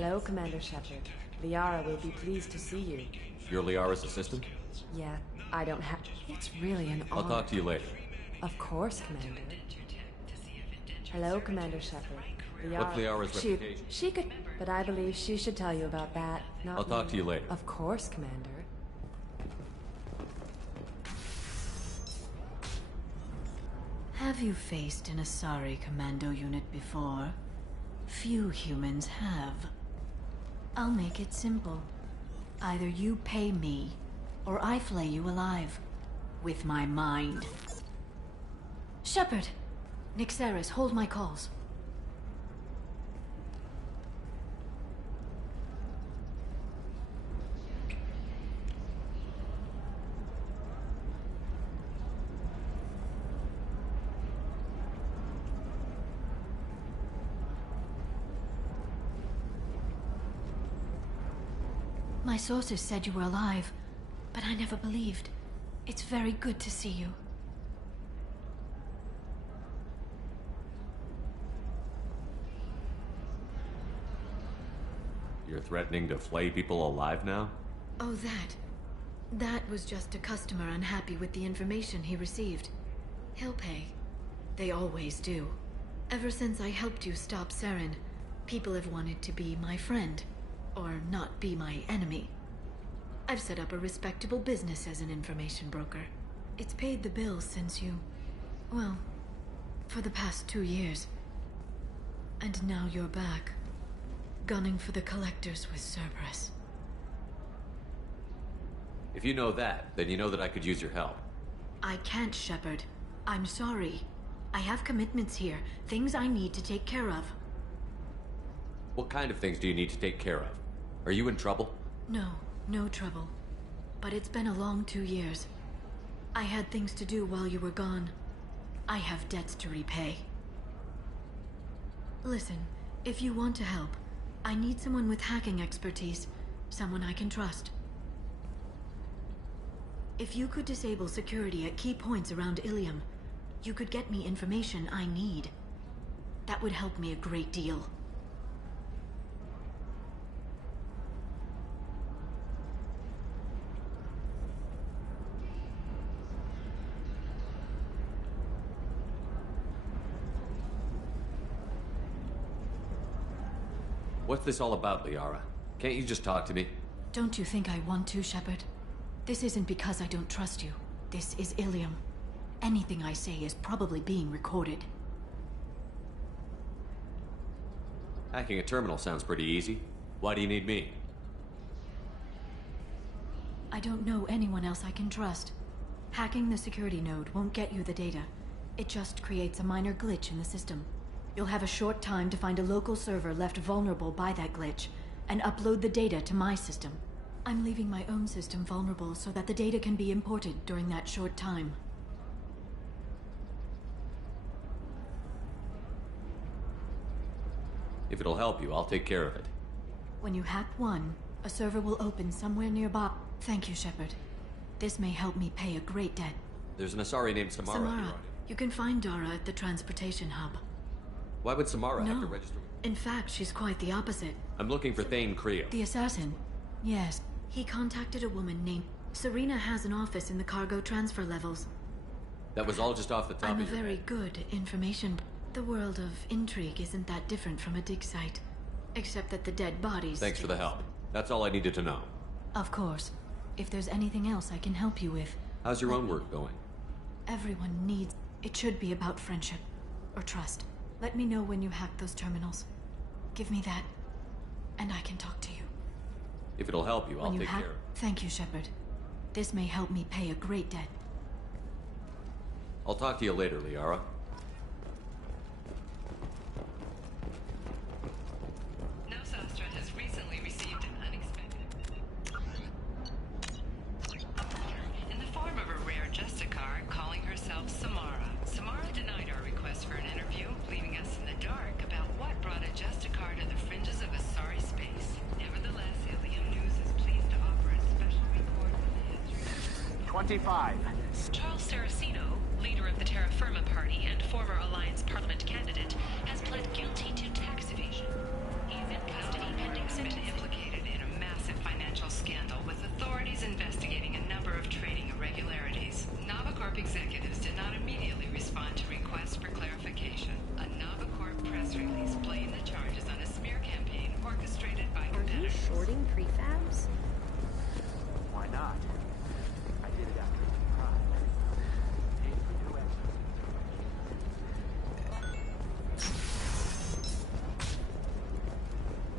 Hello, Commander Shepard. Liara will be pleased to see you. You're Liara's assistant? Yeah, I don't have... It's really an honor. I'll talk to you later. Of course, Commander. Hello, Commander Shepard. Liara... What's Liara's reputation? She could... But I believe she should tell you about that, not I'll talk me. to you later. Of course, Commander. Have you faced an Asari commando unit before? Few humans have. I'll make it simple. Either you pay me, or I flay you alive. With my mind. Shepard! Nixeris, hold my calls. My sources said you were alive, but I never believed. It's very good to see you. You're threatening to flay people alive now? Oh, that. That was just a customer unhappy with the information he received. He'll pay. They always do. Ever since I helped you stop Saren, people have wanted to be my friend. Or not be my enemy. I've set up a respectable business as an information broker. It's paid the bills since you... well, for the past 2 years. And now you're back, gunning for the collectors with Cerberus. If you know that, then you know that I could use your help. I can't, Shepard. I'm sorry. I have commitments here, things I need to take care of. What kind of things do you need to take care of? Are you in trouble? No, no trouble. But it's been a long 2 years. I had things to do while you were gone. I have debts to repay. Listen, if you want to help, I need someone with hacking expertise. Someone I can trust. If you could disable security at key points around Ilium, you could get me information I need. That would help me a great deal. What's this all about, Liara? Can't you just talk to me? Don't you think I want to, Shepard? This isn't because I don't trust you. This is Ilium. Anything I say is probably being recorded. Hacking a terminal sounds pretty easy. Why do you need me? I don't know anyone else I can trust. Hacking the security node won't get you the data. It just creates a minor glitch in the system. You'll have a short time to find a local server left vulnerable by that glitch, and upload the data to my system. I'm leaving my own system vulnerable so that the data can be imported during that short time. If it'll help you, I'll take care of it. When you hack one, a server will open somewhere nearby. Thank you, Shepard. This may help me pay a great debt. There's an Asari named Samara. Samara. You can find Dara at the transportation hub. Why would Samara have to No. register? In fact, she's quite the opposite. I'm looking for Thane Creo. The assassin? Yes. He contacted a woman named... Serena has an office in the cargo transfer levels. That was all just off the top I'm a of your very head. good information... The world of intrigue isn't that different from a dig site. Except that the dead bodies... Thanks for the help. That's all I needed to know. Of course. If there's anything else I can help you with... How's your own work going? Everyone needs... It should be about friendship. Or trust. Let me know when you hack those terminals. Give me that, and I can talk to you. If it'll help you, I'll When you take hack... care of it. Thank you, Shepard. This may help me pay a great debt. I'll talk to you later, Liara. Nosastra has recently received an unexpected... in the form of a rare Justicar calling herself Samara. Samara denied our request for an interview, leaving us in the dark about what brought a Justicar to the fringes of Asari space. Nevertheless, Ilium News is pleased to offer a special report on the history... 25. Charles Saraceno, leader of the Terra Firma Party and former Alliance Parliament candidate, has pled guilty to tax evasion. He is in custody pending been implicated in a massive financial scandal with authorities investigating a number of trading irregularities. Novacorp executives did not immediately respond to requests for clarification. A Novacorp press release blamed the charges on a smear campaign orchestrated by Are you competitors. shorting prefabs? Why not? I did it after the crime. Paid for new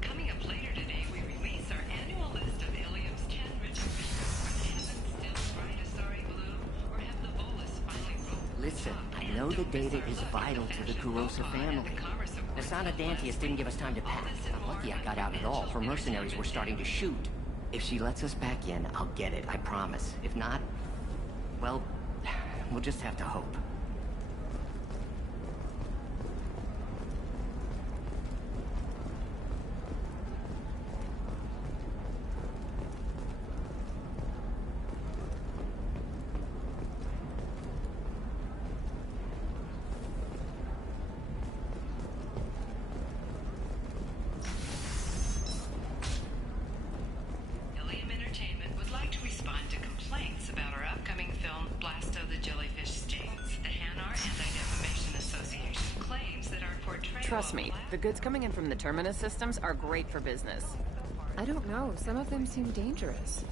Coming up later today, we release our annual list of Ilium's 10 richest people. Are heaven still bright Asari blue, or have the Volus finally rolled? Listen, I know the data is vital to the Kurosa family. The Sana Dantius didn't give us time to pack. I'm lucky I got out at all. Her mercenaries were starting to shoot. If she lets us back in, I'll get it, I promise. If not, well, we'll just have to hope. Ilium Entertainment would like to respond to complaints about our upcoming film, Blasto the Jellyfish Stings. The Hanar Anti-Defamation Association claims that our portrayal Trust of me, Black- the goods coming in from the Terminus systems are great for business. I don't know. Some of them seem dangerous.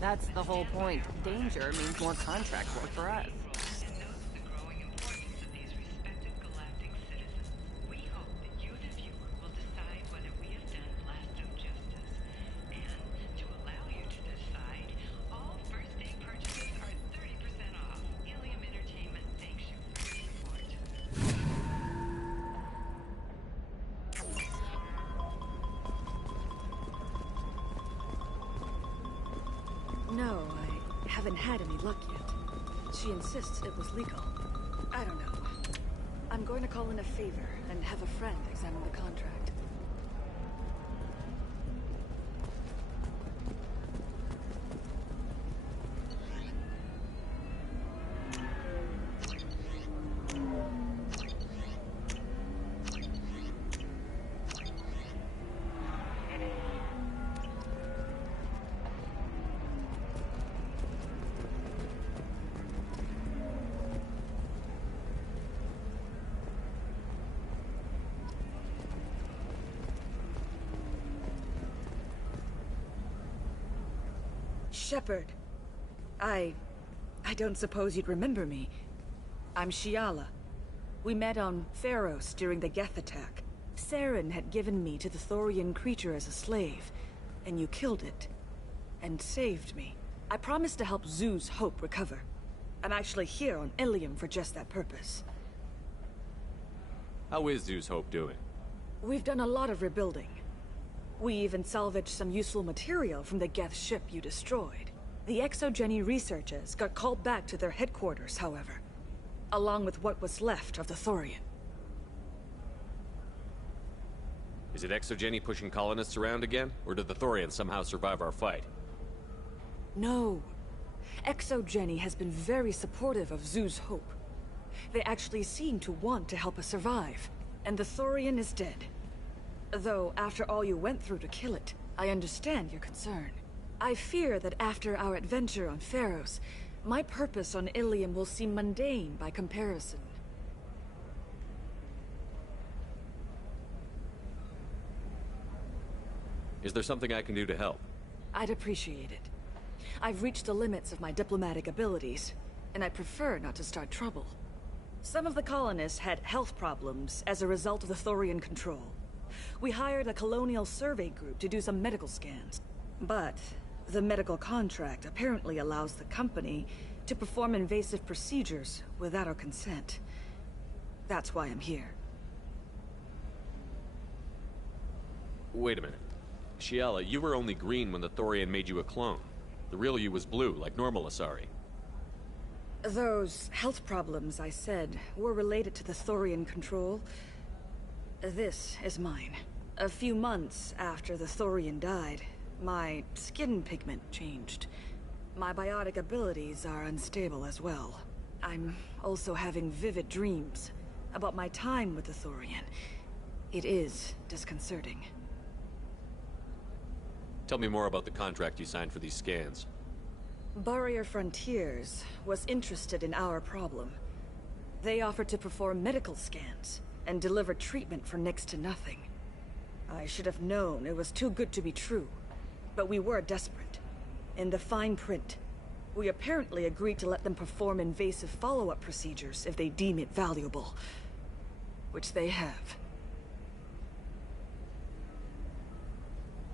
That's the whole point. Danger means more contract work for us. and notes the growing importance of these respected galactic citizens. We hope that you, the viewer, will decide whether we have done Blasto justice. And to allow you to decide, all first-day purchases are 30% off. Ilium Entertainment thanks you for your support. No, I haven't had any luck yet. She insists it was legal. I don't know. I'm going to call in a favor and have a friend examine the contract. Shepard. I don't suppose you'd remember me. I'm Shiala. We met on Pharos during the Geth attack. Saren had given me to the Thorian creature as a slave, and you killed it. And saved me. I promised to help Zeus Hope recover. I'm actually here on Ilium for just that purpose. How is Zeus Hope doing? We've done a lot of rebuilding. We even salvaged some useful material from the Geth ship you destroyed. The Exogeny researchers got called back to their headquarters, however, along with what was left of the Thorian. Is it Exogeny pushing colonists around again? Or did the Thorians somehow survive our fight? No. Exogeny has been very supportive of Zeus Hope. They actually seem to want to help us survive. And the Thorian is dead. Though, after all you went through to kill it, I understand your concern. I fear that after our adventure on Pharos, my purpose on Ilium will seem mundane by comparison. Is there something I can do to help? I'd appreciate it. I've reached the limits of my diplomatic abilities, and I prefer not to start trouble. Some of the colonists had health problems as a result of the Thorian control. We hired a colonial survey group to do some medical scans. But the medical contract apparently allows the company to perform invasive procedures without our consent. That's why I'm here. Wait a minute. Shiala, you were only green when the Thorian made you a clone. The real you was blue, like normal Asari. Those health problems I said were related to the Thorian control. This is mine. A few months after the Thorian died, my skin pigment changed. My biotic abilities are unstable as well. I'm also having vivid dreams about my time with the Thorian. It is disconcerting. Tell me more about the contract you signed for these scans. Barrier Frontiers was interested in our problem. They offered to perform medical scans and deliver treatment for next to nothing. I should have known it was too good to be true, but we were desperate. In the fine print, we apparently agreed to let them perform invasive follow-up procedures if they deem it valuable, which they have.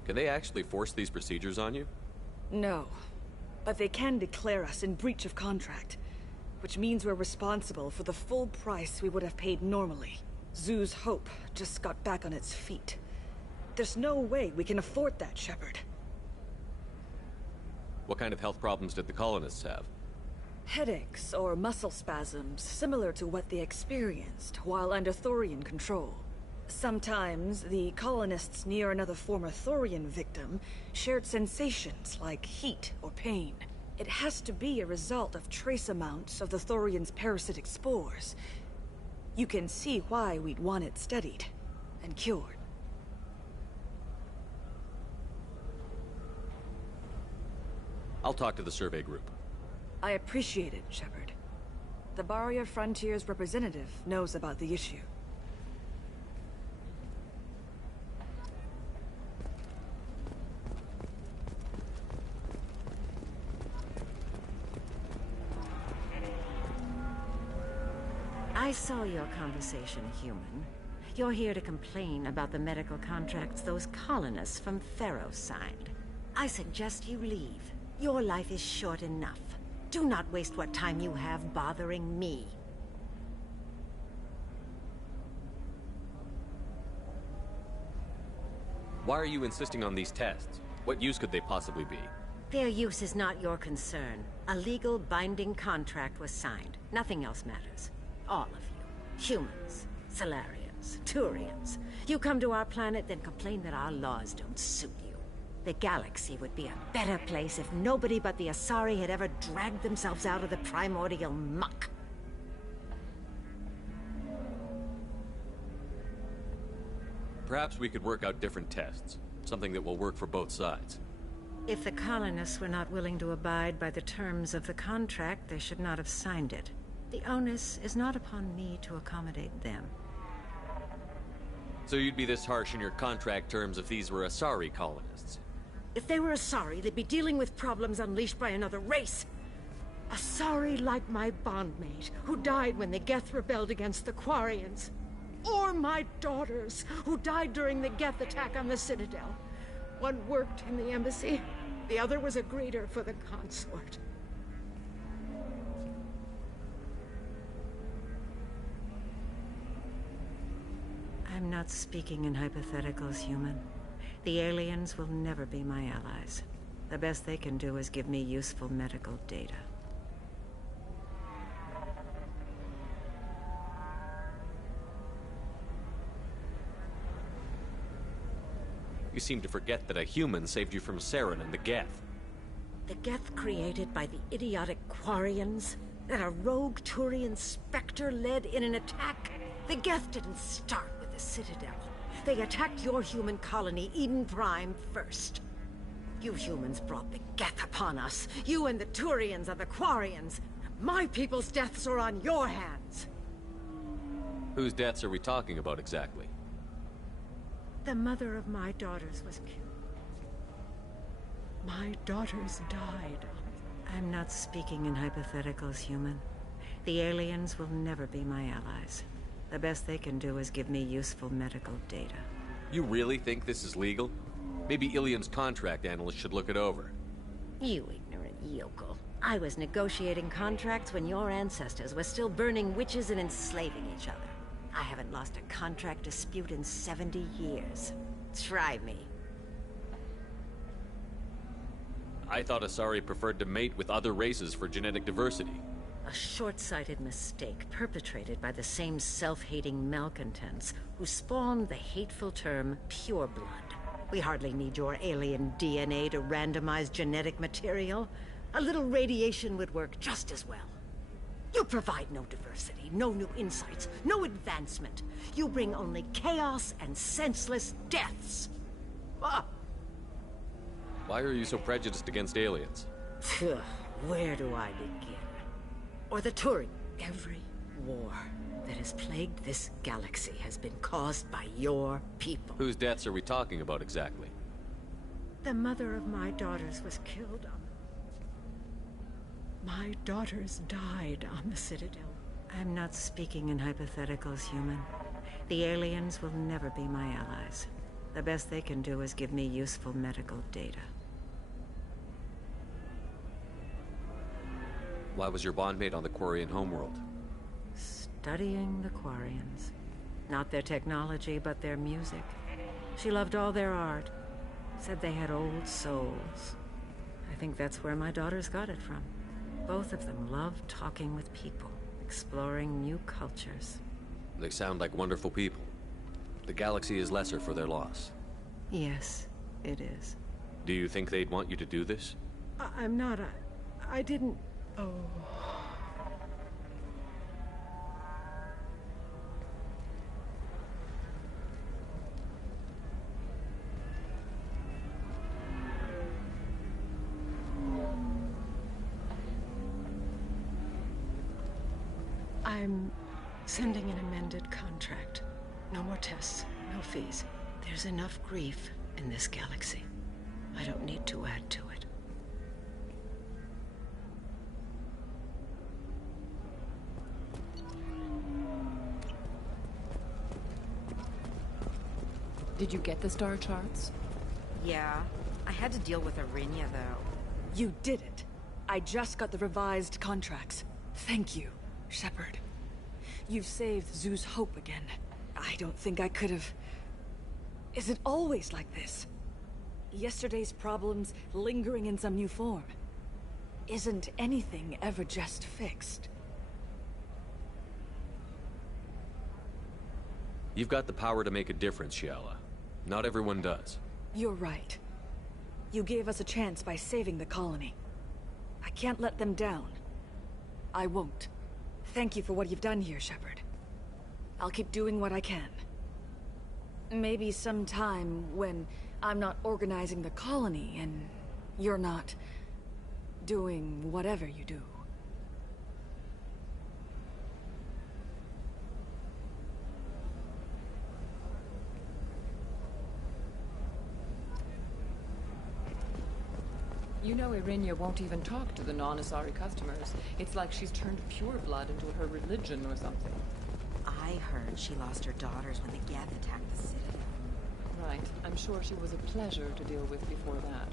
Can they actually force these procedures on you? No, but they can declare us in breach of contract, which means we're responsible for the full price we would have paid normally. Zoo's hope just got back on its feet. There's no way we can afford that, Shepard. What kind of health problems did the colonists have? Headaches or muscle spasms, similar to what they experienced while under Thorian control. Sometimes, the colonists near another former Thorian victim shared sensations like heat or pain. It has to be a result of trace amounts of the Thorian's parasitic spores. You can see why we'd want it studied and cured. I'll talk to the survey group. I appreciate it, Shepard. The Barrier Frontiers representative knows about the issue. I saw your conversation, human. You're here to complain about the medical contracts those colonists from Theros signed. I suggest you leave. Your life is short enough. Do not waste what time you have bothering me. Why are you insisting on these tests? What use could they possibly be? Their use is not your concern. A legal binding contract was signed. Nothing else matters. All of you. Humans, Solarians, Turians. You come to our planet, then complain that our laws don't suit you. The galaxy would be a better place if nobody but the Asari had ever dragged themselves out of the primordial muck. Perhaps we could work out different tests. Something that will work for both sides. If the colonists were not willing to abide by the terms of the contract, they should not have signed it. The onus is not upon me to accommodate them. So you'd be this harsh in your contract terms if these were Asari colonists? If they were Asari, they'd be dealing with problems unleashed by another race. Asari like my bondmate, who died when the Geth rebelled against the Quarians. Or my daughters, who died during the Geth attack on the Citadel. One worked in the embassy, the other was a greeter for the consort. I'm not speaking in hypotheticals, human. The aliens will never be my allies. The best they can do is give me useful medical data. You seem to forget that a human saved you from Saren and the Geth. The Geth created by the idiotic Quarians? That a rogue Turian Spectre led in an attack? The Geth didn't start with the Citadel. They attacked your human colony, Eden Prime, first. You humans brought the Geth upon us. You and the Turians are the Quarians. My people's deaths are on your hands. Whose deaths are we talking about exactly? The mother of my daughters was killed. My daughters died. I'm not speaking in hypotheticals, human. The aliens will never be my allies. The best they can do is give me useful medical data. You really think this is legal? Maybe Ilian's contract analyst should look it over. You ignorant yokel. I was negotiating contracts when your ancestors were still burning witches and enslaving each other. I haven't lost a contract dispute in 70 years. Try me. I thought Asari preferred to mate with other races for genetic diversity. A short-sighted mistake perpetrated by the same self-hating malcontents who spawned the hateful term pureblood. We hardly need your alien DNA to randomize genetic material. A little radiation would work just as well. You provide no diversity, no new insights, no advancement. You bring only chaos and senseless deaths. Ah. Why are you so prejudiced against aliens? Where do I begin? Or the Turian? Every war that has plagued this galaxy has been caused by your people. Whose deaths are we talking about exactly? The mother of my daughters was killed on... My daughters died on the Citadel. I'm not speaking in hypotheticals, human. The aliens will never be my allies. The best they can do is give me useful medical data. Why was your bondmate on the Quarian homeworld? Studying the Quarians. Not their technology, but their music. She loved all their art. Said they had old souls. I think that's where my daughters got it from. Both of them loved talking with people, exploring new cultures. They sound like wonderful people. The galaxy is lesser for their loss. Yes, it is. Do you think they'd want you to do this? I'm not. I didn't... Oh... I'm sending an amended contract. No more tests, no fees. There's enough grief in this galaxy. I don't need to add to it. Did you get the star charts? Yeah. I had to deal with Arinya, though. You did it. I just got the revised contracts. Thank you, Shepard. You've saved Zoo's hope again. I don't think I could have... Is it always like this? Yesterday's problems lingering in some new form. Isn't anything ever just fixed? You've got the power to make a difference, Shiala. Not everyone does. You're right. You gave us a chance by saving the colony. I can't let them down. I won't. Thank you for what you've done here, Shepard. I'll keep doing what I can. Maybe sometime when I'm not organizing the colony and you're not doing whatever you do. You know Arinya won't even talk to the non-Asari customers. It's like she's turned pure blood into her religion or something. I heard she lost her daughters when the Geth attacked the Citadel. Right. I'm sure she was a pleasure to deal with before that.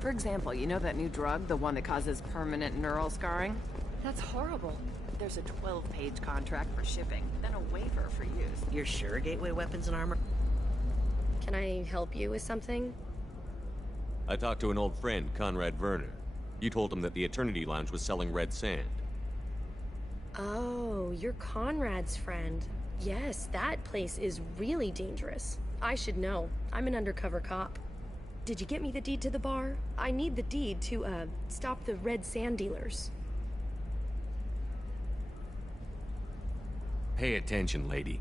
For example, you know that new drug, the one that causes permanent neural scarring? That's horrible. There's a 12-page contract for shipping, then a waiver for use. You're sure Gateway Weapons and Armor? Can I help you with something? I talked to an old friend, Conrad Werner. You told him that the Eternity Lounge was selling red sand. Oh, you're Conrad's friend. Yes, that place is really dangerous. I should know. I'm an undercover cop. Did you get me the deed to the bar? I need the deed to, stop the red sand dealers. Pay attention, lady.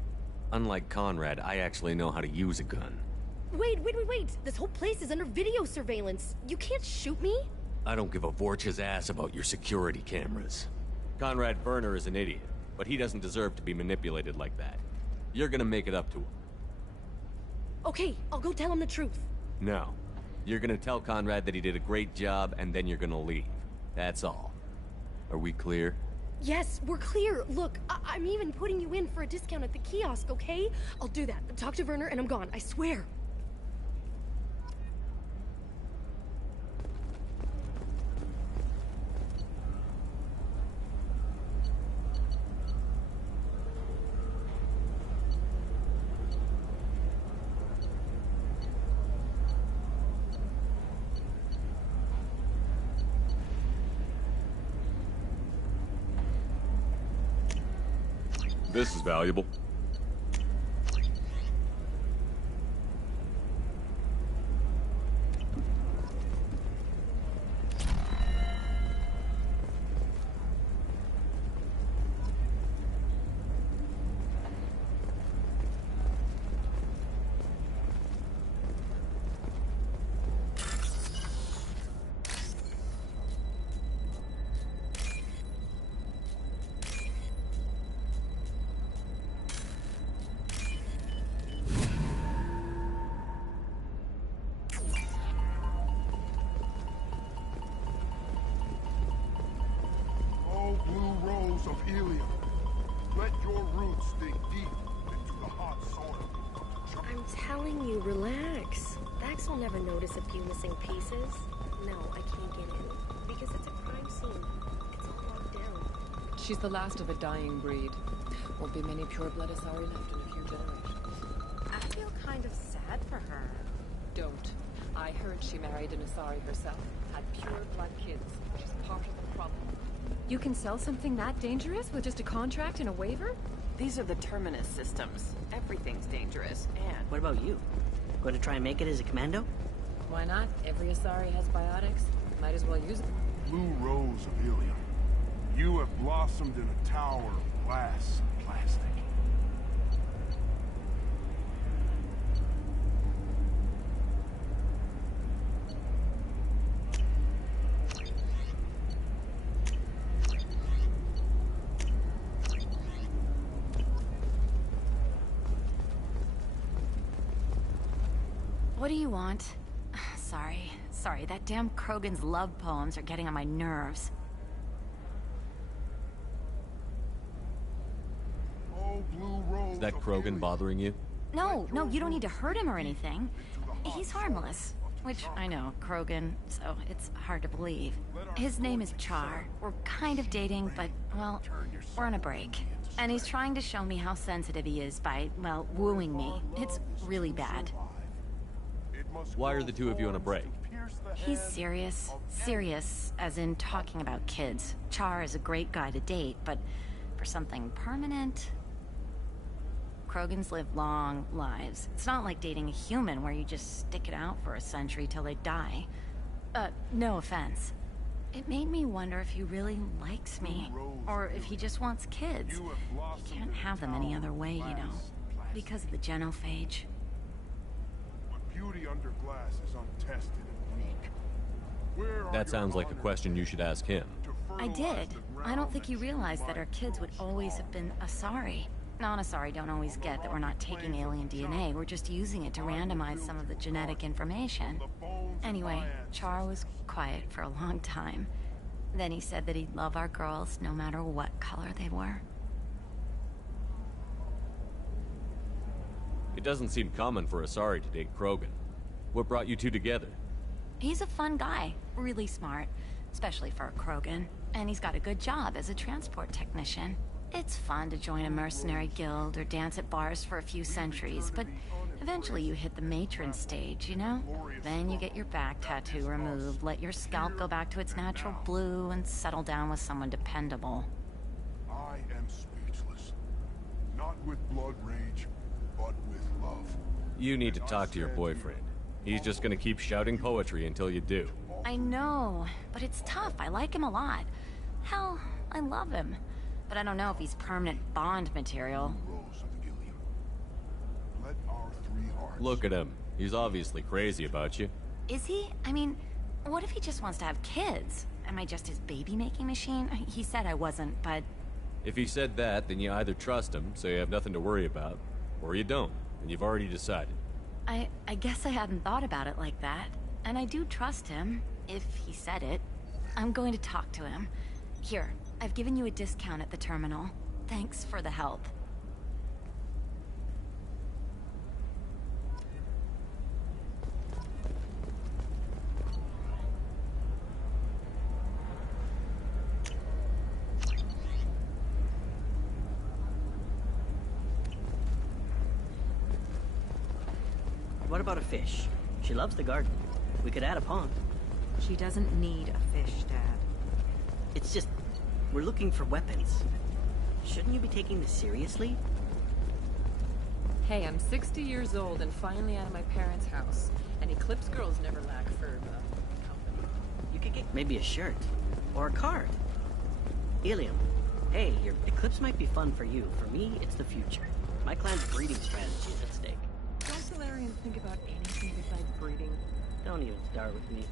Unlike Conrad, I actually know how to use a gun. Wait! This whole place is under video surveillance. You can't shoot me? I don't give a Vorch's ass about your security cameras. Conrad Werner is an idiot, but he doesn't deserve to be manipulated like that. You're gonna make it up to him. Okay, I'll go tell him the truth. No. You're gonna tell Conrad that he did a great job, and then you're gonna leave. That's all. Are we clear? Yes, we're clear. Look, I'm even putting you in for a discount at the kiosk, okay? I'll do that. Talk to Werner and I'm gone, I swear. This is valuable. rose of Ilium. Let your roots dig deep into the hot soil. I'm telling you, relax. Vax will never notice a few missing pieces. No, I can't get in. Because it's a crime scene. It's all locked down. She's the last of a dying breed. Won't be many pure-blood Asari left in a few generations. I feel kind of sad for her. Don't. I heard she married an Asari herself. Had pure-blood kids. She's part of the problem. You can sell something that dangerous with just a contract and a waiver? These are the Terminus systems. Everything's dangerous, and... What about you? Going to try and make it as a commando? Why not? Every Asari has biotics. Might as well use it. Blue rose of Ilium. You have blossomed in a tower of glass and plastic. What do you want? Sorry, that damn Krogan's love poems are getting on my nerves. Oh, blue rose. Is that Krogan bothering you? No, you don't need to hurt him or anything. He's harmless. Which, I know, Krogan, so it's hard to believe. His name is Char. We're kind of dating, but, well, we're on a break. And he's trying to show me how sensitive he is by, well, wooing me. It's really bad. Why are the two of you on a break? He's serious. Serious, as in talking about kids. Char is a great guy to date, but for something permanent... Krogans live long lives. It's not like dating a human where you just stick it out for a century till they die. No offense. It made me wonder if he really likes me, or if he just wants kids. He can't have them any other way, you know, because of the genophage. Beauty under glass is untested and weak. That sounds like a question you should ask him. I did. I don't think he realized that our kids would always have been Asari. Non-Asari don't always get that we're not taking alien DNA, we're just using it to randomize some of the genetic information. Anyway, Char was quiet for a long time. Then he said that he'd love our girls no matter what color they were. It doesn't seem common for Asari to date Krogan. What brought you two together? He's a fun guy, really smart, especially for a Krogan. And he's got a good job as a transport technician. It's fun to join a mercenary guild or dance at bars for a few centuries, but eventually you hit the matron stage, you know? Then you get your back tattoo removed, let your scalp go back to its natural blue, and settle down with someone dependable. I am speechless. Not with blood rage, but with love. You need to talk to your boyfriend. He's just gonna keep shouting poetry until you do. I know, but it's tough. I like him a lot. Hell, I love him. But I don't know if he's permanent Bond material. Look at him. He's obviously crazy about you. Is he? I mean, what if he just wants to have kids? Am I just his baby-making machine? He said I wasn't, but... If he said that, then you either trust him, so you have nothing to worry about, or you don't, and you've already decided. I guess I hadn't thought about it like that. And I do trust him, if he said it. I'm going to talk to him. Here, I've given you a discount at the terminal. Thanks for the help. What about a fish? She loves the garden. We could add a pond. She doesn't need a fish, Dad. It's just... we're looking for weapons. Shouldn't you be taking this seriously? Hey, I'm 60 years old and finally out of my parents' house. And Eclipse girls never lack for, company. You could get maybe a shirt. Or a card. Ilium. Hey, your Eclipse might be fun for you. For me, it's the future. My clan's breeding strategy is at stake. Don't Solarians think about anything besides breeding? Don't even start with me.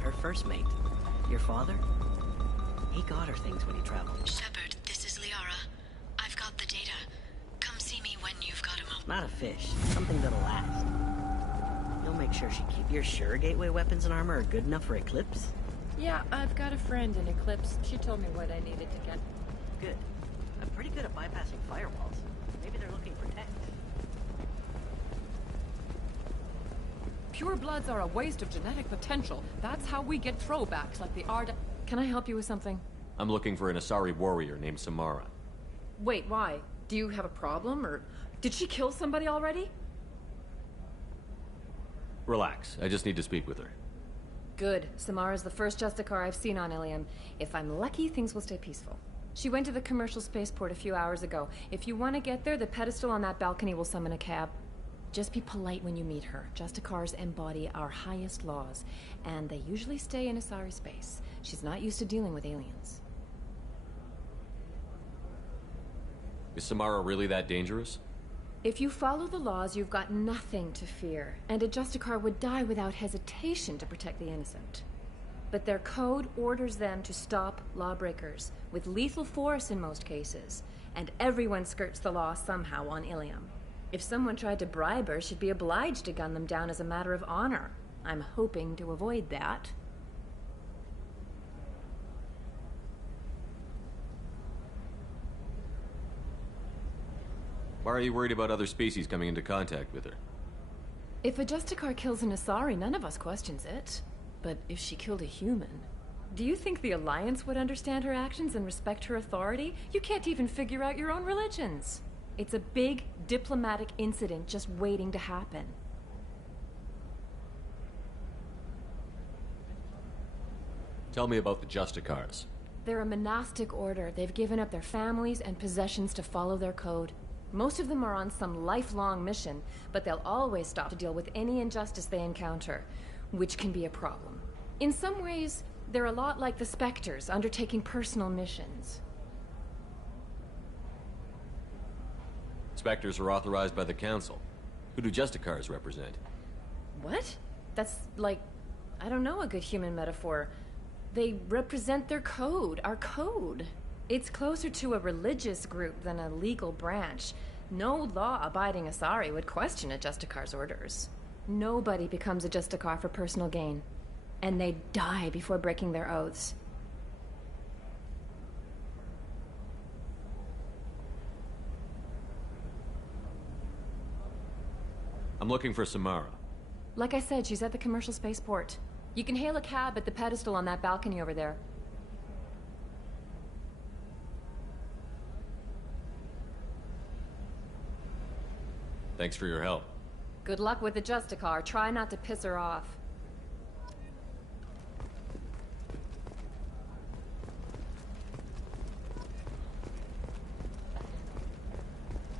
Her first mate. Your father? He got her things when he traveled. Shepard, this is Liara. I've got the data. Come see me when you've got a moment. Not a fish. Something that'll last. You'll make sure she keep... You're sure gateway weapons and armor are good enough for Eclipse? Yeah, I've got a friend in Eclipse. She told me what I needed to get. Good. I'm pretty good at bypassing firewalls. Maybe they're looking for tech. Pure bloods are a waste of genetic potential. That's how we get throwbacks like the Arda... Can I help you with something? I'm looking for an Asari warrior named Samara. Wait, why? Do you have a problem, or... Did she kill somebody already? Relax, I just need to speak with her. Good. Samara's the first Justicar I've seen on Ilium. If I'm lucky, things will stay peaceful. She went to the commercial spaceport a few hours ago. If you want to get there, the pedestal on that balcony will summon a cab. Just be polite when you meet her. Justicars embody our highest laws, and they usually stay in Asari space. She's not used to dealing with aliens. Is Samara really that dangerous? If you follow the laws, you've got nothing to fear, and a Justicar would die without hesitation to protect the innocent. But their code orders them to stop lawbreakers, with lethal force in most cases, and everyone skirts the law somehow on Ilium. If someone tried to bribe her, she'd be obliged to gun them down as a matter of honor. I'm hoping to avoid that. Why are you worried about other species coming into contact with her? If a Justicar kills an Asari, none of us questions it. But if she killed a human... Do you think the Alliance would understand her actions and respect her authority? You can't even figure out your own religions. It's a big diplomatic incident just waiting to happen. Tell me about the Justicars. They're a monastic order. They've given up their families and possessions to follow their code. Most of them are on some lifelong mission, but they'll always stop to deal with any injustice they encounter, which can be a problem. In some ways, they're a lot like the Spectres, undertaking personal missions. Spectres are authorized by the Council. Who do Justicars represent? What? That's like, I don't know, a good human metaphor. They represent their code, our code. It's closer to a religious group than a legal branch. No law-abiding Asari would question a Justicar's orders. Nobody becomes a Justicar for personal gain. And they die before breaking their oaths. I'm looking for Samara. Like I said, she's at the commercial spaceport. You can hail a cab at the pedestal on that balcony over there. Thanks for your help. Good luck with the Justicar. Try not to piss her off.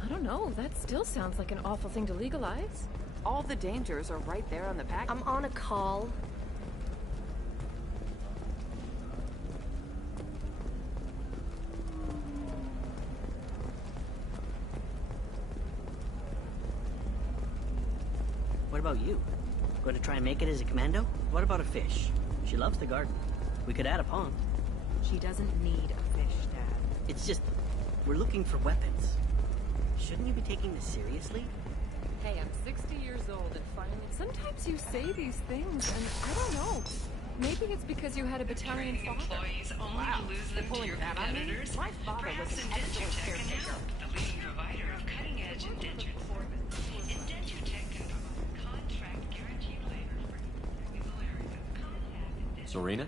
I don't know. That still sounds like an awful thing to legalize. All the dangers are right there on the pack. I'm on a call. What about you? Going to try and make it as a commando? What about a fish? She loves the garden. We could add a pond. She doesn't need a fish, Dad. It's just, we're looking for weapons. Shouldn't you be taking this seriously? Hey, I'm 60 years old and finally... Sometimes you say these things and I don't know. Maybe it's because you had a battalion father. Employees only to lose them to your competitors. My father was Perhaps an Indenture excellent Tech can caretaker. help. The leading provider of cutting-edge indenture. Indenture Tech can provide contract guaranteed labor for technical areas. Serena?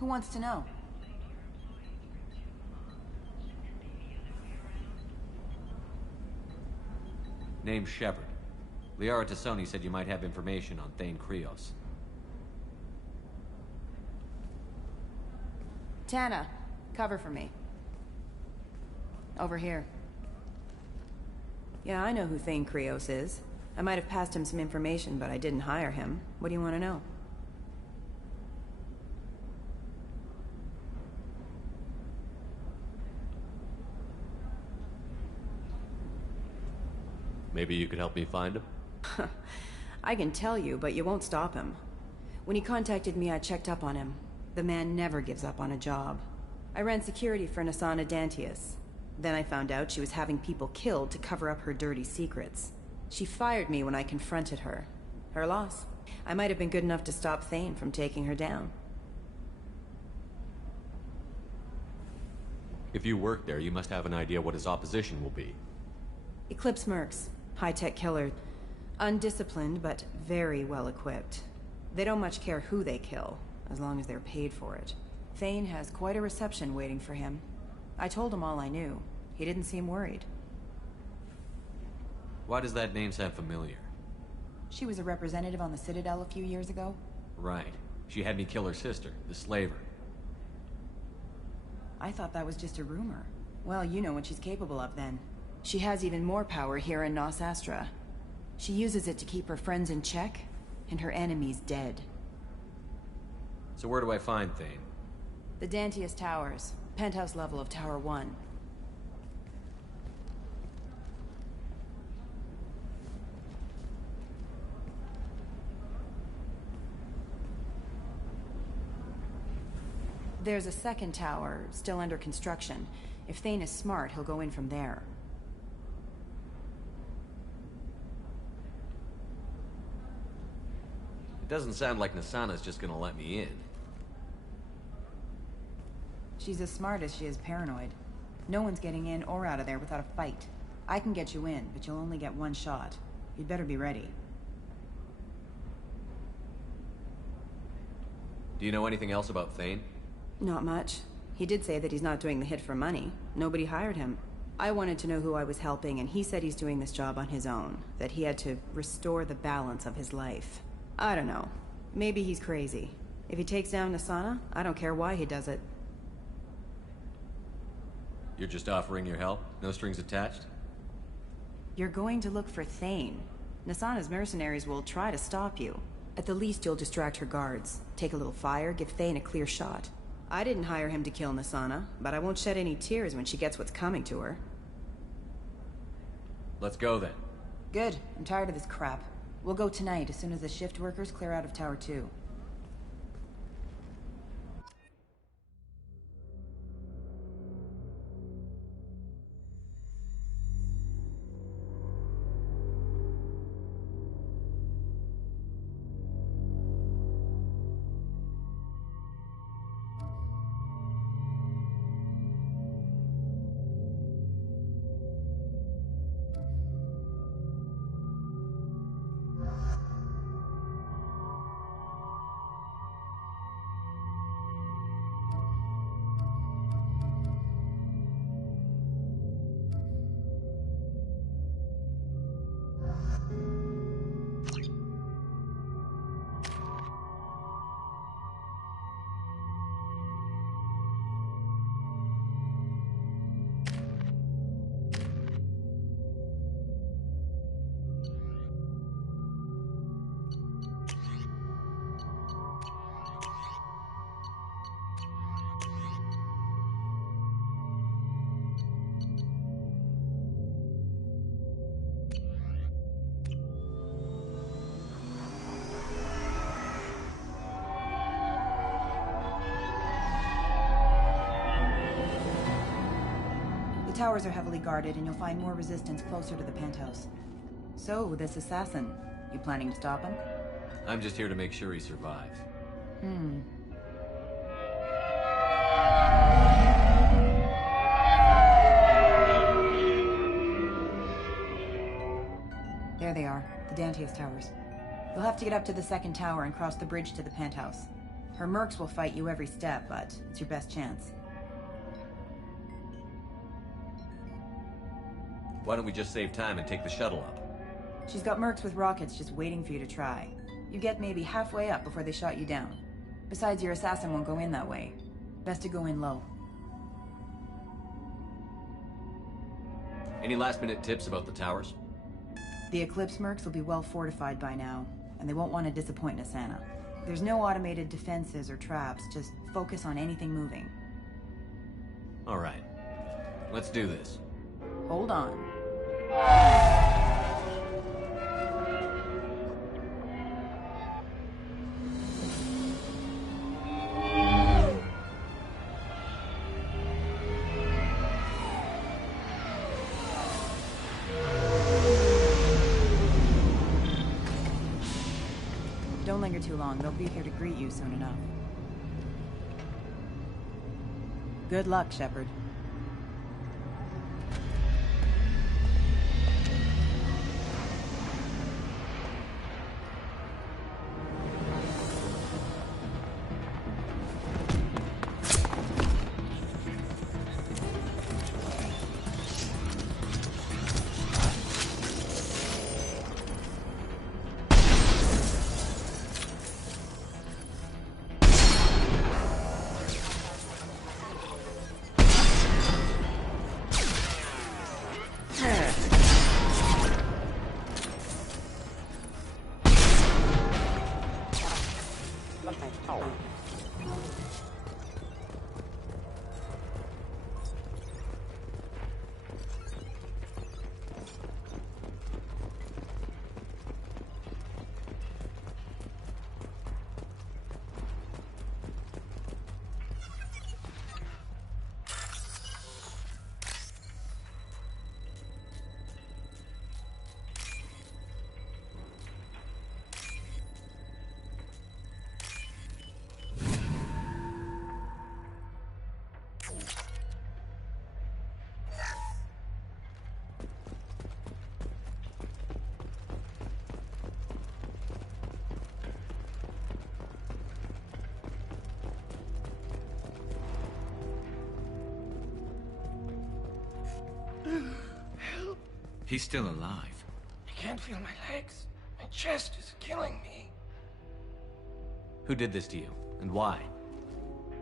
Who wants to know? Name's Shepard. Liara Tassoni said you might have information on Thane Krios. Tana, cover for me. Over here. Yeah, I know who Thane Krios is. I might have passed him some information, but I didn't hire him. What do you want to know? Maybe you could help me find him? I can tell you, but you won't stop him. When he contacted me, I checked up on him. The man never gives up on a job. I ran security for Nasana Dantius. Then I found out she was having people killed to cover up her dirty secrets. She fired me when I confronted her. Her loss. I might have been good enough to stop Thane from taking her down. If you work there, you must have an idea what his opposition will be. Eclipse mercs. High-tech killer. Undisciplined, but very well-equipped. They don't much care who they kill, as long as they're paid for it. Thane has quite a reception waiting for him. I told him all I knew. He didn't seem worried. Why does that name sound familiar? She was a representative on the Citadel a few years ago. Right. She had me kill her sister, the slaver. I thought that was just a rumor. Well, you know what she's capable of then. She has even more power here in Nos Astra. She uses it to keep her friends in check, and her enemies dead. So where do I find Thane? The Dantius Towers. Penthouse level of Tower 1. There's a second tower, still under construction. If Thane is smart, he'll go in from there. It doesn't sound like Nasana's just gonna let me in. She's as smart as she is paranoid. No one's getting in or out of there without a fight. I can get you in, but you'll only get one shot. You'd better be ready. Do you know anything else about Thane? Not much. He did say that he's not doing the hit for money. Nobody hired him. I wanted to know who I was helping, and he said he's doing this job on his own. That he had to restore the balance of his life. I don't know. Maybe he's crazy. If he takes down Nasana, I don't care why he does it. You're just offering your help? No strings attached? You're going to look for Thane. Nasana's mercenaries will try to stop you. At the least, you'll distract her guards. Take a little fire, give Thane a clear shot. I didn't hire him to kill Nasana, but I won't shed any tears when she gets what's coming to her. Let's go then. Good. I'm tired of this crap. We'll go tonight as soon as the shift workers clear out of Tower 2. The towers are heavily guarded, and you'll find more resistance closer to the penthouse. So, this assassin, you planning to stop him? I'm just here to make sure he survives. There they are, the Dantius Towers. You'll have to get up to the second tower and cross the bridge to the penthouse. Her mercs will fight you every step, but it's your best chance. Why don't we just save time and take the shuttle up? She's got mercs with rockets just waiting for you to try. You get maybe halfway up before they shot you down. Besides, your assassin won't go in that way. Best to go in low. Any last-minute tips about the towers? The Eclipse mercs will be well fortified by now, and they won't want to disappoint Nasana. There's no automated defenses or traps, just focus on anything moving. All right. Let's do this. Hold on. Don't linger too long. They'll be here to greet you soon enough. Good luck, Shepard. He's still alive. I can't feel my legs. My chest is killing me. Who did this to you, and why?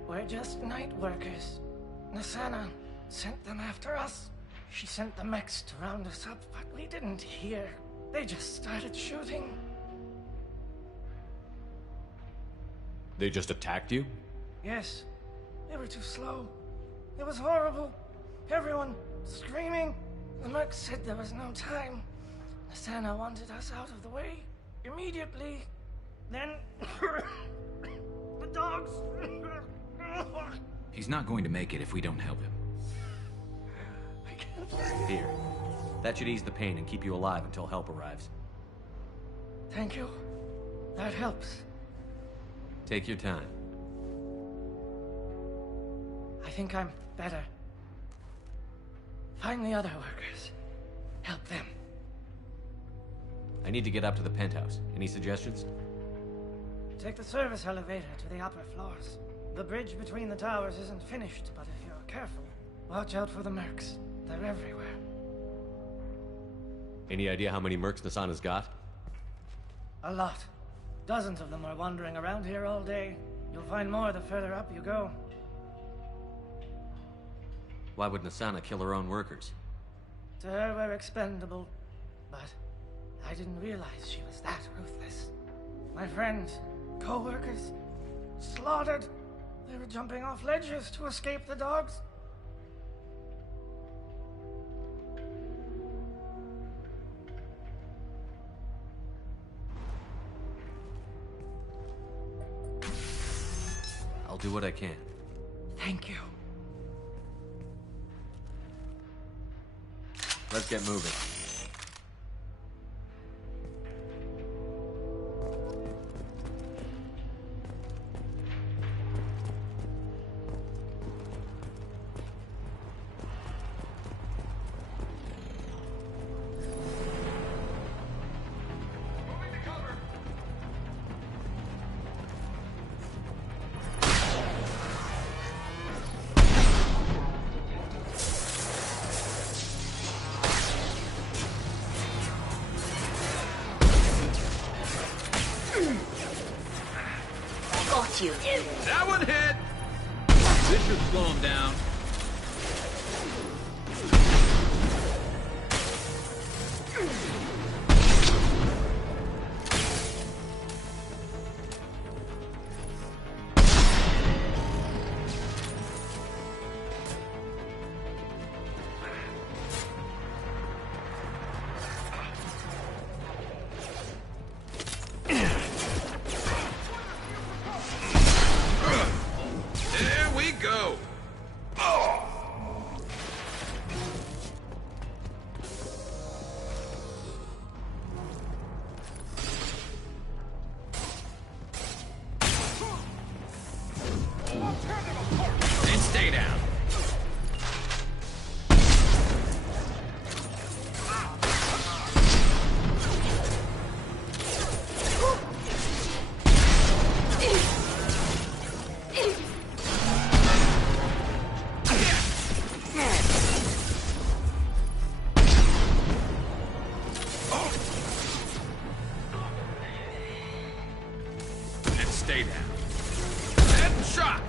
We're just night workers. Nassana sent them after us. She sent the mechs to round us up, but we didn't hear. They just started shooting. They just attacked you? Yes. They were too slow. It was horrible. Everyone screaming. The merc said there was no time. Nassana wanted us out of the way immediately. Then the dogs. He's not going to make it if we don't help him. I can't. Here. That should ease the pain and keep you alive until help arrives. Thank you. That helps. Take your time. I think I'm better. Find the other workers. Help them. I need to get up to the penthouse. Any suggestions? Take the service elevator to the upper floors. The bridge between the towers isn't finished, but if you're careful, watch out for the mercs. They're everywhere. Any idea how many mercs Nassana's got? A lot. Dozens of them are wandering around here all day. You'll find more the further up you go. Why would Nassana kill her own workers? To her, we're expendable. But I didn't realize she was that ruthless. My friends, co-workers, slaughtered. They were jumping off ledges to escape the dogs. I'll do what I can. Thank you. Let's get moving. You. That one hit! This should slow him down. stay down. And shot!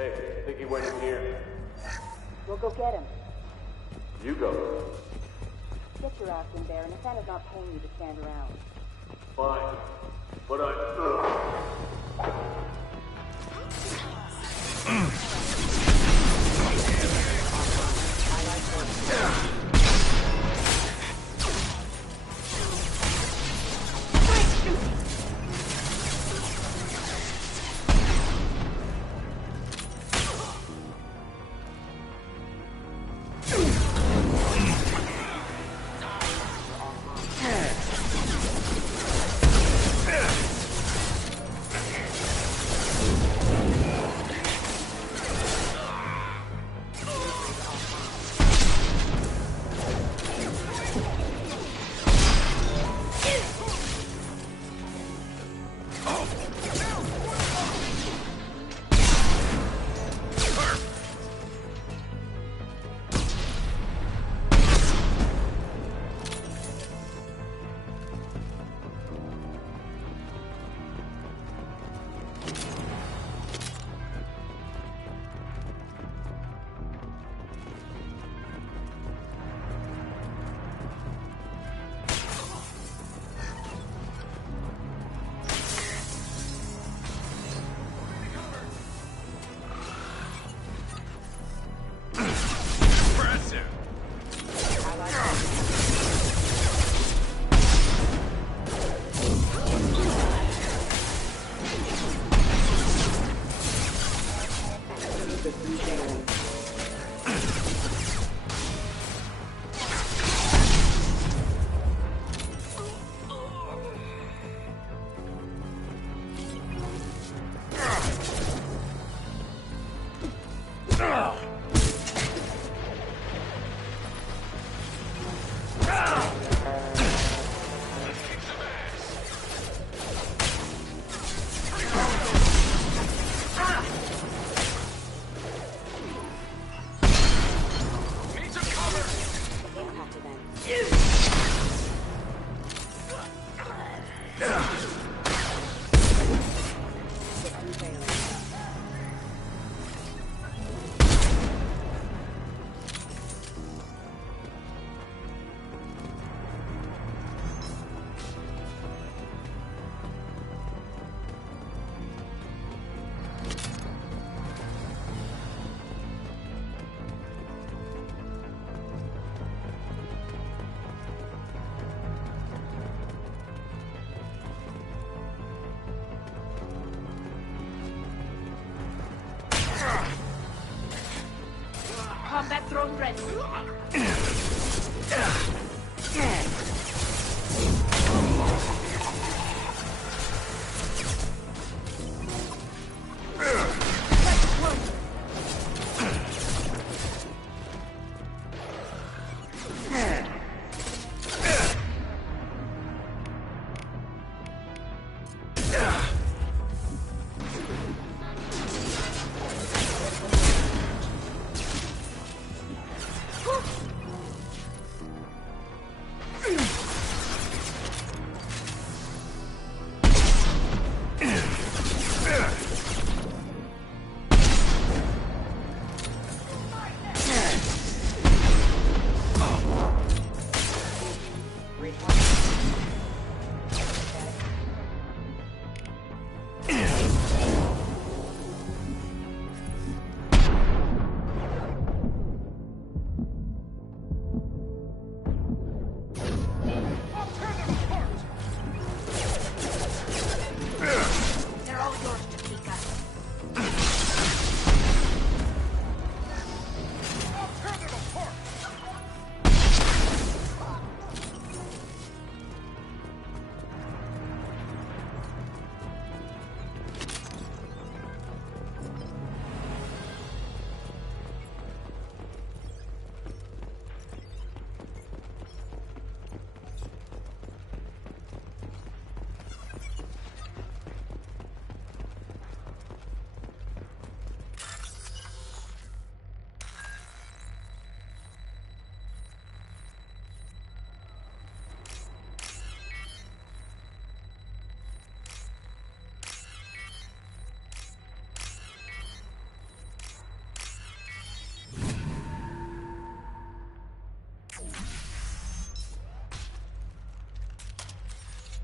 Hey, I think he went in here. We'll go get him. You go. Get your ass in there, and Nathana's not paying you to stand around. Fine. But own bread.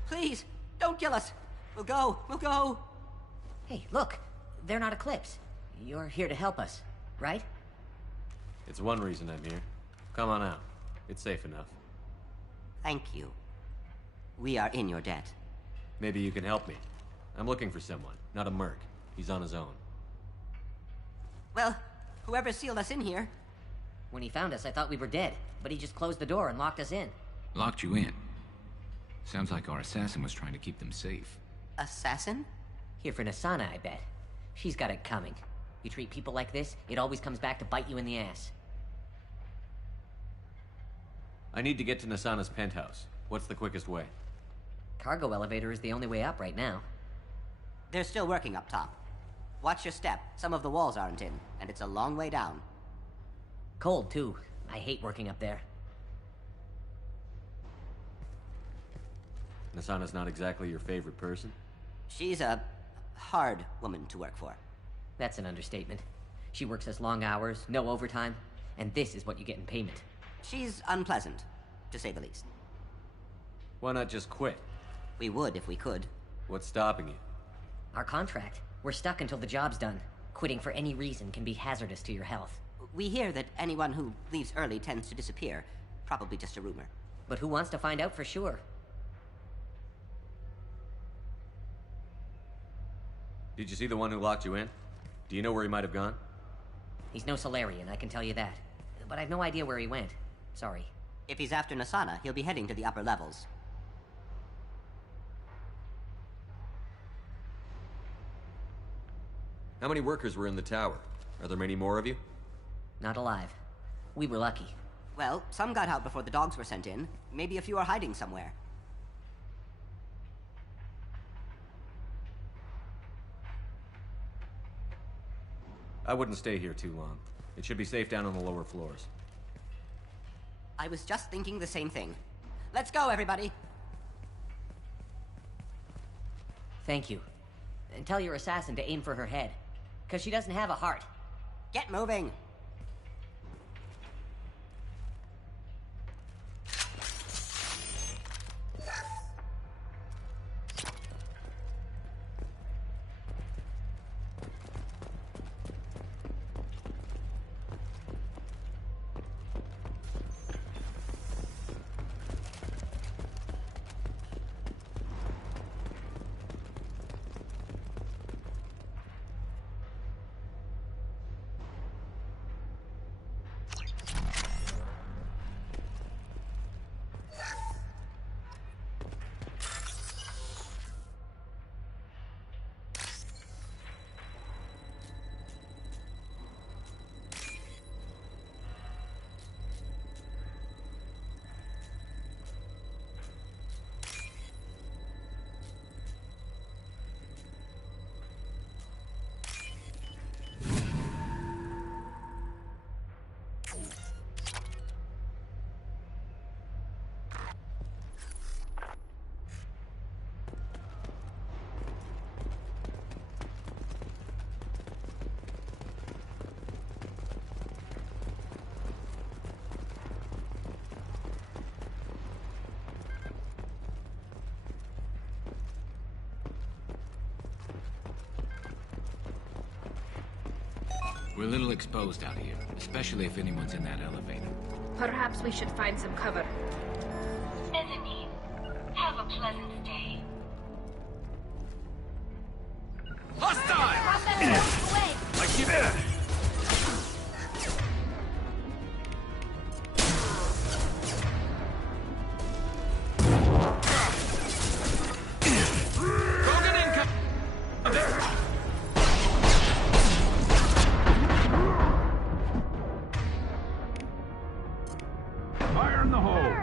Please, don't kill us. We'll go. We'll go. Hey, look. They're not Eclipse. You're here to help us, right? It's one reason I'm here. Come on out. It's safe enough. Thank you. We are in your debt. Maybe you can help me. I'm looking for someone, not a merc. He's on his own. Well, whoever sealed us in here... When he found us, I thought we were dead, but he just closed the door and locked us in. Locked you in? Sounds like our assassin was trying to keep them safe. Assassin? Here for Nasana, I bet. She's got it coming. You treat people like this, it always comes back to bite you in the ass. I need to get to Nasana's penthouse. What's the quickest way? Cargo elevator is the only way up right now. They're still working up top. Watch your step. Some of the walls aren't in, and it's a long way down. Cold, too. I hate working up there. Nasana's not exactly your favorite person? She's a hard woman to work for. That's an understatement. She works us long hours, no overtime, and this is what you get in payment. She's unpleasant, to say the least. Why not just quit? We would if we could. What's stopping you? Our contract. We're stuck until the job's done. Quitting for any reason can be hazardous to your health. We hear that anyone who leaves early tends to disappear. Probably just a rumor. But who wants to find out for sure? Did you see the one who locked you in? Do you know where he might have gone? He's no Solarian, I can tell you that. But I've no idea where he went. Sorry. If he's after Nasana, he'll be heading to the upper levels. How many workers were in the tower? Are there many more of you? Not alive. We were lucky. Well, some got out before the dogs were sent in. Maybe a few are hiding somewhere. I wouldn't stay here too long. It should be safe down on the lower floors. I was just thinking the same thing. Let's go, everybody! Thank you. And tell your assassin to aim for her head. Because she doesn't have a heart. Get moving! We're a little exposed out here, especially if anyone's in that elevator. Perhaps we should find some cover. Mezzanine. Have a pleasant stay. Hostile! I keep it. Fire in the hole!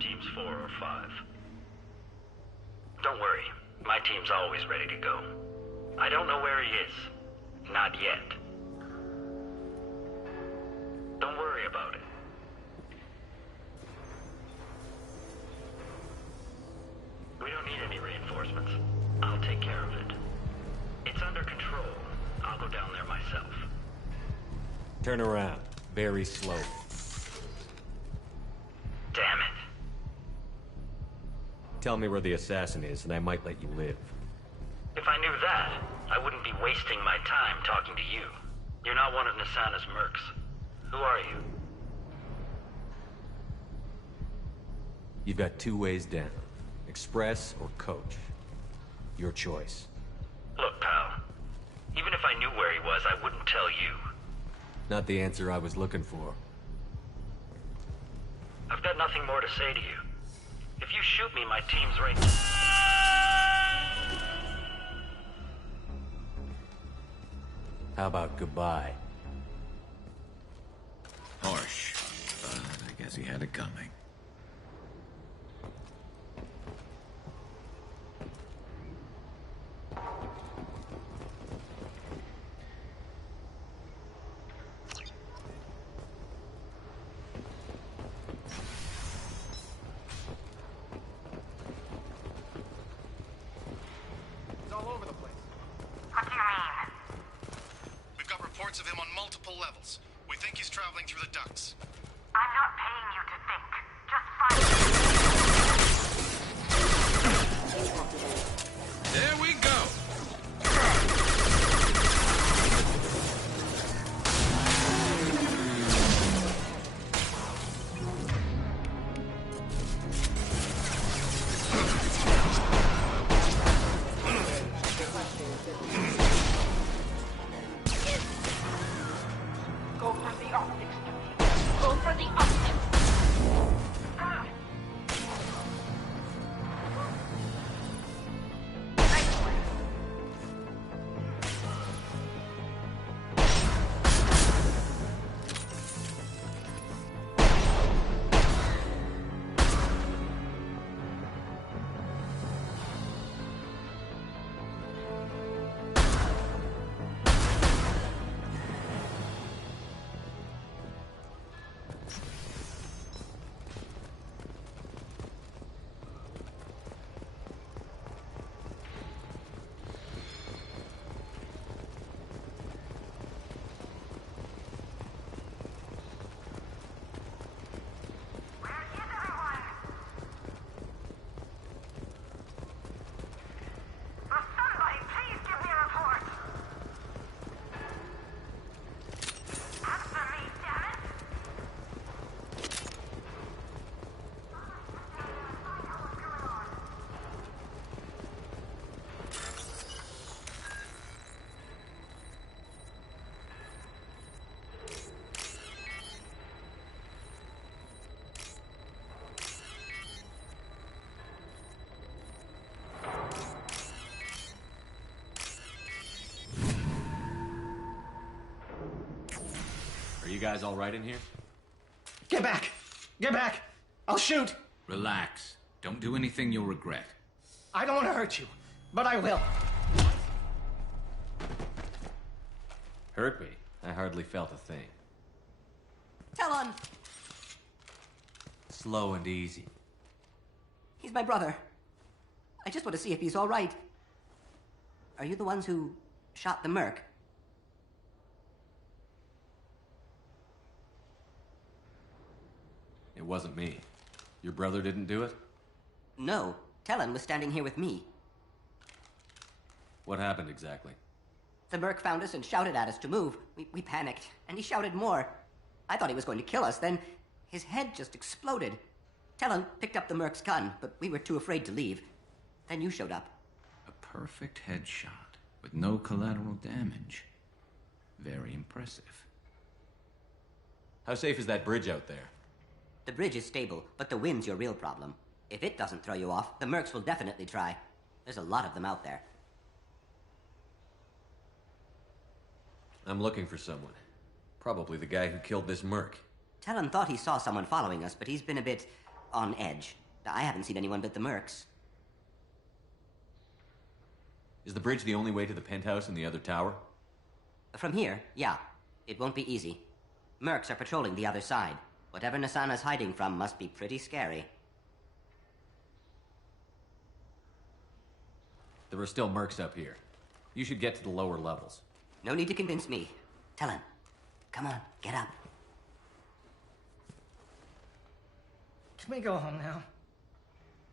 Teams 4 or 5. Don't worry, my team's always ready to go. I don't know where he is. Not yet. Don't worry about it. We don't need any reinforcements. I'll take care of it. It's under control. I'll go down there myself. Turn around. Very slowly. Damn it. Tell me where the assassin is, and I might let you live. If I knew that, I wouldn't be wasting my time talking to you. You're not one of Nasana's mercs. Who are you? You've got 2 ways down. Express or coach. Your choice. Look, pal. Even if I knew where he was, I wouldn't tell you. Not the answer I was looking for. I've got nothing more to say to you. If you shoot me, my team's right. How about goodbye? Harsh, but I guess he had it coming. Of him on multiple levels. We think he's traveling through the ducts. I'm not paying you to think. Just fight. There we go! Are you guys all right in here? Get back! Get back! I'll shoot! Relax. Don't do anything you'll regret. I don't want to hurt you, but I will. Hurt me? I hardly felt a thing. Talon! Slow and easy. He's my brother. I just want to see if he's all right. Are you the ones who shot the merc? It wasn't me. Your brother didn't do it? No. Talon was standing here with me. What happened exactly? The merc found us and shouted at us to move. We panicked, and he shouted more. I thought he was going to kill us, then his head just exploded. Talon picked up the merc's gun, but we were too afraid to leave. Then you showed up. A perfect headshot with no collateral damage. Very impressive. How safe is that bridge out there? The bridge is stable, but the wind's your real problem. If it doesn't throw you off, the mercs will definitely try. There's a lot of them out there. I'm looking for someone. Probably the guy who killed this merc. Talon thought he saw someone following us, but he's been a bit on edge. I haven't seen anyone but the mercs. Is the bridge the only way to the penthouse in the other tower? From here, yeah. It won't be easy. Mercs are patrolling the other side. Whatever Nasana's hiding from must be pretty scary. There are still mercs up here. You should get to the lower levels. No need to convince me. Talon, come on, get up. Can we go home now?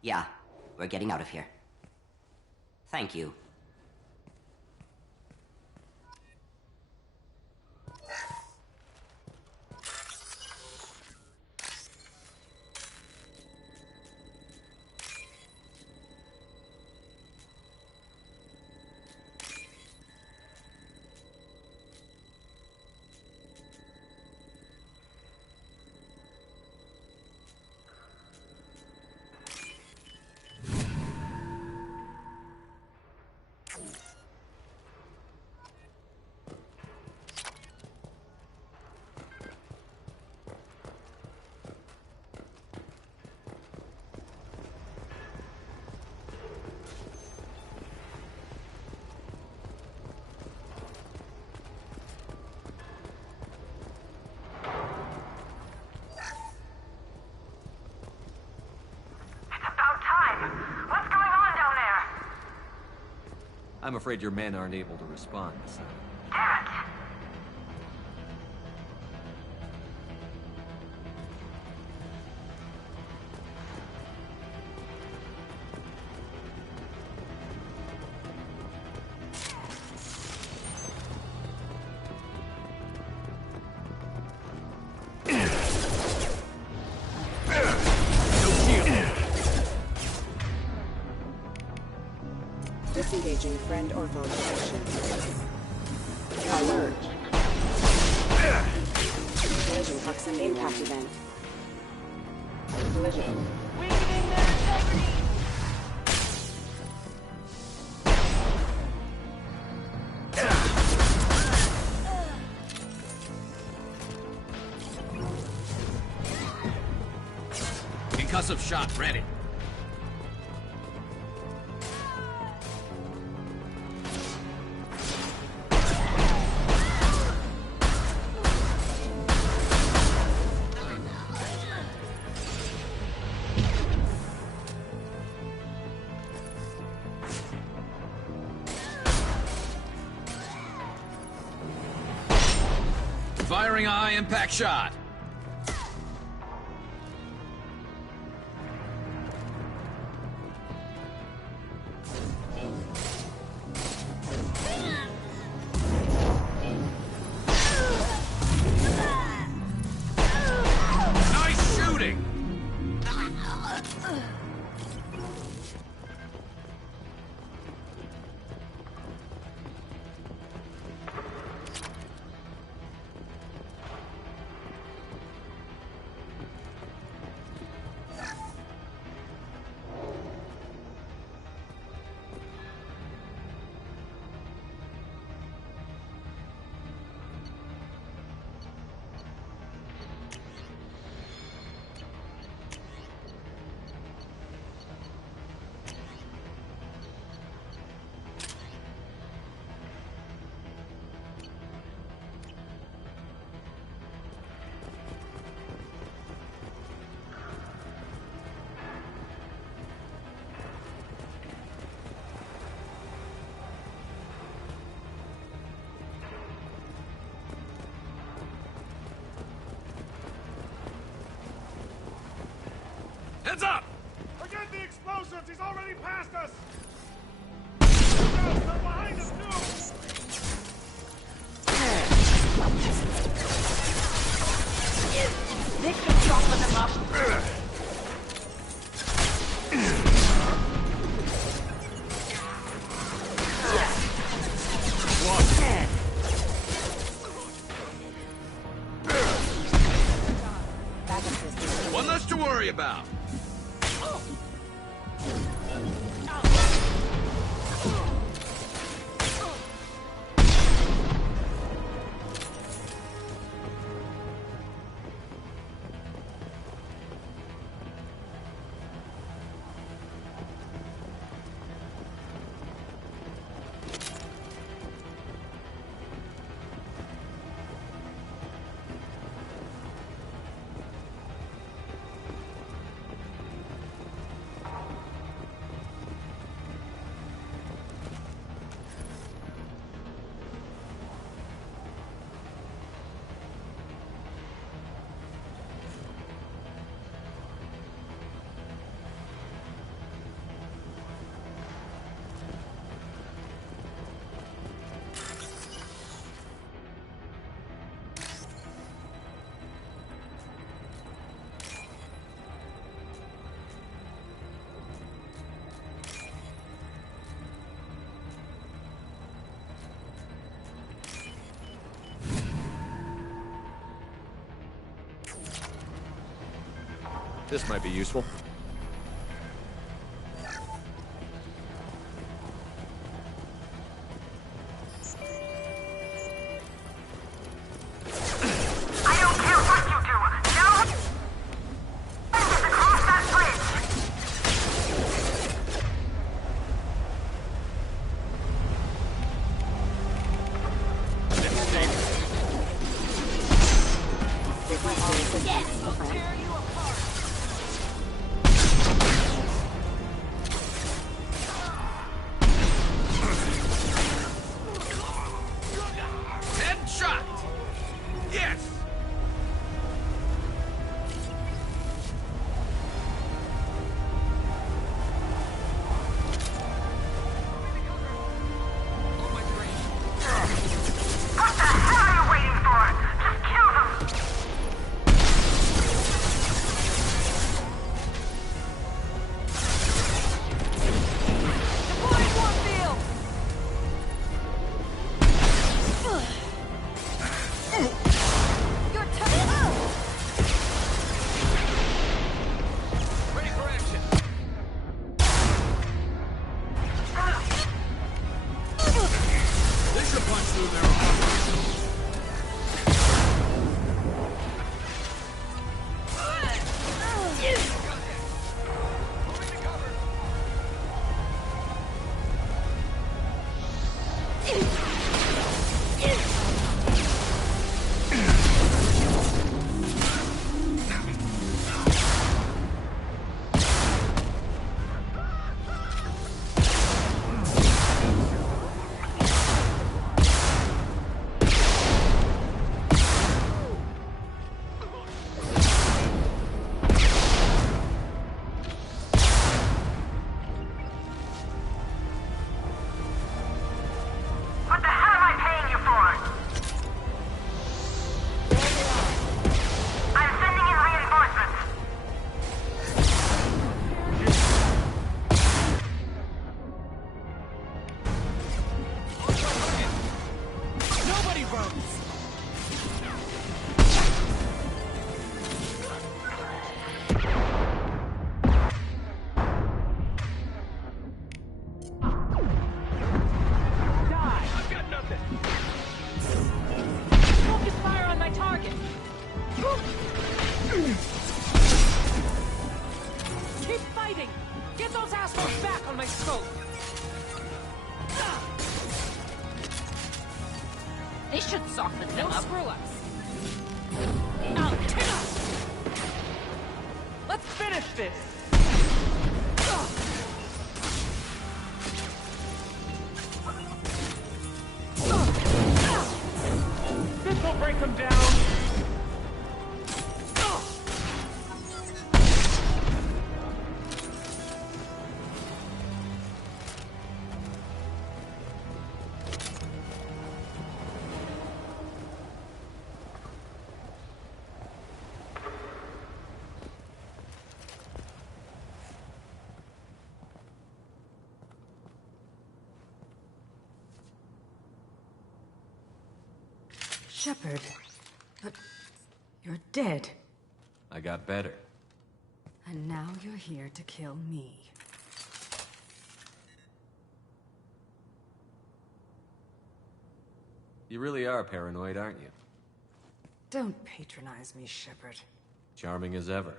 Yeah, we're getting out of here. Thank you. I'm afraid your men aren't able to respond. Damn it! Disengaging friend or foe detection. Alert. Collision proximity impact event. Collision. Weakening their integrity! Concussive shot ready. Firing a high-impact shot. Nice shooting! Heads up! Forget the explosives! He's already passed us! They're behind us, too! This should soften them up. One less to worry about. This might be useful. This should soften them up. Screw us. Now, let's finish this. This will break them down. Shepard. But you're dead. I got better. And now you're here to kill me. You really are paranoid, aren't you? Don't patronize me, Shepard. Charming as ever.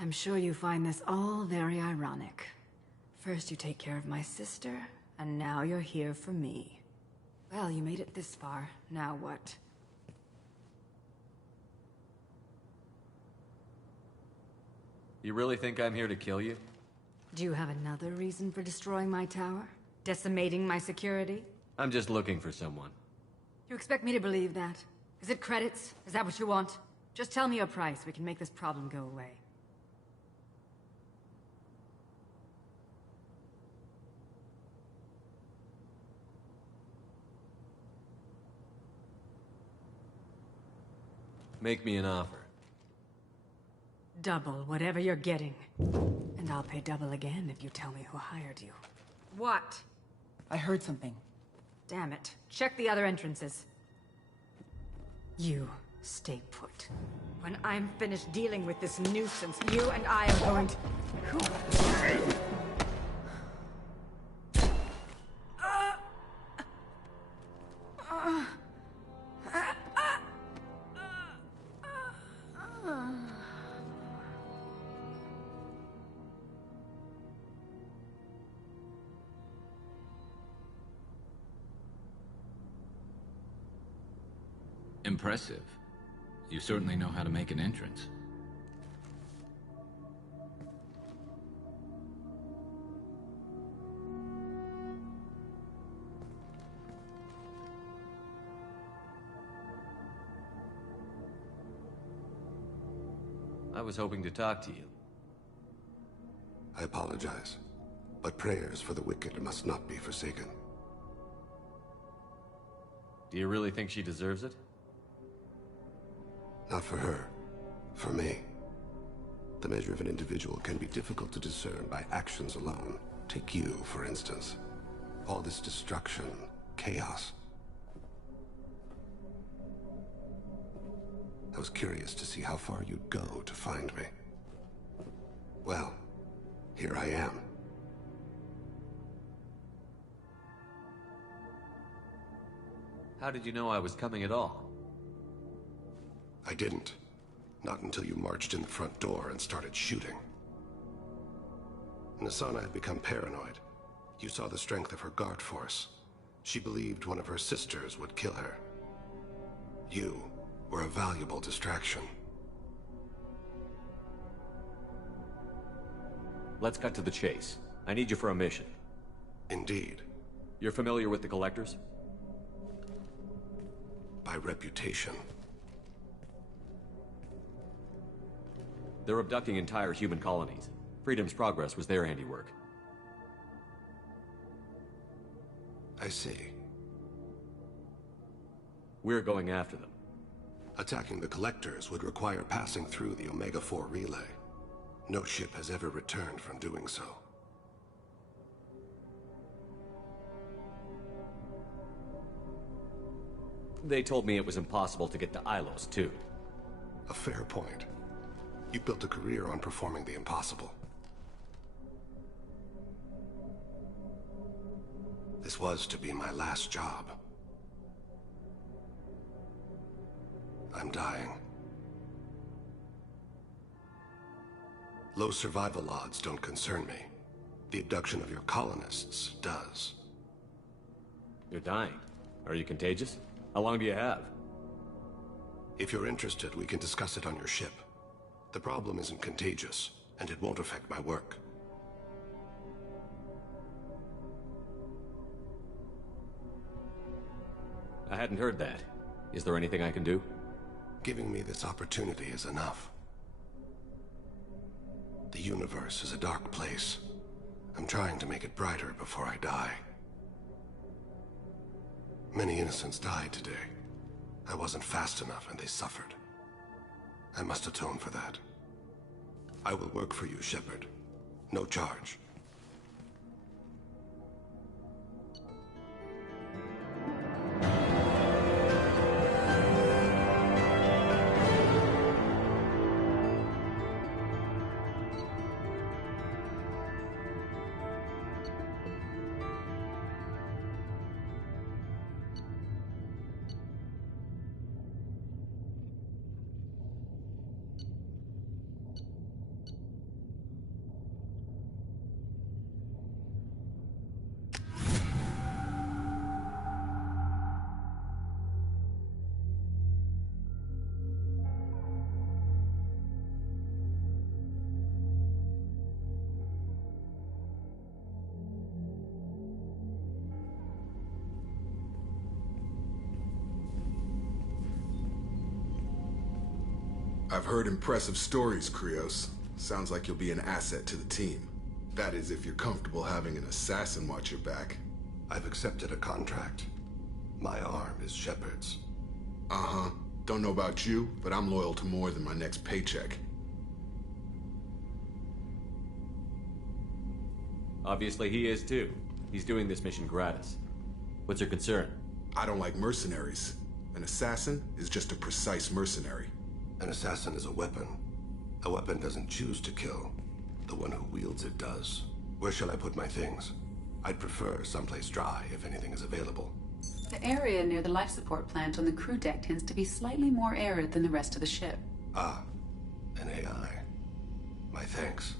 I'm sure you find this all very ironic. First you take care of my sister, and now you're here for me. Well, you made it this far. Now what? You really think I'm here to kill you? Do you have another reason for destroying my tower? Decimating my security? I'm just looking for someone. You expect me to believe that? Is it credits? Is that what you want? Just tell me your price. We can make this problem go away. Make me an offer. Double whatever you're getting. And I'll pay double again if you tell me who hired you. What? I heard something. Damn it. Check the other entrances. You stay put. When I'm finished dealing with this nuisance, you and I are going to... Impressive. You certainly know how to make an entrance. I was hoping to talk to you. I apologize, but prayers for the wicked must not be forsaken. Do you really think she deserves it? Not for her. For me. The measure of an individual can be difficult to discern by actions alone. Take you, for instance. All this destruction, chaos. I was curious to see how far you'd go to find me. Well, here I am. How did you know I was coming at all? I didn't. Not until you marched in the front door and started shooting. Nasana had become paranoid. You saw the strength of her guard force. She believed one of her sisters would kill her. You were a valuable distraction. Let's cut to the chase. I need you for a mission. Indeed. You're familiar with the Collectors? By reputation. They're abducting entire human colonies. Freedom's Progress was their handiwork. I see. We're going after them. Attacking the Collectors would require passing through the Omega-4 relay. No ship has ever returned from doing so. They told me it was impossible to get to Ilos, too. A fair point. You built a career on performing the impossible. This was to be my last job. I'm dying. Low survival odds don't concern me. The abduction of your colonists does. You're dying. Are you contagious? How long do you have? If you're interested, we can discuss it on your ship. The problem isn't contagious, and it won't affect my work. I hadn't heard that. Is there anything I can do? Giving me this opportunity is enough. The universe is a dark place. I'm trying to make it brighter before I die. Many innocents died today. I wasn't fast enough and they suffered. I must atone for that. I will work for you, Shepard. No charge. I've heard impressive stories, Krios. Sounds like you'll be an asset to the team. That is, if you're comfortable having an assassin watch your back. I've accepted a contract. My arm is Shepard's. Uh-huh. Don't know about you, but I'm loyal to more than my next paycheck. Obviously he is too. He's doing this mission gratis. What's your concern? I don't like mercenaries. An assassin is just a precise mercenary. An assassin is a weapon. A weapon doesn't choose to kill. The one who wields it does. Where shall I put my things? I'd prefer someplace dry if anything is available. The area near the life support plant on the crew deck tends to be slightly more arid than the rest of the ship. Ah, an AI. My thanks.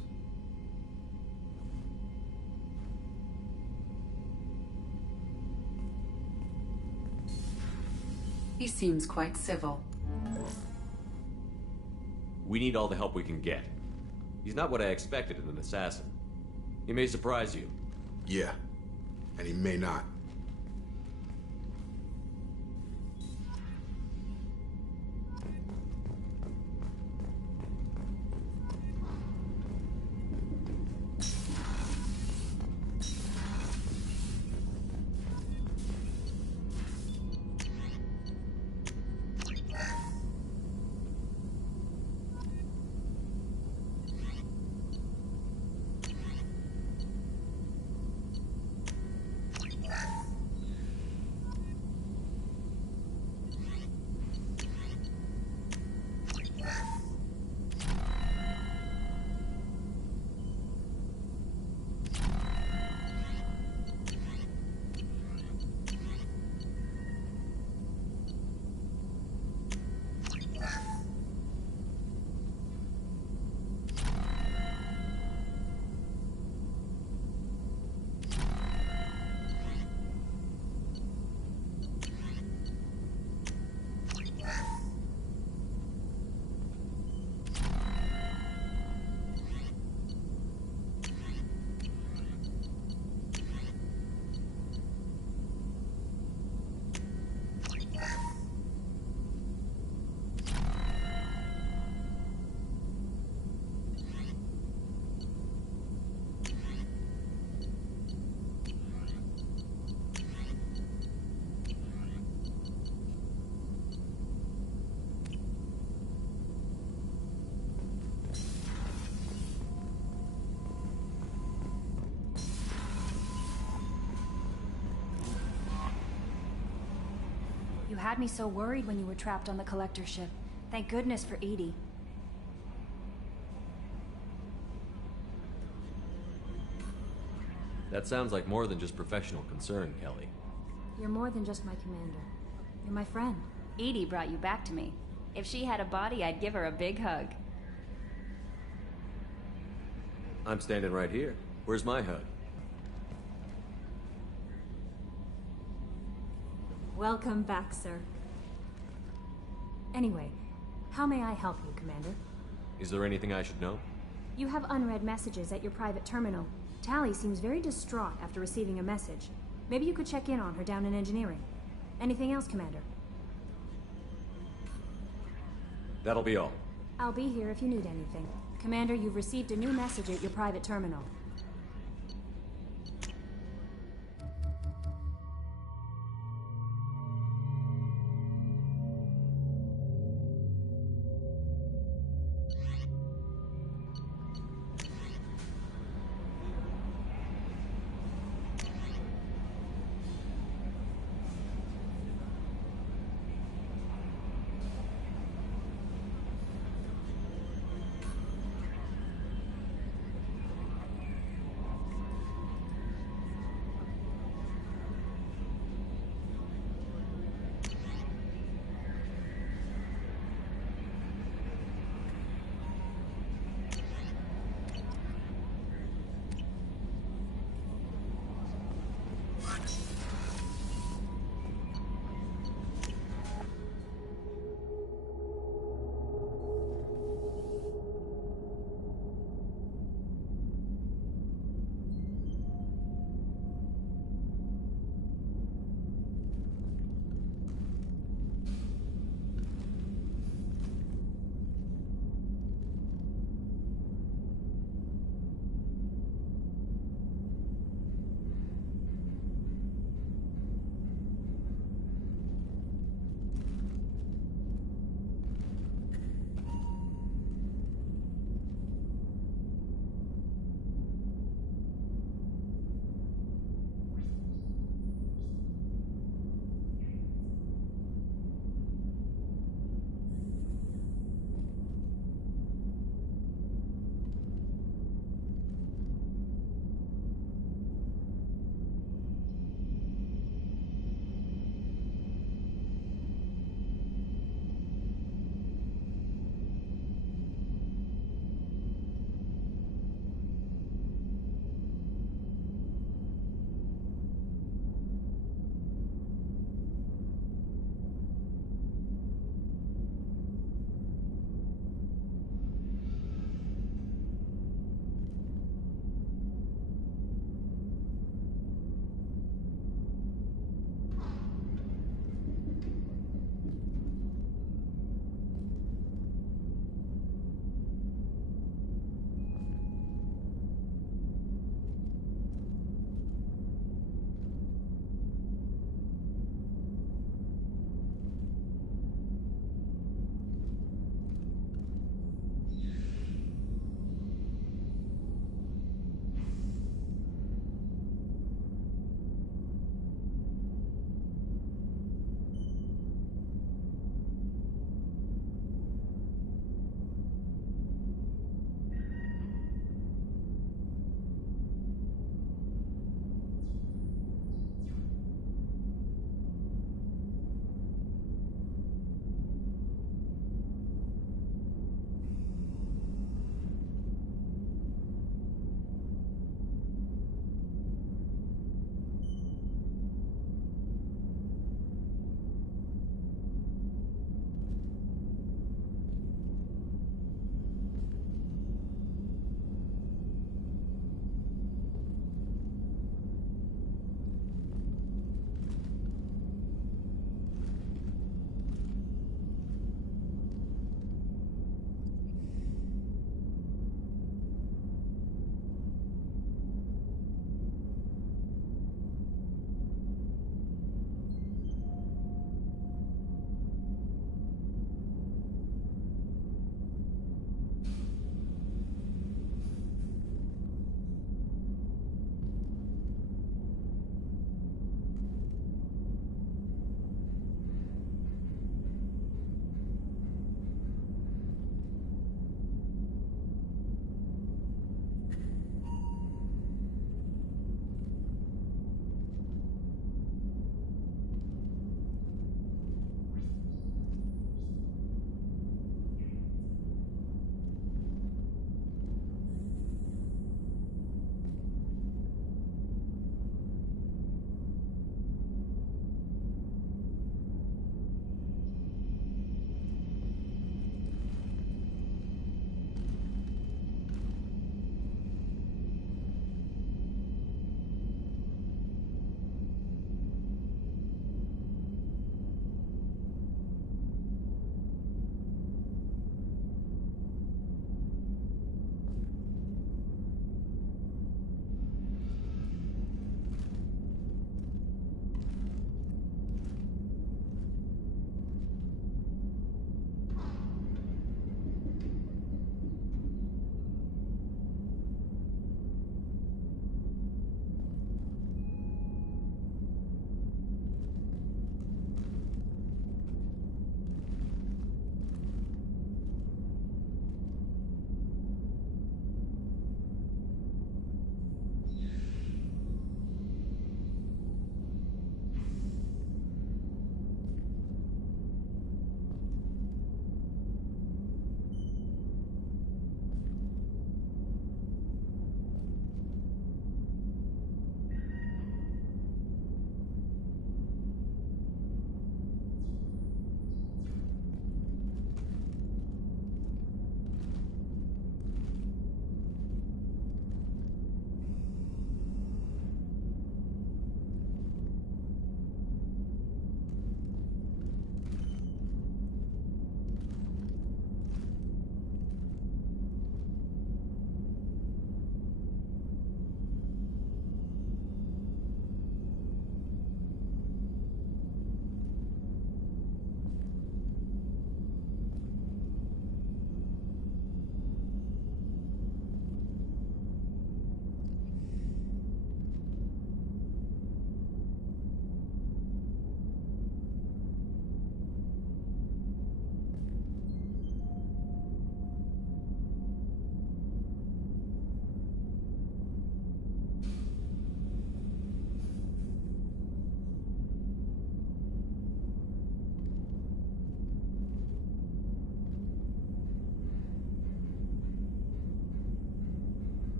He seems quite civil. We need all the help we can get. He's not what I expected in an assassin. He may surprise you. Yeah, and he may not. You had me so worried when you were trapped on the collector ship. Thank goodness for Edie. That sounds like more than just professional concern, Kelly. You're more than just my commander. You're my friend. Edie brought you back to me. If she had a body, I'd give her a big hug. I'm standing right here. Where's my hug? Welcome back, sir. Anyway, how may I help you, Commander? Is there anything I should know? You have unread messages at your private terminal. Tally seems very distraught after receiving a message. Maybe you could check in on her down in engineering. Anything else, Commander? That'll be all. I'll be here if you need anything. Commander, you've received a new message at your private terminal.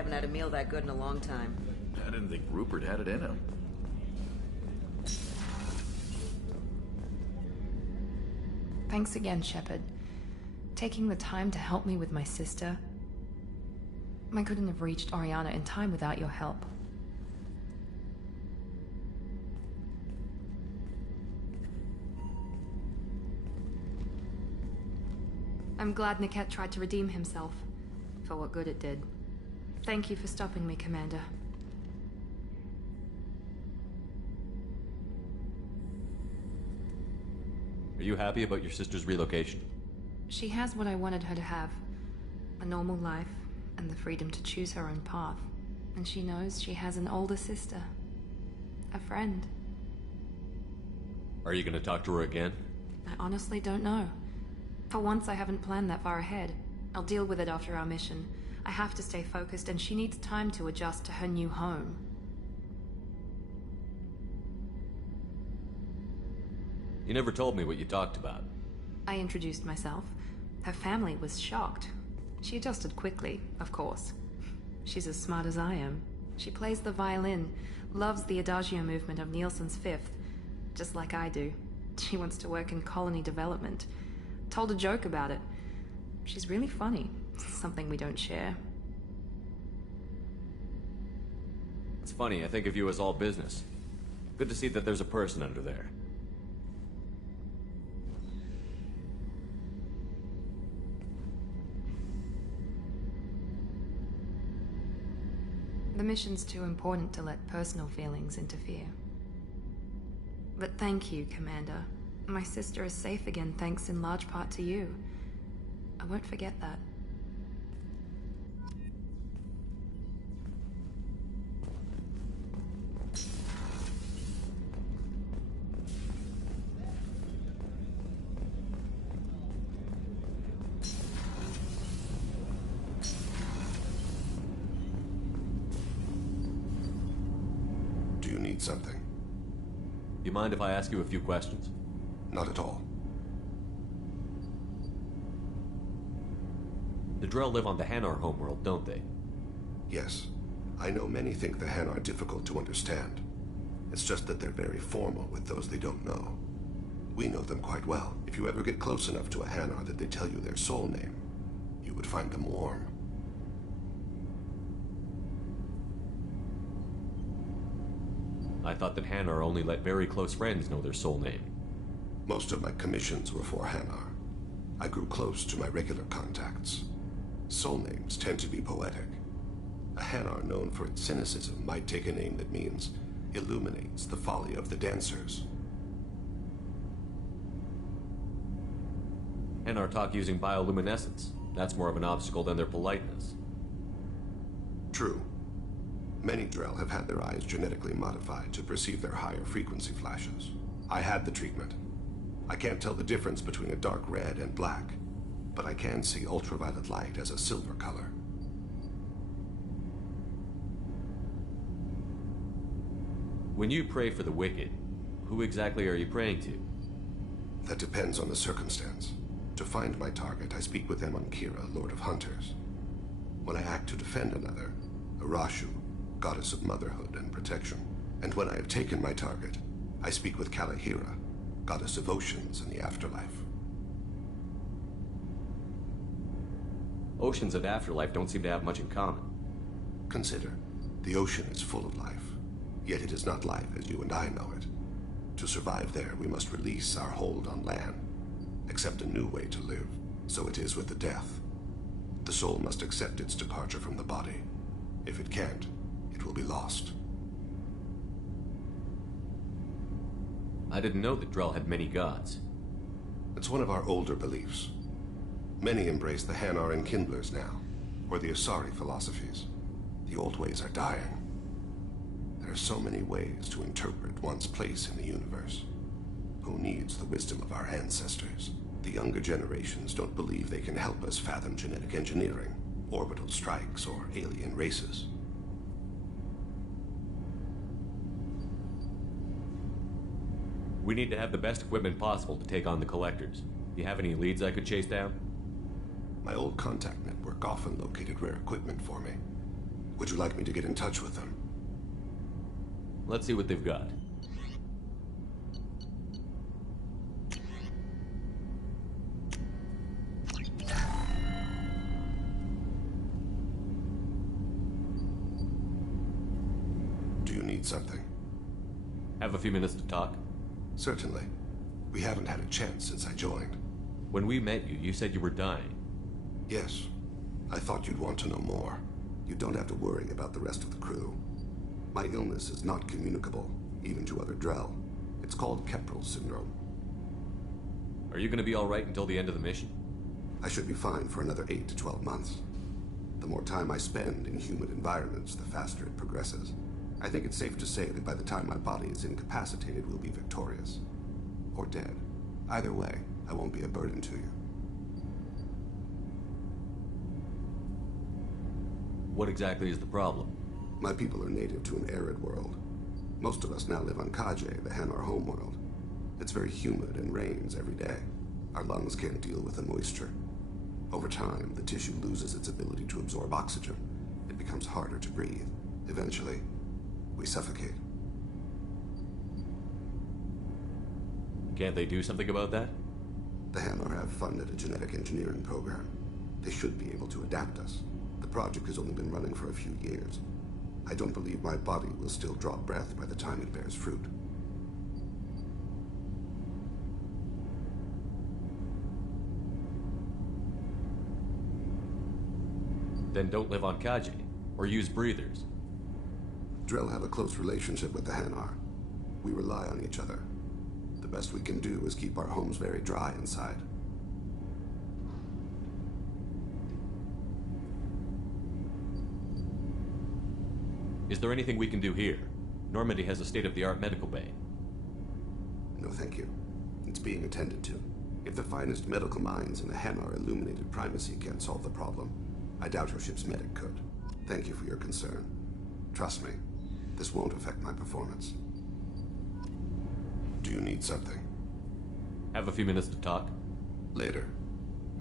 haven't had a meal that good in a long time. I didn't think Rupert had it in him. Thanks again, Shepard. Taking the time to help me with my sister. I couldn't have reached Oriana in time without your help. I'm glad Niket tried to redeem himself, for what good it did. Thank you for stopping me, Commander. Are you happy about your sister's relocation? She has what I wanted her to have. A normal life, and the freedom to choose her own path. And she knows she has an older sister. A friend. Are you gonna talk to her again? I honestly don't know. For once, I haven't planned that far ahead. I'll deal with it after our mission. I have to stay focused, and she needs time to adjust to her new home. You never told me what you talked about. I introduced myself. Her family was shocked. She adjusted quickly, of course. She's as smart as I am. She plays the violin, loves the adagio movement of Nielsen's Fifth, just like I do. She wants to work in colony development. Told a joke about it. She's really funny. Something we don't share. It's funny, I think of you as all business. Good to see that there's a person under there. The mission's too important to let personal feelings interfere. But thank you, Commander. My sister is safe again thanks in large part to you. I won't forget that. Do you need something? You mind if I ask you a few questions? Not at all. The Drell live on the Hanar homeworld, don't they? Yes. I know many think the Hanar are difficult to understand. It's just that they're very formal with those they don't know. We know them quite well. If you ever get close enough to a Hanar that they tell you their soul name, you would find them warm. I thought that Hanar only let very close friends know their soul name. Most of my commissions were for Hanar. I grew close to my regular contacts. Soul names tend to be poetic. A Hanar known for its cynicism might take a name that means illuminates the folly of the dancers. Hanar talk using bioluminescence. That's more of an obstacle than their politeness. True. Many Drell have had their eyes genetically modified to perceive their higher frequency flashes. I had the treatment. I can't tell the difference between a dark red and black, but I can see ultraviolet light as a silver color. When you pray for the wicked, who exactly are you praying to? That depends on the circumstance. To find my target, I speak with Kira, Lord of Hunters. When I act to defend another, Arashu, Goddess of Motherhood and Protection. And when I have taken my target, I speak with Kalahira, Goddess of Oceans and the Afterlife. Oceans and afterlife don't seem to have much in common. Consider, the ocean is full of life, yet it is not life as you and I know it. To survive there, we must release our hold on land, accept a new way to live. So it is with the death. The soul must accept its departure from the body. If it can't, it will be lost. I didn't know that Drell had many gods. It's one of our older beliefs. Many embrace the Hanar and Kindlers now, or the Asari philosophies. The old ways are dying. There are so many ways to interpret one's place in the universe. Who needs the wisdom of our ancestors? The younger generations don't believe they can help us fathom genetic engineering, orbital strikes, or alien races. We need to have the best equipment possible to take on the Collectors. Do you have any leads I could chase down? My old contact network often located rare equipment for me. Would you like me to get in touch with them? Let's see what they've got. Do you need something? Have a few minutes to talk? Certainly. We haven't had a chance since I joined. When we met you, you said you were dying. Yes. I thought you'd want to know more. You don't have to worry about the rest of the crew. My illness is not communicable, even to other Drell. It's called Keprel syndrome. Are you going to be alright until the end of the mission? I should be fine for another 8 to 12 months. The more time I spend in humid environments, the faster it progresses. I think it's safe to say that by the time my body is incapacitated, we'll be victorious. Or dead. Either way, I won't be a burden to you. What exactly is the problem? My people are native to an arid world. Most of us now live on Kaje, the Hanar homeworld. It's very humid and rains every day. Our lungs can't deal with the moisture. Over time, the tissue loses its ability to absorb oxygen. It becomes harder to breathe. Eventually, we suffocate. Can't they do something about that? The Hanar have funded a genetic engineering program. They should be able to adapt us. The project has only been running for a few years. I don't believe my body will still draw breath by the time it bears fruit. Then don't live on Kaje, or use breathers. Drell have a close relationship with the Hanar. We rely on each other. The best we can do is keep our homes very dry inside. Is there anything we can do here? Normandy has a state-of-the-art medical bay. No, thank you. It's being attended to. If the finest medical minds in the Hanar illuminated primacy can't solve the problem, I doubt your ship's medic could. Thank you for your concern. Trust me, this won't affect my performance. Do you need something? Have a few minutes to talk? Later.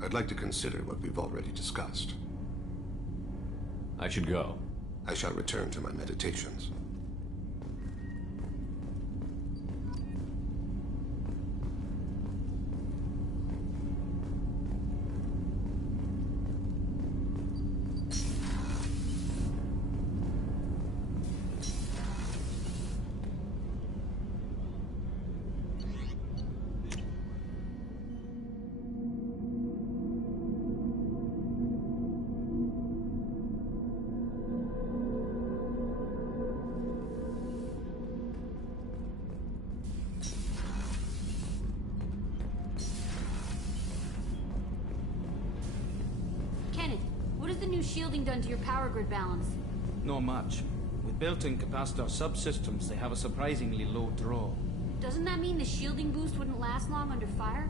I'd like to consider what we've already discussed. I should go. I shall return to my meditations. Shielding done to your power grid balance? Not much. With built-in capacitor subsystems, they have a surprisingly low draw. Doesn't that mean the shielding boost wouldn't last long under fire?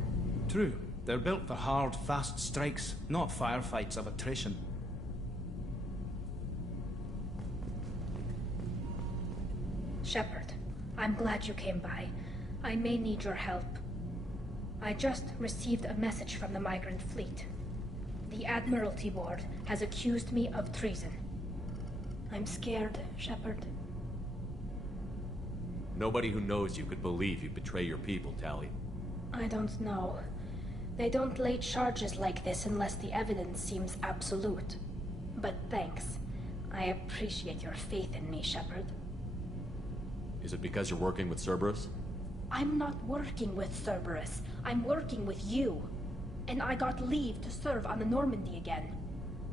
True. They're built for hard, fast strikes, not firefights of attrition. Shepard, I'm glad you came by. I may need your help. I just received a message from the migrant fleet. The Admiralty Board has accused me of treason. I'm scared, Shepard. Nobody who knows you could believe you betray your people, Tali. I don't know. They don't lay charges like this unless the evidence seems absolute. But thanks. I appreciate your faith in me, Shepard. Is it because you're working with Cerberus? I'm not working with Cerberus. I'm working with you. And I got leave to serve on the Normandy again.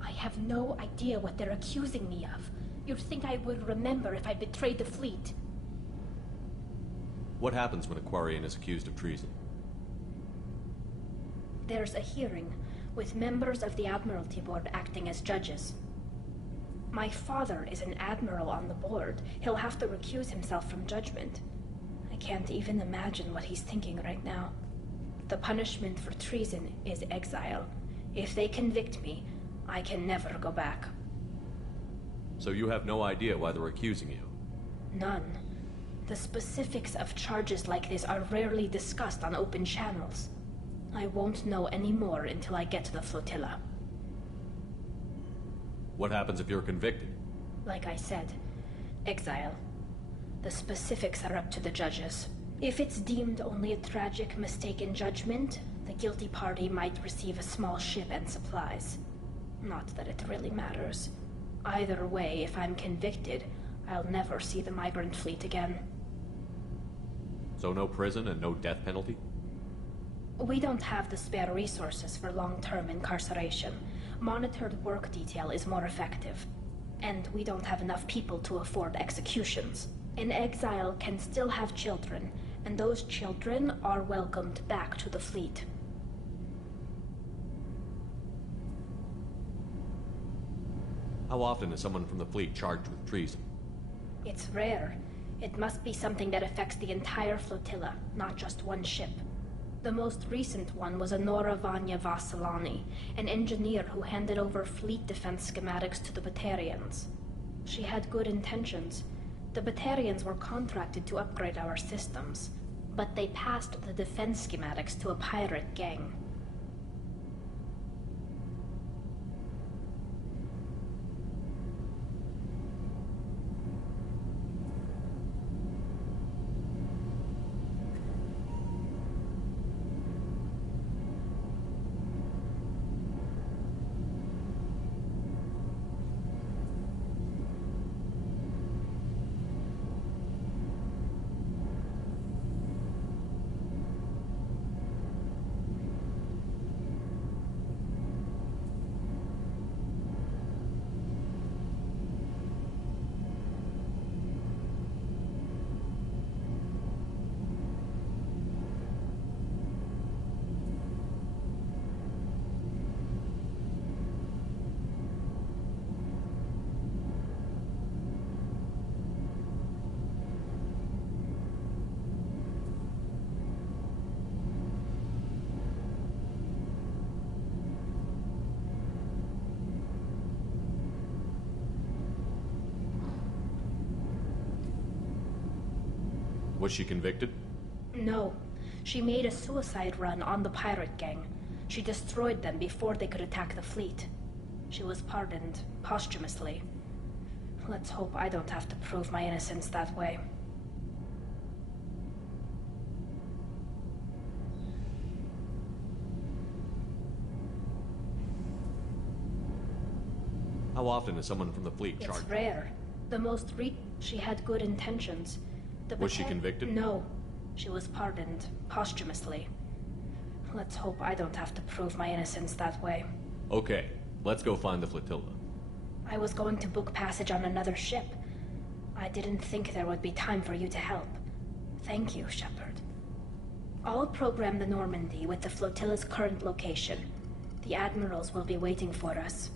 I have no idea what they're accusing me of. You'd think I would remember if I betrayed the fleet. What happens when a Quarian is accused of treason? There's a hearing, with members of the Admiralty Board acting as judges. My father is an admiral on the board. He'll have to recuse himself from judgment. I can't even imagine what he's thinking right now. The punishment for treason is exile. If they convict me, I can never go back. So you have no idea why they're accusing you? None. The specifics of charges like this are rarely discussed on open channels. I won't know any more until I get to the flotilla. What happens if you're convicted? Like I said, exile. The specifics are up to the judges. If it's deemed only a tragic mistake in judgment, the guilty party might receive a small ship and supplies. Not that it really matters. Either way, if I'm convicted, I'll never see the migrant fleet again. So no prison and no death penalty? We don't have the spare resources for long-term incarceration. Monitored work detail is more effective. And we don't have enough people to afford executions. An exile can still have children, and those children are welcomed back to the fleet. How often is someone from the fleet charged with treason? It's rare. It must be something that affects the entire flotilla, not just one ship. The most recent one was Anora Vanya Vassilani, an engineer who handed over fleet defense schematics to the Batarians. She had good intentions. The Batarians were contracted to upgrade our systems, but they passed the defense schematics to a pirate gang. Was she convicted? No. She made a suicide run on the pirate gang. She destroyed them before they could attack the fleet. She was pardoned posthumously. Let's hope I don't have to prove my innocence that way. How often is someone from the fleet charged? It's rare. The most she had good intentions. Was she convicted? No. She was pardoned posthumously. Let's hope I don't have to prove my innocence that way. Okay, let's go find the flotilla. I was going to book passage on another ship. I didn't think there would be time for you to help. Thank you, Shepard. I'll program the Normandy with the flotilla's current location. The admirals will be waiting for us.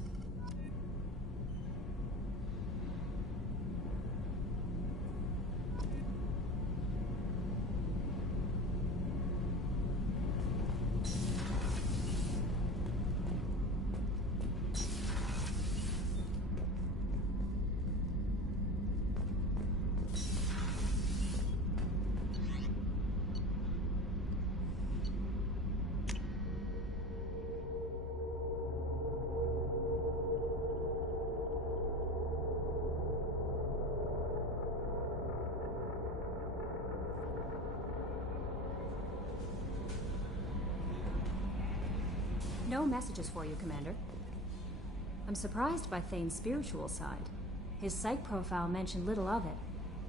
No messages for you, Commander. I'm surprised by Thane's spiritual side. His psych profile mentioned little of it,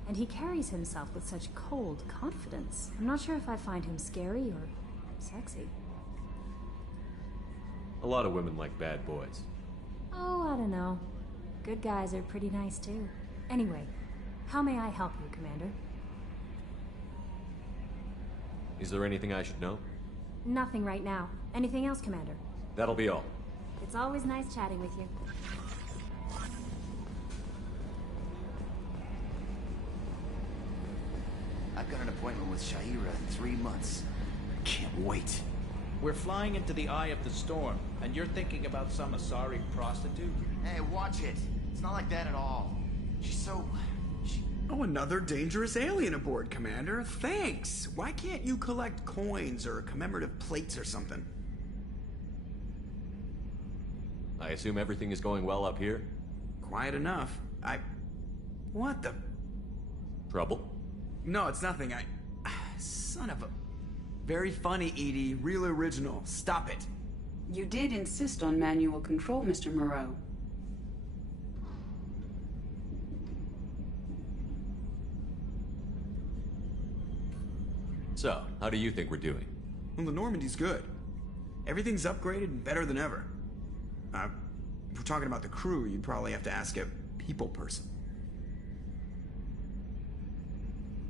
and he carries himself with such cold confidence. I'm not sure if I find him scary or sexy. A lot of women like bad boys. Oh, I don't know. Good guys are pretty nice too. Anyway, how may I help you, Commander? Is there anything I should know? Nothing right now. Anything else, Commander? That'll be all. It's always nice chatting with you. I've got an appointment with Shaira in 3 months. Can't wait. We're flying into the eye of the storm, and you're thinking about some Asari prostitute? Hey, watch it. It's not like that at all. She's so... Oh, another dangerous alien aboard, Commander. Thanks. Why can't you collect coins or commemorative plates or something? I assume everything is going well up here? Quiet enough. What the? Trouble? No, it's nothing. Son of a... Very funny, Edie. Real original. Stop it. You did insist on manual control, Mr. Moreau. So, how do you think we're doing? Well, the Normandy's good. Everything's upgraded and better than ever. If we're talking about the crew, you'd probably have to ask a people person.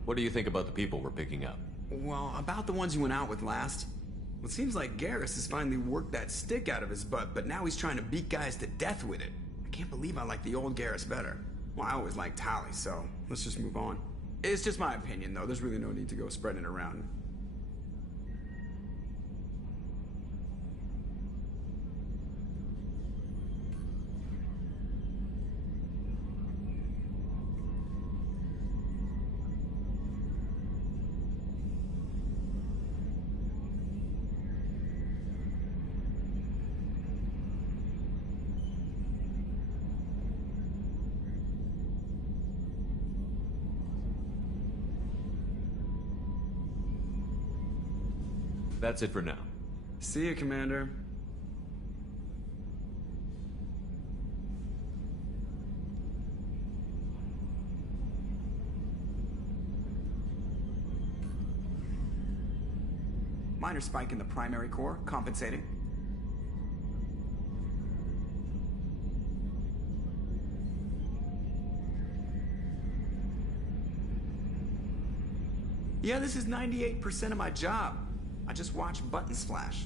What do you think about the people we're picking up? Well, about the ones you went out with last. Well, it seems like Garrus has finally worked that stick out of his butt, but now he's trying to beat guys to death with it. I can't believe I like the old Garrus better. Well, I always liked Tali, so let's just move on. It's just my opinion, though. There's really no need to go spreading it around. That's it for now. See you, Commander. Minor spike in the primary core, compensating. Yeah, this is 98% of my job. I just watch buttons flash.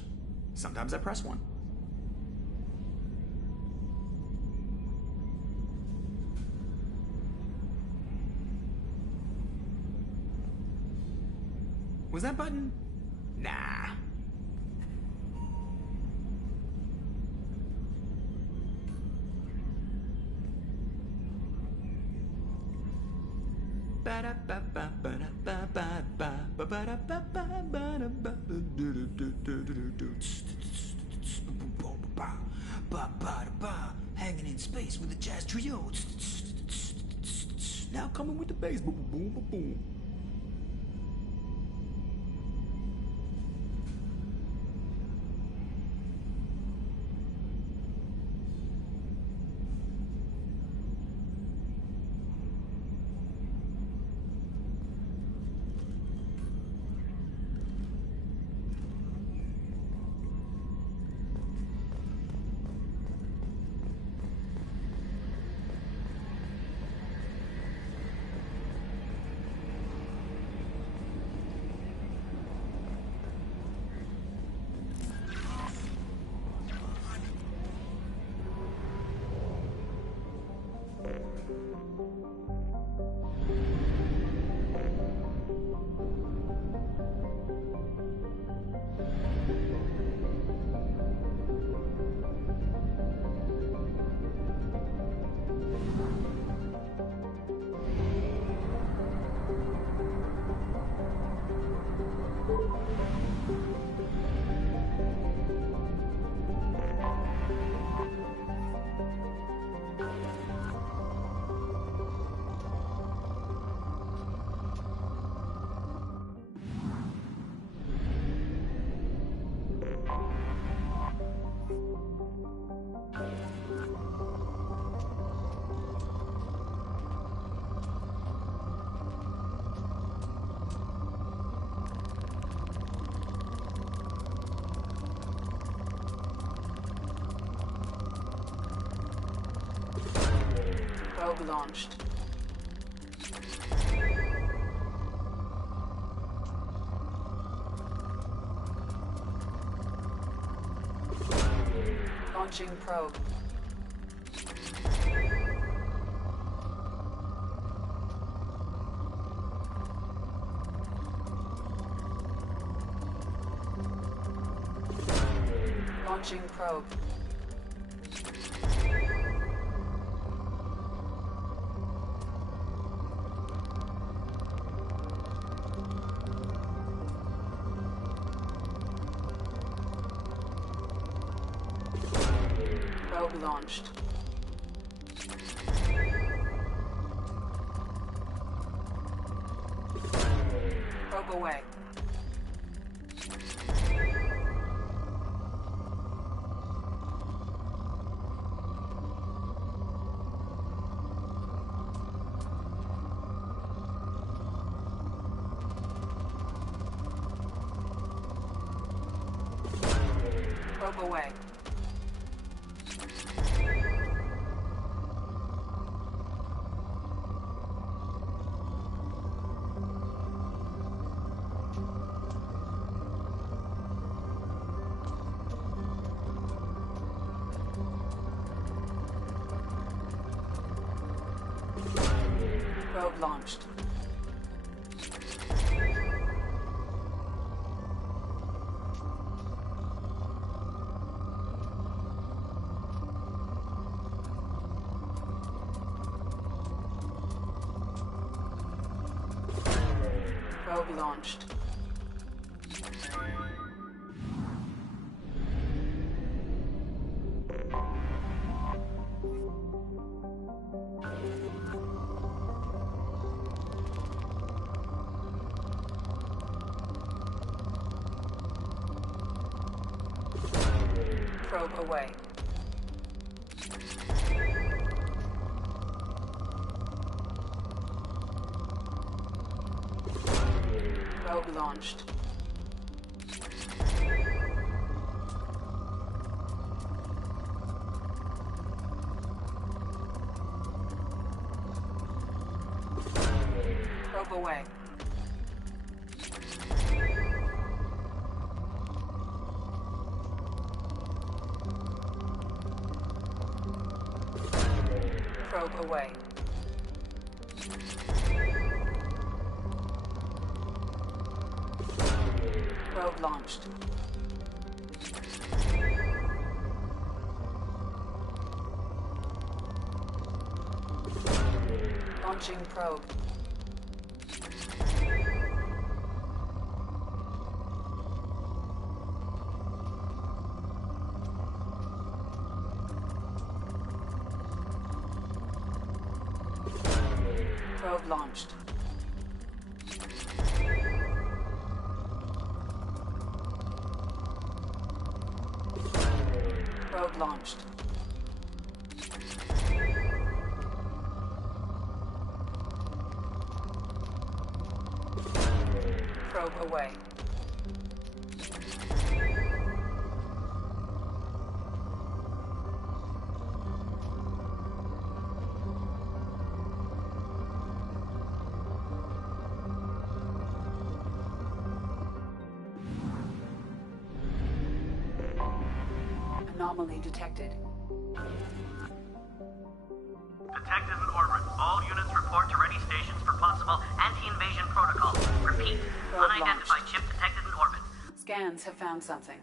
Sometimes I press one. Was that button? Nah. Hanging in space with a jazz trio. Now coming with the bass. Boom, boom, boom, boom. Probe launched. Launching probe. Launching probe. Probe launched. away. Probe away. Probe launched. Probe launched. Probe away. Probe launched. Probe away. Probe away. Probe launched. Launching probe. Probe launched. Probe launched. Probe away. Anomaly detected. Detected in orbit. All units report to ready stations for possible anti-invasion protocol. Repeat. Probe Unidentified launched. ship detected in orbit. Scans have found something.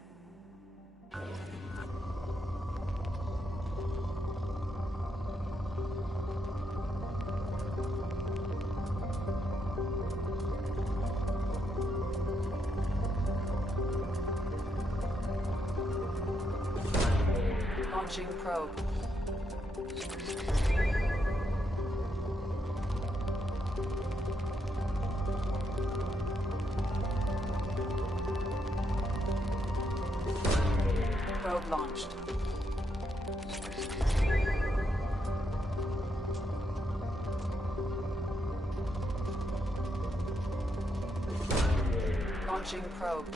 Launching probe. Probe launched. Launching probe.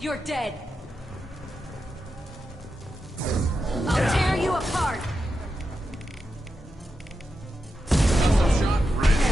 You're dead. I'll tear you apart. Shot ready.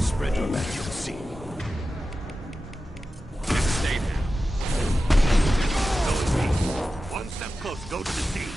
Spread your magic to see. Stay there. Go in peace. One step close. Go to the sea.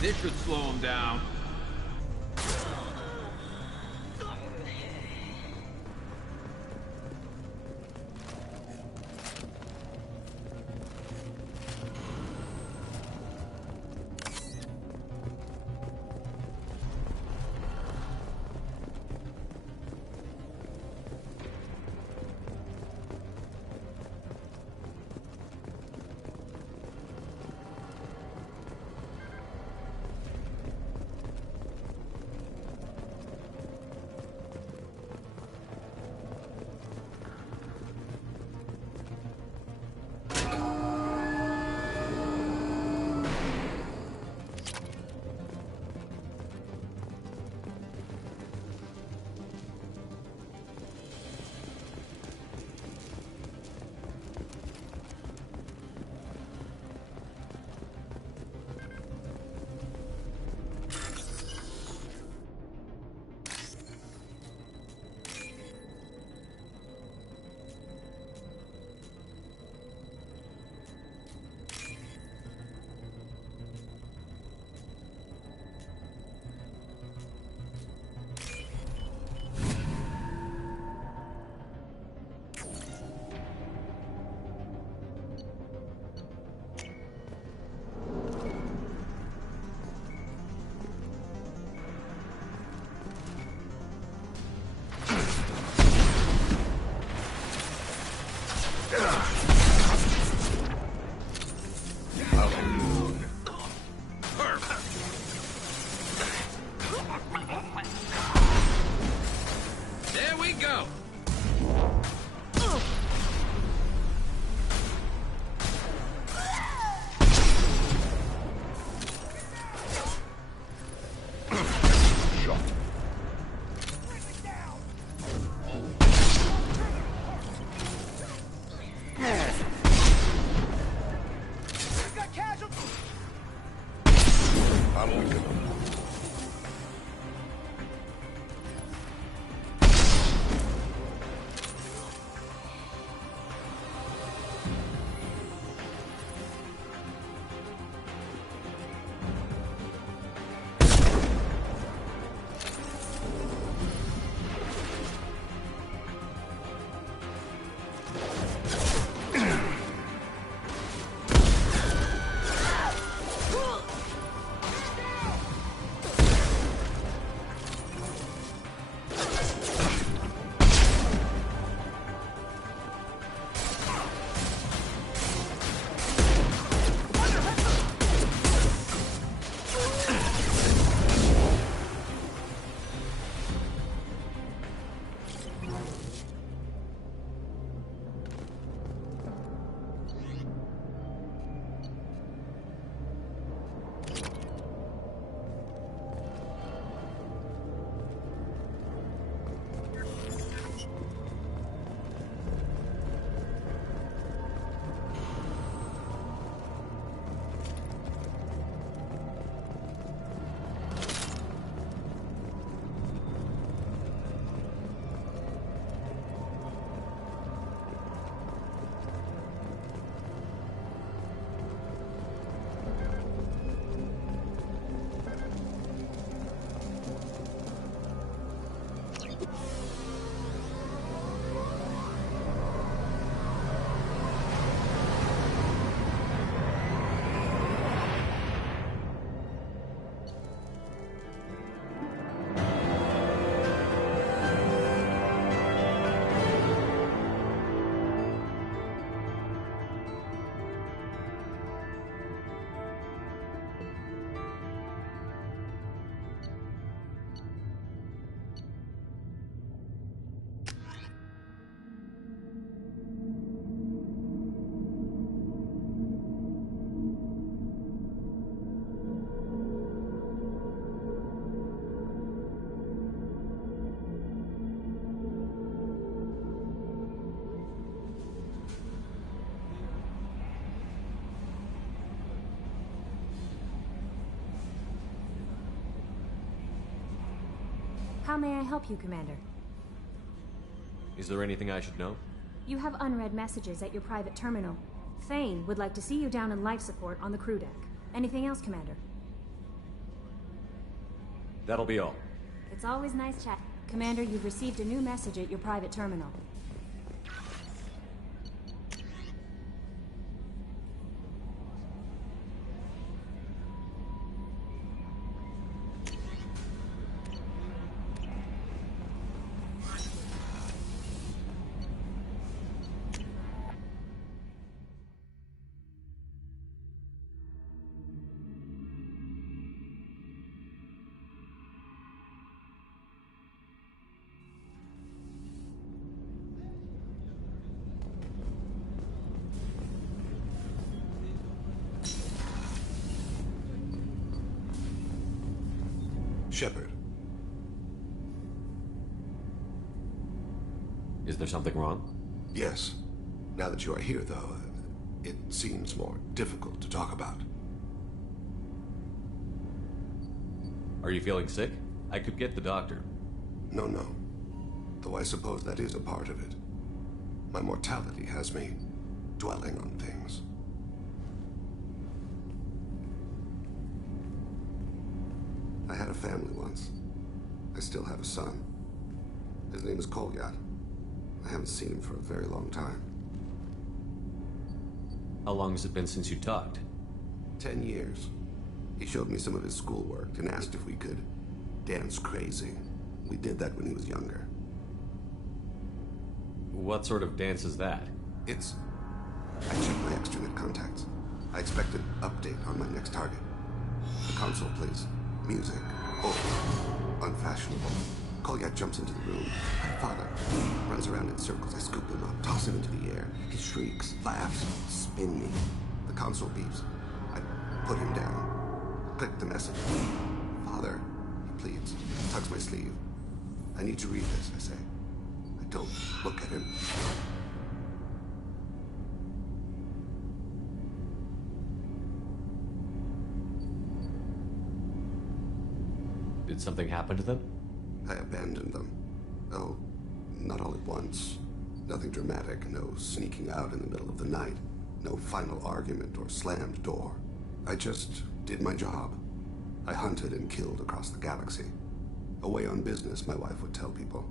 This should slow him down. How may I help you, Commander? Is there anything I should know? You have unread messages at your private terminal. Thane would like to see you down in life support on the crew deck. Anything else, Commander? That'll be all. It's always nice chat. Commander, you've received a new message at your private terminal. Shepard. Is there something wrong? Yes. Now that you are here, though, it seems more difficult to talk about. Are you feeling sick? I could get the doctor. No. Though I suppose that is a part of it. My mortality has me dwelling on things. I had a family once. I still have a son. His name is Kolyat. I haven't seen him for a very long time. How long has it been since you talked? 10 years. He showed me some of his schoolwork and asked if we could dance crazy. We did that when he was younger. What sort of dance is that? I checked my extranet contacts. I expect an update on my next target. The console, please. Music. Old. Unfashionable. Kolyat jumps into the room. My father runs around in circles. I scoop him up, toss him into the air. He shrieks, laughs, spin me. The console beeps. I put him down. Click the message. Father, he pleads. Tugs my sleeve. I need to read this, I say. I don't look at him. Did something happen to them? I abandoned them. Oh, not all at once. Nothing dramatic, no sneaking out in the middle of the night. No final argument or slammed door. I just did my job. I hunted and killed across the galaxy. Away on business, my wife would tell people.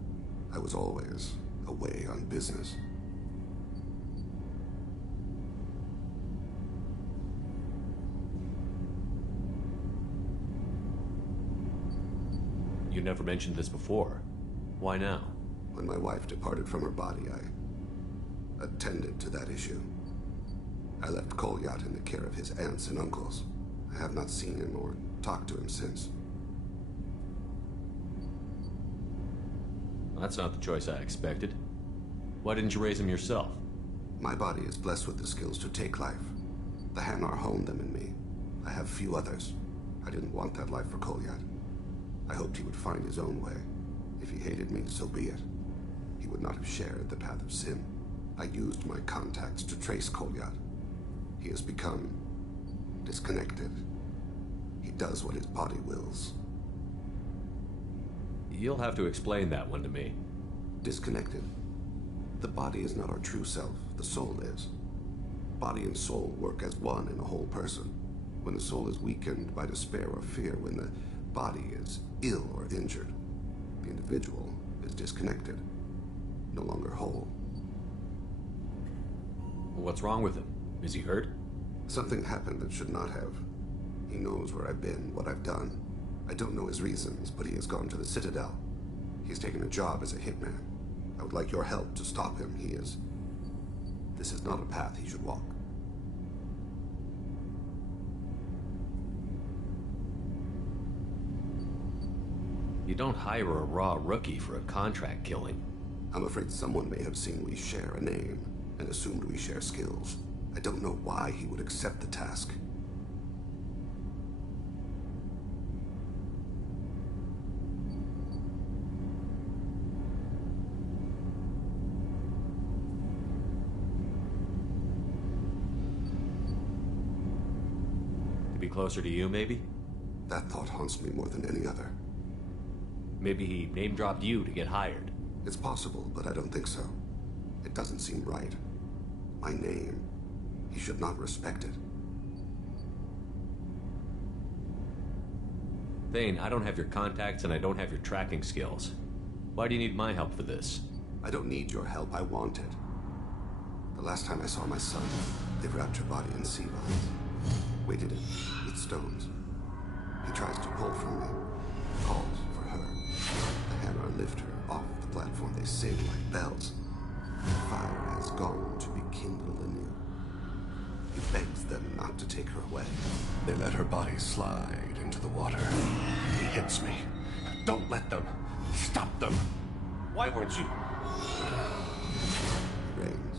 I was always away on business. You never mentioned this before. Why now? When my wife departed from her body, I attended to that issue. I left Kolyat in the care of his aunts and uncles. I have not seen him or talked to him since. That's not the choice I expected. Why didn't you raise him yourself? My body is blessed with the skills to take life. The Hanar honed them in me. I have few others. I didn't want that life for Kolyat. I hoped he would find his own way. If he hated me, so be it. He would not have shared the path of sin. I used my contacts to trace Kolyat. He has become disconnected. He does what his body wills. You'll have to explain that one to me. Disconnected. The body is not our true self, the soul is. Body and soul work as one in a whole person. When the soul is weakened by despair or fear, when the body is ill or injured, the individual is disconnected, no longer whole. What's wrong with him? Is he hurt? Something happened that should not have. He knows where I've been, what I've done. I don't know his reasons, but he has gone to the Citadel. He's taken a job as a hitman. I would like your help to stop him. This is not a path he should walk. You don't hire a raw rookie for a contract killing. I'm afraid someone may have seen we share a name and assumed we share skills. I don't know why he would accept the task. To be closer to you, maybe? That thought haunts me more than any other. Maybe he name-dropped you to get hired. It's possible, but I don't think so. It doesn't seem right. My name. He should not respect it. Thane, I don't have your contacts and I don't have your tracking skills. Why do you need my help for this? I don't need your help. I want it. The last time I saw my son, they wrapped your body in sea vines, weighted it with stones. He tries to pull from me, calls for her. The hammer lift her off the platform. They sing like bells. The fire has gone to be kindled anew. He begs them not to take her away. They let her body slide into the water. He hits me. Don't let them. Stop them. Why weren't you? It rains.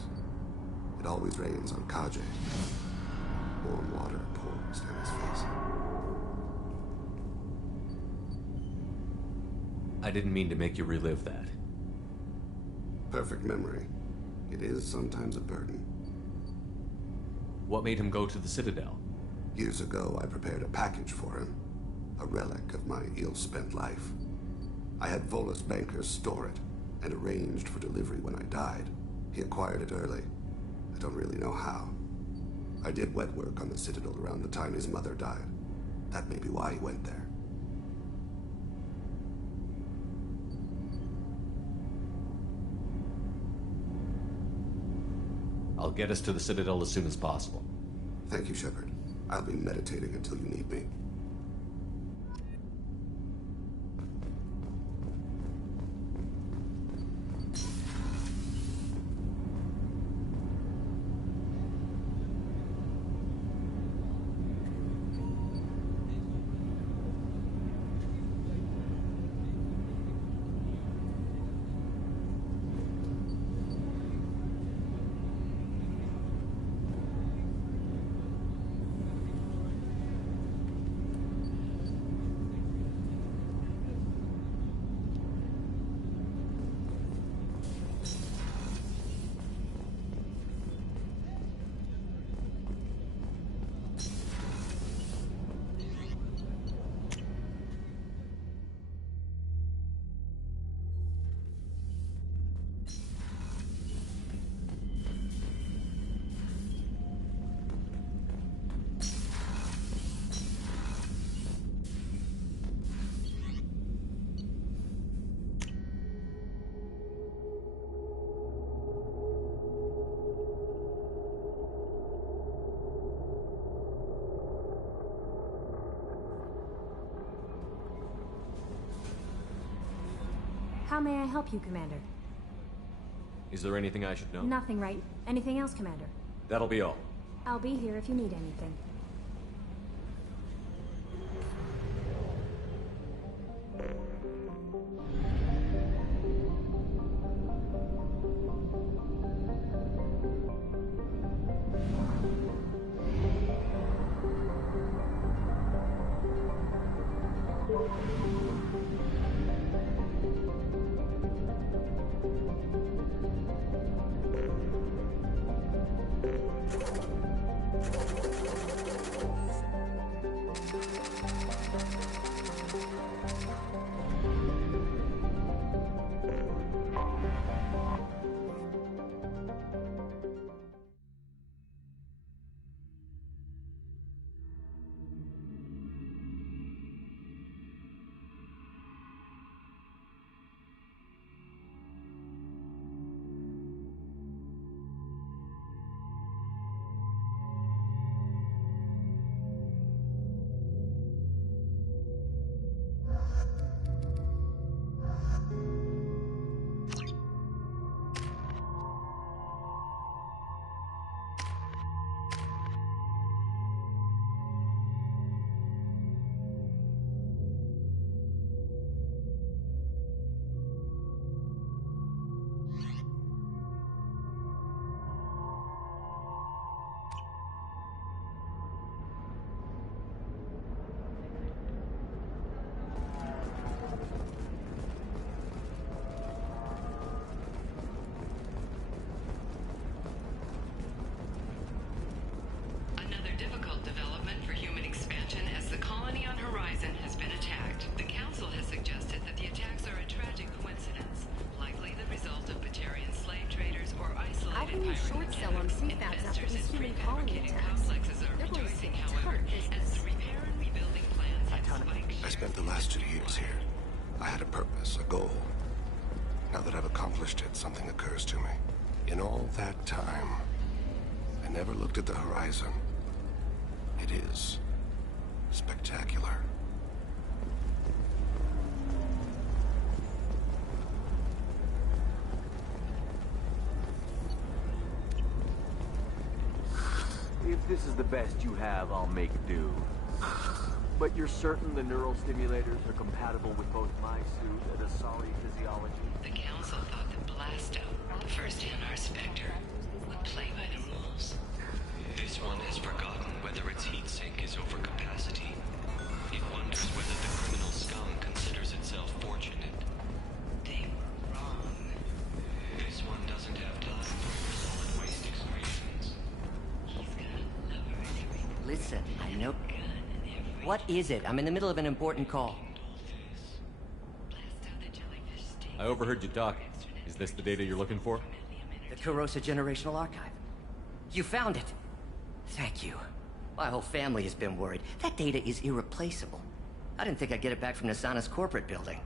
It always rains on Kaje. Warm water pours down his face. I didn't mean to make you relive that. Perfect memory. It is sometimes a burden. What made him go to the Citadel? Years ago, I prepared a package for him. A relic of my ill-spent life. I had Volus bankers store it, and arranged for delivery when I died. He acquired it early. I don't really know how. I did wet work on the Citadel around the time his mother died. That may be why he went there. I'll get us to the Citadel as soon as possible. Thank you, Shepard. I'll be meditating until you need me. How may I help you, Commander? Is there anything I should know? Nothing, right? Anything else, Commander? That'll be all. I'll be here if you need anything. short sell on prefabs after these human colony attacks. They're going to see a ton of business. I spent the last 2 years here. I had a purpose, a goal. Now that I've accomplished it, something occurs to me. In all that time, I never looked at the horizon. It is spectacular. If this is the best you have, I'll make do. But you're certain the neural stimulators are compatible with both my suit and Asari physiology? The Council thought the Blasto, the first NR Spectre, would play by the rules. This one has forgotten whether its heatsink is over capacity. It wonders whether the criminal scum considers itself fortunate. They were wrong. This one doesn't have time for your solid waste excretions. Listen, I know... What is it? I'm in the middle of an important call. I overheard you talking. Is this the data you're looking for? The Kurosa Generational Archive. You found it. Thank you. My whole family has been worried. That data is irreplaceable. I didn't think I'd get it back from Nasana's corporate building.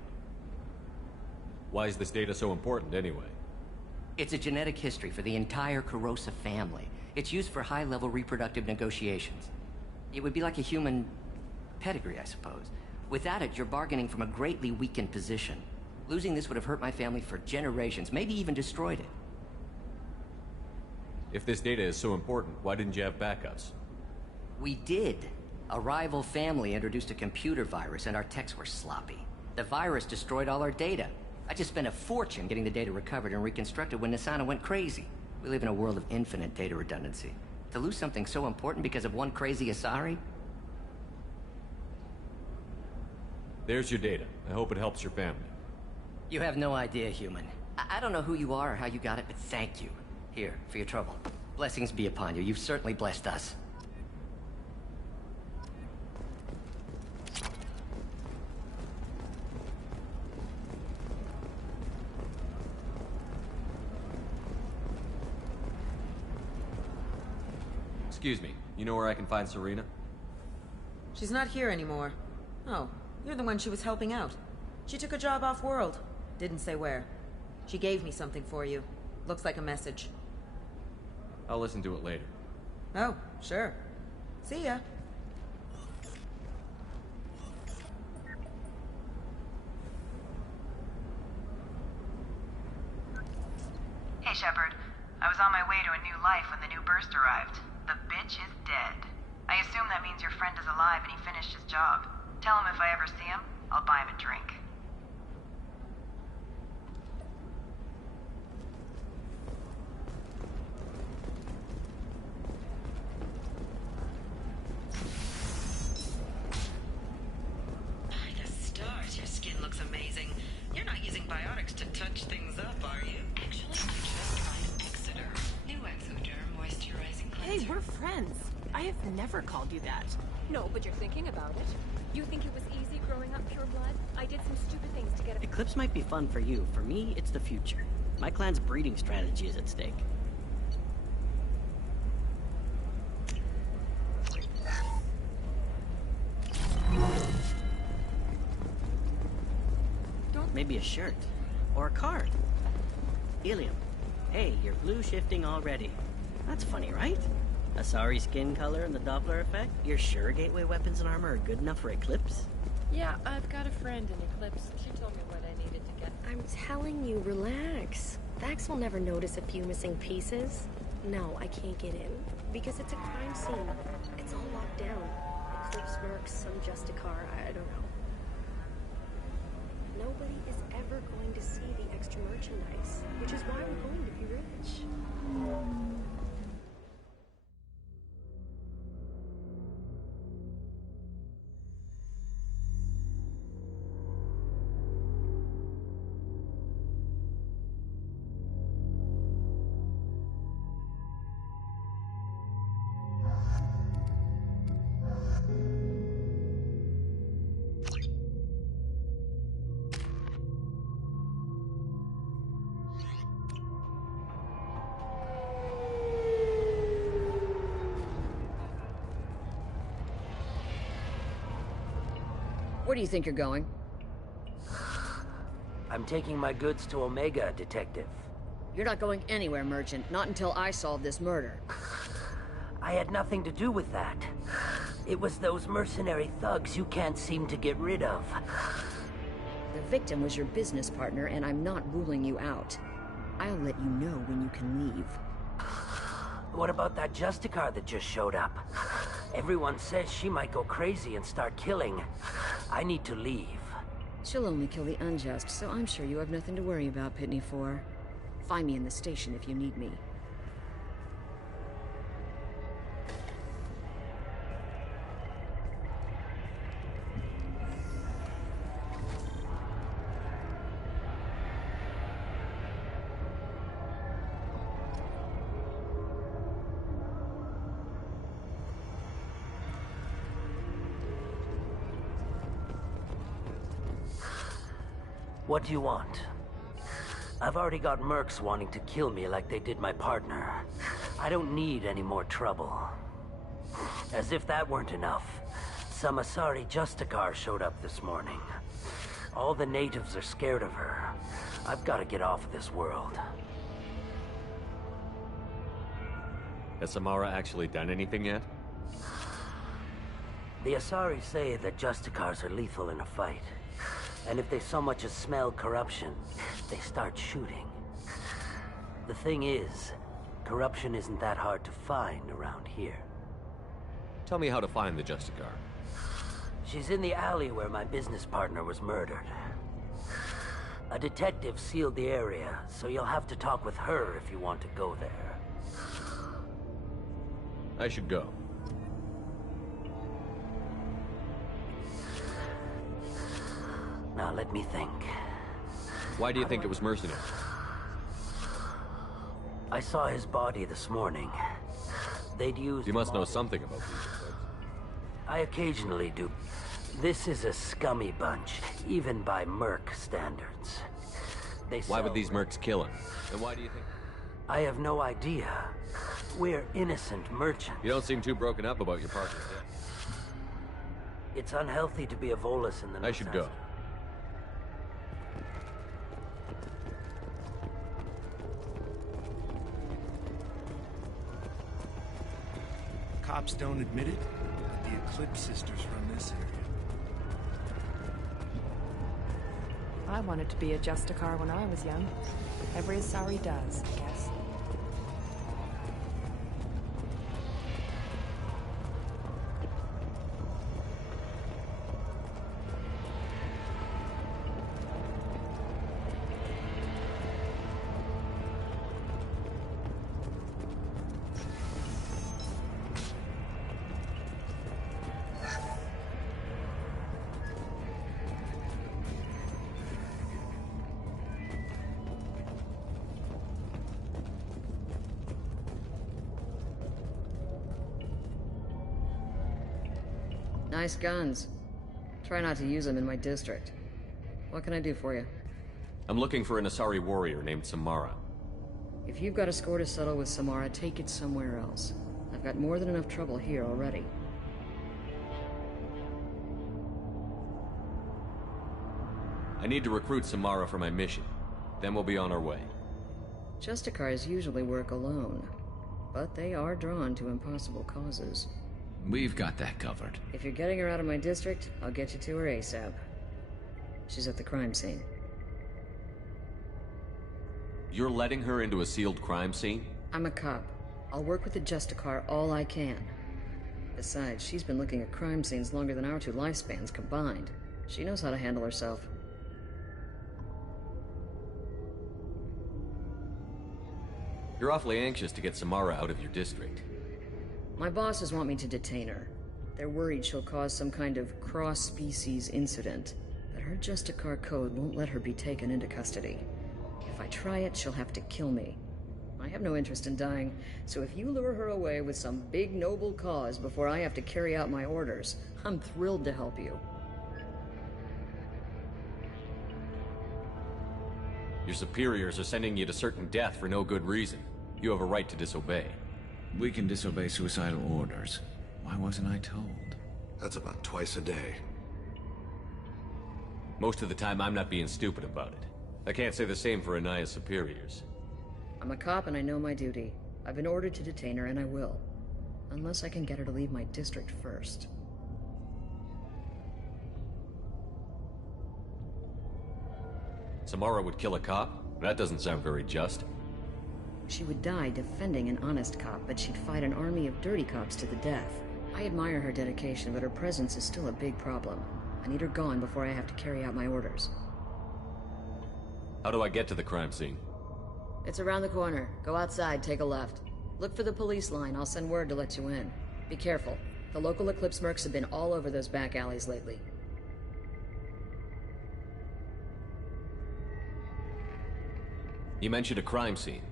Why is this data so important, anyway? It's a genetic history for the entire Kurosa family. It's used for high-level reproductive negotiations. It would be like a human pedigree, I suppose. Without it, you're bargaining from a greatly weakened position. Losing this would have hurt my family for generations, maybe even destroyed it. If this data is so important, why didn't you have backups? We did. A rival family introduced a computer virus, and our techs were sloppy. The virus destroyed all our data. I just spent a fortune getting the data recovered and reconstructed when Nasana went crazy. We live in a world of infinite data redundancy. To lose something so important because of one crazy Asari? There's your data. I hope it helps your family. You have no idea, human. I don't know who you are or how you got it, but thank you. Here, for your trouble. Blessings be upon you. You've certainly blessed us. Excuse me. You know where I can find Serena? She's not here anymore. Oh, you're the one she was helping out. She took a job off-world. Didn't say where. She gave me something for you. Looks like a message. I'll listen to it later. Oh, sure. See ya. Hey, Shepard. I was on my way to a new life when the new burst arrived. The bitch is dead. I assume that means your friend is alive and he finished his job. Tell him if I ever see him, I'll buy him a drink. By the stars, your skin looks amazing. You're not using biotics to touch things up, are you? Actually, I'm just trying Exoderm. New Exoderm moisturizing cleanser. Hey, we're friends. I have never called you that. No, but you're thinking about it. You think it was easy growing up pure blood? I did some stupid things to get a... Eclipse might be fun for you. For me, it's the future. My clan's breeding strategy is at stake. Maybe a shirt. Or a card. Ilium. Hey, you're blue shifting already. That's funny, right? Asari skin color and the Doppler effect? You're sure gateway weapons and armor are good enough for Eclipse? Yeah, I've got a friend in Eclipse. She told me what I needed to get. I'm telling you, relax. Vax will never notice a few missing pieces. No, I can't get in. Because it's a crime scene. It's all locked down. Eclipse mercs, some Justicar, I don't know. Nobody is ever going to see the extra merchandise, which is why we're going to be rich. Where do you think you're going? I'm taking my goods to Omega, Detective. You're not going anywhere, Merchant. Not until I solve this murder. I had nothing to do with that. It was those mercenary thugs you can't seem to get rid of. The victim was your business partner, and I'm not ruling you out. I'll let you know when you can leave. What about that Justicar that just showed up? Everyone says she might go crazy and start killing. I need to leave. She'll only kill the unjust, so I'm sure you have nothing to worry about, Pitney 4. Find me in the station if you need me. What do you want? I've already got mercs wanting to kill me like they did my partner. I don't need any more trouble. As if that weren't enough, some Asari Justicar showed up this morning. All the natives are scared of her. I've got to get off of this world. Has Samara actually done anything yet? The Asari say that Justicars are lethal in a fight. And if they so much as smell corruption, they start shooting. The thing is, corruption isn't that hard to find around here. Tell me how to find the Justicar. She's in the alley where my business partner was murdered. A detective sealed the area, so you'll have to talk with her if you want to go there. I should go. Now let me think. Why do you think it was mercenary? I saw his body this morning. They'd used... You must know something about these folks. I occasionally do. This is a scummy bunch, even by merc standards. Why would these mercs kill him? And why do you think... I have no idea. We're innocent merchants. You don't seem too broken up about your partner, yet. It's unhealthy to be a Volus in the... I should go. Cops don't admit it, but the Eclipse sisters run this area. I wanted to be a Justicar when I was young. Every Asari does, I guess. Nice guns. Try not to use them in my district. What can I do for you? I'm looking for an Asari warrior named Samara. If you've got a score to settle with Samara, take it somewhere else. I've got more than enough trouble here already. I need to recruit Samara for my mission. Then we'll be on our way. Justicars usually work alone, but they are drawn to impossible causes. We've got that covered. If you're getting her out of my district, I'll get you to her ASAP. She's at the crime scene. You're letting her into a sealed crime scene? I'm a cop. I'll work with the Justicar all I can. Besides, she's been looking at crime scenes longer than our two lifespans combined. She knows how to handle herself. You're awfully anxious to get Samara out of your district. My bosses want me to detain her. They're worried she'll cause some kind of cross-species incident, but her Justicar code won't let her be taken into custody. If I try it, she'll have to kill me. I have no interest in dying, so if you lure her away with some big noble cause before I have to carry out my orders, I'm thrilled to help you. Your superiors are sending you to certain death for no good reason. You have a right to disobey. We can disobey suicidal orders. Why wasn't I told? That's about twice a day. Most of the time, I'm not being stupid about it. I can't say the same for Anaya's superiors. I'm a cop and I know my duty. I've been ordered to detain her and I will. Unless I can get her to leave my district first. Samara would kill a cop? That doesn't sound very just. She would die defending an honest cop, but she'd fight an army of dirty cops to the death. I admire her dedication, but her presence is still a big problem. I need her gone before I have to carry out my orders. How do I get to the crime scene? It's around the corner. Go outside, take a left. Look for the police line. I'll send word to let you in. Be careful. The local Eclipse mercs have been all over those back alleys lately. You mentioned a crime scene.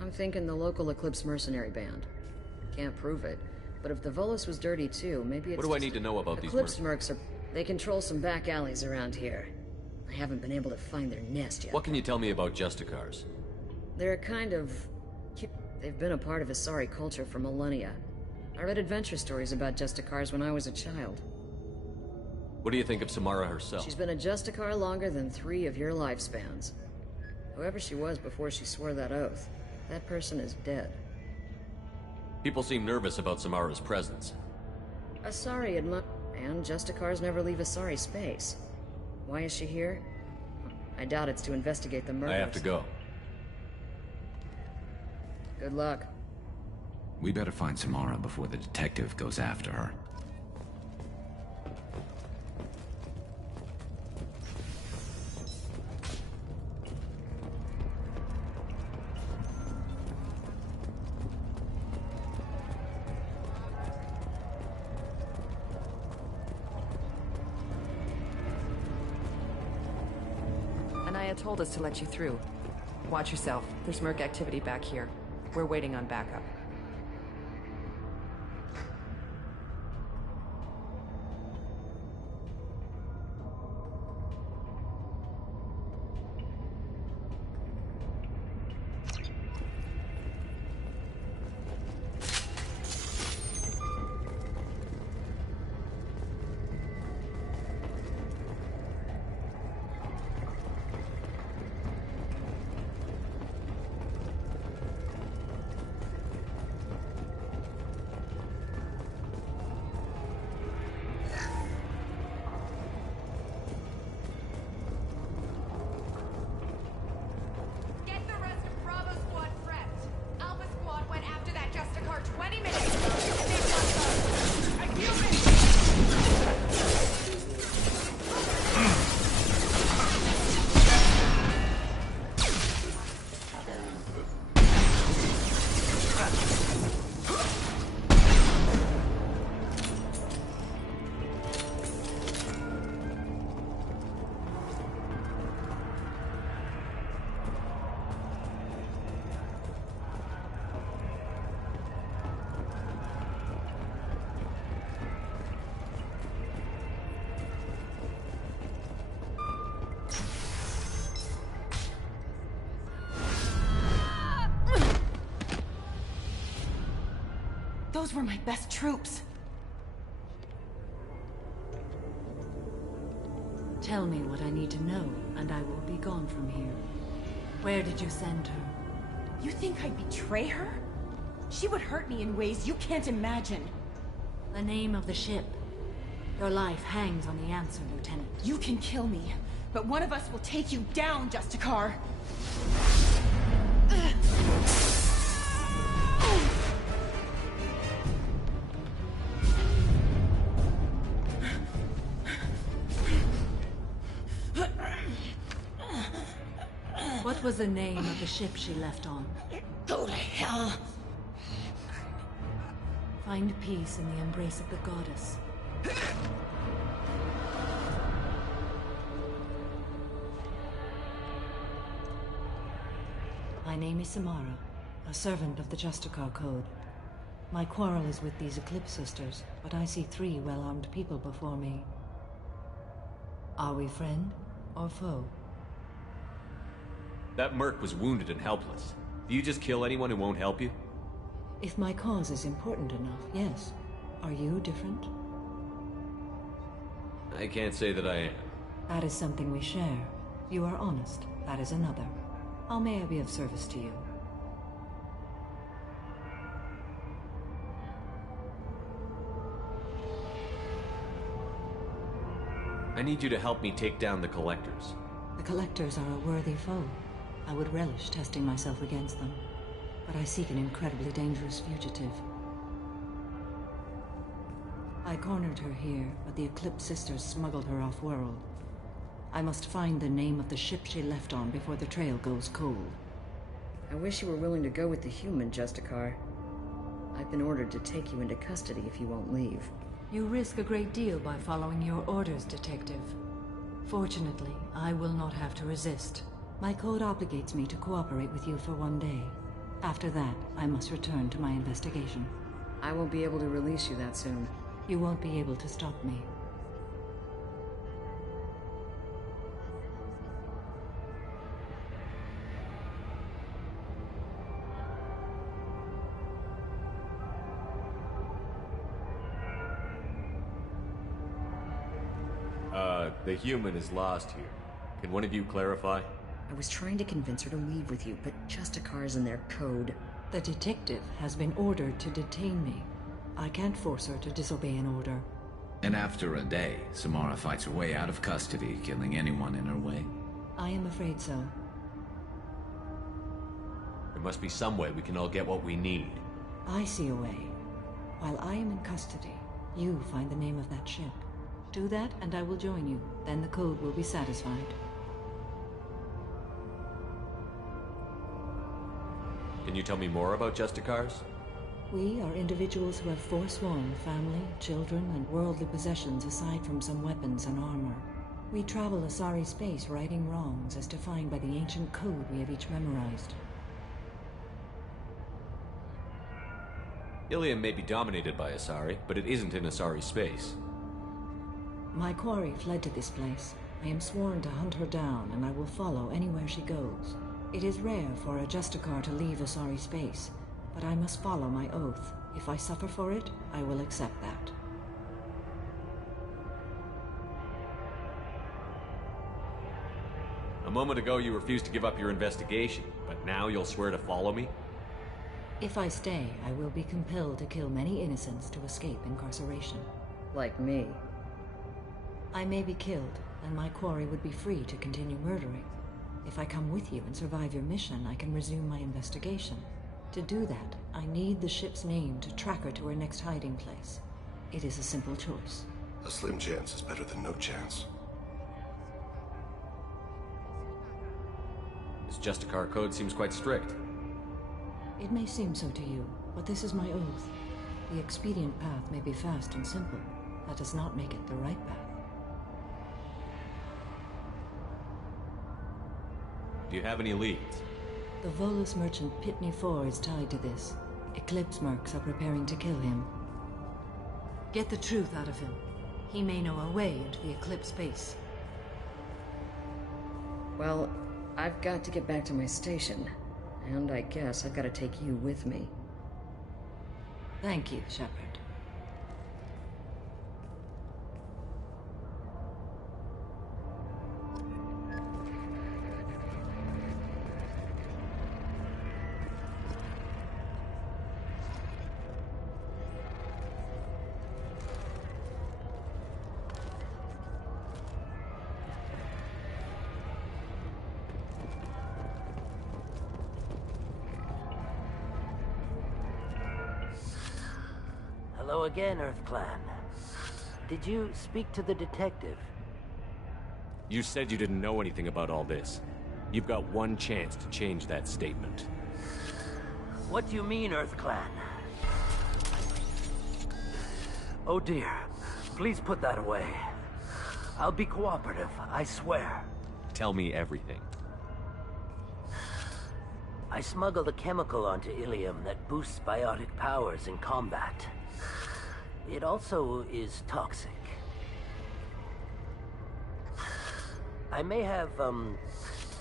I'm thinking the local Eclipse mercenary band. Can't prove it, but if the Volus was dirty too, maybe it's What do I need to know about these Eclipse mercs are... They control some back alleys around here. I haven't been able to find their nest yet. What can you tell me about Justicars? They're a kind of... They've been a part of Asari culture for millennia. I read adventure stories about Justicars when I was a child. What do you think of Samara herself? She's been a Justicar longer than 3 of your lifespans. Whoever she was before she swore that oath, that person is dead. People seem nervous about Samara's presence. Asari and Justicars never leave Asari space. Why is she here? I doubt it's to investigate the murders. I have to go. Good luck. We better find Samara before the detective goes after her. Anaya told us to let you through. Watch yourself. There's merc activity back here. We're waiting on backup. Those were my best troops. Tell me what I need to know, and I will be gone from here. Where did you send her? You think I'd betray her? She would hurt me in ways you can't imagine. The name of the ship. Your life hangs on the answer, Lieutenant. You can kill me, but one of us will take you down, Justicar. What was the name of the ship she left on? Go to hell. Find peace in the embrace of the goddess. My name is Samara, a servant of the Justicar Code. My quarrel is with these Eclipse sisters, but I see 3 well-armed people before me. Are we friend or foe? That merc was wounded and helpless. Do you just kill anyone who won't help you? If my cause is important enough, yes. Are you different? I can't say that I am. That is something we share. You are honest. That is another. How may I be of service to you? I need you to help me take down the Collectors. The Collectors are a worthy foe. I would relish testing myself against them. But I seek an incredibly dangerous fugitive. I cornered her here, but the Eclipse Sisters smuggled her off-world. I must find the name of the ship she left on before the trail goes cold. I wish you were willing to go with the human, Justicar. I've been ordered to take you into custody if you won't leave. You risk a great deal by following your orders, Detective. Fortunately, I will not have to resist. My code obligates me to cooperate with you for 1 day. After that, I must return to my investigation. I won't be able to release you that soon. You won't be able to stop me. The human is lost here. Can one of you clarify? I was trying to convince her to leave with you, but Justicar's in their code. The detective has been ordered to detain me. I can't force her to disobey an order. And after a day, Samara fights her way out of custody, killing anyone in her way. I am afraid so. There must be some way we can all get what we need. I see a way. While I am in custody, you find the name of that ship. Do that, and I will join you. Then the code will be satisfied. Can you tell me more about Justicars? We are individuals who have forsworn family, children, and worldly possessions aside from some weapons and armor. We travel Asari space righting wrongs as defined by the ancient code we have each memorized. Ilium may be dominated by Asari, but it isn't in Asari space. My quarry fled to this place. I am sworn to hunt her down, and I will follow anywhere she goes. It is rare for a Justicar to leave Asari space, but I must follow my oath. If I suffer for it, I will accept that. A moment ago you refused to give up your investigation, but now you'll swear to follow me? If I stay, I will be compelled to kill many innocents to escape incarceration. Like me. I may be killed, and my quarry would be free to continue murdering. If I come with you and survive your mission, I can resume my investigation. To do that, I need the ship's name to track her to her next hiding place. It is a simple choice. A slim chance is better than no chance. This Justicar code seems quite strict. It may seem so to you, but this is my oath. The expedient path may be fast and simple. That does not make it the right path. Do you have any leads? The Volus merchant Pitney IV is tied to this. Eclipse mercs are preparing to kill him. Get the truth out of him. He may know a way into the Eclipse base. Well, I've got to get back to my station. And I guess I've got to take you with me. Thank you, Shepard. Hello again, Earth Clan. Did you speak to the detective? You said you didn't know anything about all this. You've got one chance to change that statement. What do you mean, Earth Clan? Oh dear. Please put that away. I'll be cooperative, I swear. Tell me everything. I smuggled a chemical onto Ilium that boosts biotic powers in combat. It also is toxic. I may have,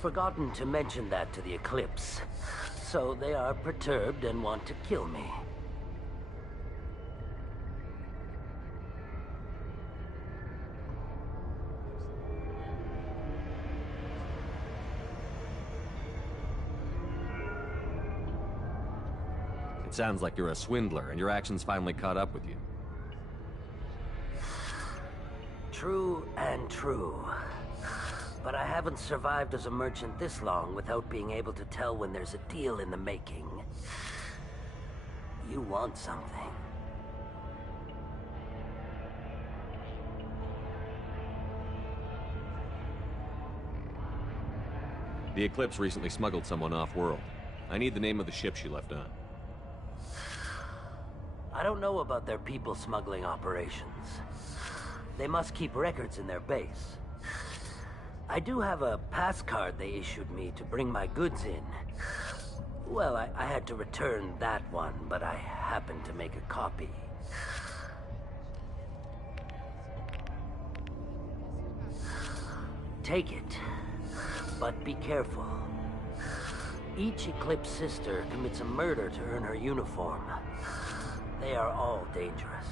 forgotten to mention that to the Eclipse, so they are perturbed and want to kill me. It sounds like you're a swindler, and your actions finally caught up with you. True and true. But I haven't survived as a merchant this long without being able to tell when there's a deal in the making. You want something. The Eclipse recently smuggled someone off-world. I need the name of the ship she left on. I don't know about their people smuggling operations. They must keep records in their base. I do have a pass card they issued me to bring my goods in. Well, I had to return that one, but I happened to make a copy. Take it, but be careful. Each Eclipse sister commits a murder to earn her uniform. They are all dangerous.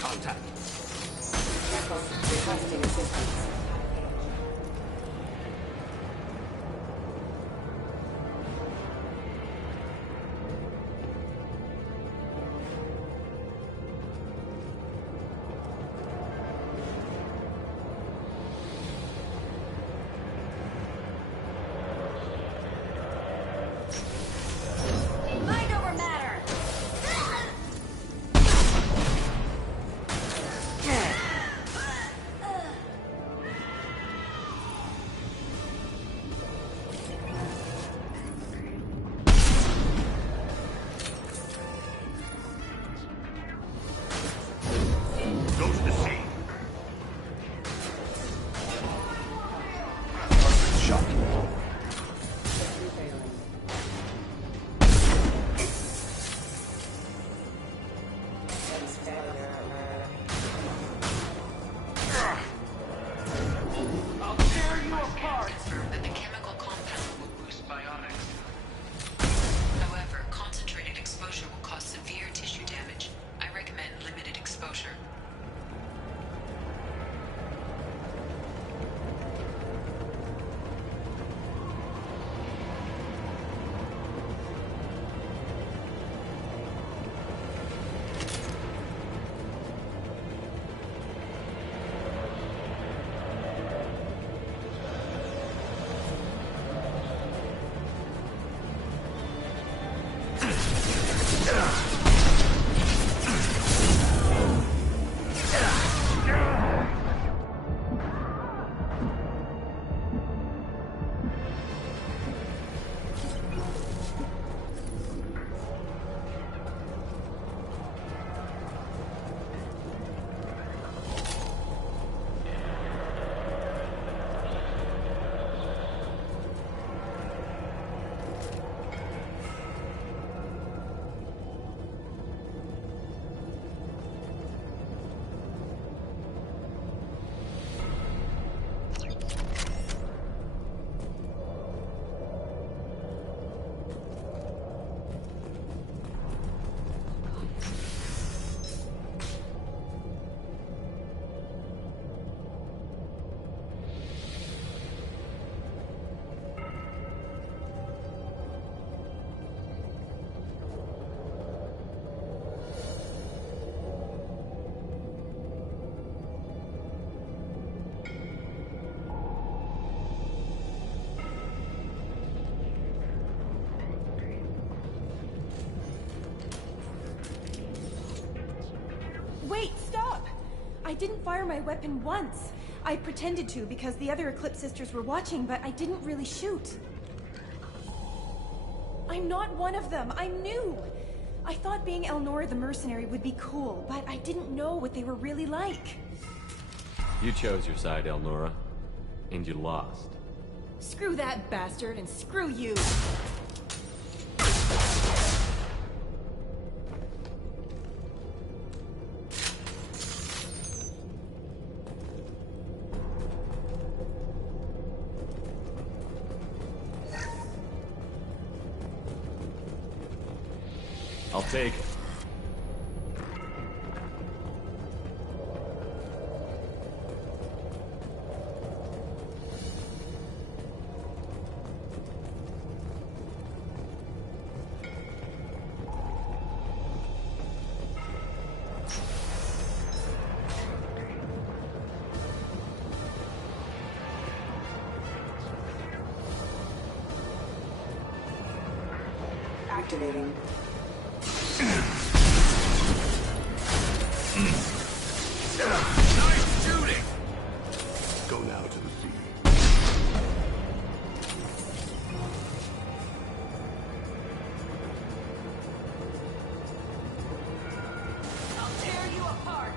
Contact. Requesting assistance. Mind over matter! Goes to sea. Shot. I'll tear you apart! Confirmed that the chemical compound will boost biotics. However, concentrated exposure will cause severe tissue damage. I recommend limited exposure. Wait, stop! I didn't fire my weapon once. I pretended to because the other Eclipse sisters were watching, but I didn't really shoot. I'm not one of them. I'm new. I thought being Elnora the mercenary would be cool, but I didn't know what they were really like. You chose your side, Elnora. And you lost. Screw that bastard and screw you. I'll take it. Activating. Nice shooting! Go now to the feed. I'll tear you apart!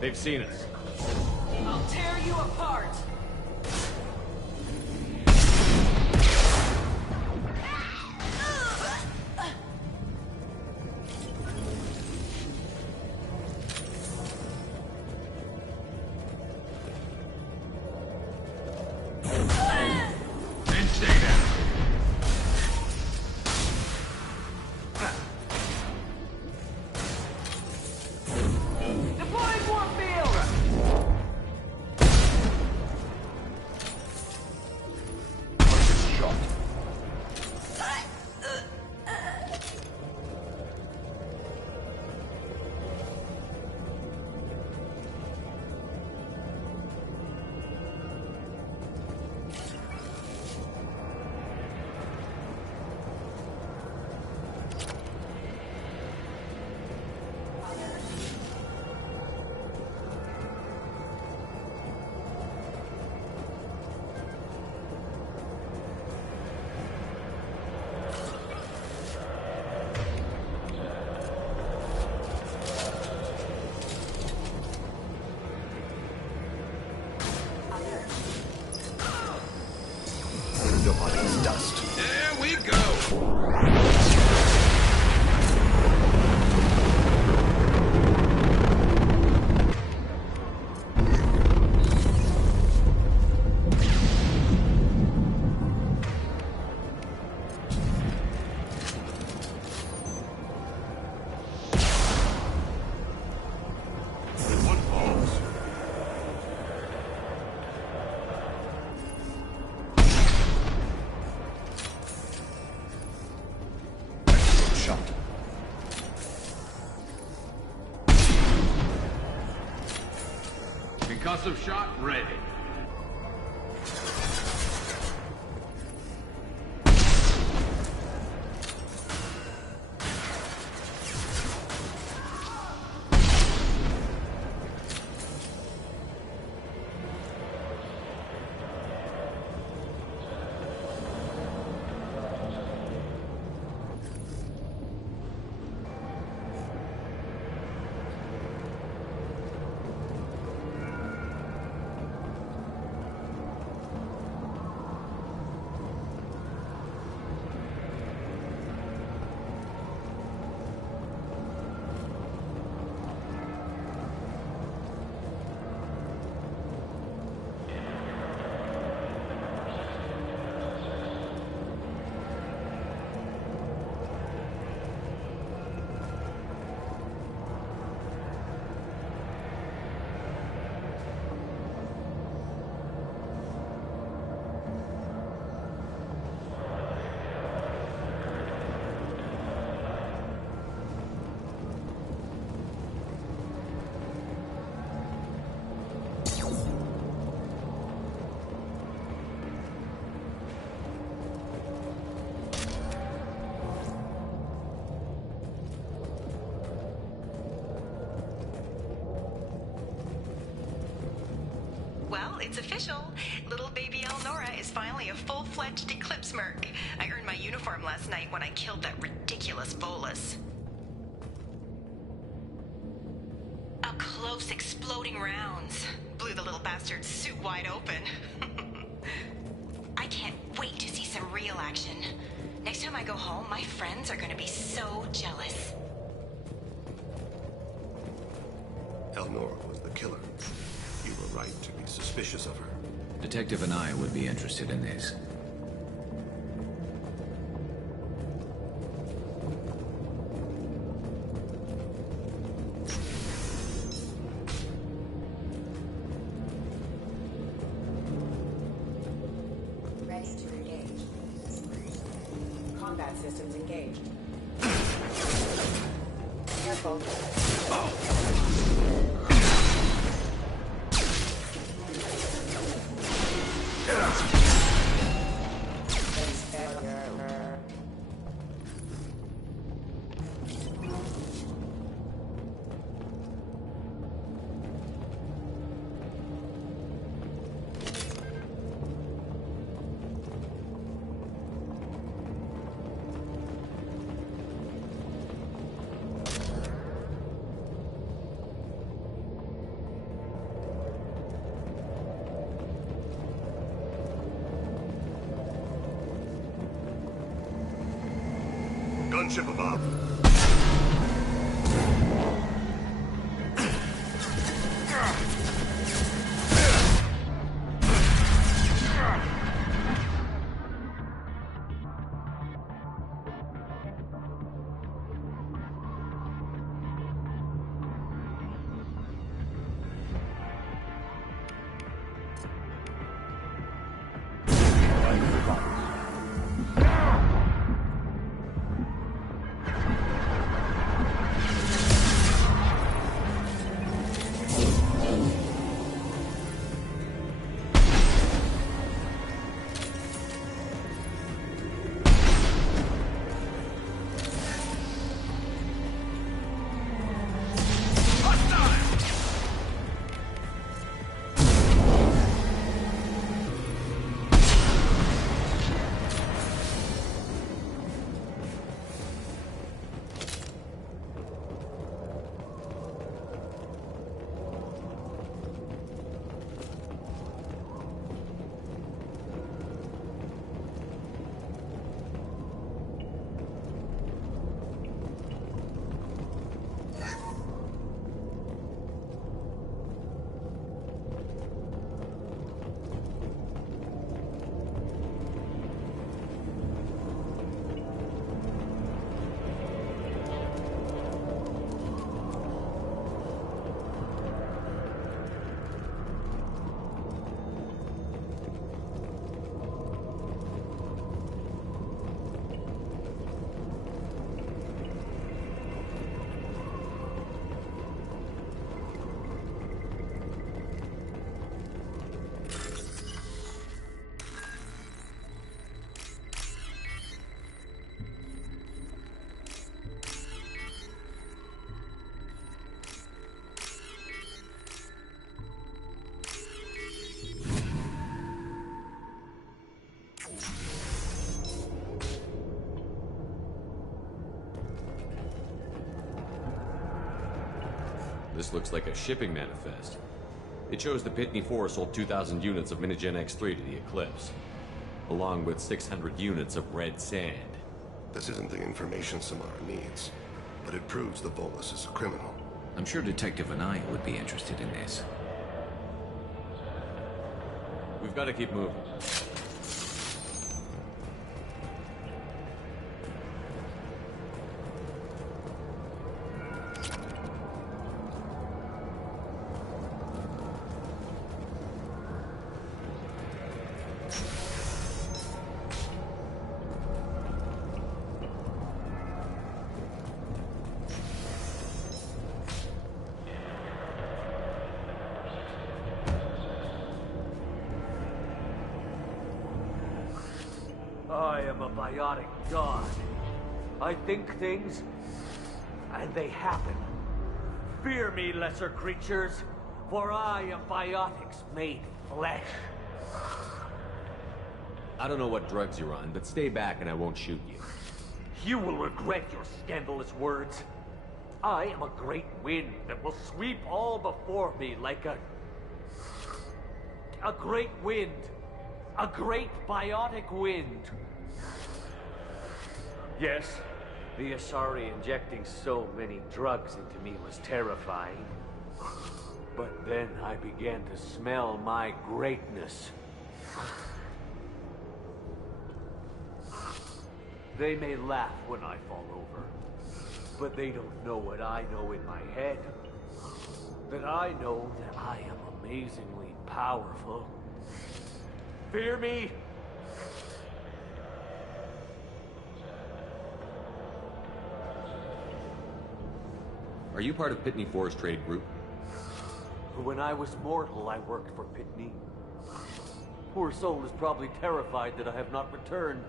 They've seen us. I'll tear you apart! Concussive shot ready. Well, it's official. Little baby Elnora is finally a full-fledged Eclipse merc. I earned my uniform last night when I killed that ridiculous bolus. Up close, exploding rounds. Blew the little bastard's suit wide open. I can't wait to see some real action. Next time I go home, my friends are gonna be so jealous. Elnora was the killer. You were right to be suspicious of her. Detective and I would be interested in this. Ready to engage. Combat systems engaged. Careful. Gunship above. This looks like a shipping manifest. It shows the Pitney 4 sold 2,000 units of Minigen X3 to the Eclipse, along with 600 units of red sand. This isn't the information Samara needs, but it proves the Volus is a criminal. I'm sure Detective and I would be interested in this. We've got to keep moving. I am a biotic god. I think things, and they happen. Fear me, lesser creatures, for I am biotics made flesh. I don't know what drugs you're on, but stay back and I won't shoot you. You will regret your scandalous words. I am a great wind that will sweep all before me like a great wind. A great biotic wind. Yes, the Asari injecting so many drugs into me was terrifying. But then I began to smell my greatness. They may laugh when I fall over, but they don't know what I know in my head. That I know that I am amazingly powerful. Fear me? Are you part of Pitney 4's trade group? When I was mortal, I worked for Pitney. Poor soul is probably terrified that I have not returned.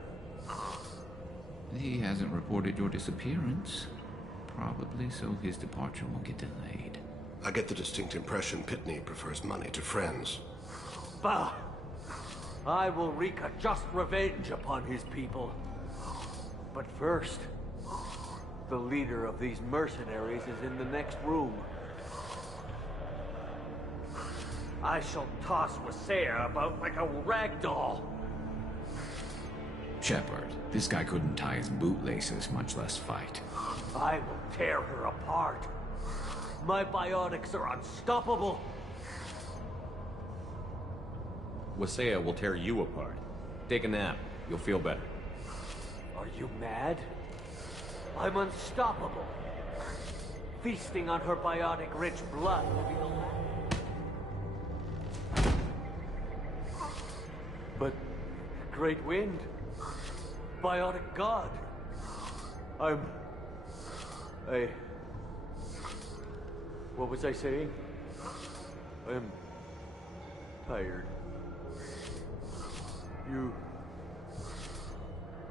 He hasn't reported your disappearance. Probably so his departure won't get delayed. I get the distinct impression Pitney prefers money to friends. Bah! I will wreak a just revenge upon his people. But first, the leader of these mercenaries is in the next room. I shall toss Wasea about like a rag doll. Shepard, this guy couldn't tie his bootlaces, much less fight. I will tear her apart. My biotics are unstoppable. Wasea will tear you apart. Take a nap. You'll feel better. Are you mad? I'm unstoppable. Feasting on her biotic-rich blood will be the last. But Great Wind, biotic god. What was I saying? I'm tired. You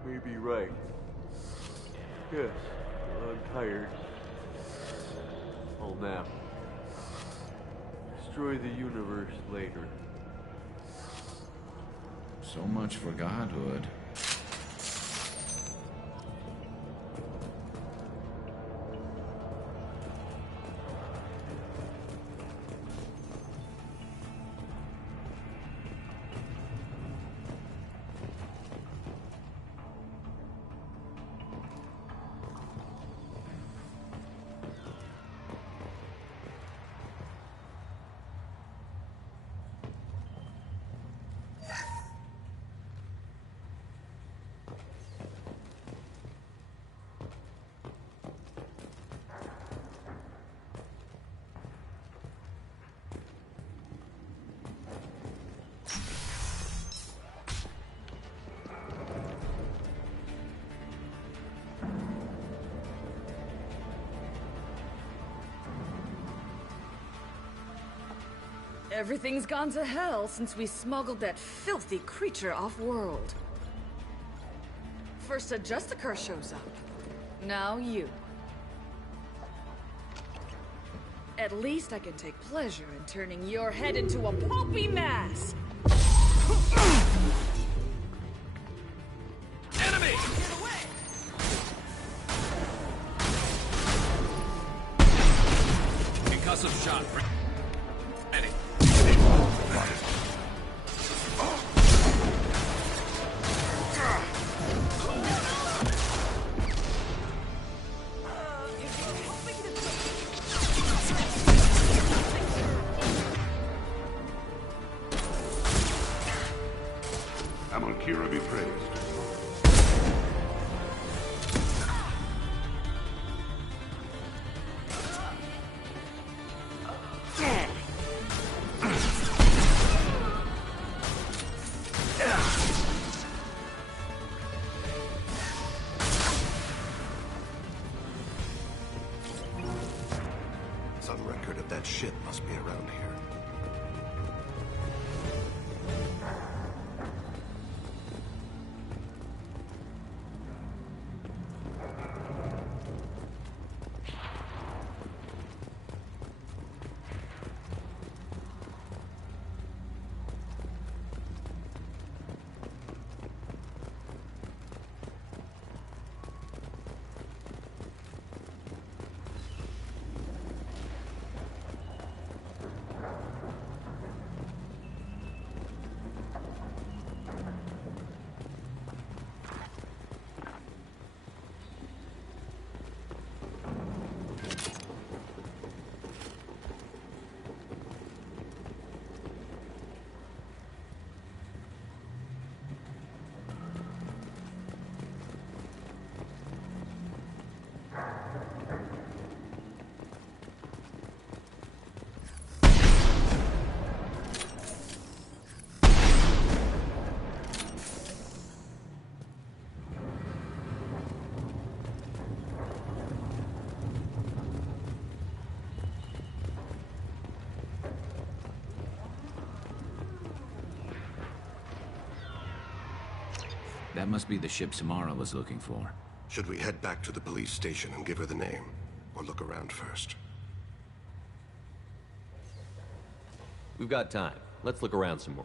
may be right. Yes, I'm tired. I'll nap. Destroy the universe later. So much for godhood. Everything's gone to hell since we smuggled that filthy creature off-world. First a Justicar shows up. Now you. At least I can take pleasure in turning your head into a pulpy mass! Enemy! Get away! Concussive Kira be praised. Some record of that ship must be around here. That must be the ship Samara was looking for. Should we head back to the police station and give her the name? Or look around first? We've got time. Let's look around some more.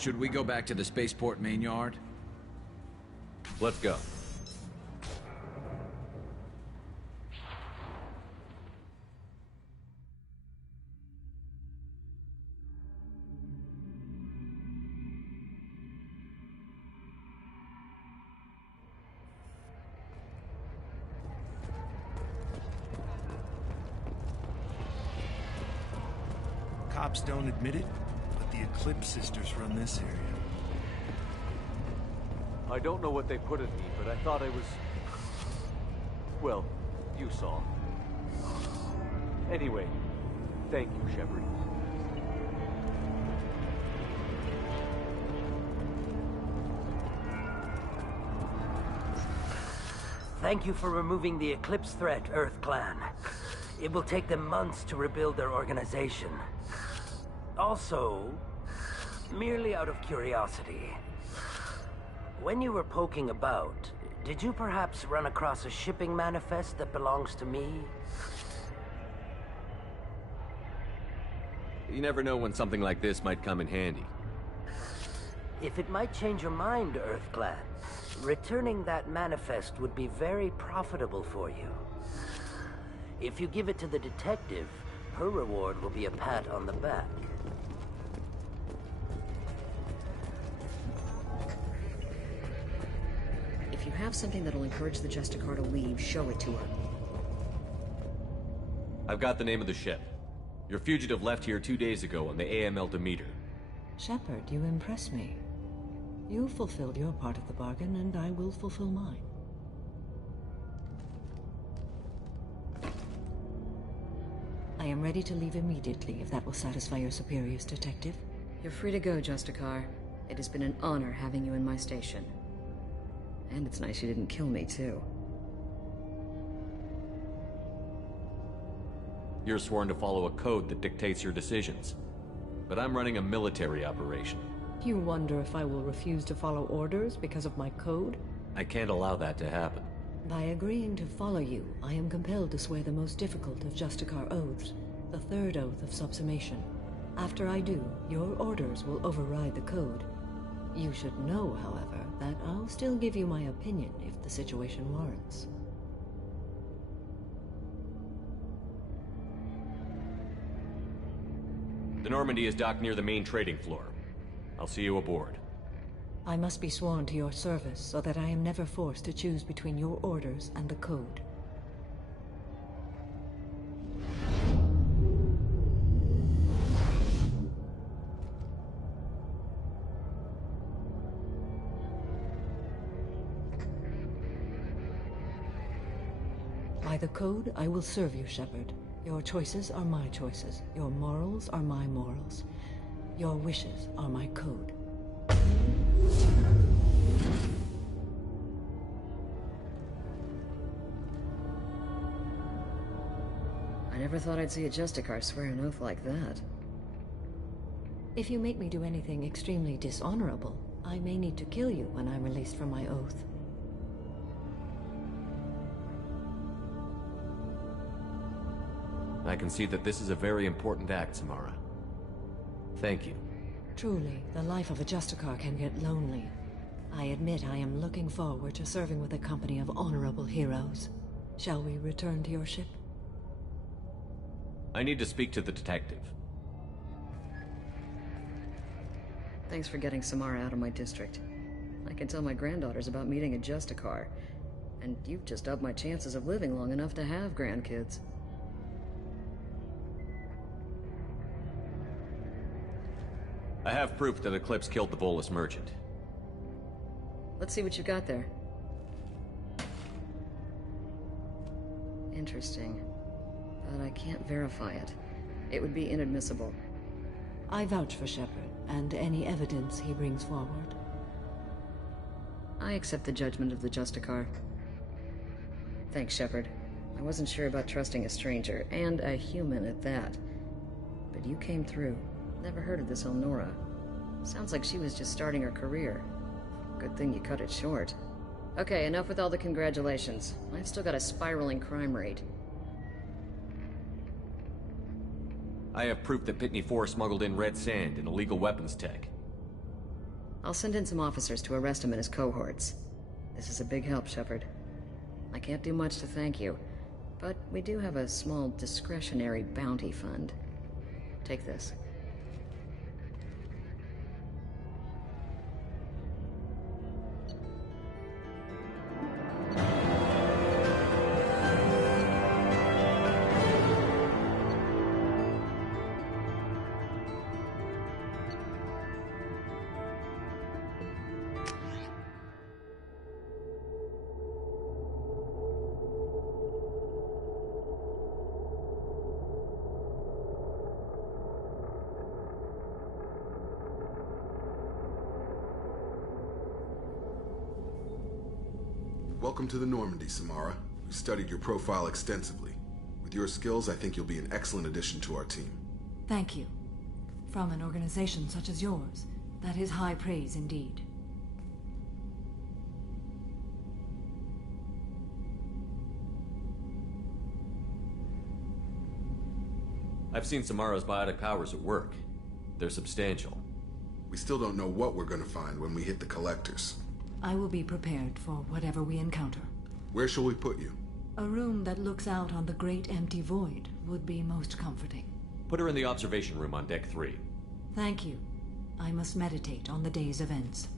Should we go back to the spaceport main yard? Let's go. Cops don't admit it, but the Eclipse sisters run this area. I don't know what they put in me, but I thought I was... Well, you saw. Anyway, thank you, Shepard. Thank you for removing the Eclipse threat, Earth Clan. It will take them months to rebuild their organization. Also, merely out of curiosity, when you were poking about, did you perhaps run across a shipping manifest that belongs to me? You never know when something like this might come in handy. If it might change your mind, Earth Clan, returning that manifest would be very profitable for you. If you give it to the detective, Her reward will be a pat on the back. If you have something that'll encourage the Justicar to leave, show it to her. I've got the name of the ship. Your fugitive left here 2 days ago on the AML Demeter. Shepard, you impress me. You fulfilled your part of the bargain, and I will fulfill mine. I am ready to leave immediately, if that will satisfy your superiors, Detective. You're free to go, Justicar. It has been an honor having you in my station. And it's nice you didn't kill me, too. You're sworn to follow a code that dictates your decisions. But I'm running a military operation. You wonder if I will refuse to follow orders because of my code? I can't allow that to happen. By agreeing to follow you, I am compelled to swear the most difficult of Justicar oaths, the third oath of subsumation. After I do, your orders will override the code. You should know, however, that I'll still give you my opinion if the situation warrants. The Normandy is docked near the main trading floor. I'll see you aboard. I must be sworn to your service so that I am never forced to choose between your orders and the code. By the code, I will serve you, Shepard. Your choices are my choices. Your morals are my morals. Your wishes are my code. I never thought I'd see a Justicar swear an oath like that. If you make me do anything extremely dishonorable, I may need to kill you when I'm released from my oath. I can see that this is a very important act, Samara. Thank you. Truly, the life of a Justicar can get lonely. I admit I am looking forward to serving with a company of honorable heroes. Shall we return to your ship? I need to speak to the detective. Thanks for getting Samara out of my district. I can tell my granddaughters about meeting a Justicar. And you've just upped my chances of living long enough to have grandkids. I have proof that Eclipse killed the Volus merchant. Let's see what you got there. Interesting. But I can't verify it. It would be inadmissible. I vouch for Shepard, and any evidence he brings forward. I accept the judgment of the Justicar. Thanks, Shepard. I wasn't sure about trusting a stranger, and a human at that. But you came through. Never heard of this Elnora. Sounds like she was just starting her career. Good thing you cut it short. Okay, enough with all the congratulations. I've still got a spiraling crime rate. I have proof that Pitney 4 smuggled in red sand and illegal weapons tech. I'll send in some officers to arrest him and his cohorts. This is a big help, Shepard. I can't do much to thank you, but we do have a small discretionary bounty fund. Take this. Welcome to the Normandy, Samara. We studied your profile extensively. With your skills, I think you'll be an excellent addition to our team. Thank you. From an organization such as yours, that is high praise indeed. I've seen Samara's biotic powers at work. They're substantial. We still don't know what we're going to find when we hit the collectors. I will be prepared for whatever we encounter. Where shall we put you? A room that looks out on the great empty void would be most comforting. Put her in the observation room on deck 3. Thank you. I must meditate on the day's events.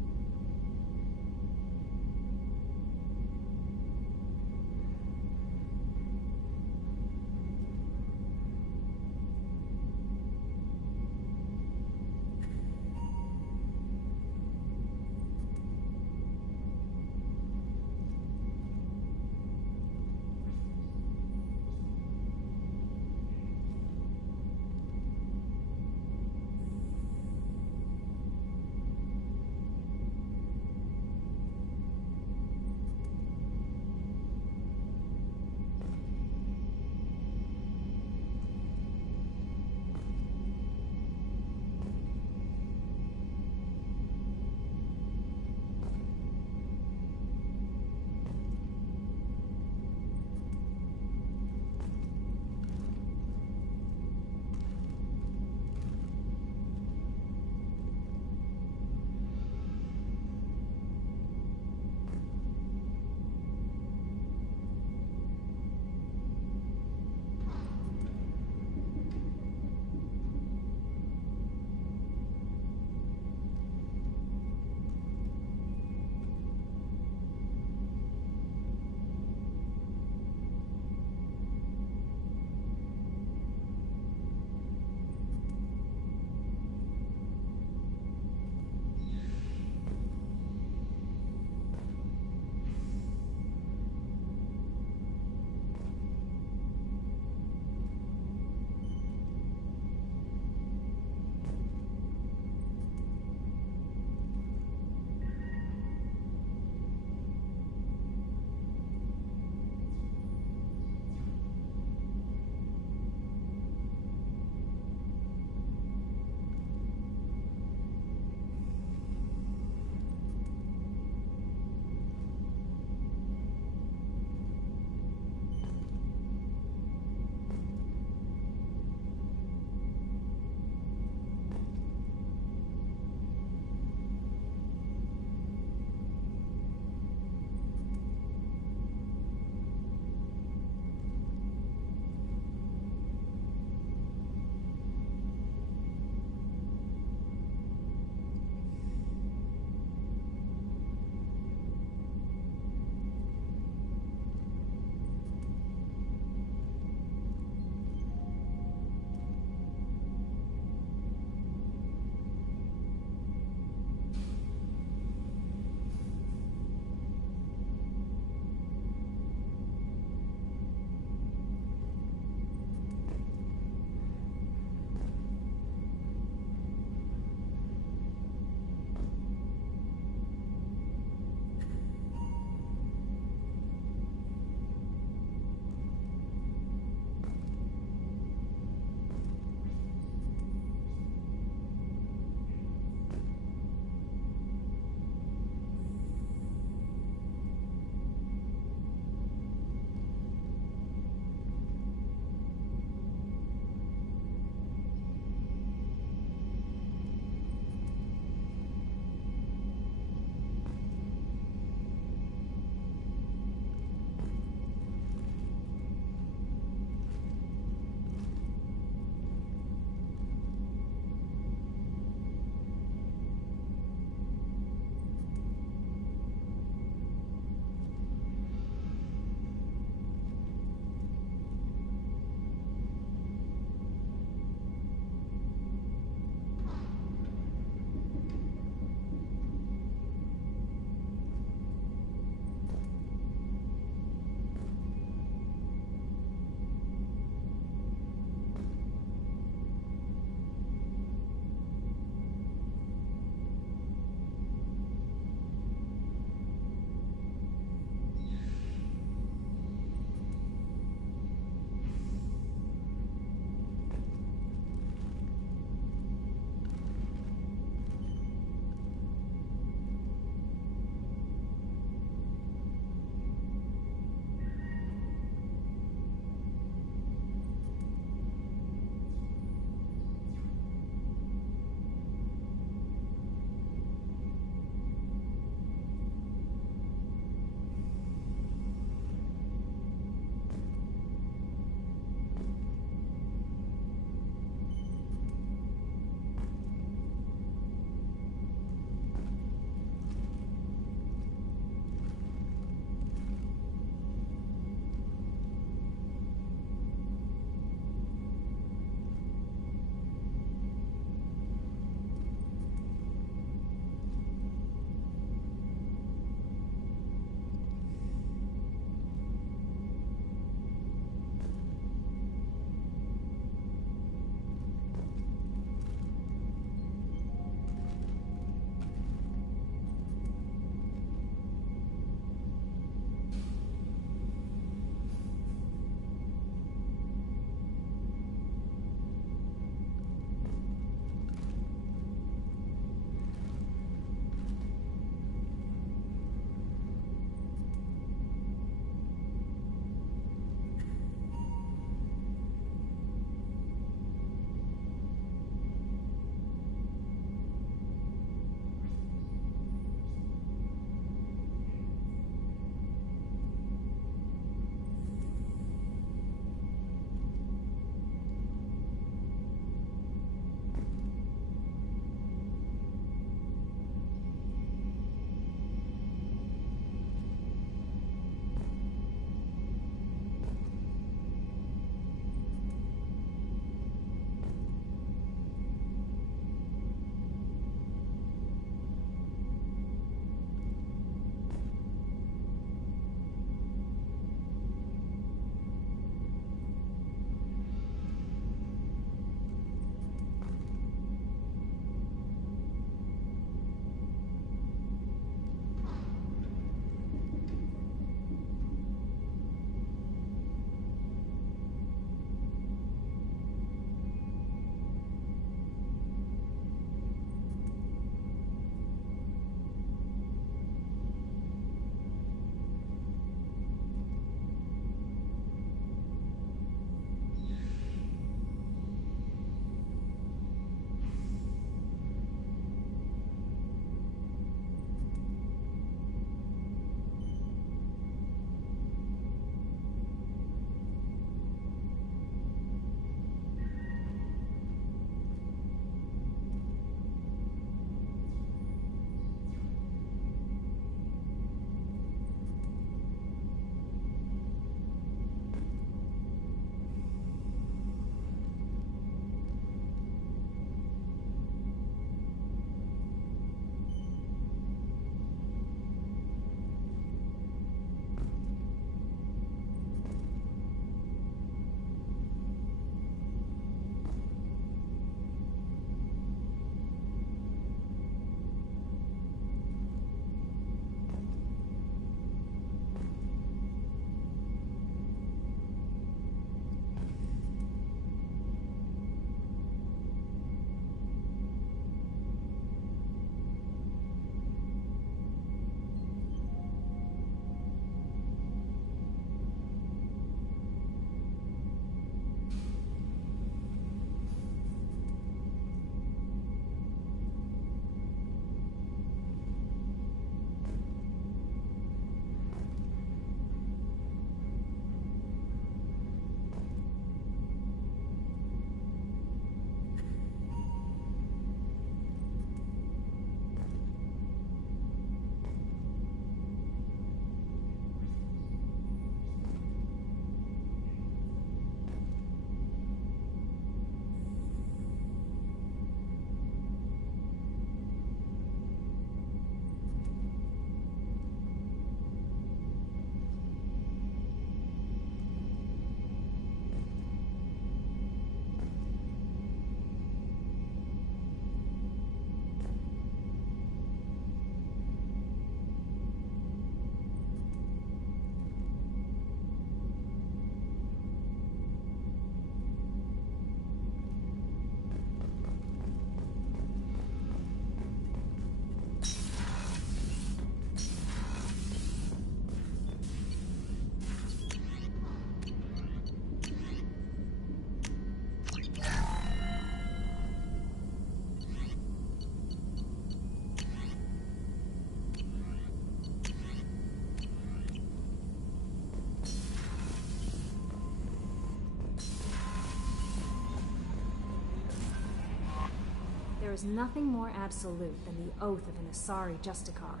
There is nothing more absolute than the oath of an Asari Justicar.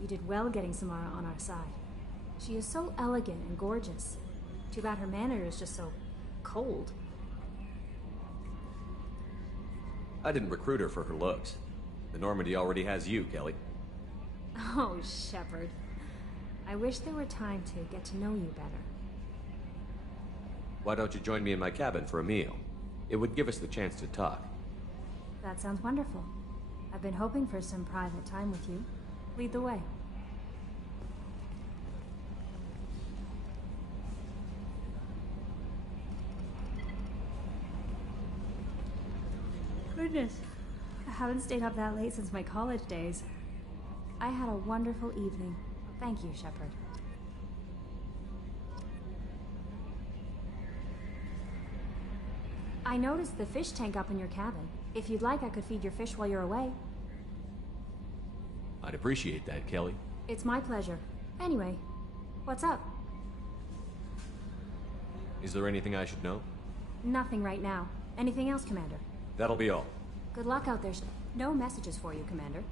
You did well getting Samara on our side. She is so elegant and gorgeous. Too bad her manner is just so cold. I didn't recruit her for her looks. The Normandy already has you, Kelly. Oh, Shepard. I wish there were time to get to know you better. Why don't you join me in my cabin for a meal? It would give us the chance to talk. That sounds wonderful. I've been hoping for some private time with you. Lead the way. Goodness, I haven't stayed up that late since my college days. I had a wonderful evening. Thank you, Shepard. I noticed the fish tank up in your cabin. If you'd like, I could feed your fish while you're away. I'd appreciate that, Kelly. It's my pleasure. Anyway, what's up? Is there anything I should know? Nothing right now. Anything else, Commander? That'll be all. Good luck out there. No messages for you, Commander.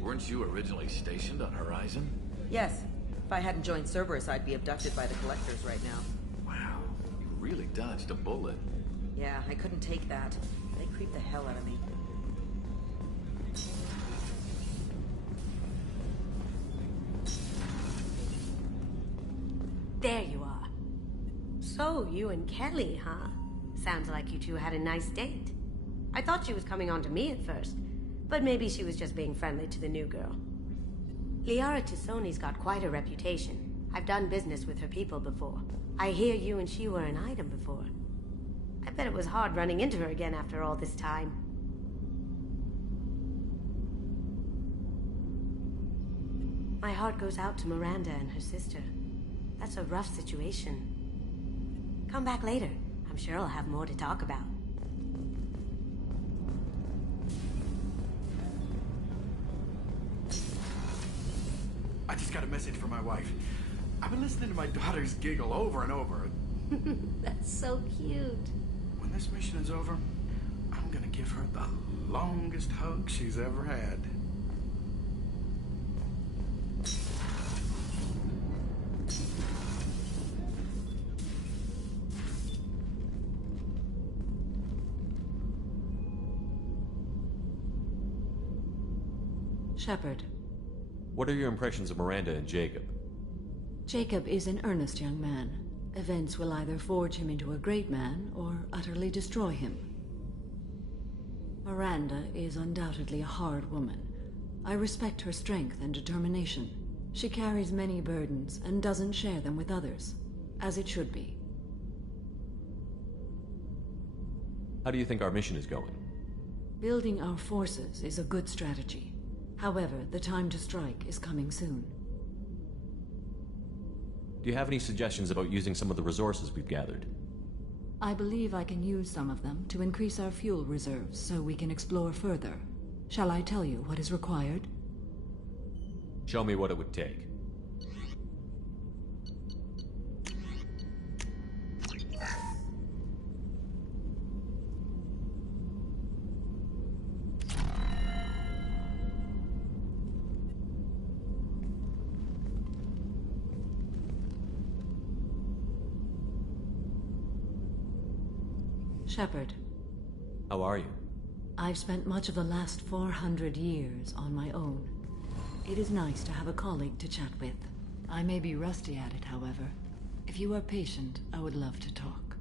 Weren't you originally stationed on Horizon? Yes. If I hadn't joined Cerberus, I'd be abducted by the Collectors right now. Wow, you really dodged a bullet. Yeah, I couldn't take that. They creeped the hell out of me. There you are. So, you and Kelly, huh? Sounds like you two had a nice date. I thought she was coming on to me at first, but maybe she was just being friendly to the new girl. Liara Tassoni's got quite a reputation. I've done business with her people before. I hear you and she were an item before. I bet it was hard running into her again after all this time. My heart goes out to Miranda and her sister. That's a rough situation. Come back later. I'm sure I'll have more to talk about. I just got a message from my wife. I've been listening to my daughters giggle over and over. That's so cute. When this mission is over, I'm gonna give her the longest hug she's ever had. Shepard. What are your impressions of Miranda and Jacob? Jacob is an earnest young man. Events will either forge him into a great man or utterly destroy him. Miranda is undoubtedly a hard woman. I respect her strength and determination. She carries many burdens and doesn't share them with others, as it should be. How do you think our mission is going? Building our forces is a good strategy. However, the time to strike is coming soon. Do you have any suggestions about using some of the resources we've gathered? I believe I can use some of them to increase our fuel reserves so we can explore further. Shall I tell you what is required? Show me what it would take. Shepard. How are you? I've spent much of the last 400 years on my own. It is nice to have a colleague to chat with. I may be rusty at it, however. If you are patient, I would love to talk.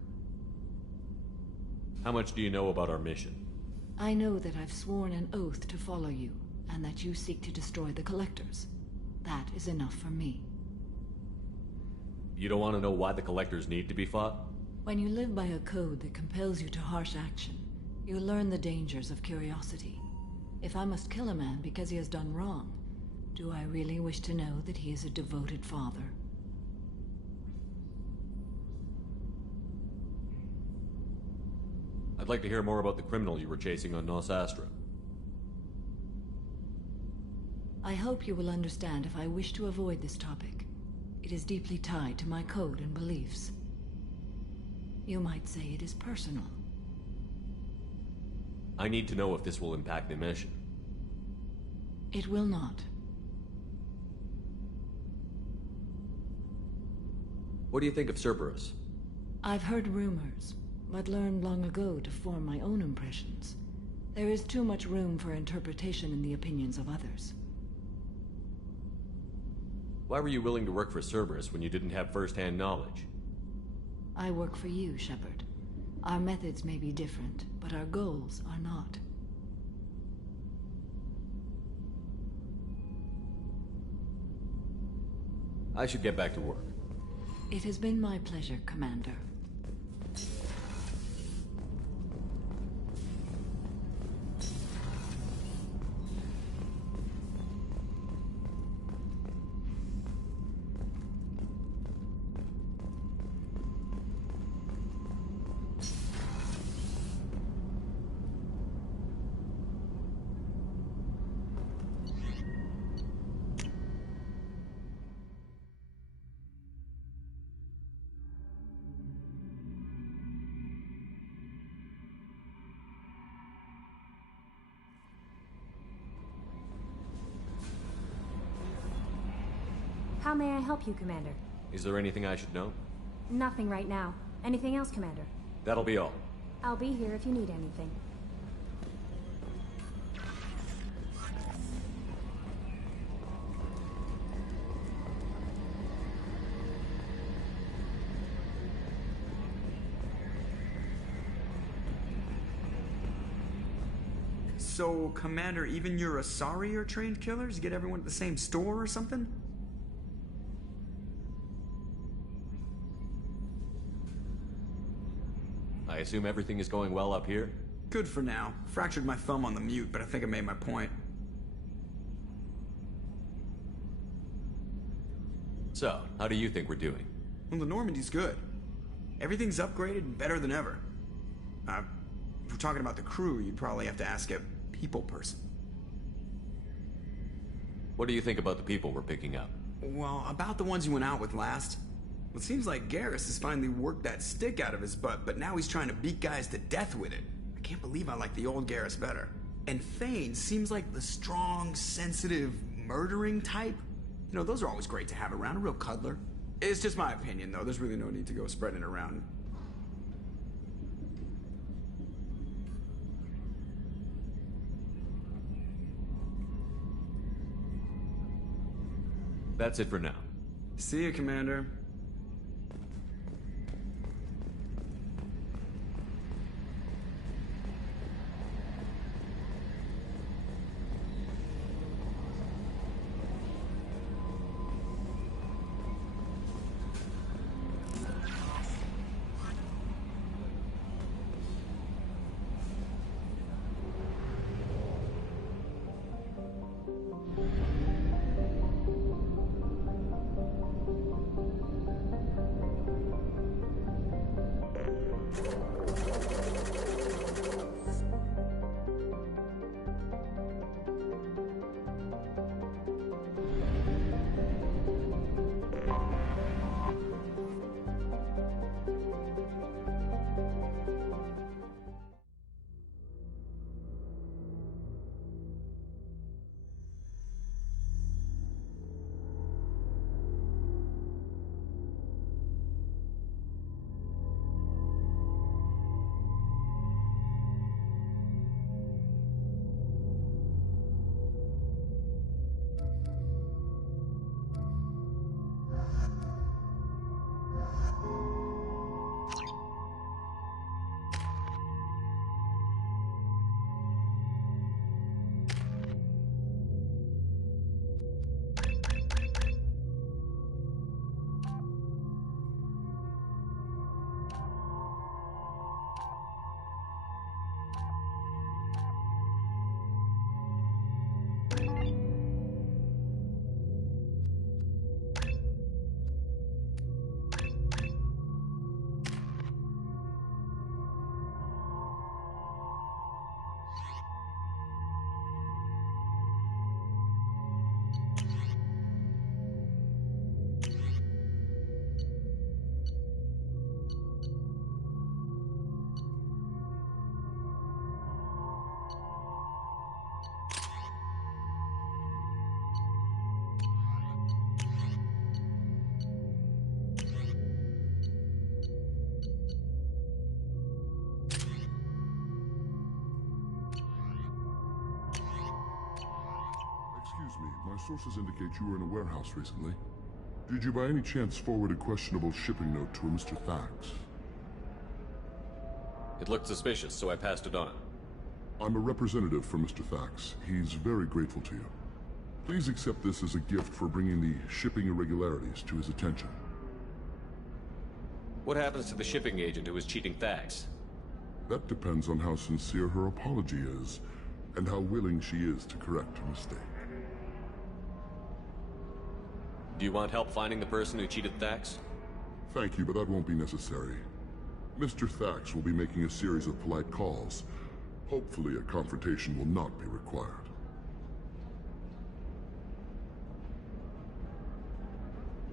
How much do you know about our mission? I know that I've sworn an oath to follow you, and that you seek to destroy the Collectors. That is enough for me. You don't want to know why the Collectors need to be fought? When you live by a code that compels you to harsh action, you learn the dangers of curiosity. If I must kill a man because he has done wrong, do I really wish to know that he is a devoted father? I'd like to hear more about the criminal you were chasing on Nos Astra. I hope you will understand if I wish to avoid this topic. It is deeply tied to my code and beliefs. You might say it is personal. I need to know if this will impact the mission. It will not. What do you think of Cerberus? I've heard rumors, but learned long ago to form my own impressions. There is too much room for interpretation in the opinions of others. Why were you willing to work for Cerberus when you didn't have first-hand knowledge? I work for you, Shepard. Our methods may be different, but our goals are not. I should get back to work. It has been my pleasure, Commander. How may I help you, Commander? Is there anything I should know? Nothing right now. Anything else, Commander? That'll be all. I'll be here if you need anything. So, Commander, even your Asari are trained killers? Get everyone at the same store or something? I assume everything is going well up here? Good for now. Fractured my thumb on the mute, but I think I made my point. So, how do you think we're doing? Well, the Normandy's good. Everything's upgraded and better than ever. If we're talking about the crew, you'd probably have to ask a people person. What do you think about the people we're picking up? Well, about the ones you went out with last. Well, it seems like Garrus has finally worked that stick out of his butt, but now he's trying to beat guys to death with it. I can't believe I like the old Garrus better. And Thane seems like the strong, sensitive, murdering type. You know, those are always great to have around, a real cuddler. It's just my opinion, though. There's really no need to go spreading it around. That's it for now. See you, Commander. My sources indicate you were in a warehouse recently. Did you by any chance forward a questionable shipping note to a Mr. Thax? It looked suspicious, so I passed it on. I'm a representative for Mr. Thax. He's very grateful to you. Please accept this as a gift for bringing the shipping irregularities to his attention. What happens to the shipping agent who was cheating Thax? That depends on how sincere her apology is, and how willing she is to correct her mistake. Do you want help finding the person who cheated Thax? Thank you, but that won't be necessary. Mr. Thax will be making a series of polite calls. Hopefully a confrontation will not be required.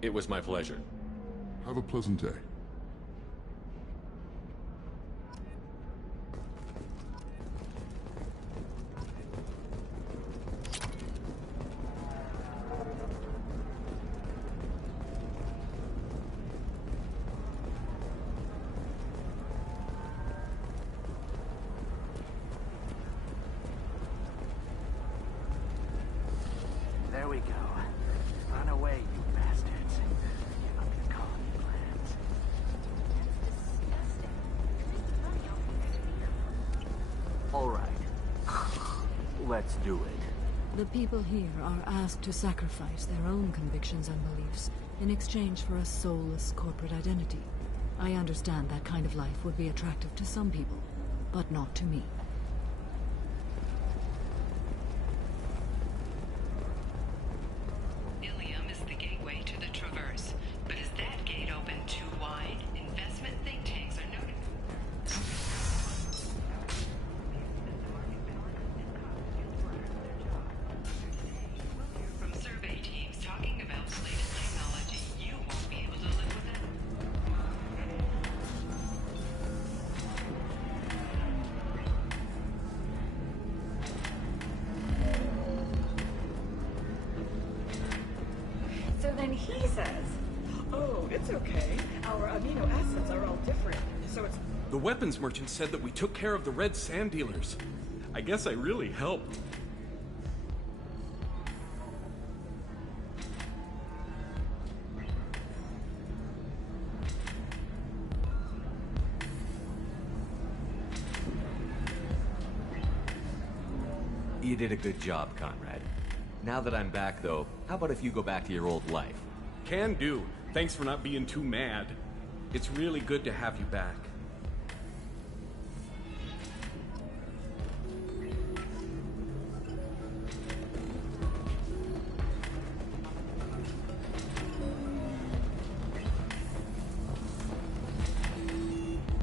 It was my pleasure. Have a pleasant day. There we go. Run away, you bastards. Give up your colony plans. All right. Let's do it. The people here are asked to sacrifice their own convictions and beliefs in exchange for a soulless corporate identity. I understand that kind of life would be attractive to some people, but not to me. Ilium is the gateway to the Traverse, but is that gate open too wide? Investment think tanks are noted. From survey teams talking about the latest technology. You won't be able to live with it. So then he says, oh, it's okay. Our amino acids are all different. So it's... The weapons merchant said that we took care of the red sand dealers. I guess I really helped. You did a good job, Conrad. Now that I'm back, though, how about if you go back to your old life? Can do. Thanks for not being too mad. It's really good to have you back.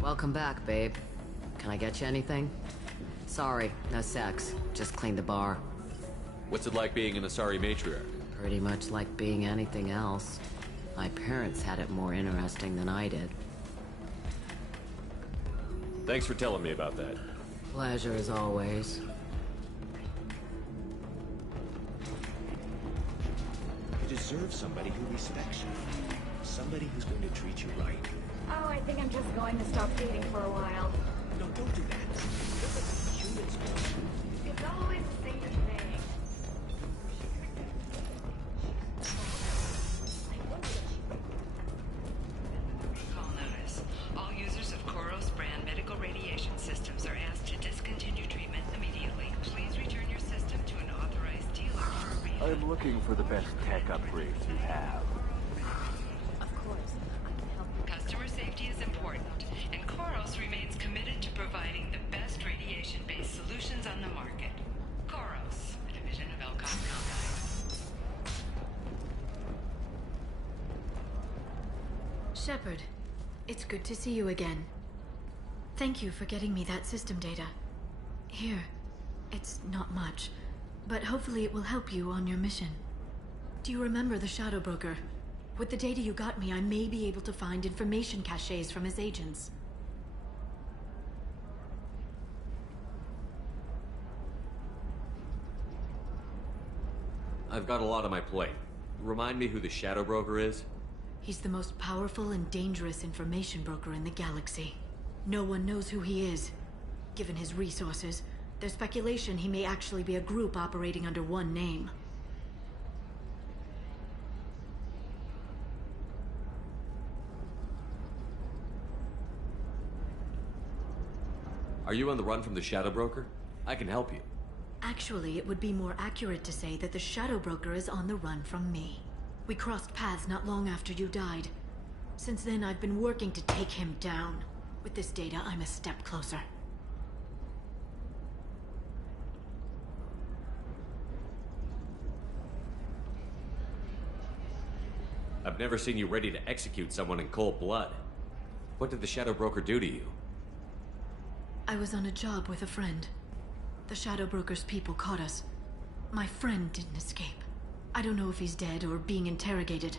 Welcome back, babe. Can I get you anything? Sorry, no sex. Just cleaned the bar. What's it like being an Asari matriarch? Pretty much like being anything else. My parents had it more interesting than I did. Thanks for telling me about that. Pleasure as always. You deserve somebody who respects you. Somebody who's going to treat you right. Oh, I think I'm just going to stop dating for a while. No, don't do that. Humans want. It's always the same thing. Call notice. All users of Koros brand medical radiation systems are asked to discontinue treatment immediately. Please return your system to an authorized dealer for a refund. I'm looking for the best tech upgrades you have. Of course, I can help you. Customer safety is important, and Koros remains committed to providing the best radiation-based solutions on the market. Koros, a division of Elcom Combat. Shepard, it's good to see you again. Thank you for getting me that system data. Here, it's not much, but hopefully it will help you on your mission. Do you remember the Shadow Broker? With the data you got me, I may be able to find information caches from his agents. I've got a lot on my plate. Remind me who the Shadow Broker is? He's the most powerful and dangerous information broker in the galaxy. No one knows who he is. Given his resources, there's speculation he may actually be a group operating under one name. Are you on the run from the Shadow Broker? I can help you. Actually, it would be more accurate to say that the Shadow Broker is on the run from me. We crossed paths not long after you died. Since then, I've been working to take him down. With this data, I'm a step closer. I've never seen you ready to execute someone in cold blood. What did the Shadow Broker do to you? I was on a job with a friend. The Shadow Broker's people caught us. My friend didn't escape. I don't know if he's dead or being interrogated.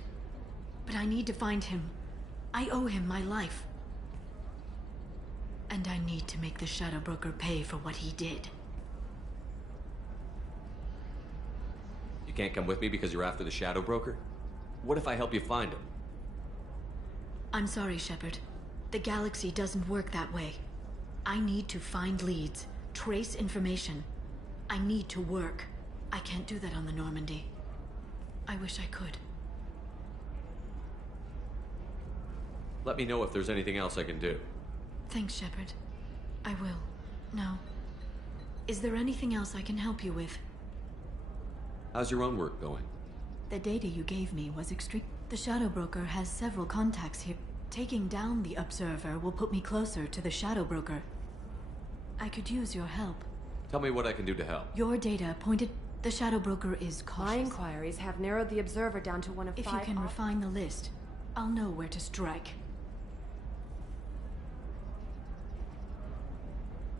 But I need to find him. I owe him my life. And I need to make the Shadow Broker pay for what he did. You can't come with me because you're after the Shadow Broker? What if I help you find him? I'm sorry, Shepard. The galaxy doesn't work that way. I need to find leads, trace information. I need to work. I can't do that on the Normandy. I wish I could. Let me know if there's anything else I can do. Thanks, Shepard. I will. Now, is there anything else I can help you with? How's your own work going? The data you gave me was extreme. The Shadow Broker has several contacts here. Taking down the Observer will put me closer to the Shadow Broker. I could use your help. Tell me what I can do to help. Your data pointed... The Shadow Broker is cautious. My inquiries have narrowed the Observer down to one of 5... If you can refine the list, I'll know where to strike.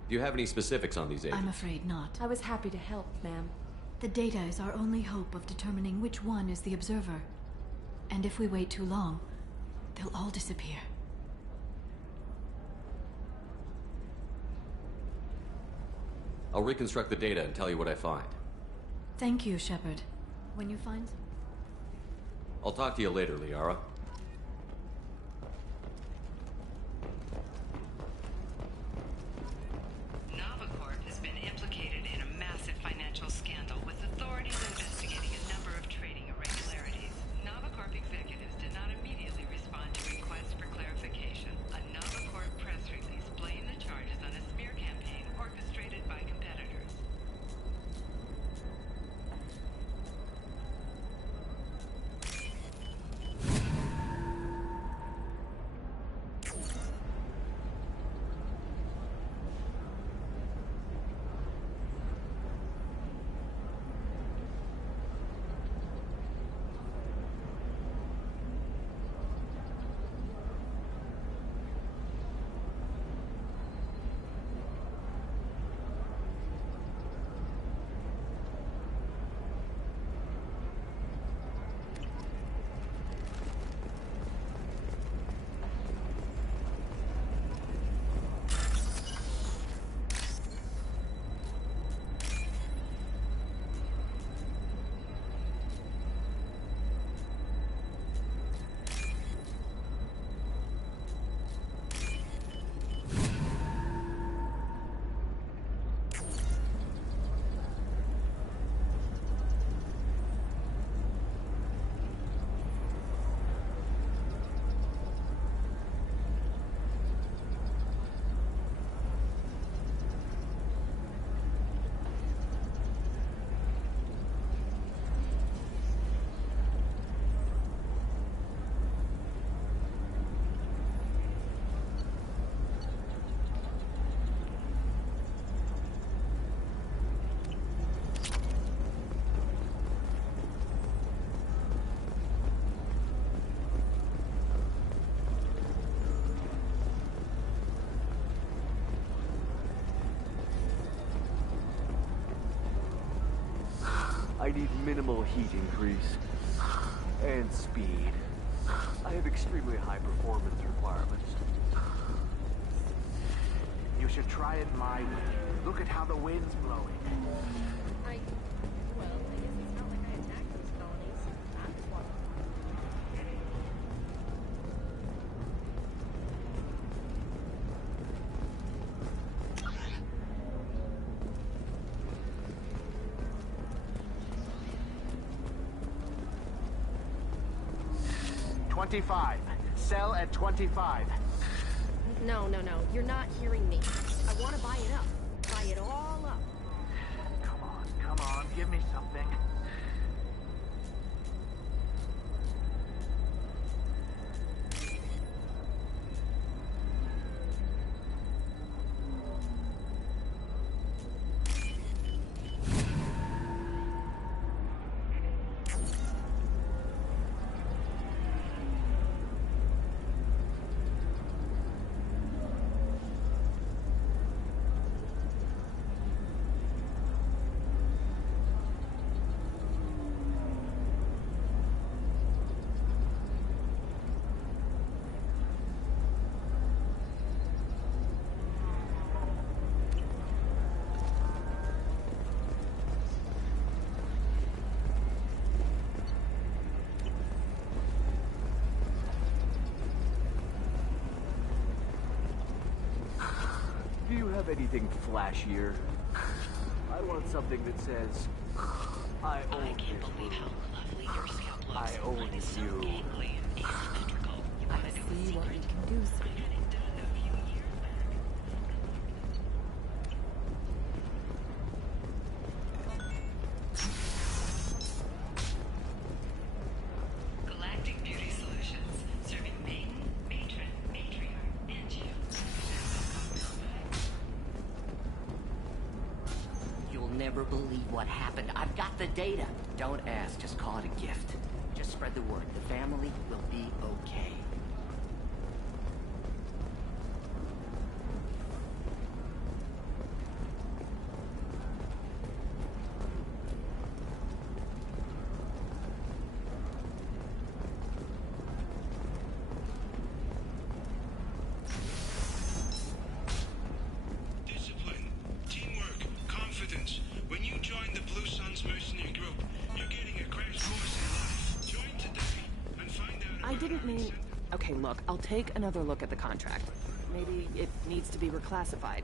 Do you have any specifics on these agents? I'm afraid not. I was happy to help, ma'am. The data is our only hope of determining which one is the Observer. And if we wait too long, they'll all disappear. I'll reconstruct the data and tell you what I find. Thank you, Shepard. When you find... I'll talk to you later, Liara. Novacorp has been implicated in a massive financial scandal, with authorities investigating a number of trading irregularities. Novacorp executives did not immediately respond to requests for clarification. A Novacorp press release blamed the charges on a smear campaign orchestrated by competitors. I need minimal heat increase. And speed. I have extremely high performance requirements. You should try it my way. Look at how the wind's blowing. Well, I guess it's not like I attacked those colonies. That's what. $25. Sell at $25. No. You're not hearing me. I was I want to buy it up. Buy it all up. Come on, give me something. Do you have anything flashier? I want something that says, I own I can't believe how lovely your scalp looks. I own Mine is so you. gangly and asymmetrical. You I want to know a see what we secret? can do, sir. I had it done a few years back. Galactic Beauty Solutions, serving maiden, matron, matriarch, and you. You'll never believe what happened. I've got the data. Don't ask, just call it a gift. Just spread the word. The family will be okay. Discipline, teamwork, confidence. When you join the Blue Suns mercenary group, you're getting a crash course in life. Join today and find out. I didn't mean... Okay, look, I'll take another look at the contract. Maybe it needs to be reclassified.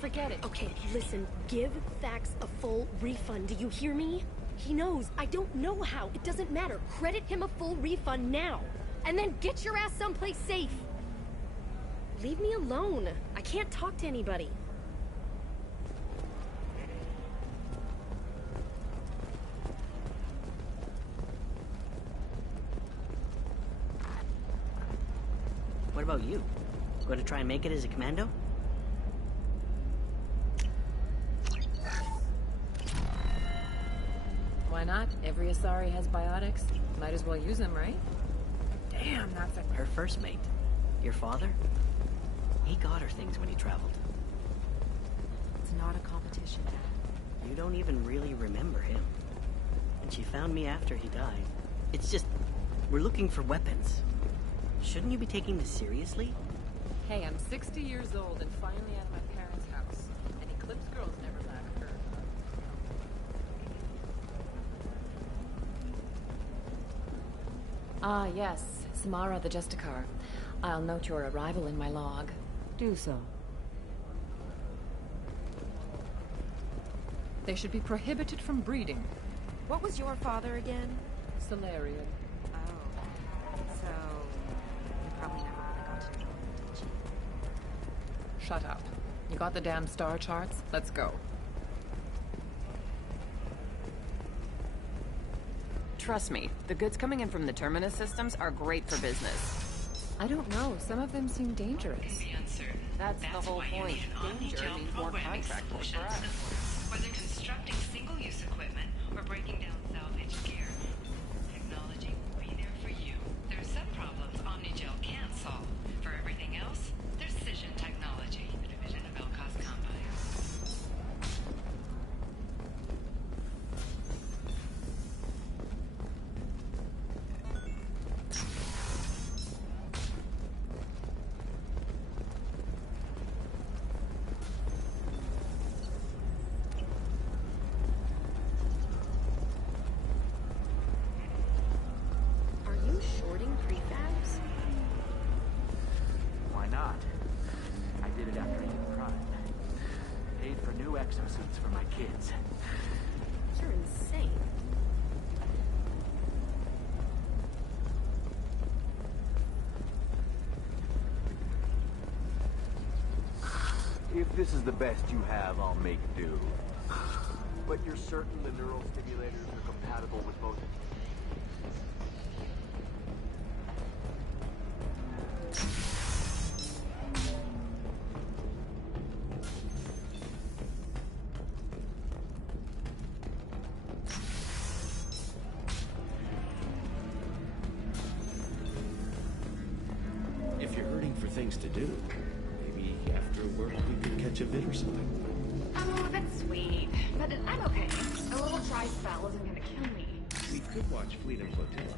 Forget it. Okay, listen, give Thax a full refund, do you hear me? He knows, I don't know how, it doesn't matter. Credit him a full refund now, and then get your ass someplace safe. Leave me alone. I can't talk to anybody. What about you? Going to try and make it as a commando? Why not? Every Asari has biotics. Might as well use them, right? Damn, that's a... Her first mate. Your father? He got her things when he traveled. It's not a competition, Dad. You don't even really remember him. And she found me after he died. It's just, we're looking for weapons. Shouldn't you be taking this seriously? Hey, I'm 60 years old and finally out of my parents' house. And Eclipse girls never lack her. Ah, yes. Samara the Justicar. I'll note your arrival in my log. Do so. They should be prohibited from breeding. What was your father again? Solarian. Oh. So... you probably never really got to know him, did you? Shut up. You got the damn star charts? Let's go. Trust me, the goods coming in from the Terminus systems are great for business. I don't know. Some of them seem dangerous. That's the whole point. Danger means more contract work for us. Whether constructing single-use equipment or breaking down salvage gear, technology will be there for you. There are some problems Omnigel can't solve. For everything else, there's Scission Technology, a division of Elcos Combine. Are you shorting prefabs? Why not? I did it after I did crime. Paid for new exosuits for my kids. You're insane. If If this is the best you have, I'll make do. But you're certain the neural stimulators are compatible with both? If you're hurting for things to do, maybe after work we could catch a vid or something. Oh, that's sweet. But I'm okay. A little dry spell isn't gonna kill me. We could watch Fleet and Flotilla.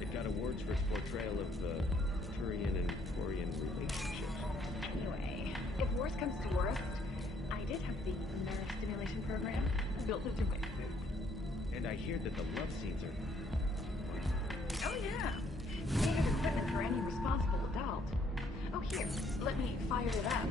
It got awards for its portrayal of the Turian and Quarian relationships. Anyway, if worst comes to worst, I did have the nerve stimulation program built into my suit. And I hear that the love scenes are... Oh yeah. Standard equipment for any responsible adult. Oh here, let me fire it up.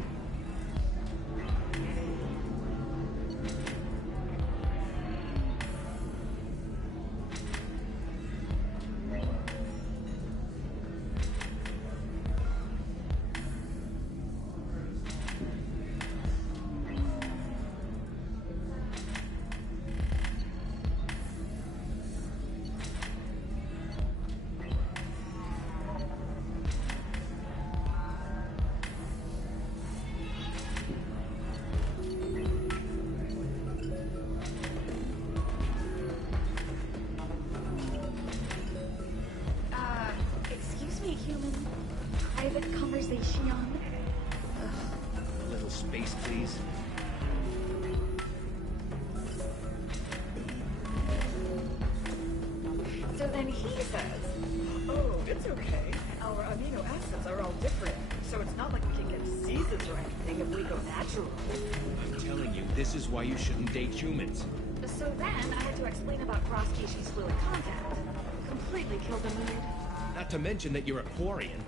Excuse me, human. Private conversation. A little space, please. So then he says, oh, it's okay. Our amino acids are all different, so it's not like we can get diseases or anything if we go natural. I'm telling you, this is why you shouldn't date humans. So then I had to explain about cross-species fluid contact. Completely killed the mood. Not to mention that you're a Quarian.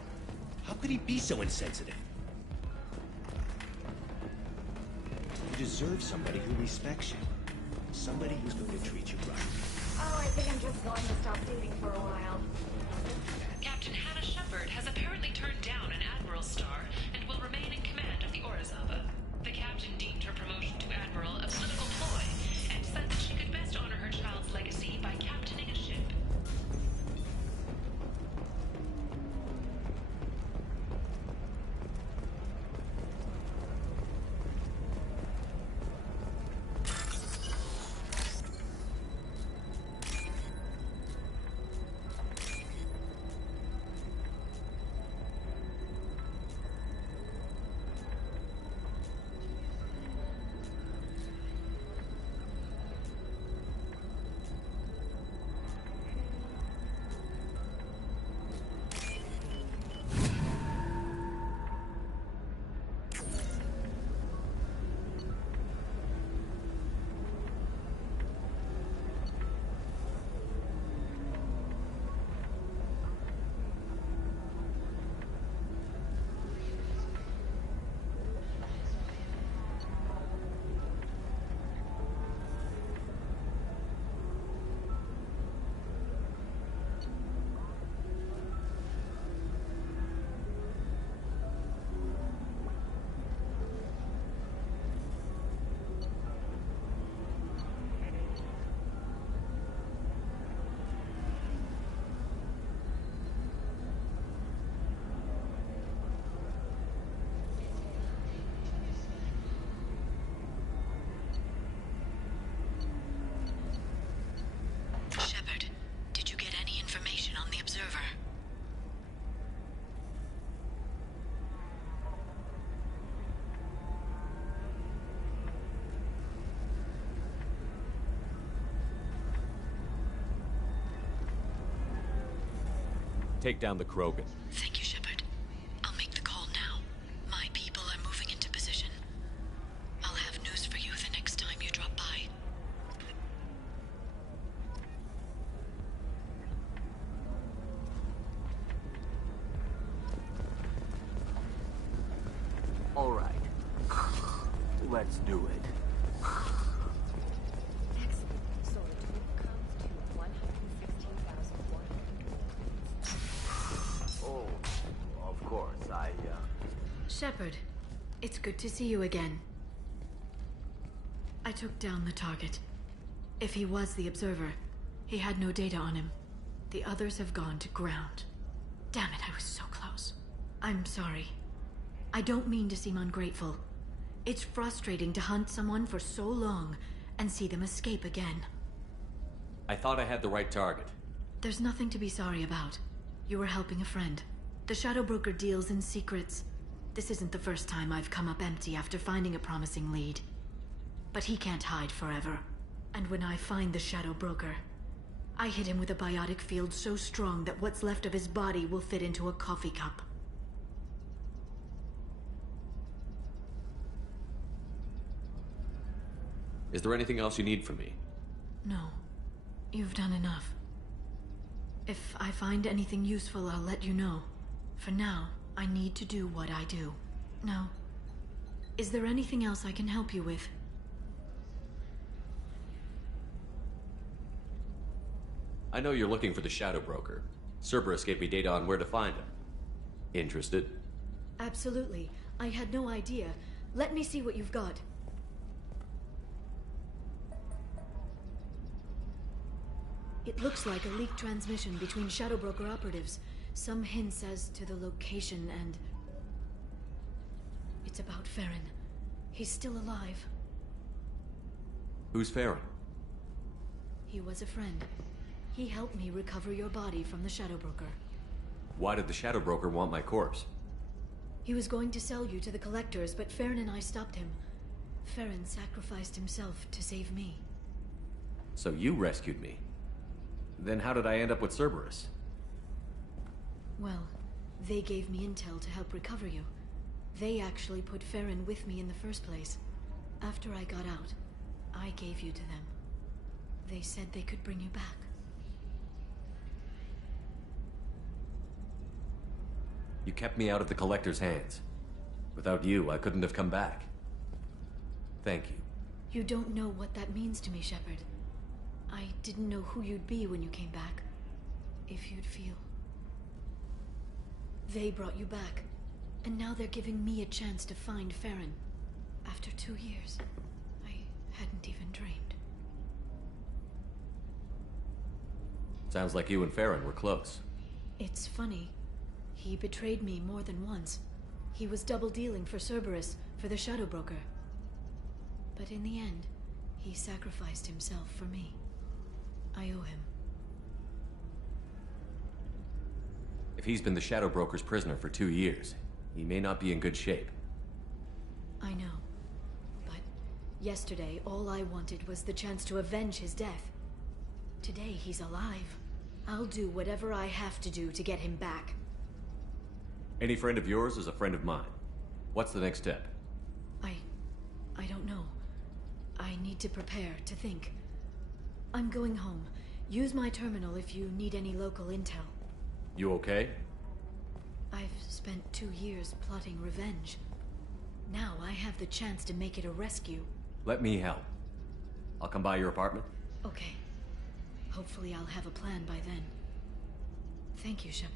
How could he be so insensitive? You deserve somebody who respects you. Somebody who's going to treat you right. Oh, I think I'm just going to stop dating for a while. Captain Hannah Shepard has apparently turned down an Admiral star and will remain in command of the Orizaba. The captain deemed her promotion to Admiral a political ploy and said that she could best honor her child's legacy by captaining a ship. Shepard, did you get any information on the observer? Take down the Krogan. Thank you, Shepard. I'll make the call now. My people are moving into position. I'll have news for you the next time you drop by. All right. Let's do it. So the total comes to 116,100. Oh, of course, Shepard, It's good to see you again. I took down the target. If he was the observer, he had no data on him. The others have gone to ground. Damn it, I was so close. I'm sorry. I don't mean to seem ungrateful. It's frustrating to hunt someone for so long and see them escape again. I thought I had the right target. There's nothing to be sorry about. You were helping a friend. The Shadow Broker deals in secrets. This isn't the first time I've come up empty after finding a promising lead. But he can't hide forever. And when I find the Shadow Broker, I hit him with a biotic field so strong that what's left of his body will fit into a coffee cup. Is there anything else you need from me? No. You've done enough. If I find anything useful, I'll let you know. For now, I need to do what I do. Now, is there anything else I can help you with? I know you're looking for the Shadow Broker. Cerberus gave me data on where to find him. Interested? Absolutely. I had no idea. Let me see what you've got. It looks like a leaked transmission between Shadow Broker operatives. Some hints as to the location and... It's about Farron. He's still alive. Who's Farron? He was a friend. He helped me recover your body from the Shadow Broker. Why did the Shadow Broker want my corpse? He was going to sell you to the collectors, but Farron and I stopped him. Farron sacrificed himself to save me. So you rescued me. Then how did I end up with Cerberus? Well, they gave me intel to help recover you. They actually put Farron with me in the first place. After I got out, I gave you to them. They said they could bring you back. You kept me out of the Collector's hands. Without you, I couldn't have come back. Thank you. You don't know what that means to me, Shepard. I didn't know who you'd be when you came back. If you'd feel. They brought you back, and now they're giving me a chance to find Farron. After 2 years, I hadn't even dreamed. Sounds like you and Farron were close. It's funny. He betrayed me more than once. He was double-dealing for Cerberus, for the Shadow Broker. But in the end, he sacrificed himself for me. I owe him. If he's been the Shadow Broker's prisoner for 2 years, he may not be in good shape. I know. But yesterday, all I wanted was the chance to avenge his death. Today, he's alive. I'll do whatever I have to do to get him back. Any friend of yours is a friend of mine. What's the next step? I don't know. I need to prepare, to think. I'm going home. Use my terminal if you need any local intel. You okay? I've spent 2 years plotting revenge. Now I have the chance to make it a rescue. Let me help. I'll come by your apartment. Okay. Hopefully I'll have a plan by then. Thank you, Shepard.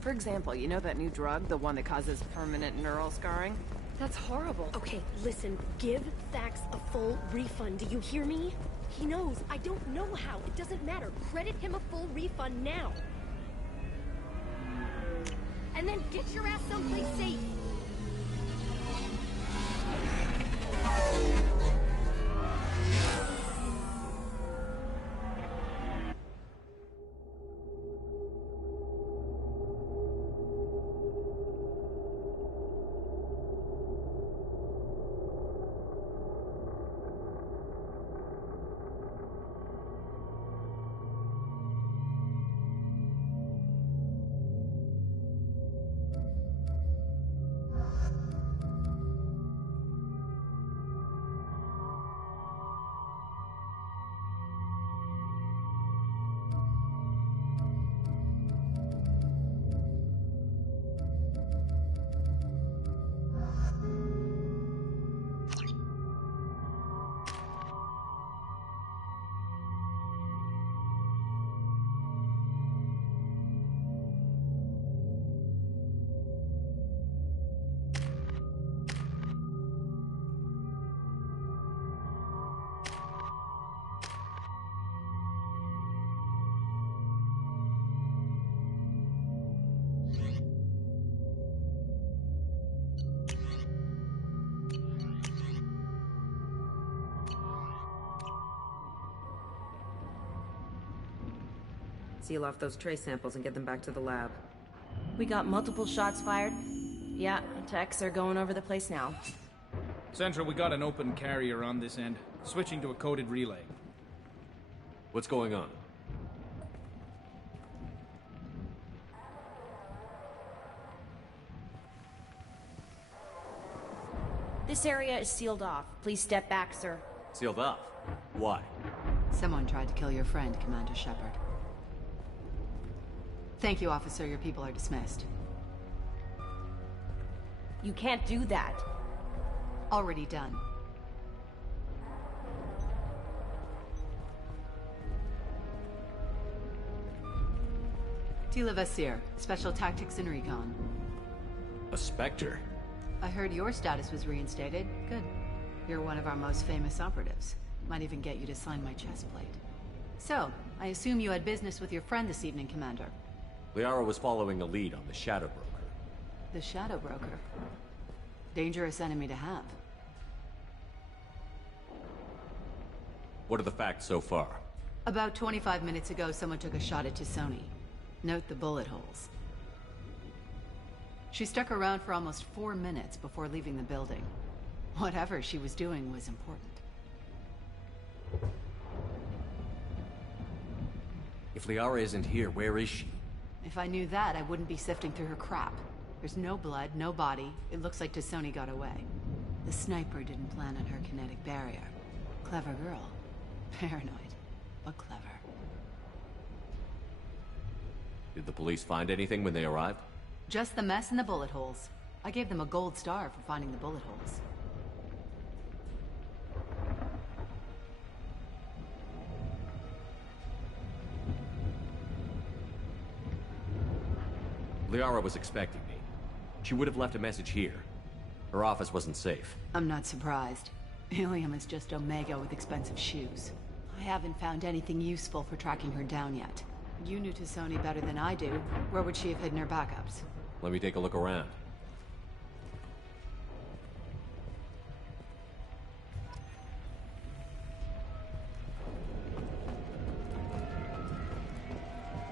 For example, you know that new drug, the one that causes permanent neural scarring? That's horrible. Okay, listen, give Thax a full refund, do you hear me? He knows, I don't know how, it doesn't matter. Credit him a full refund now. And then get your ass someplace safe. Seal off those trace samples and get them back to the lab. We got multiple shots fired. Yeah, techs are going over the place now. Central, we got an open carrier on this end. Switching to a coded relay. What's going on? This area is sealed off. Please step back, sir. Sealed off? Why? Someone tried to kill your friend, Commander Shepard. Thank you, officer. Your people are dismissed. You can't do that. Already done. Tila Vasir, Special Tactics and Recon. A Spectre? I heard your status was reinstated. Good. You're one of our most famous operatives. Might even get you to sign my chest plate. So, I assume you had business with your friend this evening, Commander. Liara was following a lead on the Shadow Broker. The Shadow Broker? Dangerous enemy to have. What are the facts so far? About 25 minutes ago, someone took a shot at T'Soni. Note the bullet holes. She stuck around for almost 4 minutes before leaving the building. Whatever she was doing was important. If Liara isn't here, where is she? If I knew that, I wouldn't be sifting through her crap. There's no blood, no body. It looks like T'Soni got away. The sniper didn't plan on her kinetic barrier. Clever girl. Paranoid, but clever. Did the police find anything when they arrived? Just the mess and the bullet holes. I gave them a gold star for finding the bullet holes. Liara was expecting me. She would have left a message here. Her office wasn't safe. I'm not surprised. Helium is just Omega with expensive shoes. I haven't found anything useful for tracking her down yet. You knew T'Soni better than I do. Where would she have hidden her backups? Let me take a look around.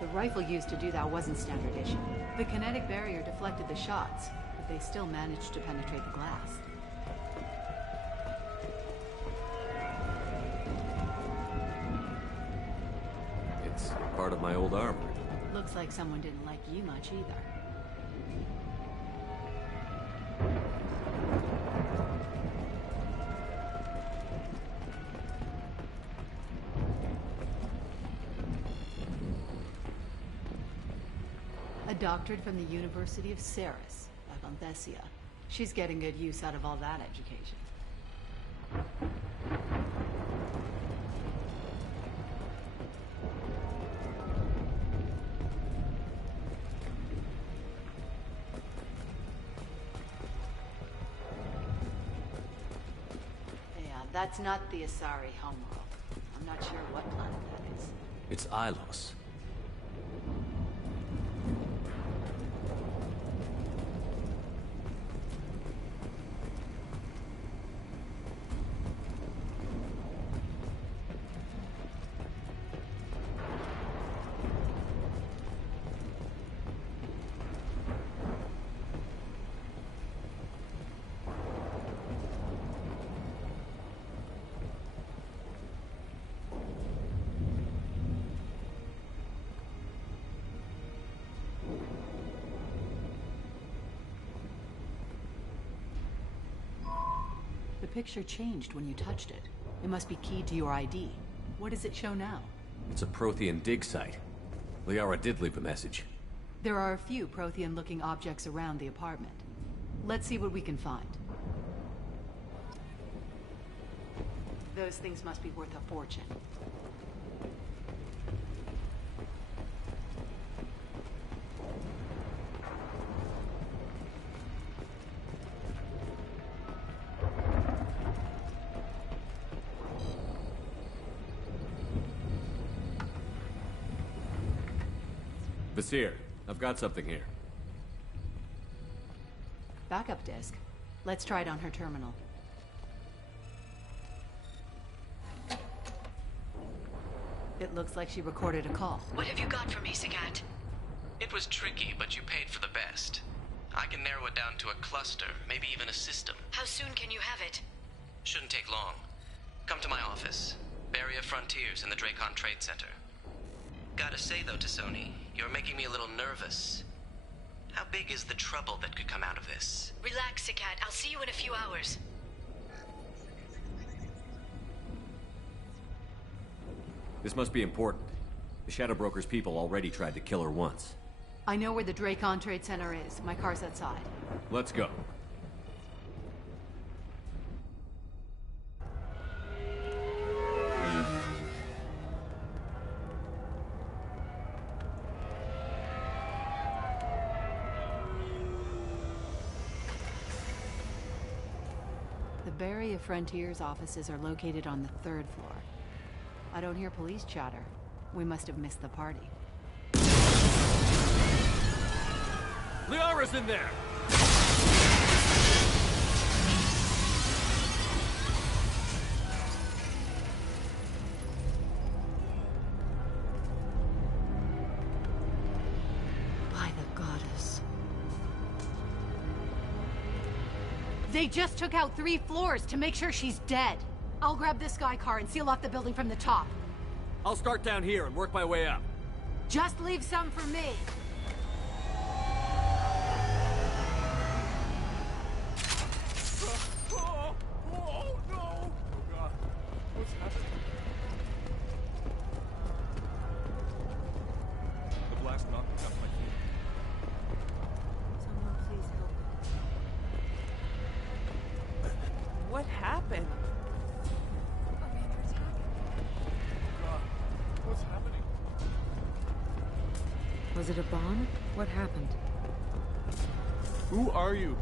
The rifle used to do that wasn't standard issue. The kinetic barrier deflected the shots, but they still managed to penetrate the glass. It's part of my old armor. Looks like someone didn't like you much either. A doctorate from the University of Ceres, Avanthesia. She's getting good use out of all that education. Yeah, that's not the Asari homeworld. I'm not sure what planet that is. It's Ilos. The picture changed when you touched it. It must be keyed to your ID. What does it show now? It's a Prothean dig site. Liara did leave a message. There are a few Prothean-looking objects around the apartment. Let's see what we can find. Those things must be worth a fortune. Vasir, I've got something here. Backup disk. Let's try it on her terminal. It looks like she recorded a call. What have you got for me, Sagat? It was tricky, but you paid for the best. I can narrow it down to a cluster, maybe even a system. How soon can you have it? Shouldn't take long. Come to my office. Barrier Frontiers in the Dracon Trade Center. Gotta say though to Sony, you're making me a little nervous. How big is the trouble that could come out of this? Relax, Sagat. I'll see you in a few hours. This must be important. The Shadow Broker's people already tried to kill her once. I know where the Dracon Trade Center is. My car's outside. Let's go. The Barrier Frontiers offices are located on the 3rd floor. I don't hear police chatter. We must have missed the party. Liara's in there! By the goddess. They just took out 3 floors to make sure she's dead. I'll grab this Sky car and seal off the building from the top. I'll start down here and work my way up. Just leave some for me. Oh no! Oh god. What's happening? The blast knocked me off my feet. Someone please help. What happened? What's happening? Was it a bomb? What happened? Who are you?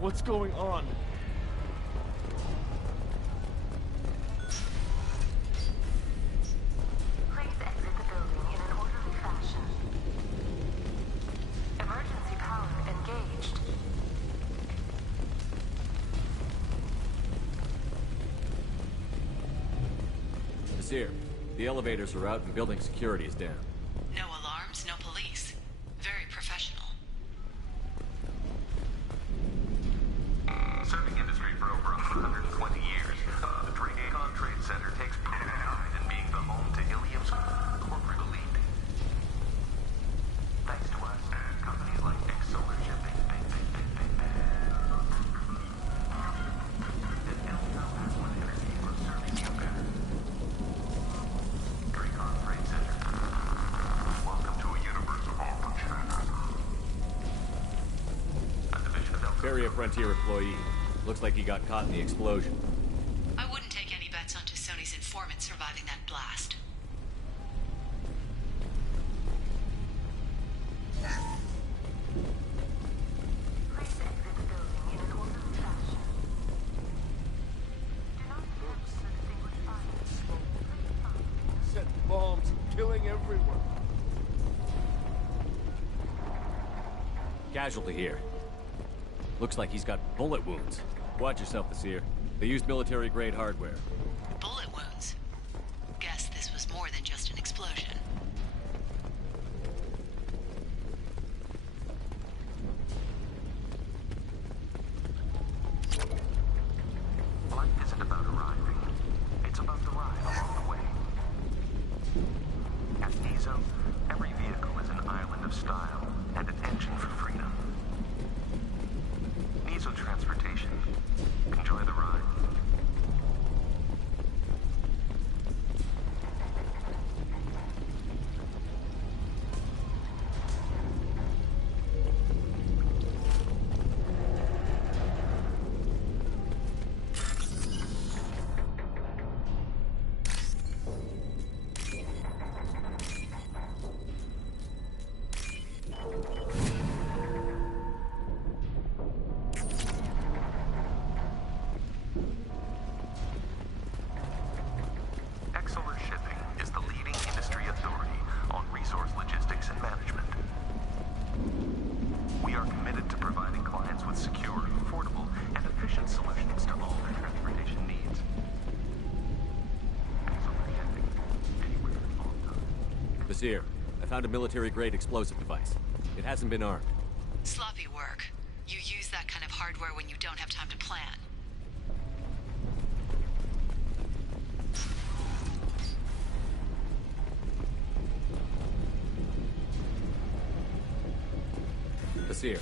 What's going on? Please exit the building in an orderly fashion. Emergency power engaged. Nasir, the elevators are out and building security is down. No alarms, no police. Very professional. Serving industry for over 120 years, the Dracon Trade Center takes pride in being the home to Ilium's corporate elite. Thanks to us, companies like Solar Shipping, and Elmo Aslan Energy are serving you better. Dracon Trade Center. Welcome to a universe of opportunity. A division of Barrier Frontier employee. Looks like he got caught in the explosion. I wouldn't take any bets onto Sony's informant surviving that blast. Please exit the building in an orderly fashion. Do not attempt to extinguish fire. Set bombs, killing everyone. Casualty here. Looks like he's got bullet wounds. Watch yourself, Nasir. They used military-grade hardware. Bullet wounds. Guess this was more than just an explosion. Life isn't about arriving. It's about the ride along the way. At Nizo, every vehicle is an island of style and an engine for freedom. Nizo Transportation. Enjoy the ride. Vizier, I found a military-grade explosive device. It hasn't been armed. Sloppy work. You use that kind of hardware when you don't have time to plan. Vizier,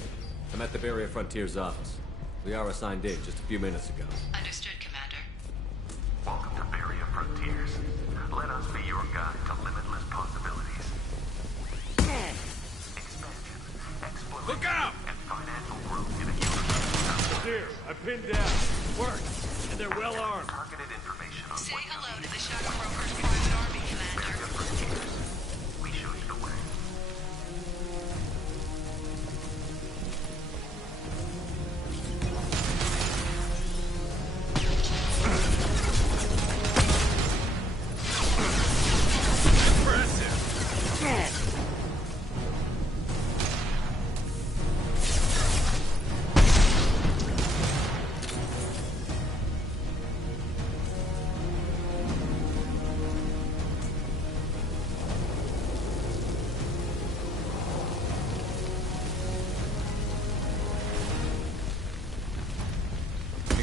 I'm at the Barrier Frontiers office. We are assigned in just a few minutes ago. Understood, Commander. Welcome to Barrier Frontiers. Let us be your guide to limitless possibilities. Expansion, exploration, look out! And financial growth in a universe. Here, I pinned down. Work. And they're well armed. Targeted information on Say hello to the Shadow Broker's private army, Commander. Barrier Frontiers. We show you the way.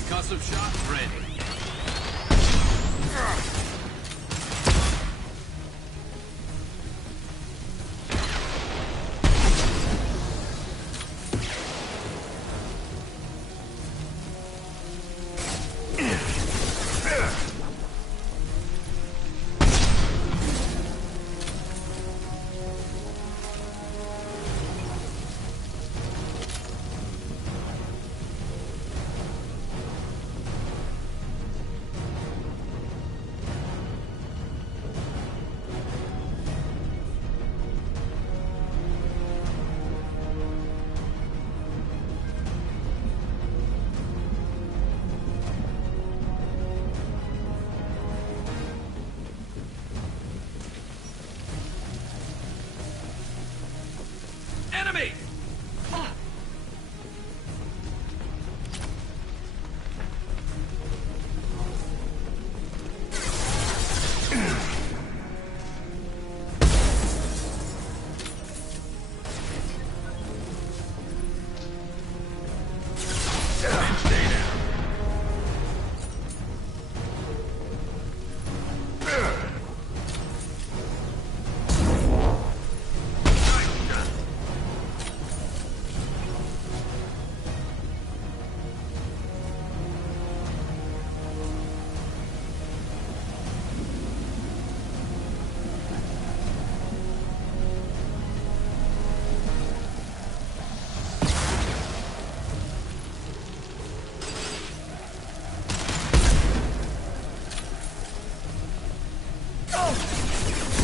Concussive shot ready. Enemy!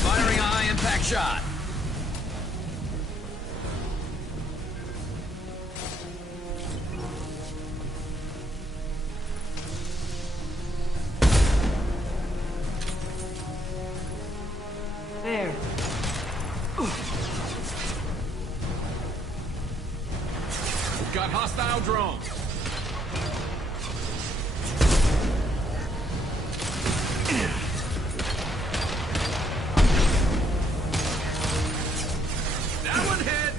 Firing a high-impact shot. There. Got hostile drones. That one hit.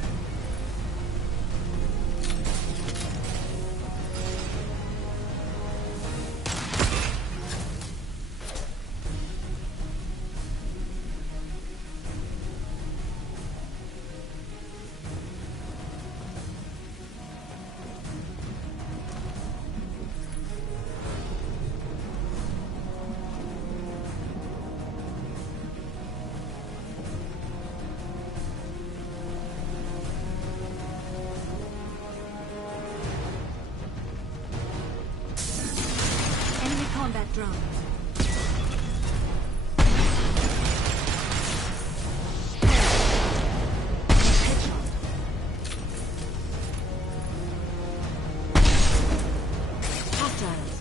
Enemy combat drone. Hostiles.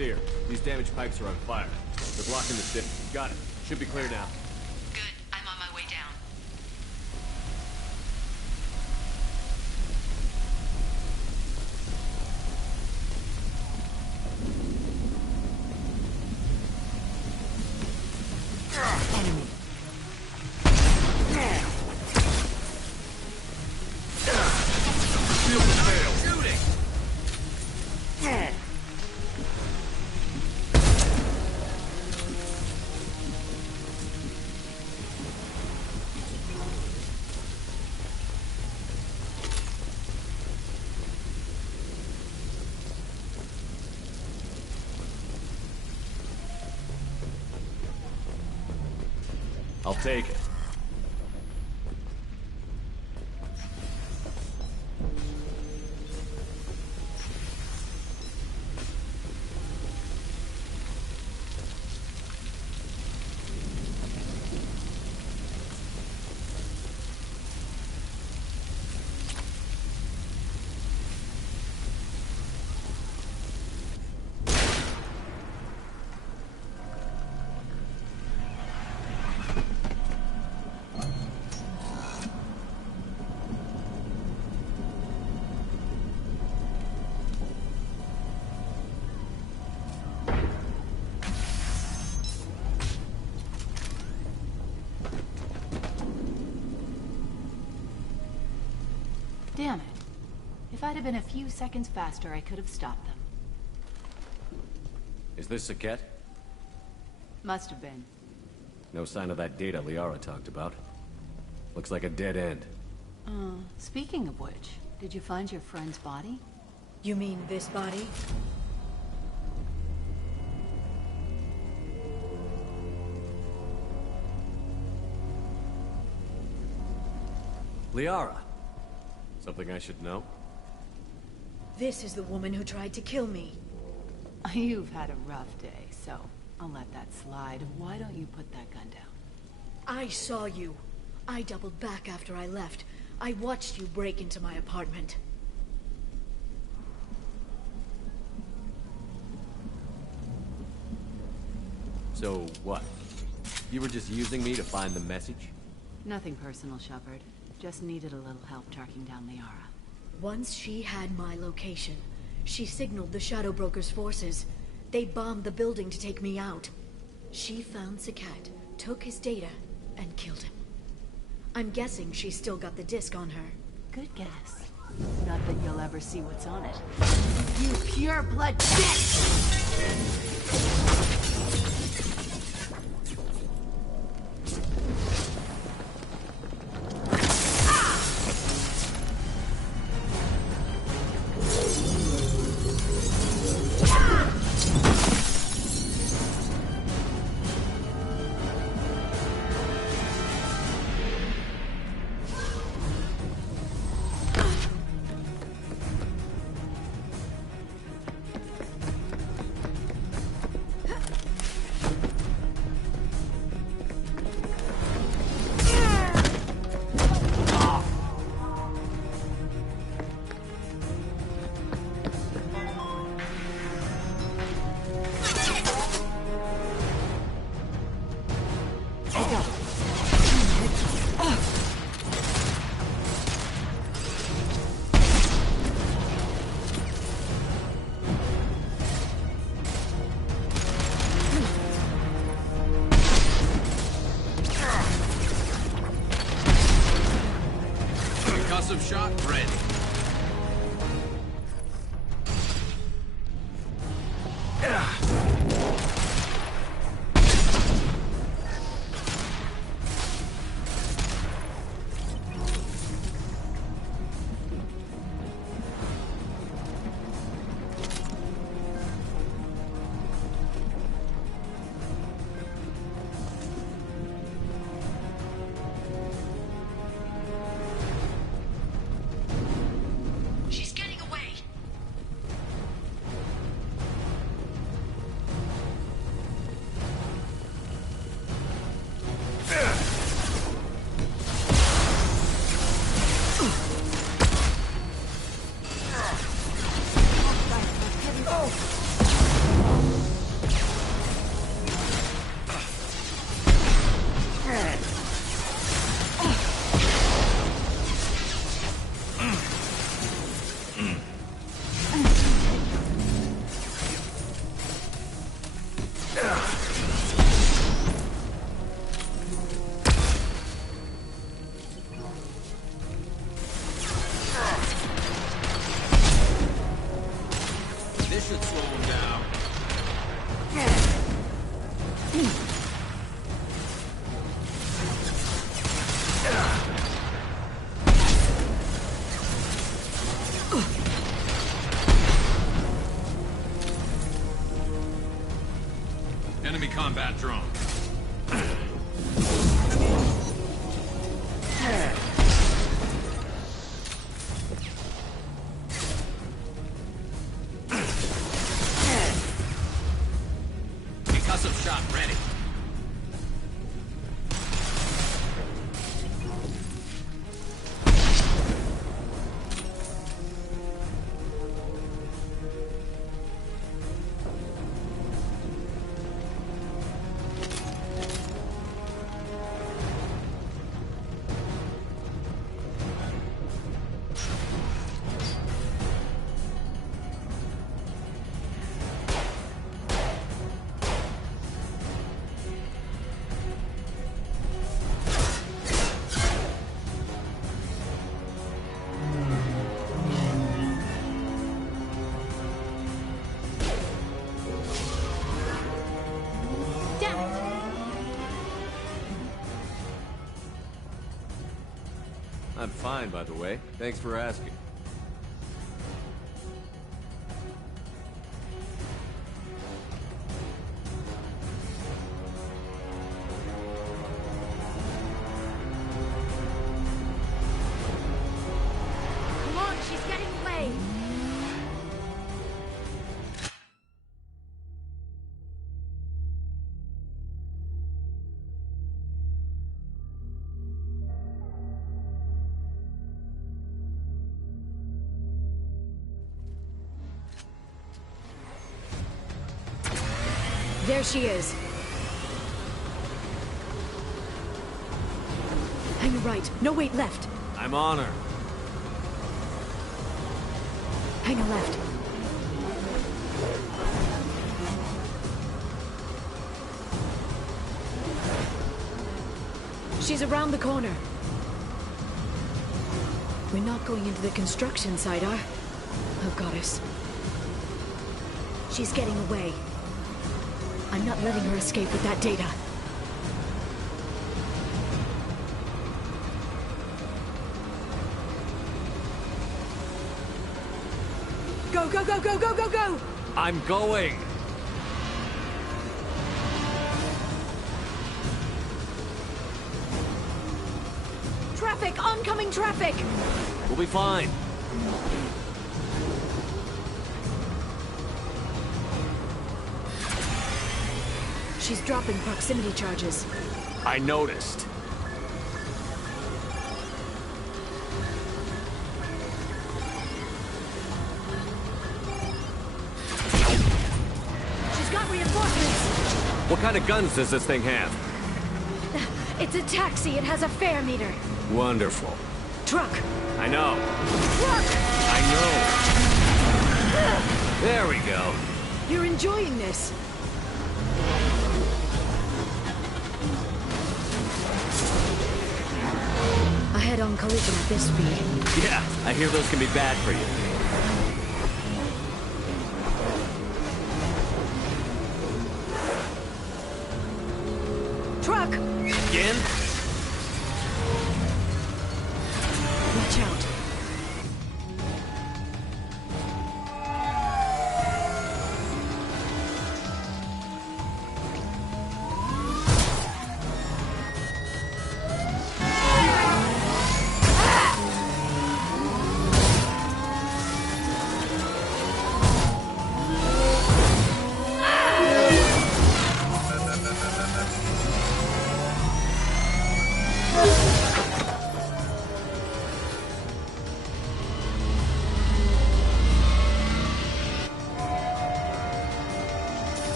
Seer, these damaged pipes are on fire. They're blocking the dip. Got it. Should be clear now. Good. I'm on my way down. Enemy. I'll take it. Damn it. If I'd have been a few seconds faster, I could have stopped them. Is this Saket? Must have been. No sign of that data Liara talked about. Looks like a dead end. Speaking of which, did you find your friend's body? You mean this body? Liara! Something I should know? This is the woman who tried to kill me. You've had a rough day, so I'll let that slide. Why don't you put that gun down? I saw you. I doubled back after I left. I watched you break into my apartment. So, what? You were just using me to find the message? Nothing personal, Shepard. Just needed a little help tracking down Liara. Once she had my location, she signaled the Shadow Broker's forces. They bombed the building to take me out. She found Saket, took his data, and killed him. I'm guessing she's still got the disc on her. Good guess. Not that you'll ever see what's on it. You pure blood bitch! Shot ready. Enemy combat drone. Concussive shot ready. I'm fine, by the way. Thanks for asking. Come on, she's getting away! There she is. Hang a right. No, wait, left. I'm on her. Hang a left. She's around the corner. We're not going into the construction site, are? Oh, goddess. She's getting away. I'm not letting her escape with that data. Go, go, go, go, go, go, go! I'm going! Traffic! Oncoming traffic! We'll be fine. She's dropping proximity charges. I noticed. She's got reinforcements! What kind of guns does this thing have? It's a taxi. It has a fare meter. Wonderful. Truck! I know. Truck! I know. There we go. You're enjoying this. A head-on collision at this speed. Yeah, I hear those can be bad for you. Truck! Again? Watch out.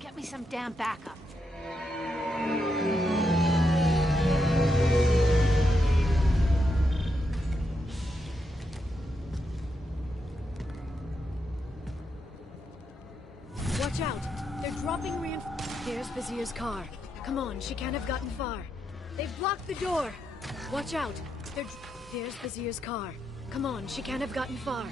Get me some damn backup. Watch out! They're dropping Here's Vizier's car. Come on, she can't have gotten far. They've blocked the door! Watch out! Here's Vizier's car. Come on, she can't have gotten far.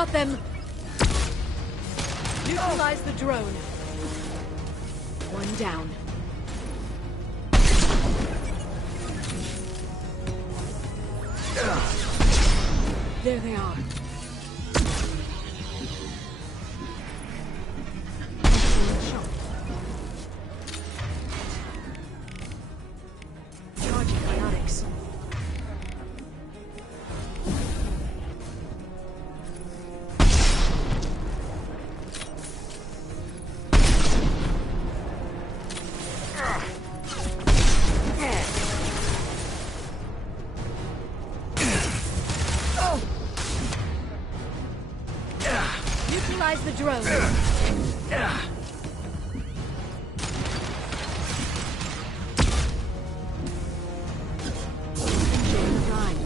Got them! Neutralize the drone. One down. There they are. Excellent shot. Charging biotics. Neutralize the drone. Enjoy the ride.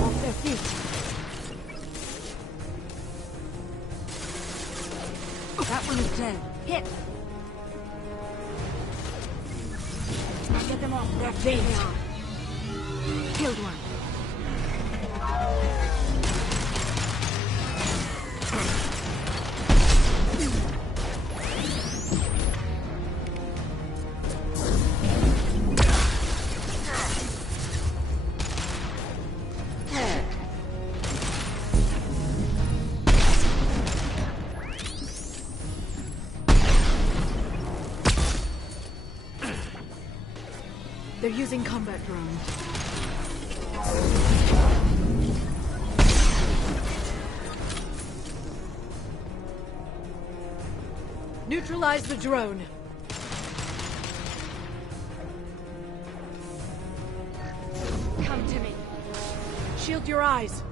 Off their feet. That one is dead. Hit. Now get them off their feet. There they are. Killed one. They're using combat drones. Neutralize the drone. Come to me. Shield your eyes.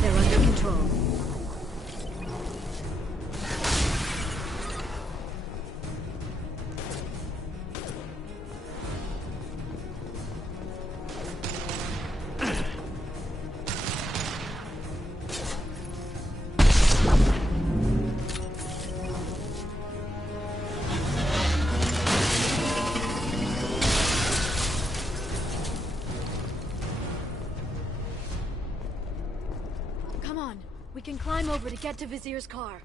They're under control. Come on, we can climb over to get to Vizier's car.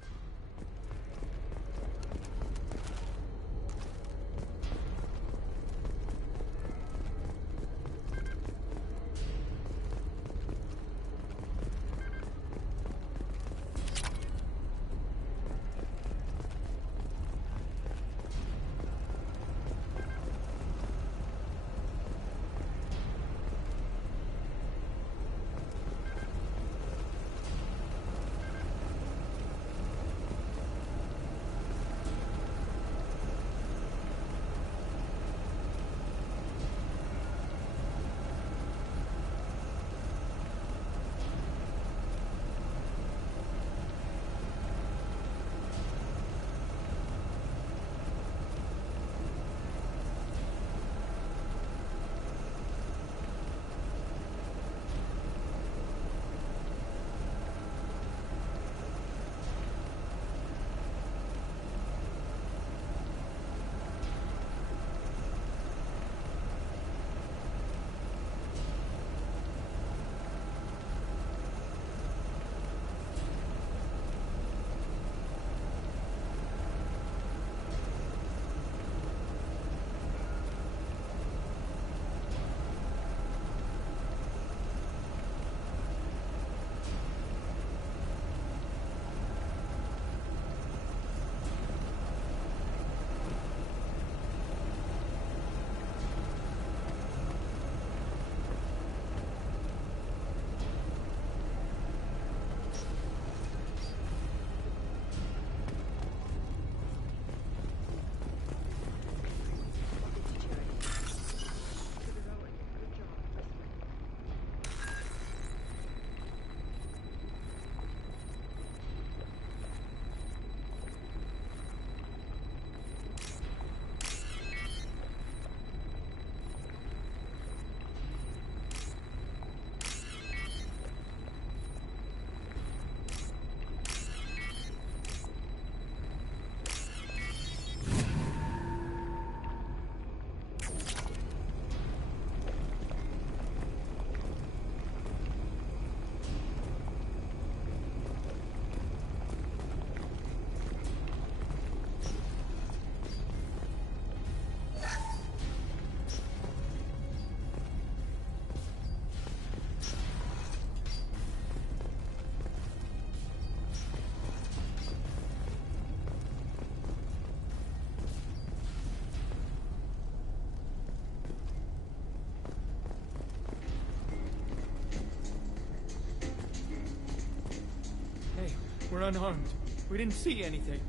We're unarmed. We didn't see anything.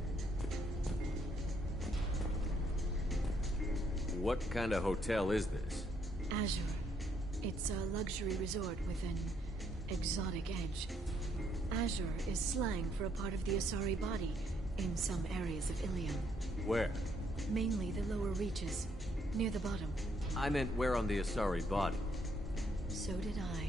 What kind of hotel is this? Azure. It's a luxury resort with an exotic edge. Azure is slang for a part of the Asari body in some areas of Ilium. Where? Mainly the lower reaches, near the bottom. I meant where on the Asari body? So did I.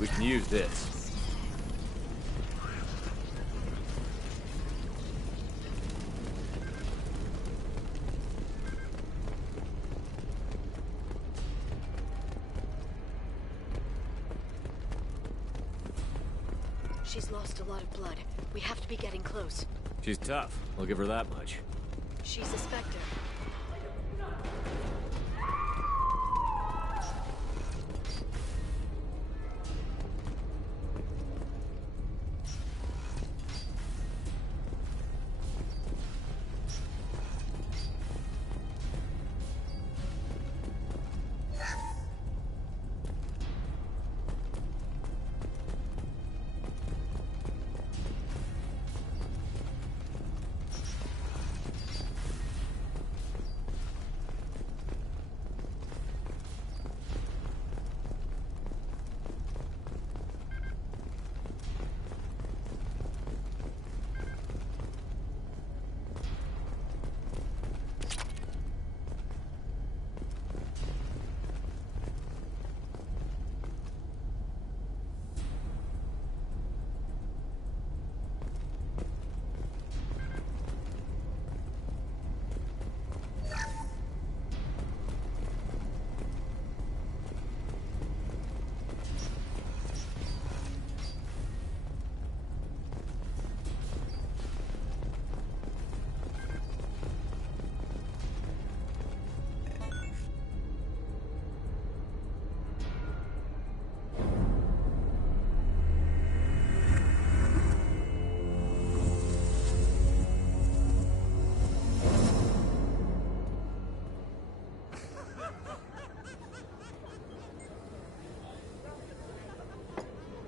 We can use this. She's lost a lot of blood. We have to be getting close. She's tough. I'll give her that much. She's a Spectre.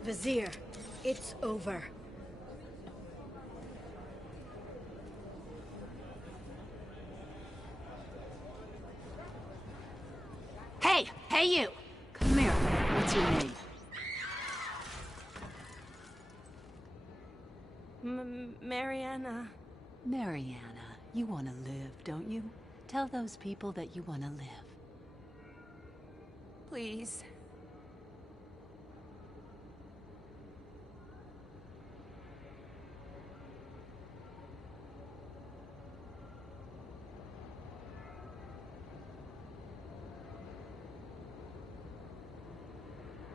Vizier, it's over. Hey! Hey, you! Come here. What's your name? Mariana. Mariana, you want to live, don't you? Tell those people that you want to live. Please.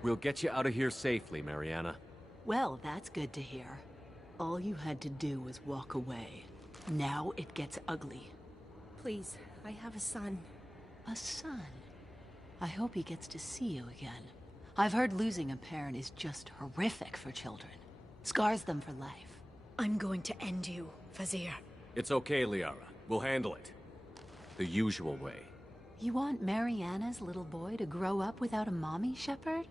We'll get you out of here safely, Mariana. Well, that's good to hear. All you had to do was walk away. Now it gets ugly. Please, I have a son. A son? I hope he gets to see you again. I've heard losing a parent is just horrific for children. Scars them for life. I'm going to end you, Vizier. It's okay, Liara. We'll handle it. The usual way. You want Mariana's little boy to grow up without a mommy, Shepard?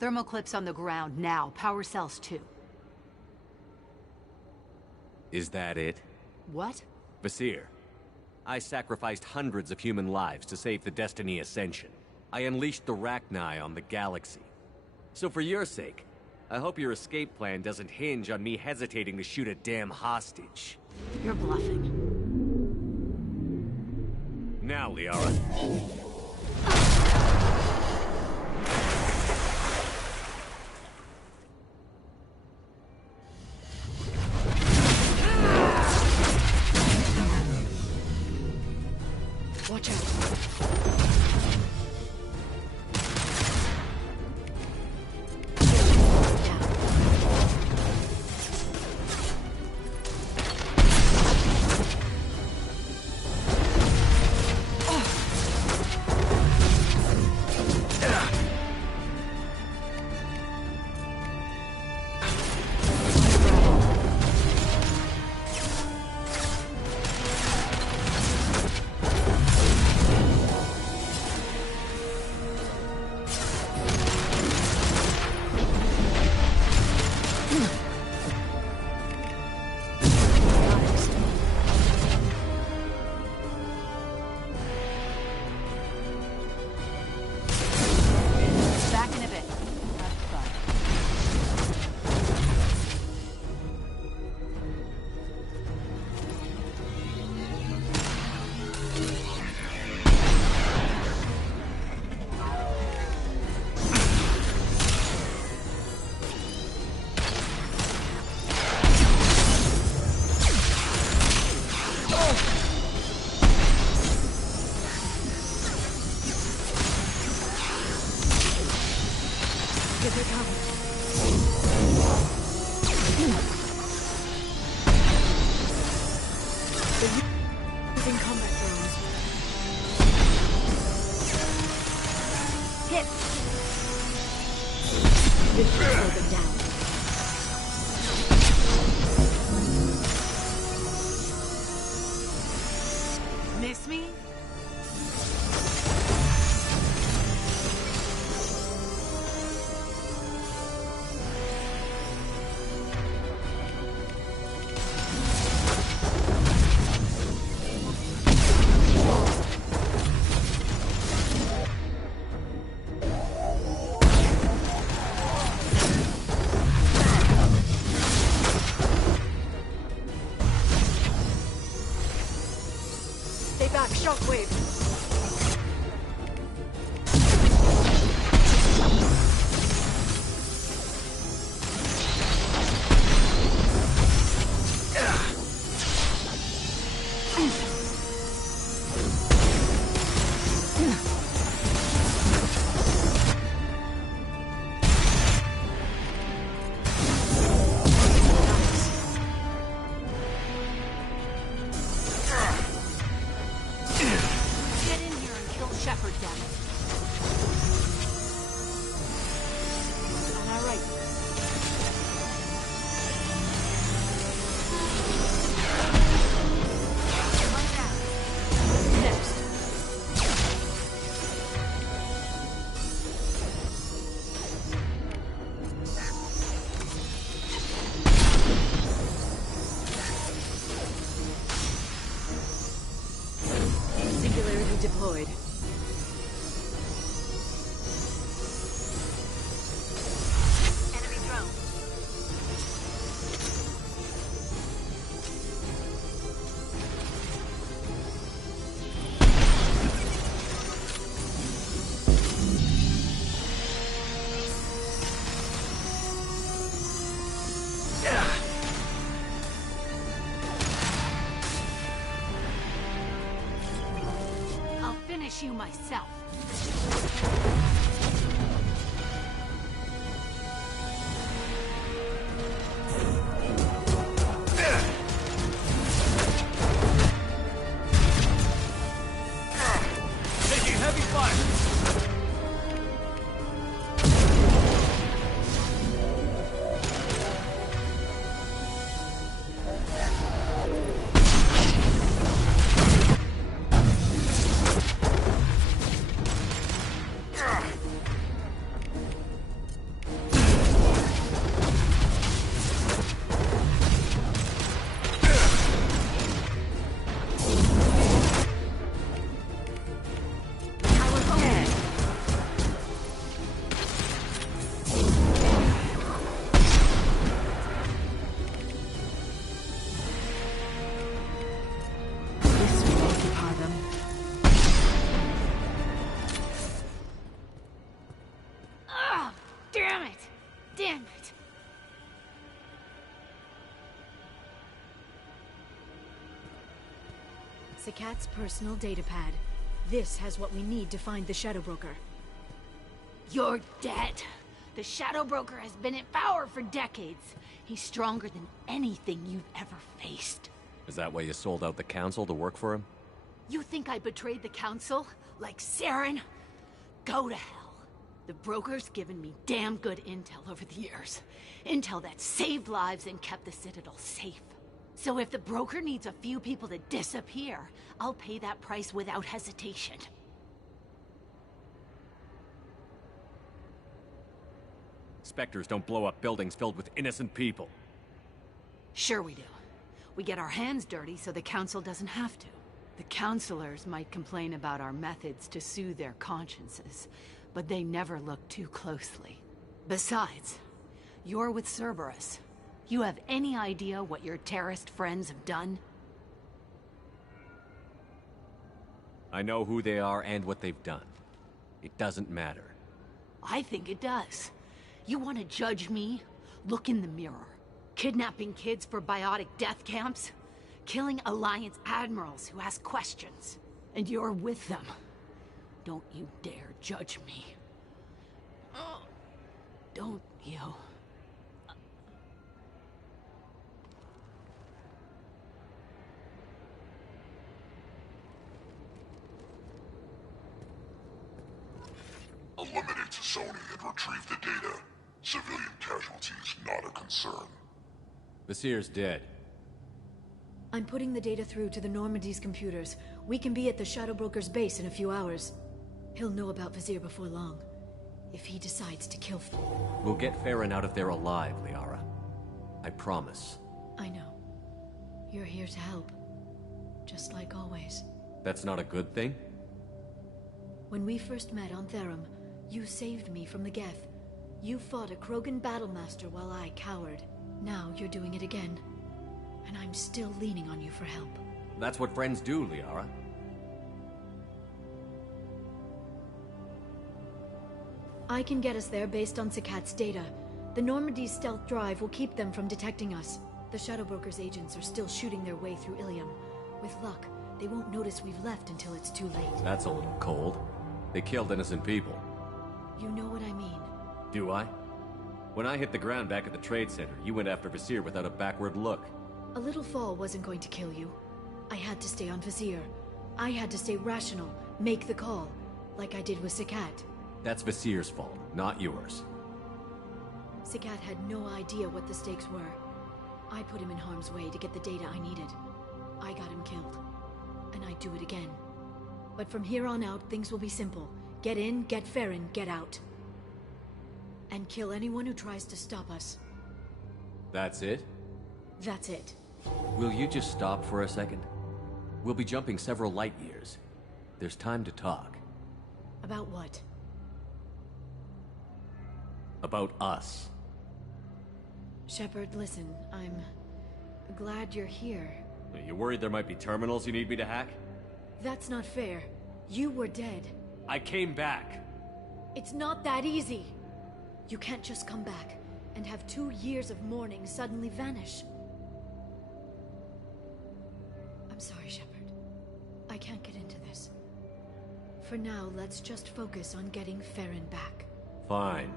Thermal clips on the ground now. Power cells too. Is that it? What? Vizier, I sacrificed hundreds of human lives to save the Destiny Ascension. I unleashed the Rachni on the galaxy. So for your sake, I hope your escape plan doesn't hinge on me hesitating to shoot a damn hostage. You're bluffing. Now, Liara. Watch out. Using combat drones. Hit! This should slow them down. Miss me? Stay back, shockwave. Deployed. Enemy drone. Finish you myself. Taking heavy fire. Cat's personal datapad. This has what we need to find the Shadow Broker. You're dead. The Shadow Broker has been in power for decades. He's stronger than anything you've ever faced. Is that why you sold out the Council to work for him? You think I betrayed the Council? Like Saren? Go to hell. The Broker's given me damn good intel over the years. Intel that saved lives and kept the Citadel safe. So if the Broker needs a few people to disappear, I'll pay that price without hesitation. Spectres don't blow up buildings filled with innocent people. Sure we do. We get our hands dirty so the Council doesn't have to. The Councilors might complain about our methods to soothe their consciences, but they never look too closely. Besides, you're with Cerberus. You have any idea what your terrorist friends have done? I know who they are and what they've done. It doesn't matter. I think it does. You want to judge me? Look in the mirror. Kidnapping kids for biotic death camps? Killing Alliance admirals who ask questions. And you're with them. Don't you dare judge me. Don't you? relay to Sony and retrieve the data. Civilian casualties not a concern. Visier's dead. I'm putting the data through to the Normandy's computers. We can be at the Shadow Broker's base in a few hours. He'll know about Vizier before long. If he decides to kill... We'll get Farron out of there alive, Liara. I promise. I know. You're here to help. Just like always. That's not a good thing? When we first met on Therum, you saved me from the Geth. You fought a Krogan battlemaster while I cowered. Now you're doing it again. And I'm still leaning on you for help. That's what friends do, Liara. I can get us there based on Sakat's data. The Normandy's stealth drive will keep them from detecting us. The Shadow Broker's agents are still shooting their way through Ilium. With luck, they won't notice we've left until it's too late. That's a little cold. They killed innocent people. You know what I mean. Do I? When I hit the ground back at the trade center, you went after Vizier without a backward look. A little fall wasn't going to kill you. I had to stay on Vizier. I had to stay rational, make the call, like I did with Sakat. That's Vizier's fault, not yours. Sakat had no idea what the stakes were. I put him in harm's way to get the data I needed. I got him killed. And I'd do it again. But from here on out, things will be simple. Get in, get Farron, get out. And kill anyone who tries to stop us. That's it? That's it. Will you just stop for a second? We'll be jumping several light years. There's time to talk. About what? About us. Shepard, listen, I'm glad you're here. Are you worried there might be terminals you need me to hack? That's not fair. You were dead. I came back. It's not that easy. You can't just come back and have 2 years of mourning suddenly vanish. I'm sorry, Shepard. I can't get into this. For now, let's just focus on getting Farron back. Fine.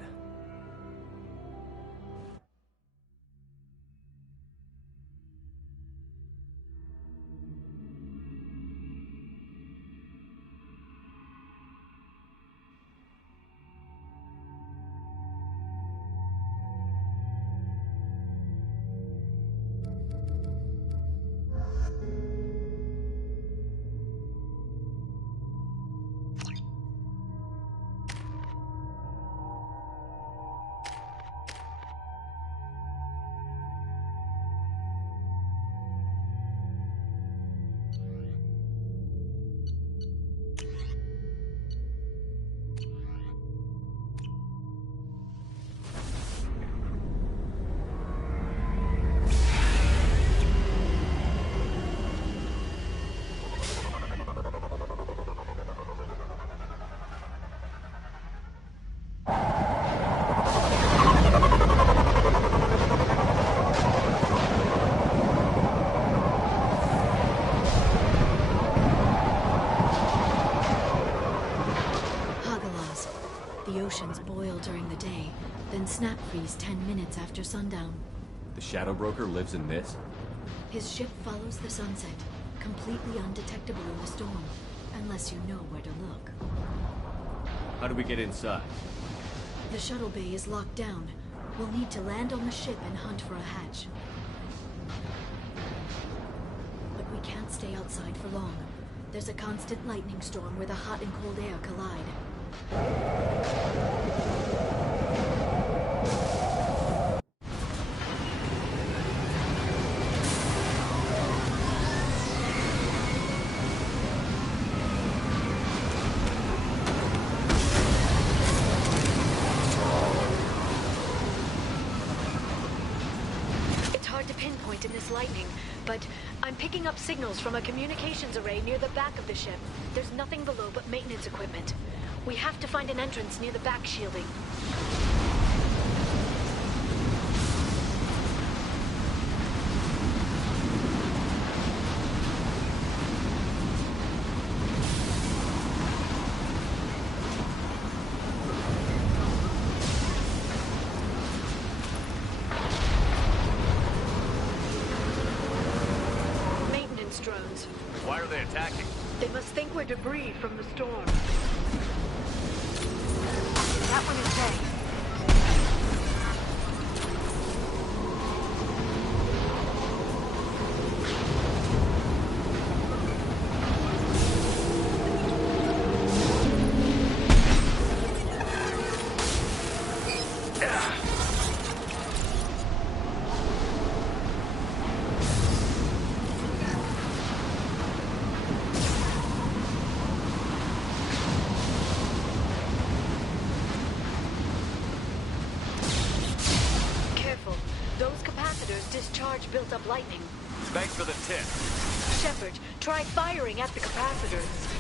During the day, then snap freeze 10 minutes after sundown. The Shadow Broker lives in this? His ship follows the sunset, completely undetectable in the storm, unless you know where to look. How do we get inside? The shuttle bay is locked down. We'll need to land on the ship and hunt for a hatch. But we can't stay outside for long. There's a constant lightning storm where the hot and cold air collide. It's hard to pinpoint in this lightning, but I'm picking up signals from a communications array near the back of the ship. There's nothing below but maintenance equipment. We have to find an entrance near the back shielding. Maintenance drones. Why are they attacking? They must think we're debris from the storm. That one is dead. Discharge built up lightning. Thanks for the tip. Shepard, try firing at the capacitors.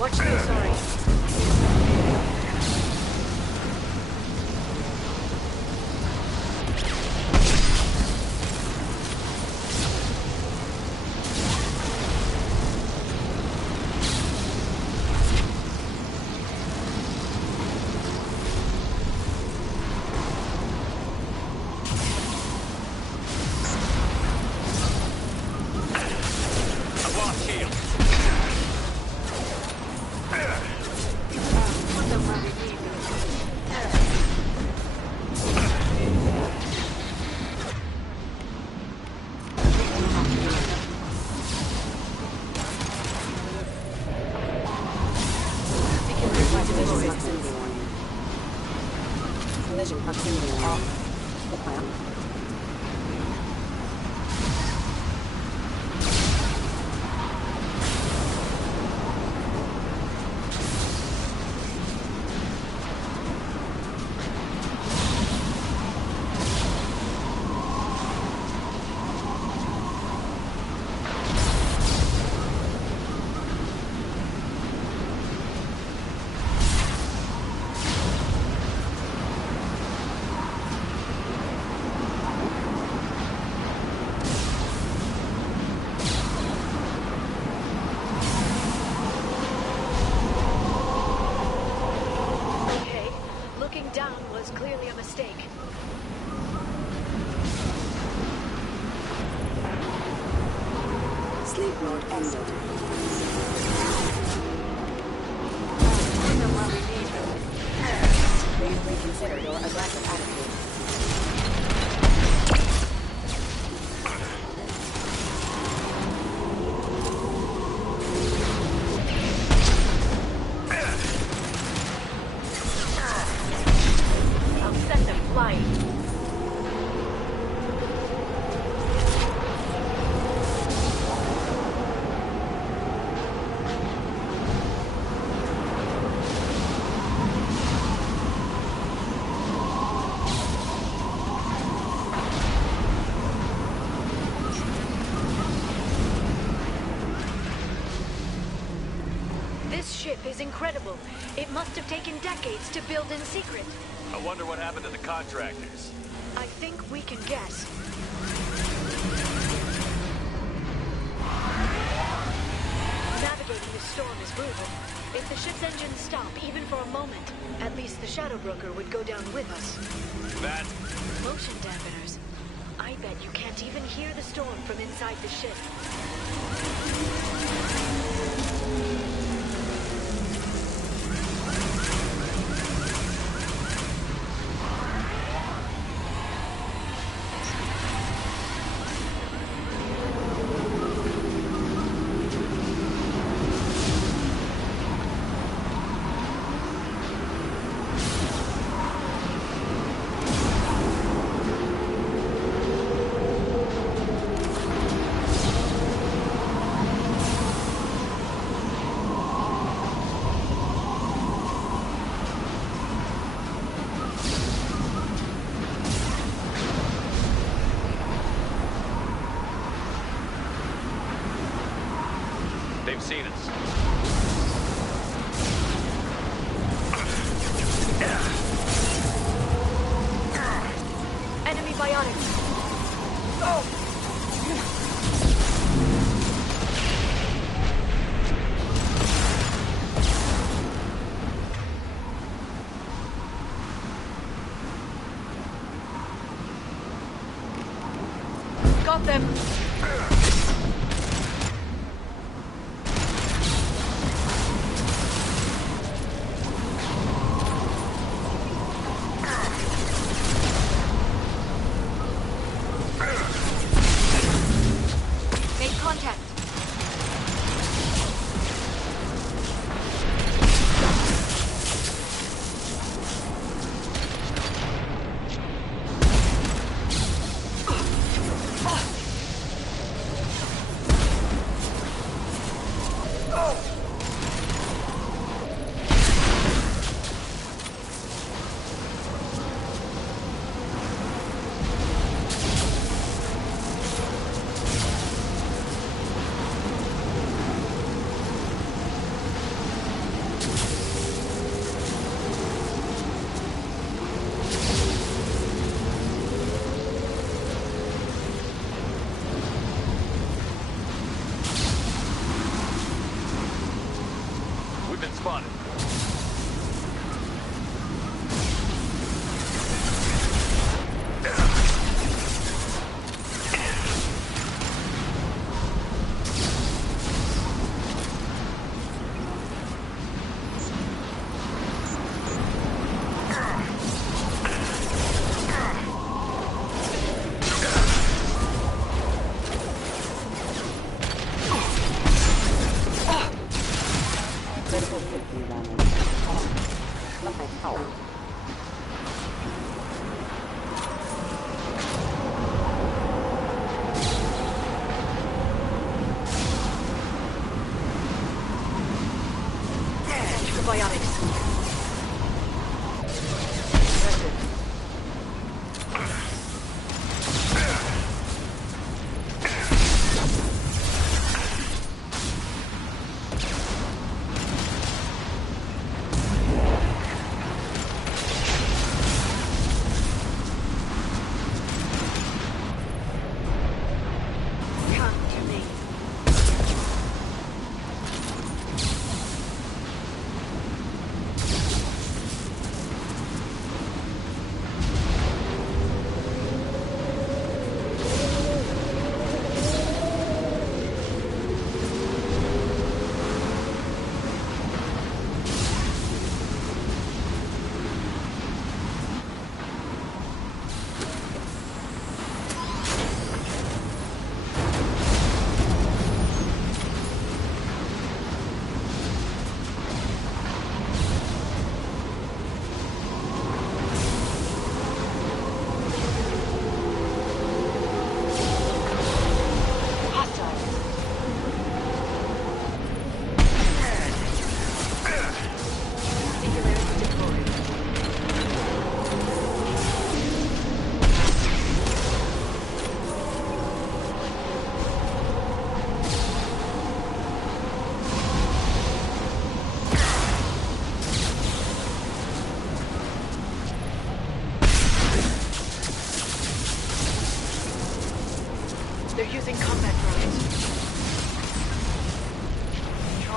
Watch this, sorry. ship is incredible. It must have taken decades to build in secret. I wonder what happened to the contractors. I think we can guess. Navigating the storm is brutal. If the ship's engines stop, even for a moment, at least the Shadow Broker would go down with us. That? Motion dampeners. I bet you can't even hear the storm from inside the ship. They've seen us. Enemy biotics. Oh! Got them.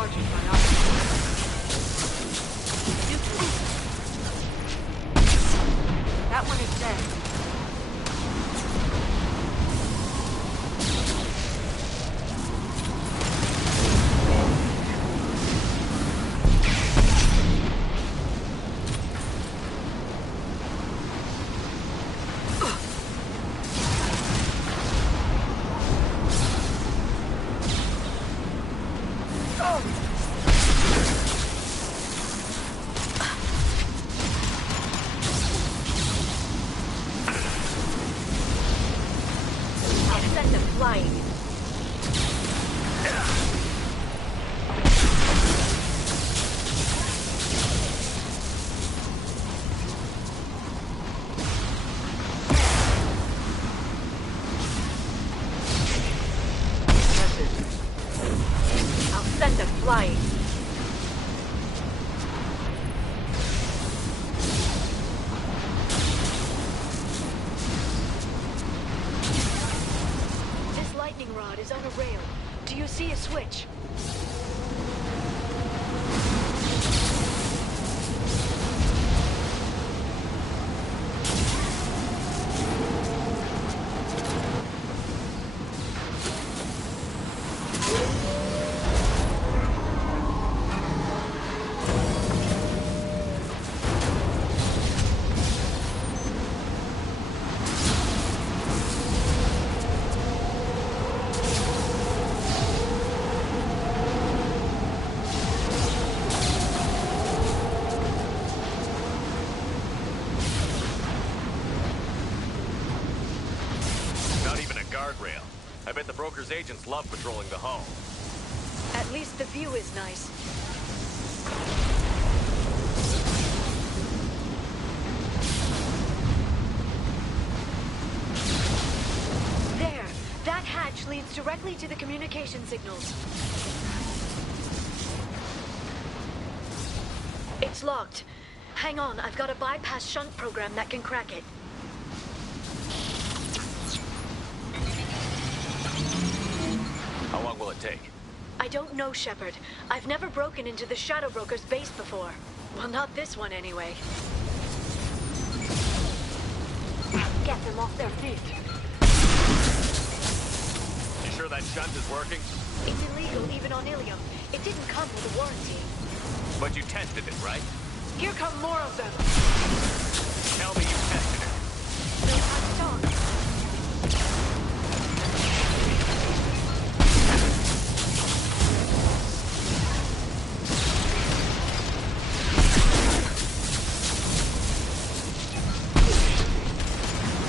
Charging my eyes. That one is dead. Flying. This lightning rod is on a rail. Do you see a switch? Guardrail. I bet the broker's agents love patrolling the hull. At least the view is nice. There! That hatch leads directly to the communication signals. It's locked. Hang on, I've got a bypass shunt program that can crack it. How long will it take? I don't know, Shepard. I've never broken into the Shadow Broker's base before. Well, not this one, anyway. Get them off their feet. You sure that shunt is working? It's illegal even on Ilium. It didn't come with a warranty. But you tested it, right? Here come more of them. Tell me you tested it. No time to talk.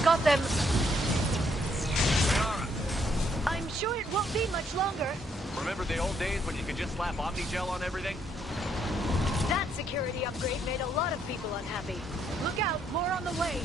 Got them. I'm sure it won't be much longer. Remember the old days when you could just slap Omnigel on everything? That security upgrade made a lot of people unhappy. Look out, more on the way.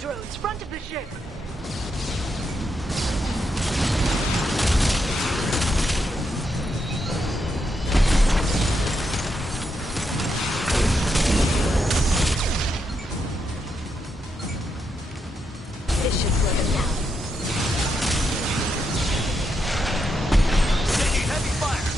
Drones, front of the ship. This should slow them down. Taking heavy fire.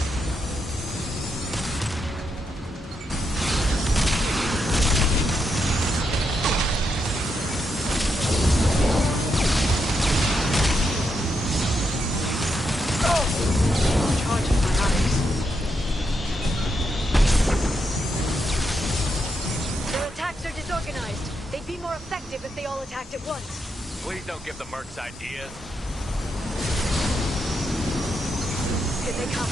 They'd be more effective if they all attacked at once. Please don't give the mercs ideas. Here they come.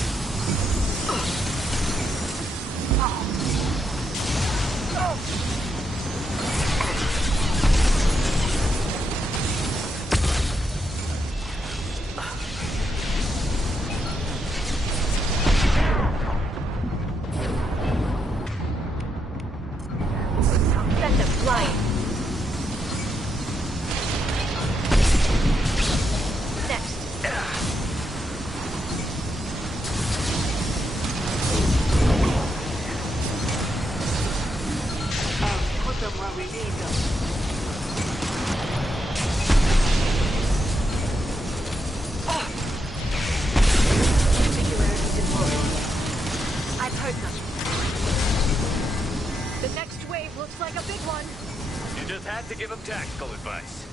to give him tactical advice.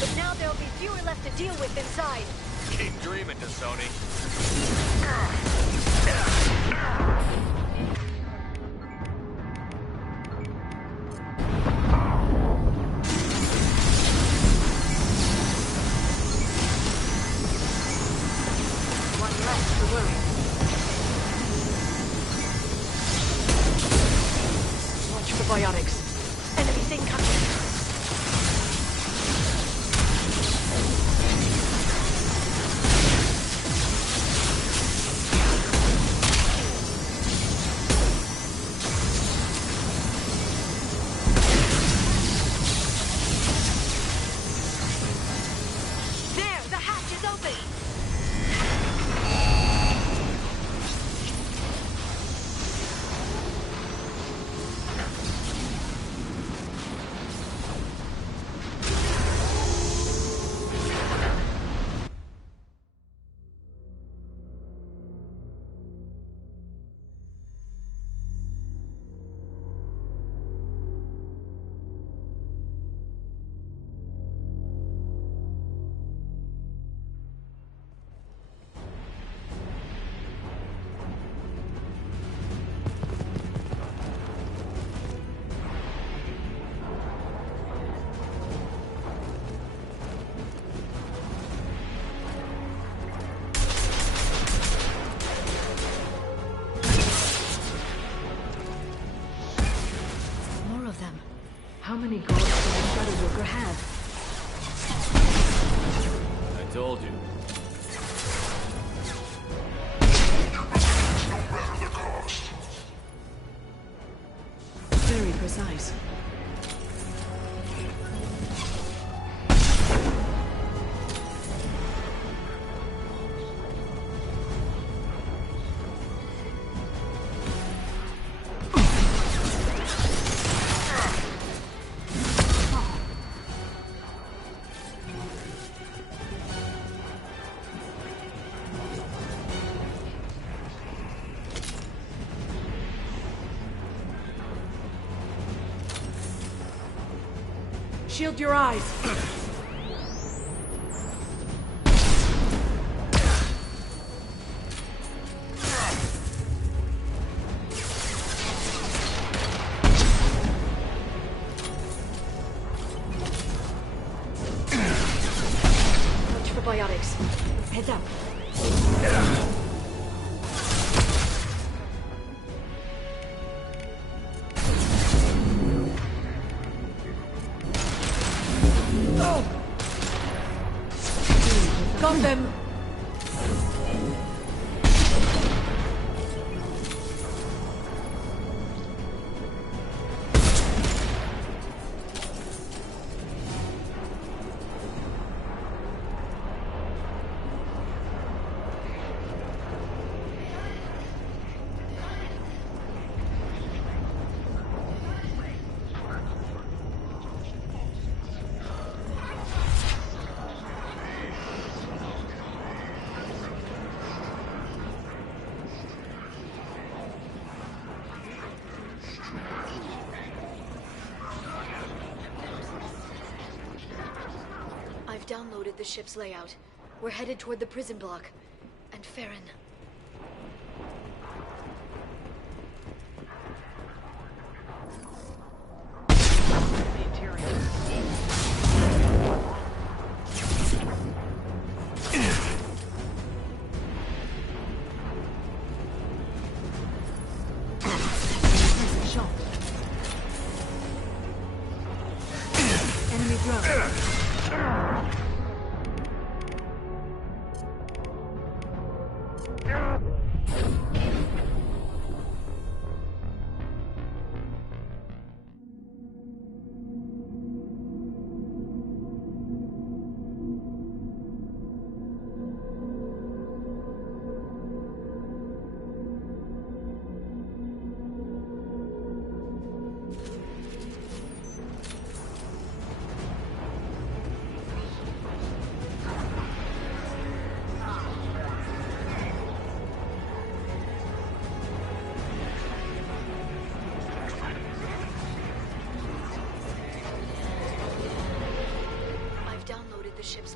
But now there'll be fewer left to deal with inside. Keep dreaming, Sony. One less to worry. Watch for biotics. Enemy thing coming. How many gods does the Shadow Broker have? I told you. No matter the cost. Very precise. Shield your eyes! Watch for biotics. Heads up. Got them! I've downloaded the ship's layout. We're headed toward the prison block. And Farron. Shot. Enemy drone.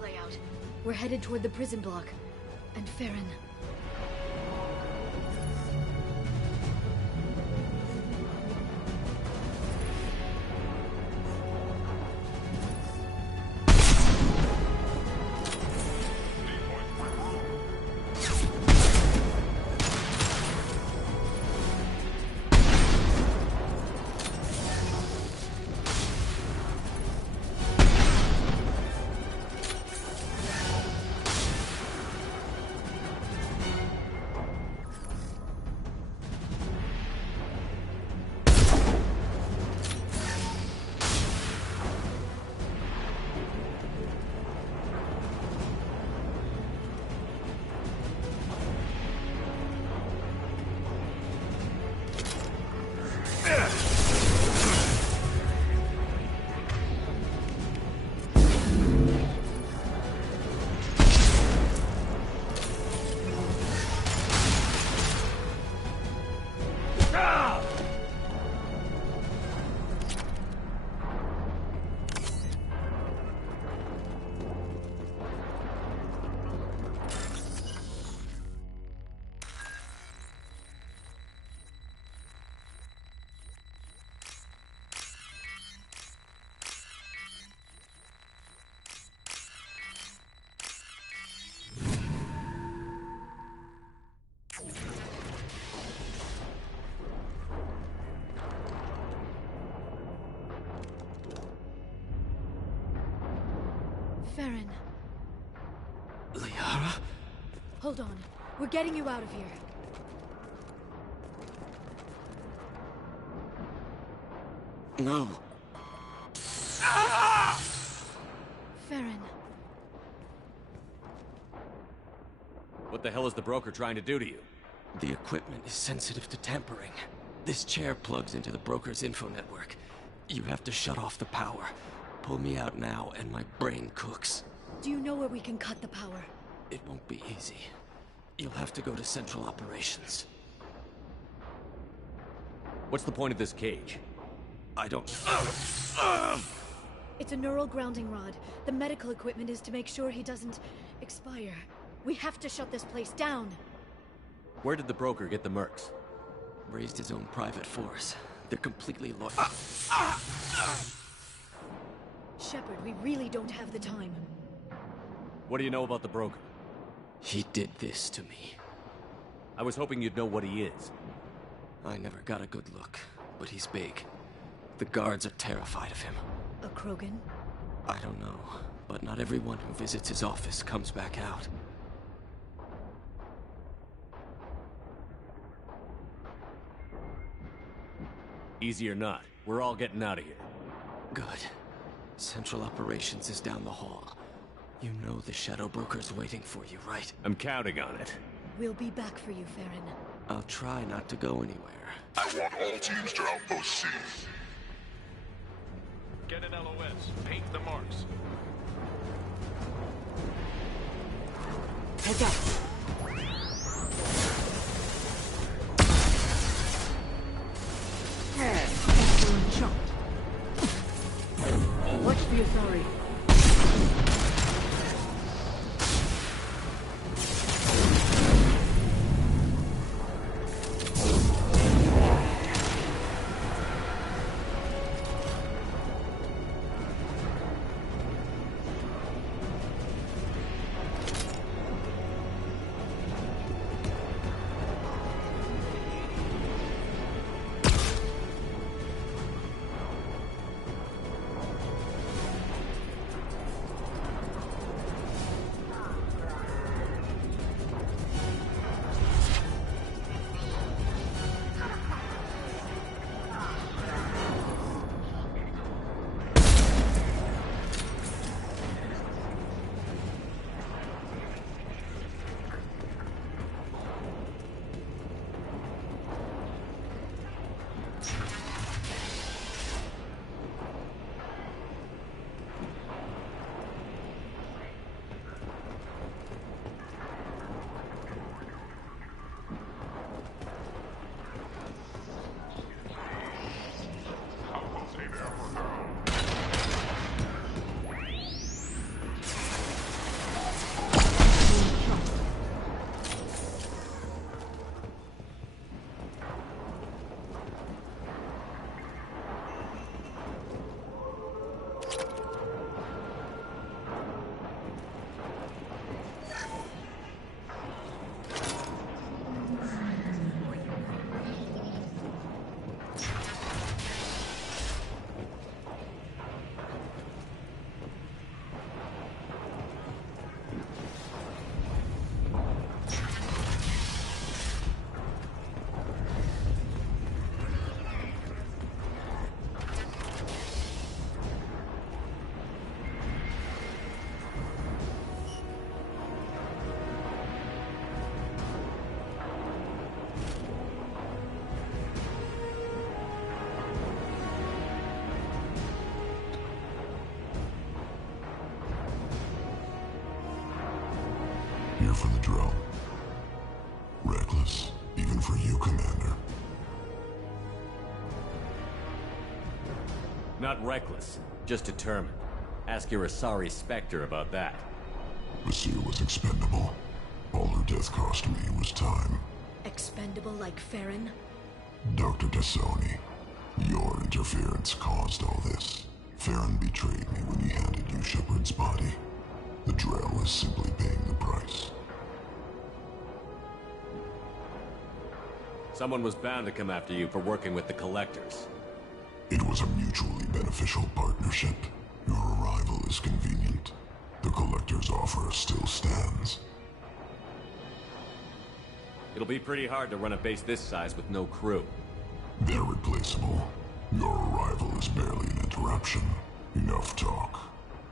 layout. We're headed toward the prison block. And Farron. Farron. Liara? Hold on. We're getting you out of here. No. Farron. What the hell is the broker trying to do to you? The equipment is sensitive to tampering. This chair plugs into the broker's info network. You have to shut off the power. Pull me out now, and my brain cooks. Do you know where we can cut the power? It won't be easy. You'll have to go to Central Operations. What's the point of this cage? I don't... It's a neural grounding rod. The medical equipment is to make sure he doesn't expire. We have to shut this place down. Where did the broker get the mercs? Raised his own private force. They're completely loyal. Shepard, we really don't have the time. What do you know about the broker? He did this to me. I was hoping you'd know what he is. I never got a good look, but he's big. The guards are terrified of him. A Krogan? I don't know, but not everyone who visits his office comes back out. Easy or not, we're all getting out of here. Good. Central Operations is down the hall. You know the Shadow Broker's waiting for you, right? I'm counting on it. We'll be back for you, Farron. I'll try not to go anywhere. I want all teams to Outpost C. Get an LOS. Paint the marks. Heads up. Excellent shot. Watch the Atari. Here for the drill. Reckless, even for you, Commander. Not reckless, just determined. Ask your Asari Spectre about that. Monsieur was expendable. All her death cost me was time. Expendable like Farron? Dr. Tassoni, your interference caused all this. Farron betrayed me when he handed you Shepard's body. The Drell is simply paying the price. Someone was bound to come after you for working with the Collectors. It was a mutually beneficial partnership. Your arrival is convenient. The Collector's offer still stands. It'll be pretty hard to run a base this size with no crew. They're replaceable. Your arrival is barely an interruption. Enough talk.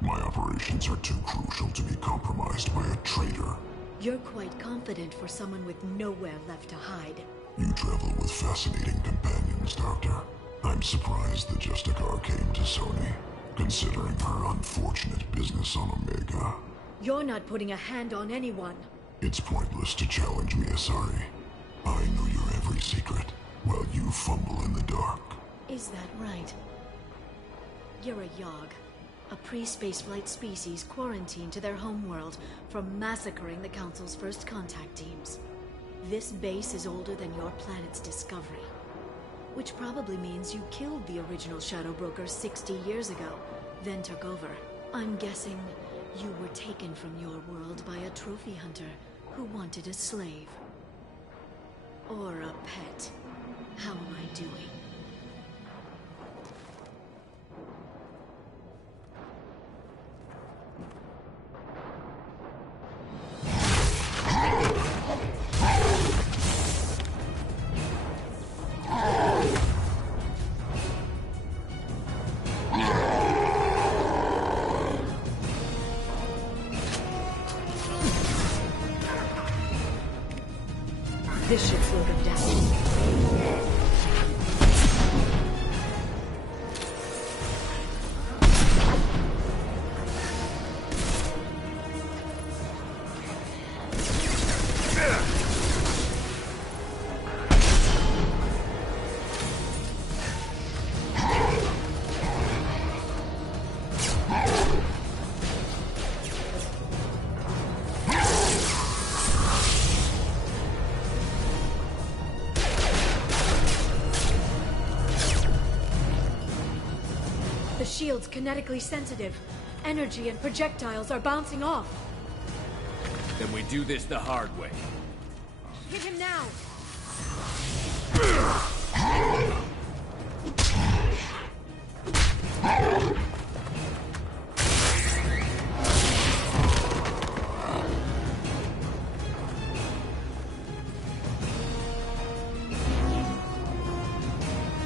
My operations are too crucial to be compromised by a traitor. You're quite confident for someone with nowhere left to hide. You travel with fascinating companions, Doctor. I'm surprised the Justicar came to Sony, considering her unfortunate business on Omega. You're not putting a hand on anyone. It's pointless to challenge me, Asari. I know your every secret, while you fumble in the dark. Is that right? You're a Yogg, a pre-spaceflight species quarantined to their homeworld from massacring the Council's first contact teams. This base is older than your planet's discovery, which probably means you killed the original Shadow Broker 60 years ago, then took over. I'm guessing you were taken from your world by a trophy hunter who wanted a slave. Or a pet. How am I doing? This should slow them down. The shield's kinetically sensitive. Energy and projectiles are bouncing off. Then we do this the hard way. Hit him now!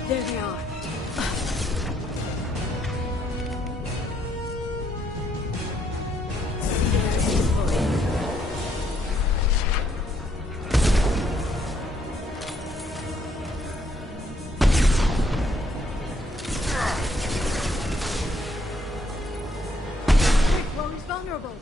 There they are. Well, he's vulnerable.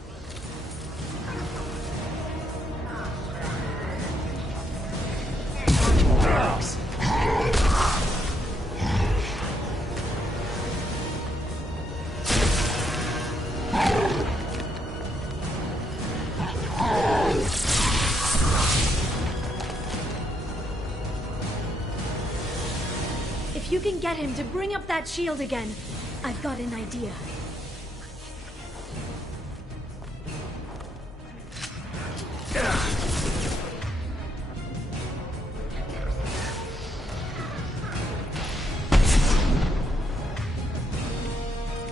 If you can get him to bring up that shield again, I've got an idea.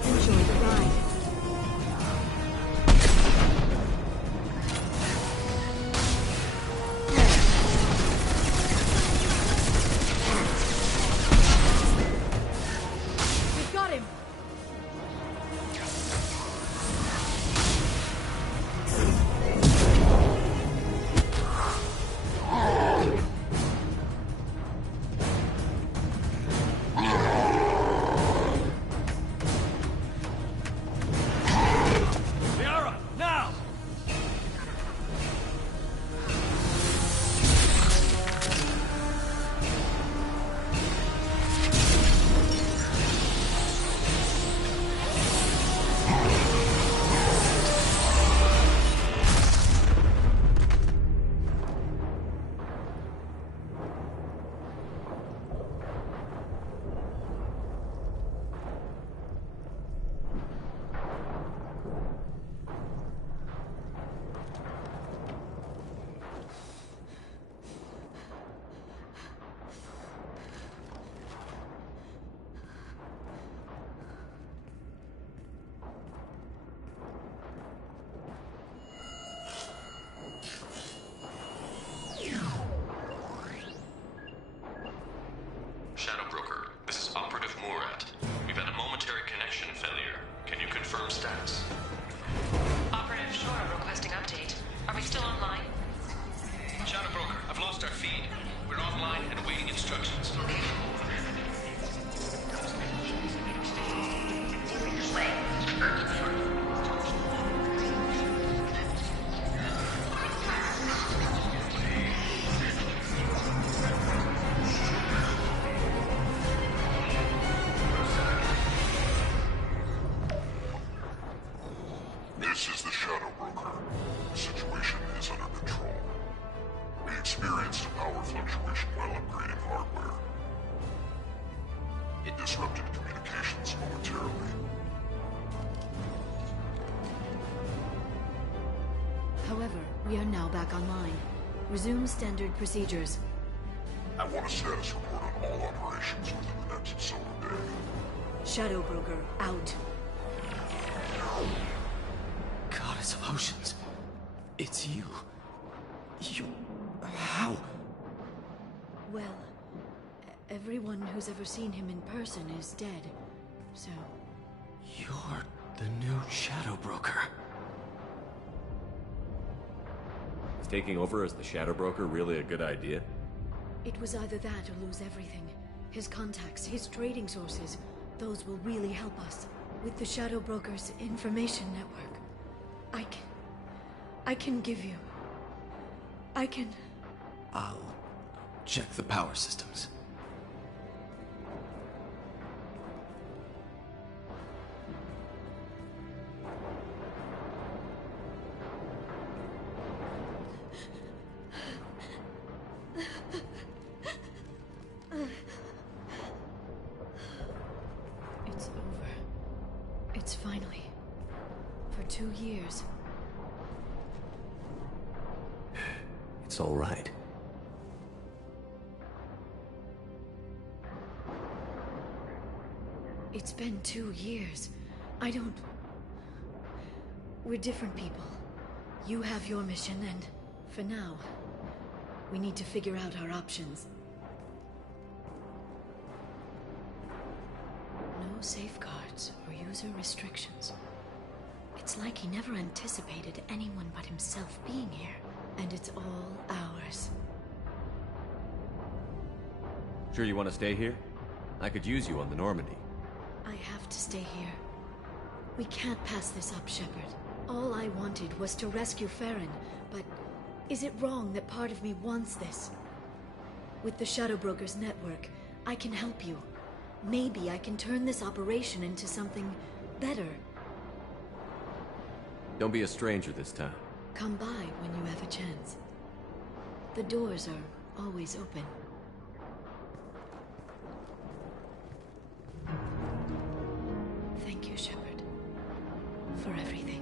Enjoy the ride. We've got him. Are we still online? Shadow Broker, I've lost our feed. We're online and awaiting instructions. This is the Shadow Broker. The situation is under control. We experienced a power fluctuation while upgrading hardware. It disrupted communications momentarily. However, we are now back online. Resume standard procedures. I want a status report on all operations within the next solar day. Shadow Broker, out. Goddess of Oceans. It's you. You... How? Well, everyone who's ever seen him in person is dead, so... You're the new Shadow Broker. Is taking over as the Shadow Broker really a good idea? It was either that or lose everything. His contacts, his trading sources, those will really help us. With the Shadow Broker's information network, I can give you... I'll check the power systems. It's over. It's finally. For 2 years. It's all right. It's been 2 years. I don't... We're different people. You have your mission, and for now, we need to figure out our options. No safeguards or user restrictions. It's like he never anticipated anyone but himself being here. And it's all ours. Sure you want to stay here? I could use you on the Normandy. I have to stay here. We can't pass this up, Shepard. All I wanted was to rescue Farron, but is it wrong that part of me wants this? With the Shadow Broker's network, I can help you. Maybe I can turn this operation into something better. Don't be a stranger this time. Come by when you have a chance. The doors are always open. Thank you, Shepard, for everything.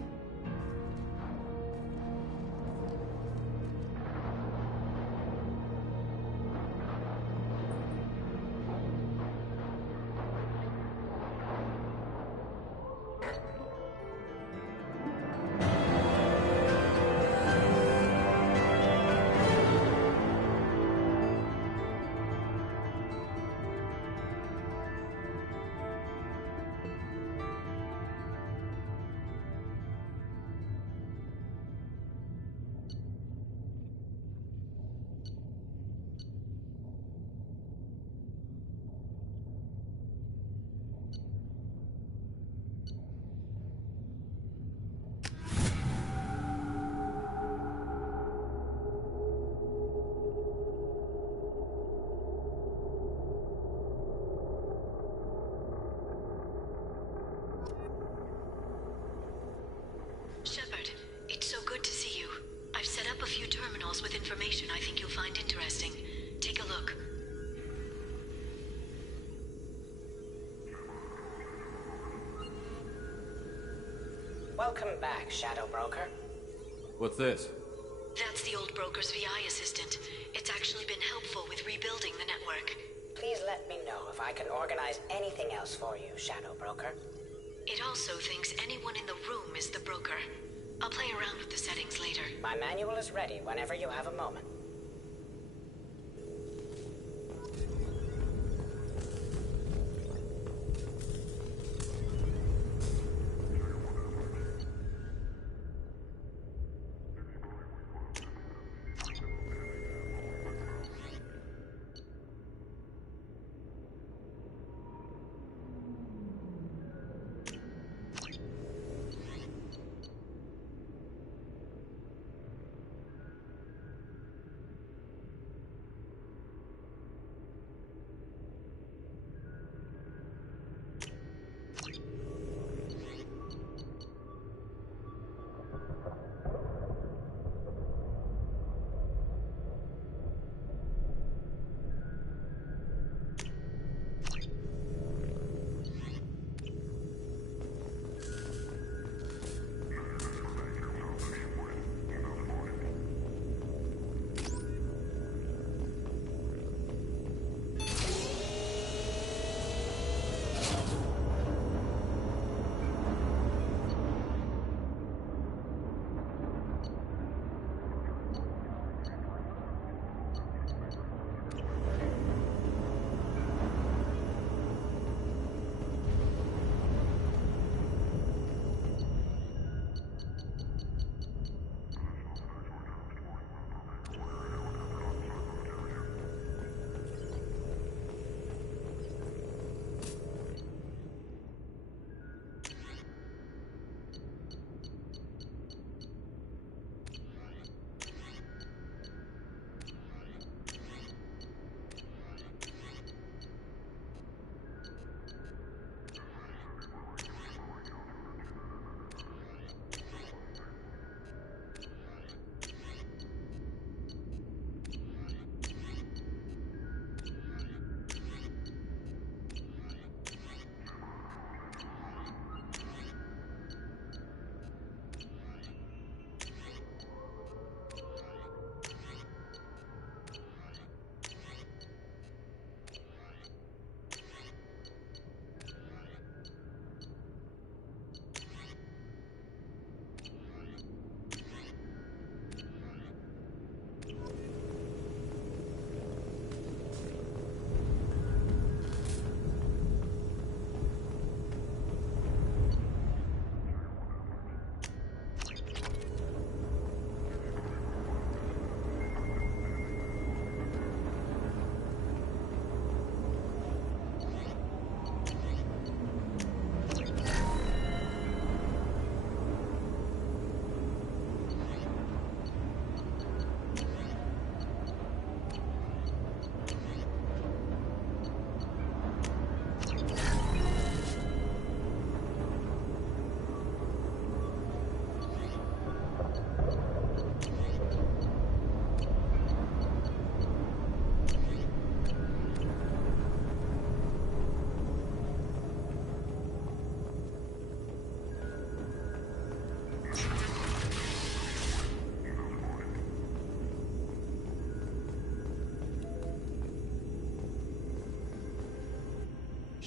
Shepard, it's so good to see you. I've set up a few terminals with information I think you'll find interesting. Take a look. Welcome back, Shadow Broker. What's this? That's the old broker's VI assistant. It's actually been helpful with rebuilding the network. Please let me know if I can organize anything else for you, Shadow Broker. It also thinks anyone in the room is the broker. I'll play around with the settings later. My manual is ready whenever you have a moment.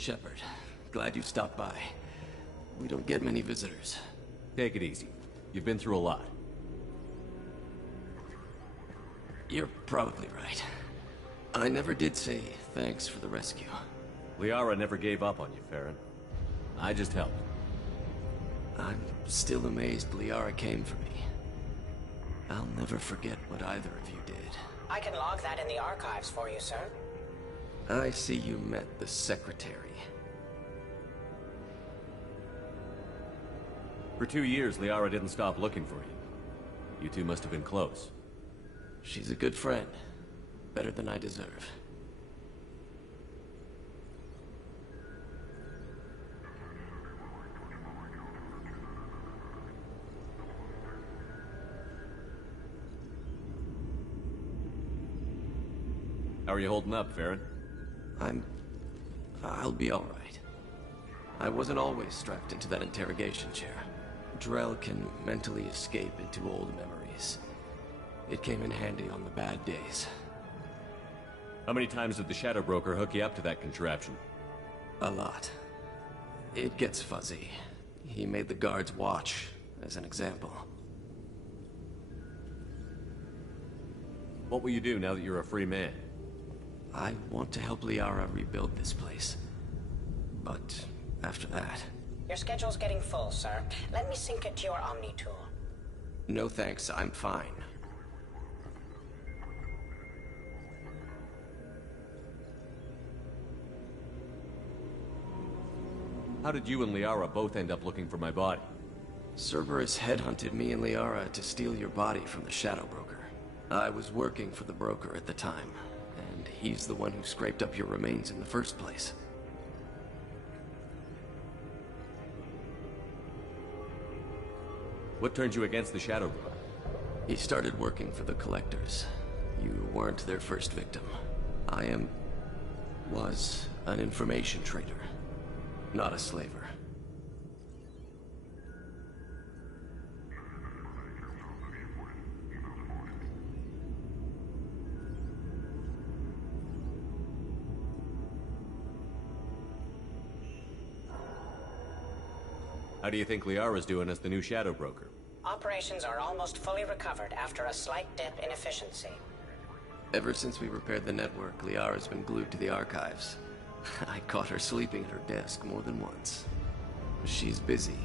Shepard. Glad you stopped by. We don't get many visitors. Take it easy. You've been through a lot. You're probably right. I never did say thanks for the rescue. Liara never gave up on you, Farron. I just helped. I'm still amazed Liara came for me. I'll never forget what either of you did. I can log that in the archives for you, sir. I see you met the Secretary. For 2 years, Liara didn't stop looking for you. You two must have been close. She's a good friend. Better than I deserve. How are you holding up, Farron? I'll be all right. I wasn't always strapped into that interrogation chair. Drell can mentally escape into old memories. It came in handy on the bad days. How many times did the Shadow Broker hook you up to that contraption? A lot. It gets fuzzy. He made the guards watch, as an example. What will you do now that you're a free man? I want to help Liara rebuild this place. But after that... Your schedule's getting full, sir. Let me sync it to your Omni tool. No thanks, I'm fine. How did you and Liara both end up looking for my body? Cerberus headhunted me and Liara to steal your body from the Shadow Broker. I was working for the broker at the time, and he's the one who scraped up your remains in the first place. What turned you against the Shadow Broker? He started working for the Collectors. You weren't their first victim. Was an information trader, not a slaver. How do you think Liara's doing as the new Shadow Broker? Operations are almost fully recovered after a slight dip in efficiency. Ever since we repaired the network, Liara's been glued to the archives. I caught her sleeping at her desk more than once. She's busy,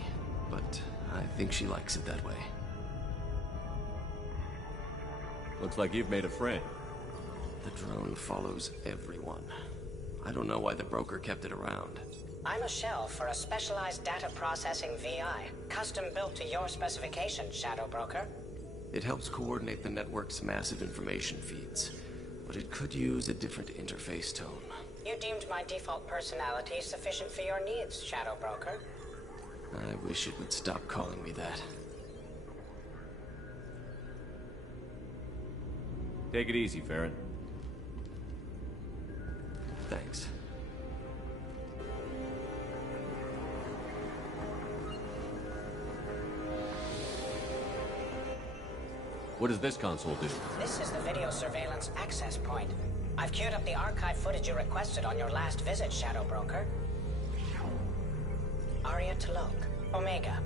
but I think she likes it that way. Looks like you've made a friend. The drone follows everyone. I don't know why the broker kept it around. I'm a shell for a specialized data processing VI, custom built to your specifications, Shadow Broker. It helps coordinate the network's massive information feeds, but it could use a different interface tone. You deemed my default personality sufficient for your needs, Shadow Broker. I wish it would stop calling me that. Take it easy, Farron. Thanks. What does this console do? This is the video surveillance access point. I've queued up the archive footage you requested on your last visit, Shadow Broker. Aria Talok, Omega.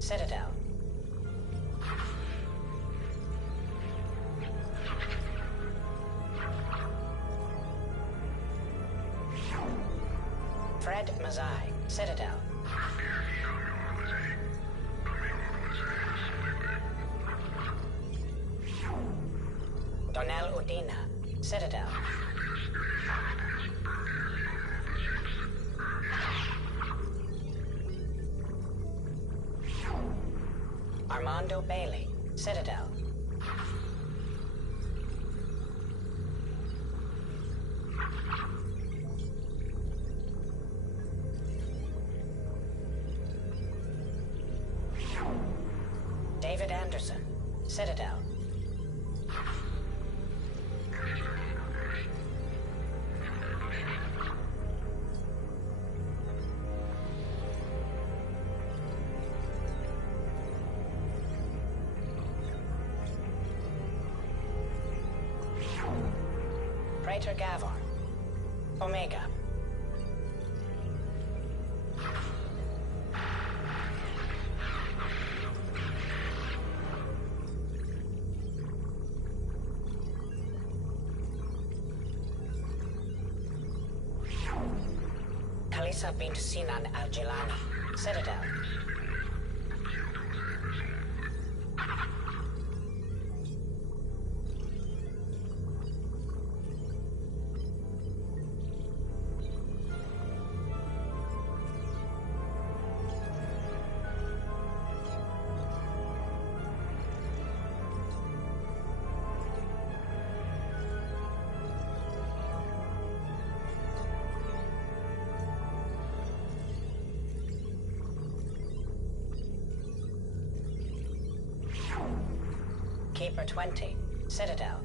Citadel. Fred Mazai, Citadel. Donnell Udina, Citadel. Armando Bailey, Citadel. David Anderson, Citadel. Praetor Gavor, Omega. Kalisa bint Sinan al-Jilani, Citadel. Keeper 20, Citadel.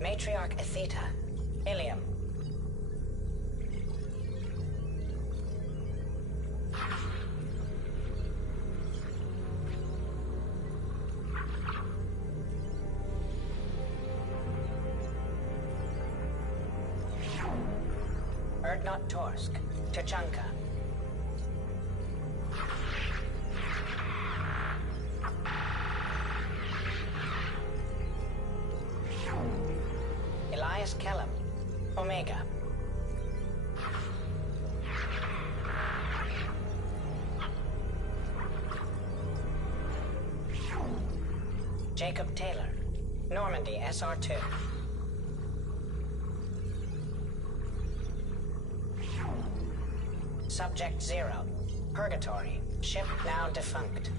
Matriarch Atheta, Ilium. Erdnot Torsk, Tuchanka. Elias Kellum, Omega. Jacob Taylor, Normandy SR2. Subject 0, Purgatory, ship now defunct.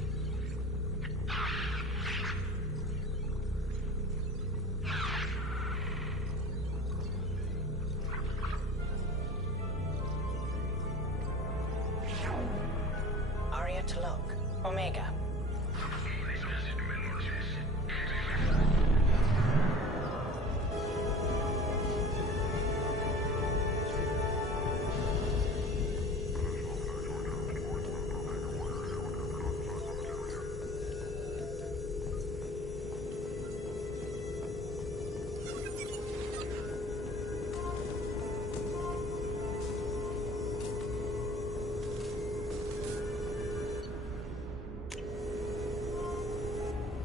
Arya Talok, Omega.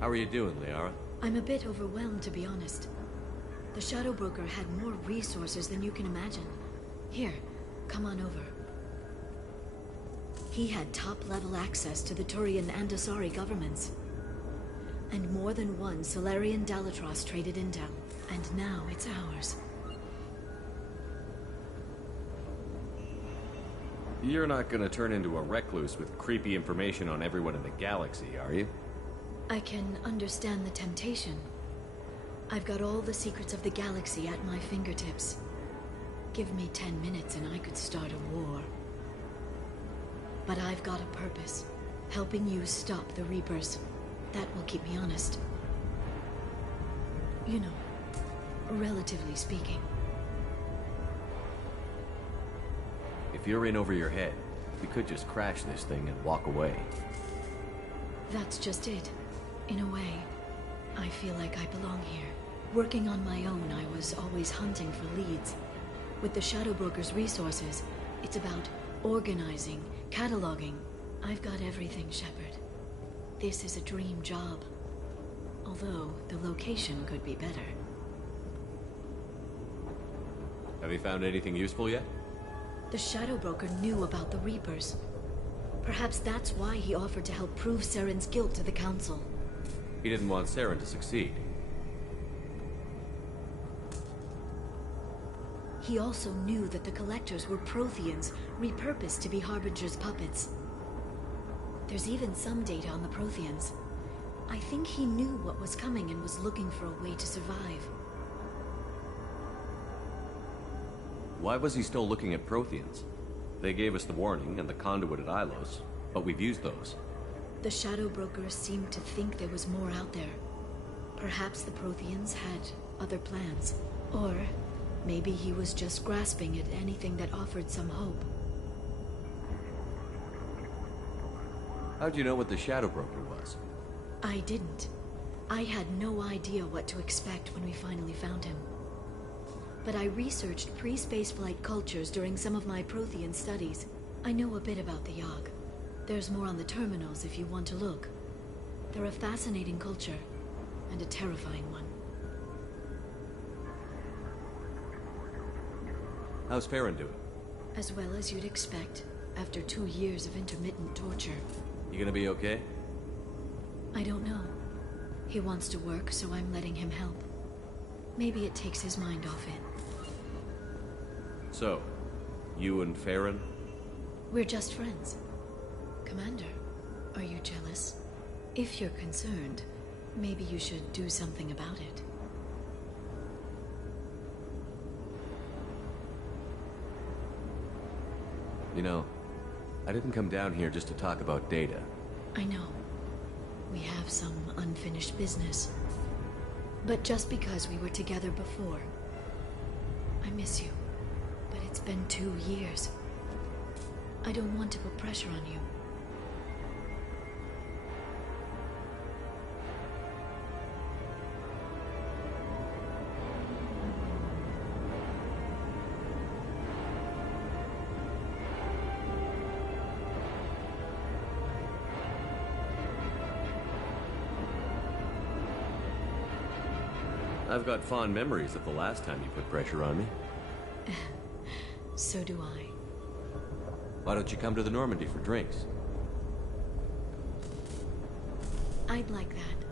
How are you doing, Liara? I'm a bit overwhelmed, to be honest. The Shadow Broker had more resources than you can imagine. Here, come on over. He had top-level access to the Turian and Asari governments. And more than one Solarian Dalatros traded intel. And now it's ours. You're not gonna turn into a recluse with creepy information on everyone in the galaxy, are you? I can understand the temptation. I've got all the secrets of the galaxy at my fingertips. Give me 10 minutes and I could start a war. But I've got a purpose. Helping you stop the Reapers. That will keep me honest. You know, relatively speaking. If you're in over your head, we could just crash this thing and walk away. That's just it. In a way, I feel like I belong here. Working on my own, I was always hunting for leads. With the Shadow Broker's resources, it's about organizing, cataloging. I've got everything, Shepard. This is a dream job. Although, the location could be better. Have you found anything useful yet? The Shadow Broker knew about the Reapers. Perhaps that's why he offered to help prove Saren's guilt to the Council. He didn't want Saren to succeed. He also knew that the Collectors were Protheans, repurposed to be Harbinger's puppets. There's even some data on the Protheans. I think he knew what was coming and was looking for a way to survive. Why was he still looking at Protheans? They gave us the warning and the conduit at Ilos, but we've used those. The Shadow Brokers seemed to think there was more out there. Perhaps the Protheans had other plans. Or maybe he was just grasping at anything that offered some hope. How'd you know what the Shadow Broker was? I didn't. I had no idea what to expect when we finally found him. But I researched pre-spaceflight cultures during some of my Prothean studies. I know a bit about the Yogg. There's more on the terminals if you want to look. They're a fascinating culture, and a terrifying one. How's Farron doing? As well as you'd expect, after 2 years of intermittent torture. You gonna be okay? I don't know. He wants to work, so I'm letting him help. Maybe it takes his mind off it. So, you and Farron? We're just friends. Commander, are you jealous? If you're concerned, maybe you should do something about it. You know, I didn't come down here just to talk about Data. I know. We have some unfinished business. But just because we were together before, I miss you. But it's been 2 years. I don't want to put pressure on you. I've got fond memories of the last time you put pressure on me. So do I. Why don't you come to the Normandy for drinks? I'd like that.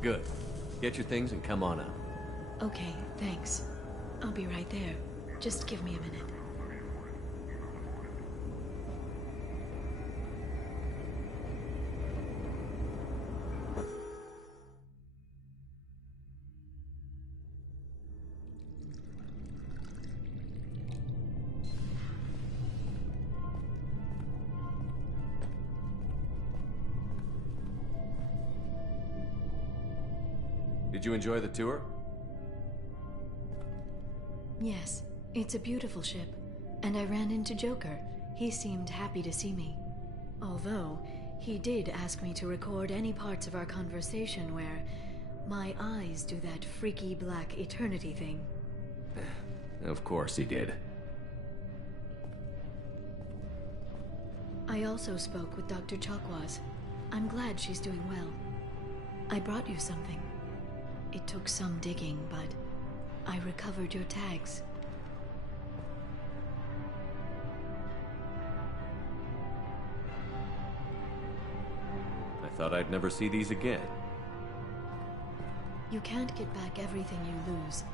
Good. Get your things and come on out. Okay, thanks. I'll be right there. Just give me a minute. Did you enjoy the tour? Yes, it's a beautiful ship. And I ran into Joker. He seemed happy to see me. Although, he did ask me to record any parts of our conversation where my eyes do that freaky black eternity thing. Of course he did. I also spoke with Dr. Chakwas. I'm glad she's doing well. I brought you something. It took some digging, but I recovered your tags. I thought I'd never see these again. You can't get back everything you lose,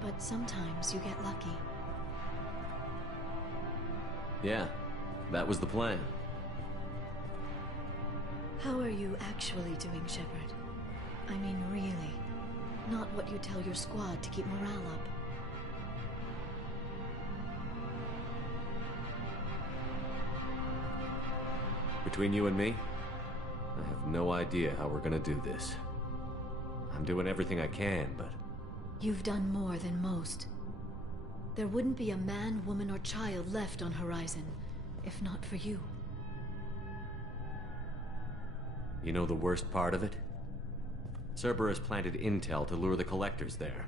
but sometimes you get lucky. Yeah, that was the plan. How are you actually doing, Shepard? I mean, really. Not what you tell your squad to keep morale up. Between you and me, I have no idea how we're gonna do this. I'm doing everything I can, but... You've done more than most. There wouldn't be a man, woman, or child left on Horizon, if not for you. You know the worst part of it? Cerberus planted intel to lure the collectors there.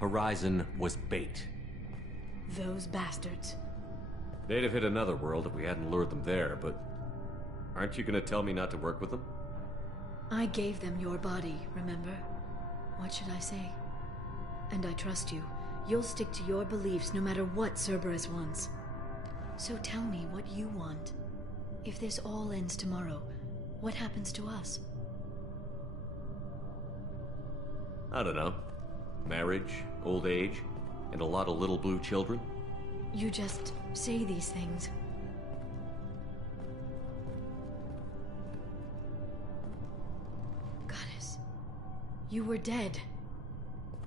Horizon was bait. Those bastards. They'd have hit another world if we hadn't lured them there, but... Aren't you gonna tell me not to work with them? I gave them your body, remember? What should I say? And I trust you. You'll stick to your beliefs no matter what Cerberus wants. So tell me what you want. If this all ends tomorrow, what happens to us? I don't know. Marriage, old age, and a lot of little blue children? You just say these things. Goddess, you were dead.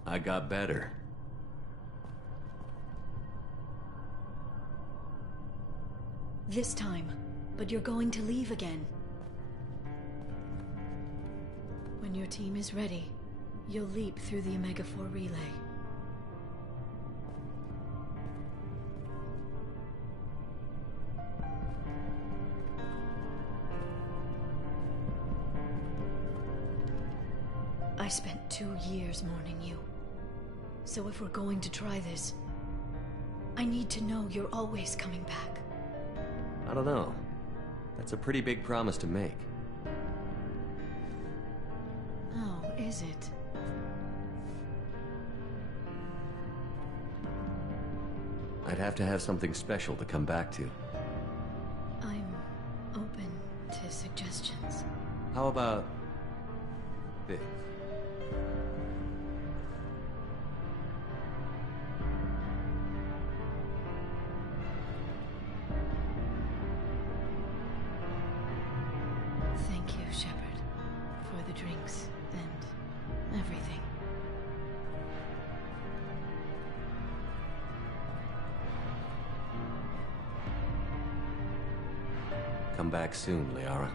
I got better. This time. But you're going to leave again. When your team is ready, you'll leap through the Omega-4 relay. I spent 2 years mourning you. So if we're going to try this, I need to know you're always coming back. I don't know. That's a pretty big promise to make. Oh, is it? I'd have to have something special to come back to. I'm open to suggestions. How about this? Thank you, Shepard, for the drinks and everything. Come back soon, Liara.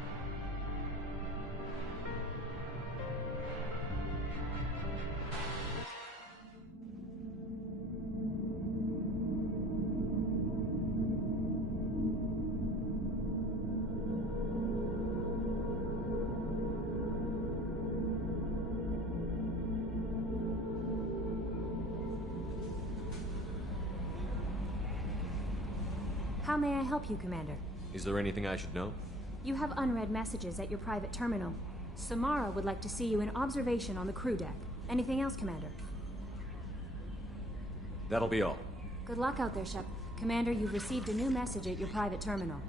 How may I help you, Commander? Is there anything I should know? You have unread messages at your private terminal. Samara would like to see you in observation on the crew deck. Anything else, Commander? That'll be all. Good luck out there, Shep. Commander, you've received a new message at your private terminal.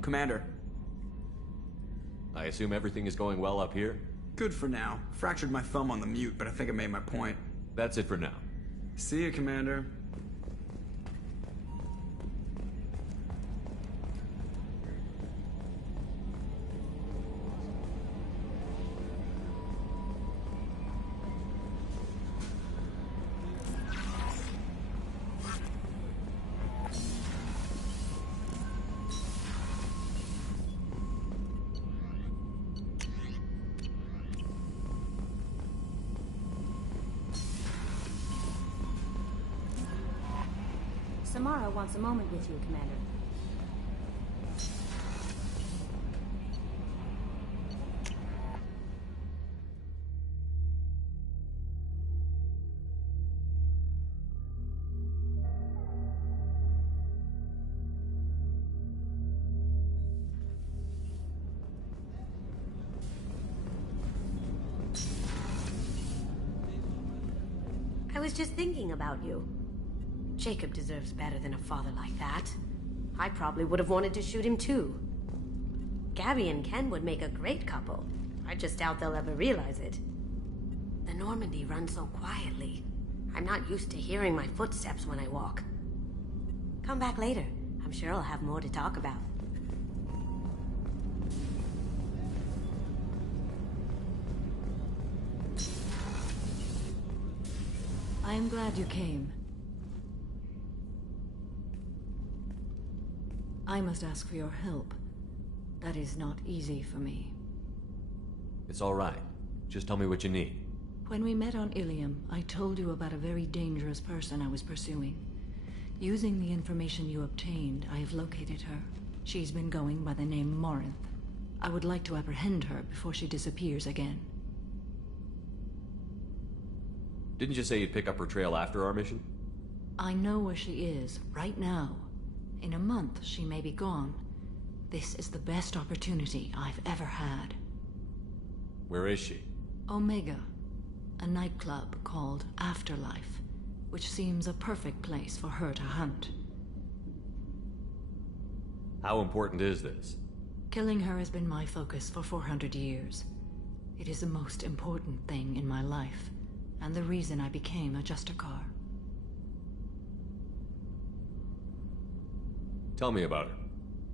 Commander. I assume everything is going well up here? Good for now. Fractured my thumb on the mute, but I think I made my point. That's it for now. See you, Commander. Samara wants a moment with you, Commander. I was just thinking about you. Jacob deserves better than a father like that. I probably would have wanted to shoot him too. Gabby and Ken would make a great couple. I just doubt they'll ever realize it. The Normandy runs so quietly. I'm not used to hearing my footsteps when I walk. Come back later. I'm sure I'll have more to talk about. I am glad you came. I must ask for your help. That is not easy for me. It's all right. Just tell me what you need. When we met on Ilium, I told you about a very dangerous person I was pursuing. Using the information you obtained, I have located her. She's been going by the name Morinth. I would like to apprehend her before she disappears again. Didn't you say you'd pick up her trail after our mission? I know where she is, right now. In a month, she may be gone. This is the best opportunity I've ever had. Where is she? Omega, a nightclub called Afterlife, which seems a perfect place for her to hunt. How important is this? Killing her has been my focus for 400 years. It is the most important thing in my life, and the reason I became a Justicar. Tell me about her.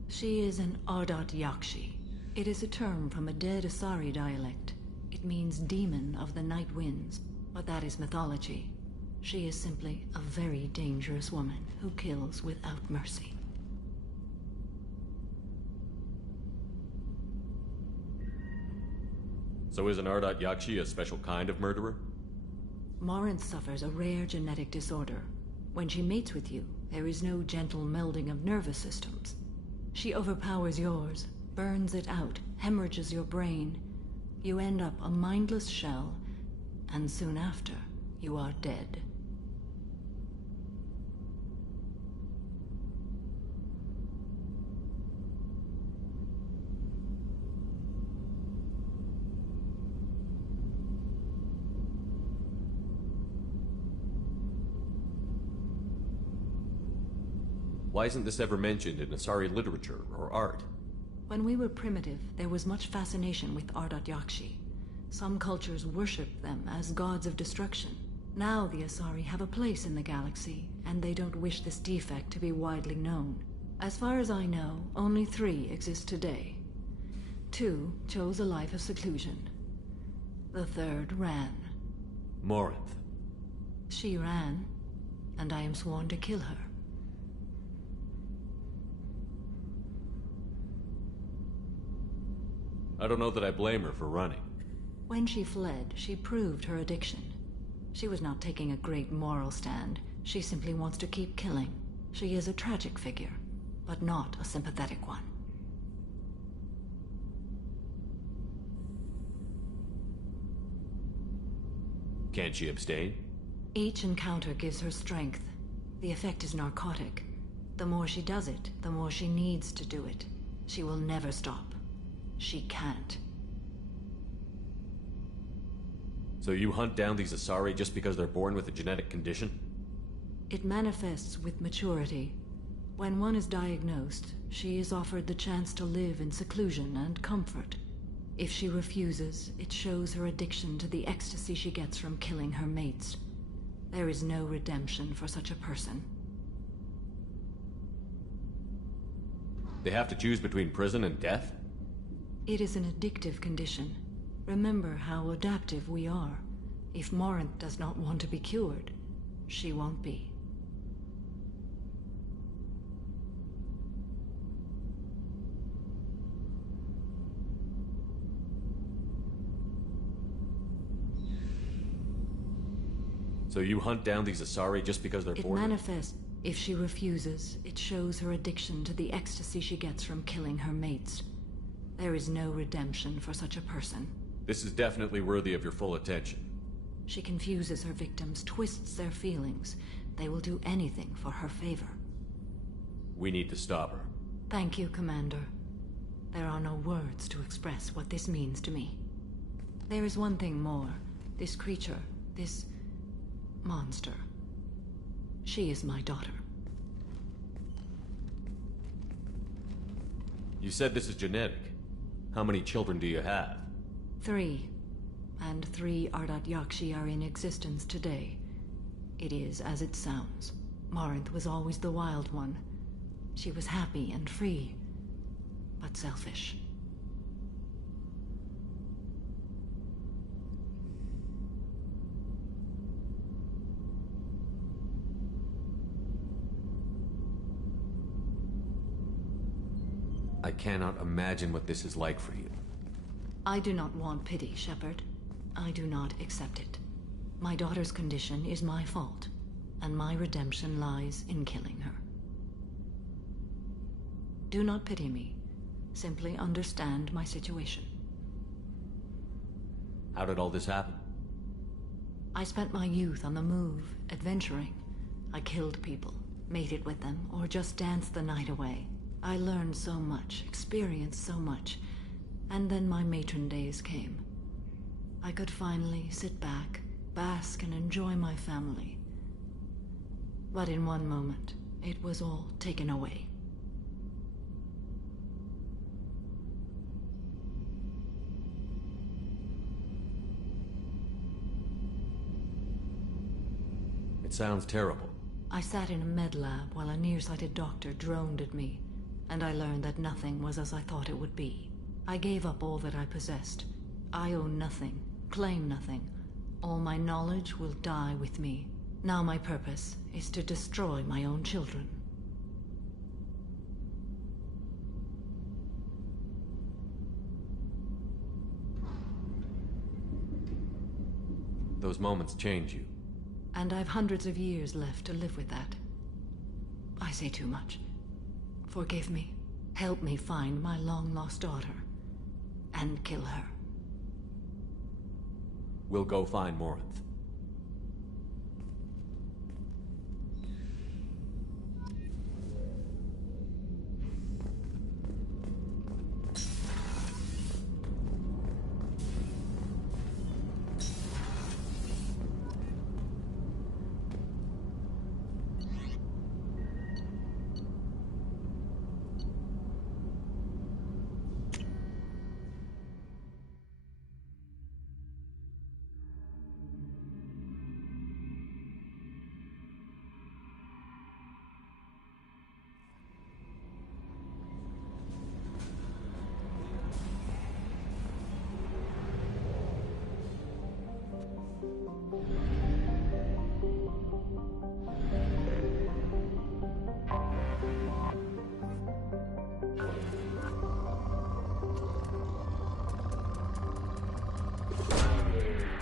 She is an Ardat Yakshi. It is a term from a dead Asari dialect. It means demon of the night winds, but that is mythology. She is simply a very dangerous woman who kills without mercy. So is an Ardat Yakshi a special kind of murderer? Morinth suffers a rare genetic disorder. When she mates with you, there is no gentle melding of nervous systems. She overpowers yours, burns it out, hemorrhages your brain. You end up a mindless shell, and soon after, you are dead. Why isn't this ever mentioned in Asari literature or art? When we were primitive, there was much fascination with Ardat Yakshi. Some cultures worshipped them as gods of destruction. Now the Asari have a place in the galaxy, and they don't wish this defect to be widely known. As far as I know, only 3 exist today. 2 chose a life of seclusion. The 3rd ran. Morinth. She ran, and I am sworn to kill her. I don't know that I blame her for running. When she fled, she proved her addiction. She was not taking a great moral stand. She simply wants to keep killing. She is a tragic figure, but not a sympathetic one. Can't she abstain? Each encounter gives her strength. The effect is narcotic. The more she does it, the more she needs to do it. She will never stop. She can't. So you hunt down these Asari just because they're born with a genetic condition? It manifests with maturity. When one is diagnosed, she is offered the chance to live in seclusion and comfort. If she refuses, it shows her addiction to the ecstasy she gets from killing her mates. There is no redemption for such a person. They have to choose between prison and death? It is an addictive condition. Remember how adaptive we are. If Morinth does not want to be cured, she won't be. So you hunt down these Asari just because they're born? It manifests. If she refuses, it shows her addiction to the ecstasy she gets from killing her mates. There is no redemption for such a person. This is definitely worthy of your full attention. She confuses her victims, twists their feelings. They will do anything for her favor. We need to stop her. Thank you, Commander. There are no words to express what this means to me. There is one thing more. This creature, this monster. She is my daughter. You said this is genetic. How many children do you have? 3. And 3 Ardat Yakshi are in existence today. It is as it sounds. Morinth was always the wild one. She was happy and free, but selfish. I cannot imagine what this is like for you. I do not want pity, Shepard. I do not accept it. My daughter's condition is my fault, and my redemption lies in killing her. Do not pity me. Simply understand my situation. How did all this happen? I spent my youth on the move, adventuring. I killed people, mated with them, or just danced the night away. I learned so much, experienced so much, and then my matron days came. I could finally sit back, bask, and enjoy my family. But in one moment, it was all taken away. It sounds terrible. I sat in a med lab while a nearsighted doctor droned at me, and I learned that nothing was as I thought it would be. I gave up all that I possessed. I own nothing, claim nothing. All my knowledge will die with me. Now my purpose is to destroy my own children. Those moments change you. And I've hundreds of years left to live with that. I say too much. Forgive me. Help me find my long-lost daughter. And kill her. We'll go find Morinth.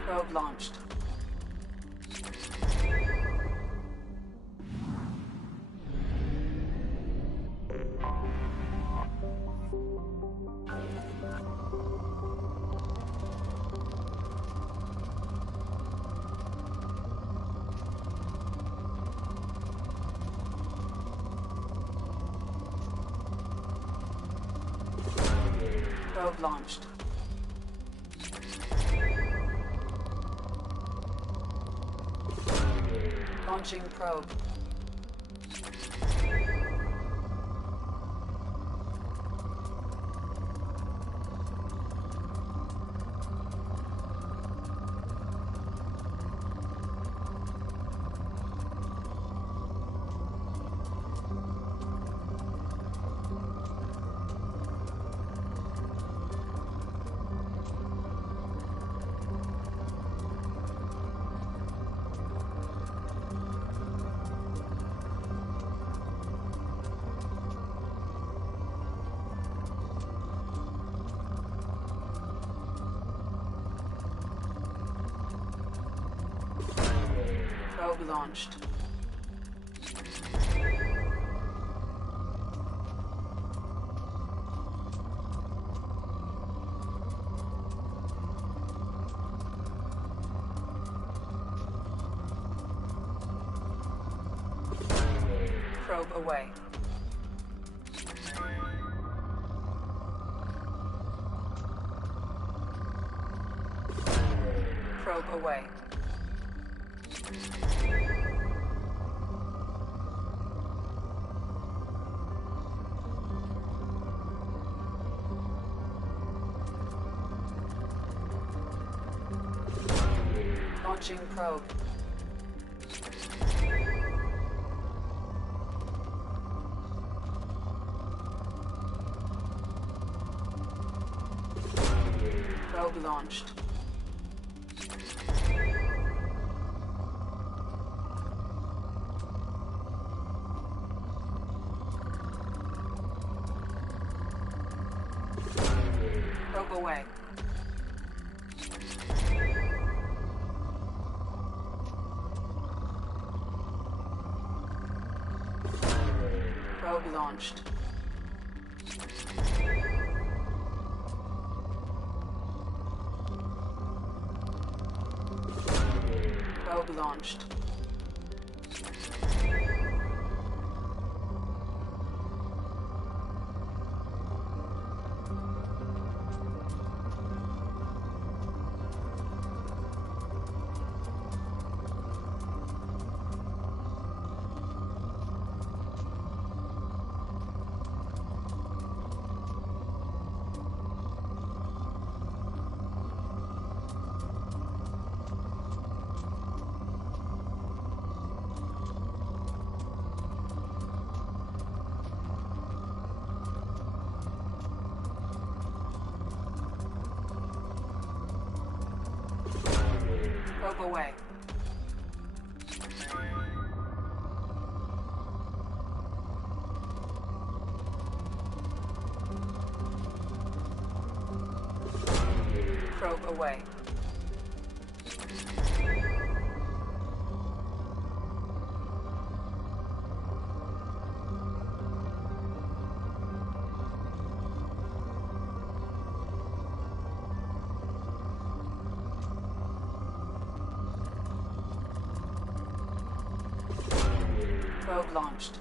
Probe launched. Probe launched. Launching probe. Probe launched. Probe away. Probe away. Launching probe. Probe launched. Probe away. Probe launched. Probe launched. Probe away. Probe away. Probe launched.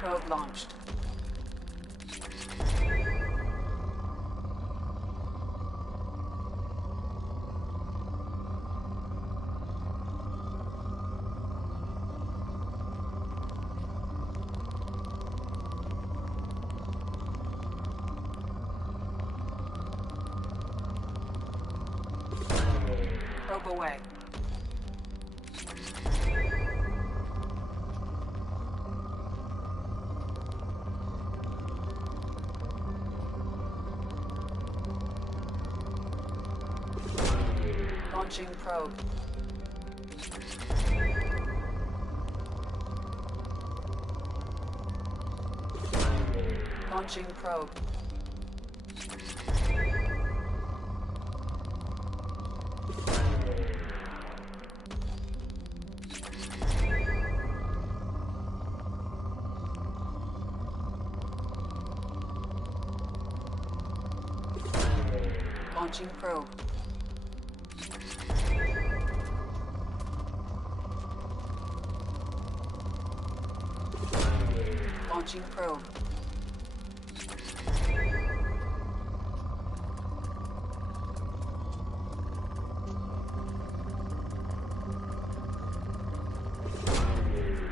Probe launched. Probe away. Launching probe. Launching probe. Launching probe. Launching probe.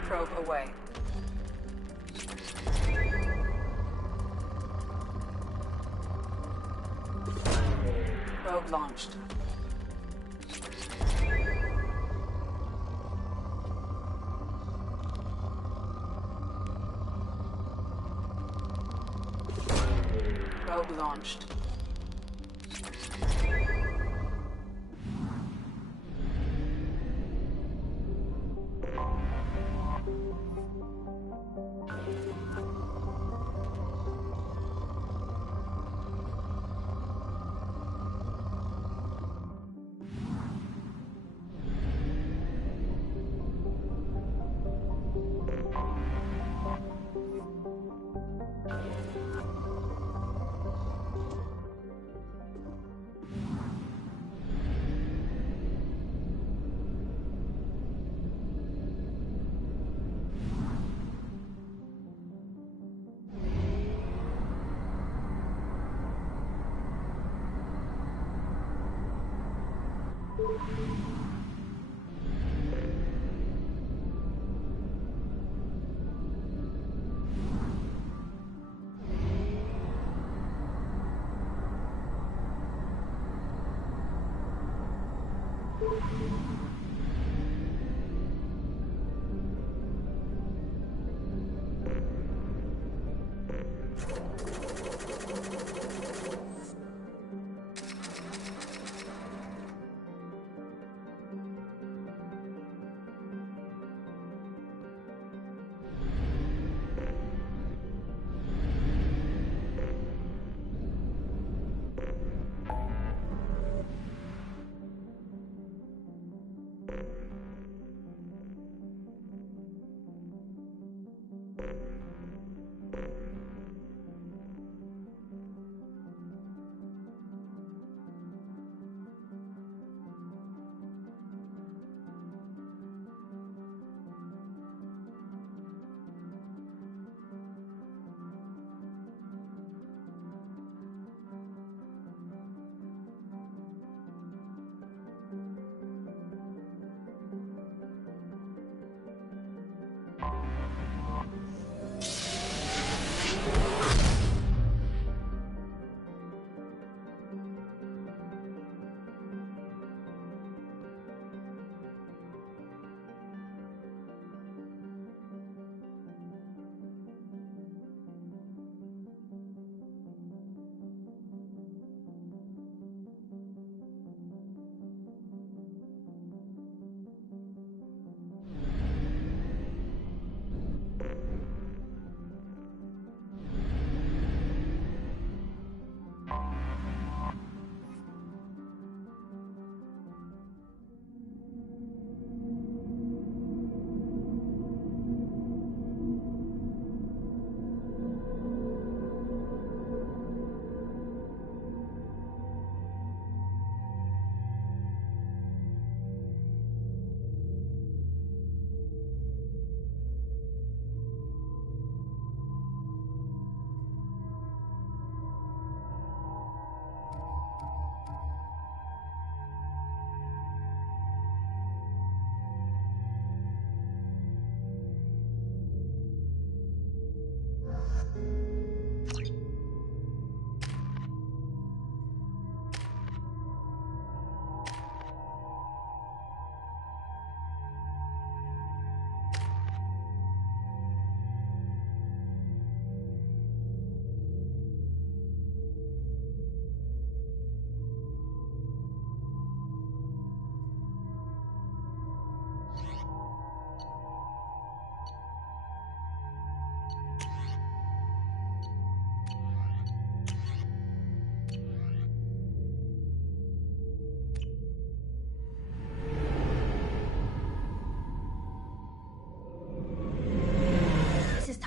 Probe away. Probe launched. Probe launched.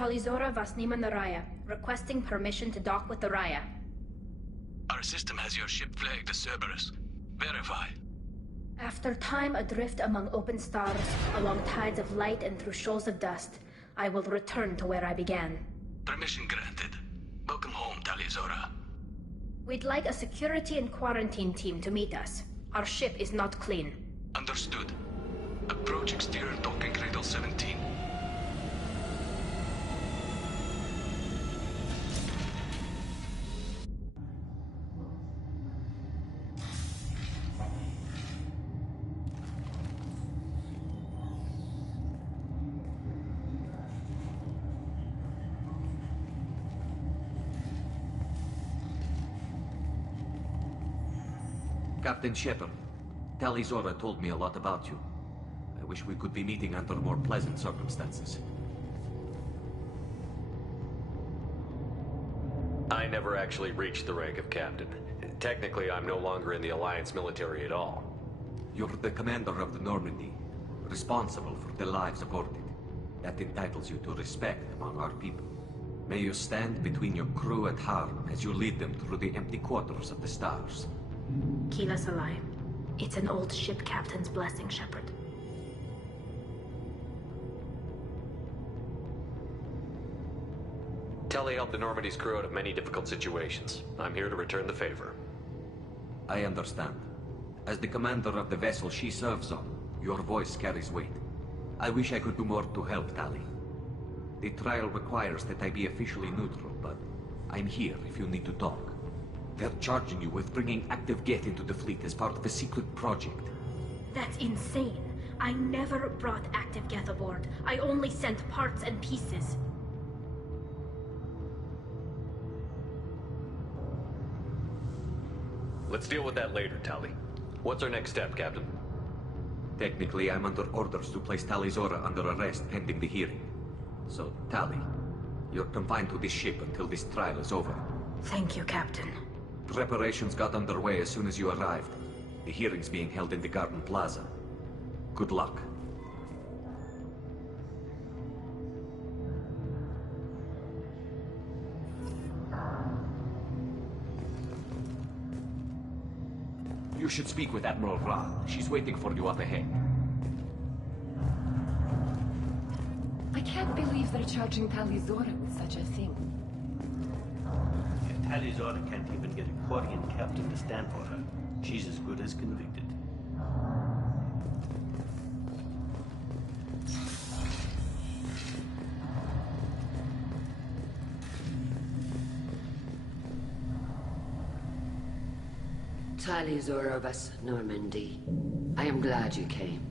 Talizora Vasnima Naraya, requesting permission to dock with the Raya. Our system has your ship flagged as Cerberus. Verify. After time adrift among open stars, along tides of light and through shoals of dust, I will return to where I began. Permission granted. Welcome home, Talizora. We'd like a security and quarantine team to meet us. Our ship is not clean. Understood. Approach exterior docking cradle 17. Captain Shepard, Talizora told me a lot about you. I wish we could be meeting under more pleasant circumstances. I never actually reached the rank of captain. Technically, I'm no longer in the Alliance military at all. You're the commander of the Normandy, responsible for the lives aborted. That entitles you to respect among our people. May you stand between your crew and harm as you lead them through the empty quarters of the stars. Kila Salai. It's an old ship captain's blessing, Shepard. Telly helped the Normandy's crew out of many difficult situations. I'm here to return the favor. I understand. As the commander of the vessel she serves on, your voice carries weight. I wish I could do more to help, Tali. The trial requires that I be officially neutral, but I'm here if you need to talk. They're charging you with bringing active Geth into the fleet as part of a secret project. That's insane. I never brought active Geth aboard. I only sent parts and pieces. Let's deal with that later, Tali. What's our next step, Captain? Technically, I'm under orders to place Tali Zora under arrest pending the hearing. So, Tali, you're confined to this ship until this trial is over. Thank you, Captain. Preparations got underway as soon as you arrived. The hearing's being held in the Garden Plaza. Good luck. You should speak with Admiral Ra. She's waiting for you up ahead. I can't believe they're charging Tali Zora with such a thing. Yeah, Tali Zora can't even get a Quarian captain to stand for her. She's as good as convicted. Tali Zora of us, Normandy. I am glad you came.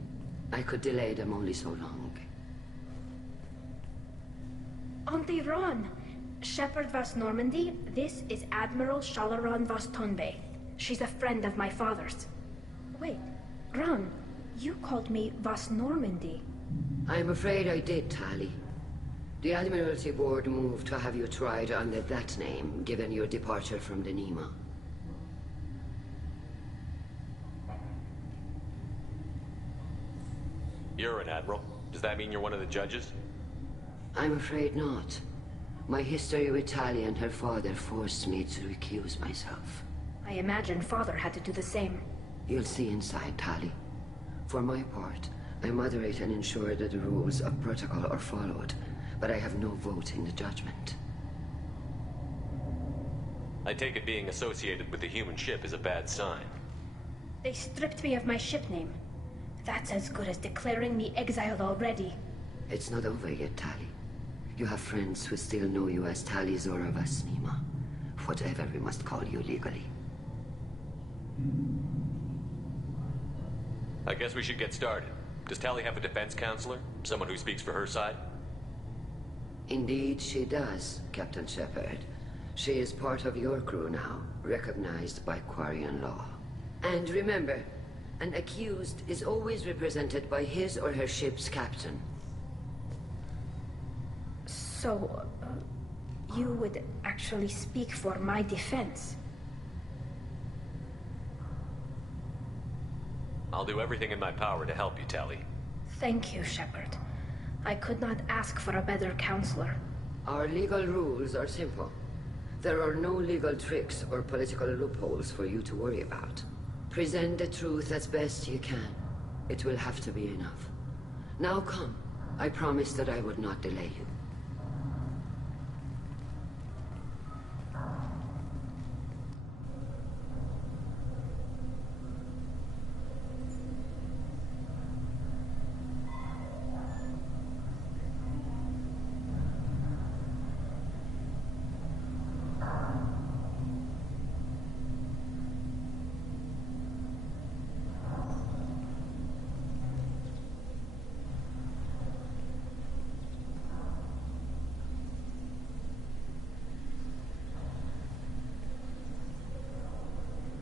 I could delay them only so long. Auntie Ron! Shepherd Vas Normandy, this is Admiral Shalaran Vas Tonbe. She's a friend of my father's. Wait, Ron, you called me Vas Normandy. I'm afraid I did, Tali. The Admiralty Board moved to have you tried under that name, given your departure from the Nima. You're an admiral. Does that mean you're one of the judges? I'm afraid not. My history with Tali and her father forced me to recuse myself. I imagine father had to do the same. You'll see inside, Tali. For my part, I moderate and ensure that the rules of protocol are followed, but I have no vote in the judgment. I take it being associated with the human ship is a bad sign. They stripped me of my ship name. That's as good as declaring me exiled already. It's not over yet, Tali. You have friends who still know you as Tali Zora Vas Nima. Whatever we must call you legally. I guess we should get started. Does Tali have a defense counselor? Someone who speaks for her side? Indeed, she does, Captain Shepard. She is part of your crew now, recognized by Quarian law. And remember, an accused is always represented by his or her ship's captain. So, you would actually speak for my defense? I'll do everything in my power to help you, Tali. Thank you, Shepard. I could not ask for a better counselor. Our legal rules are simple. There are no legal tricks or political loopholes for you to worry about. Present the truth as best you can. It will have to be enough. Now come. I promised that I would not delay you.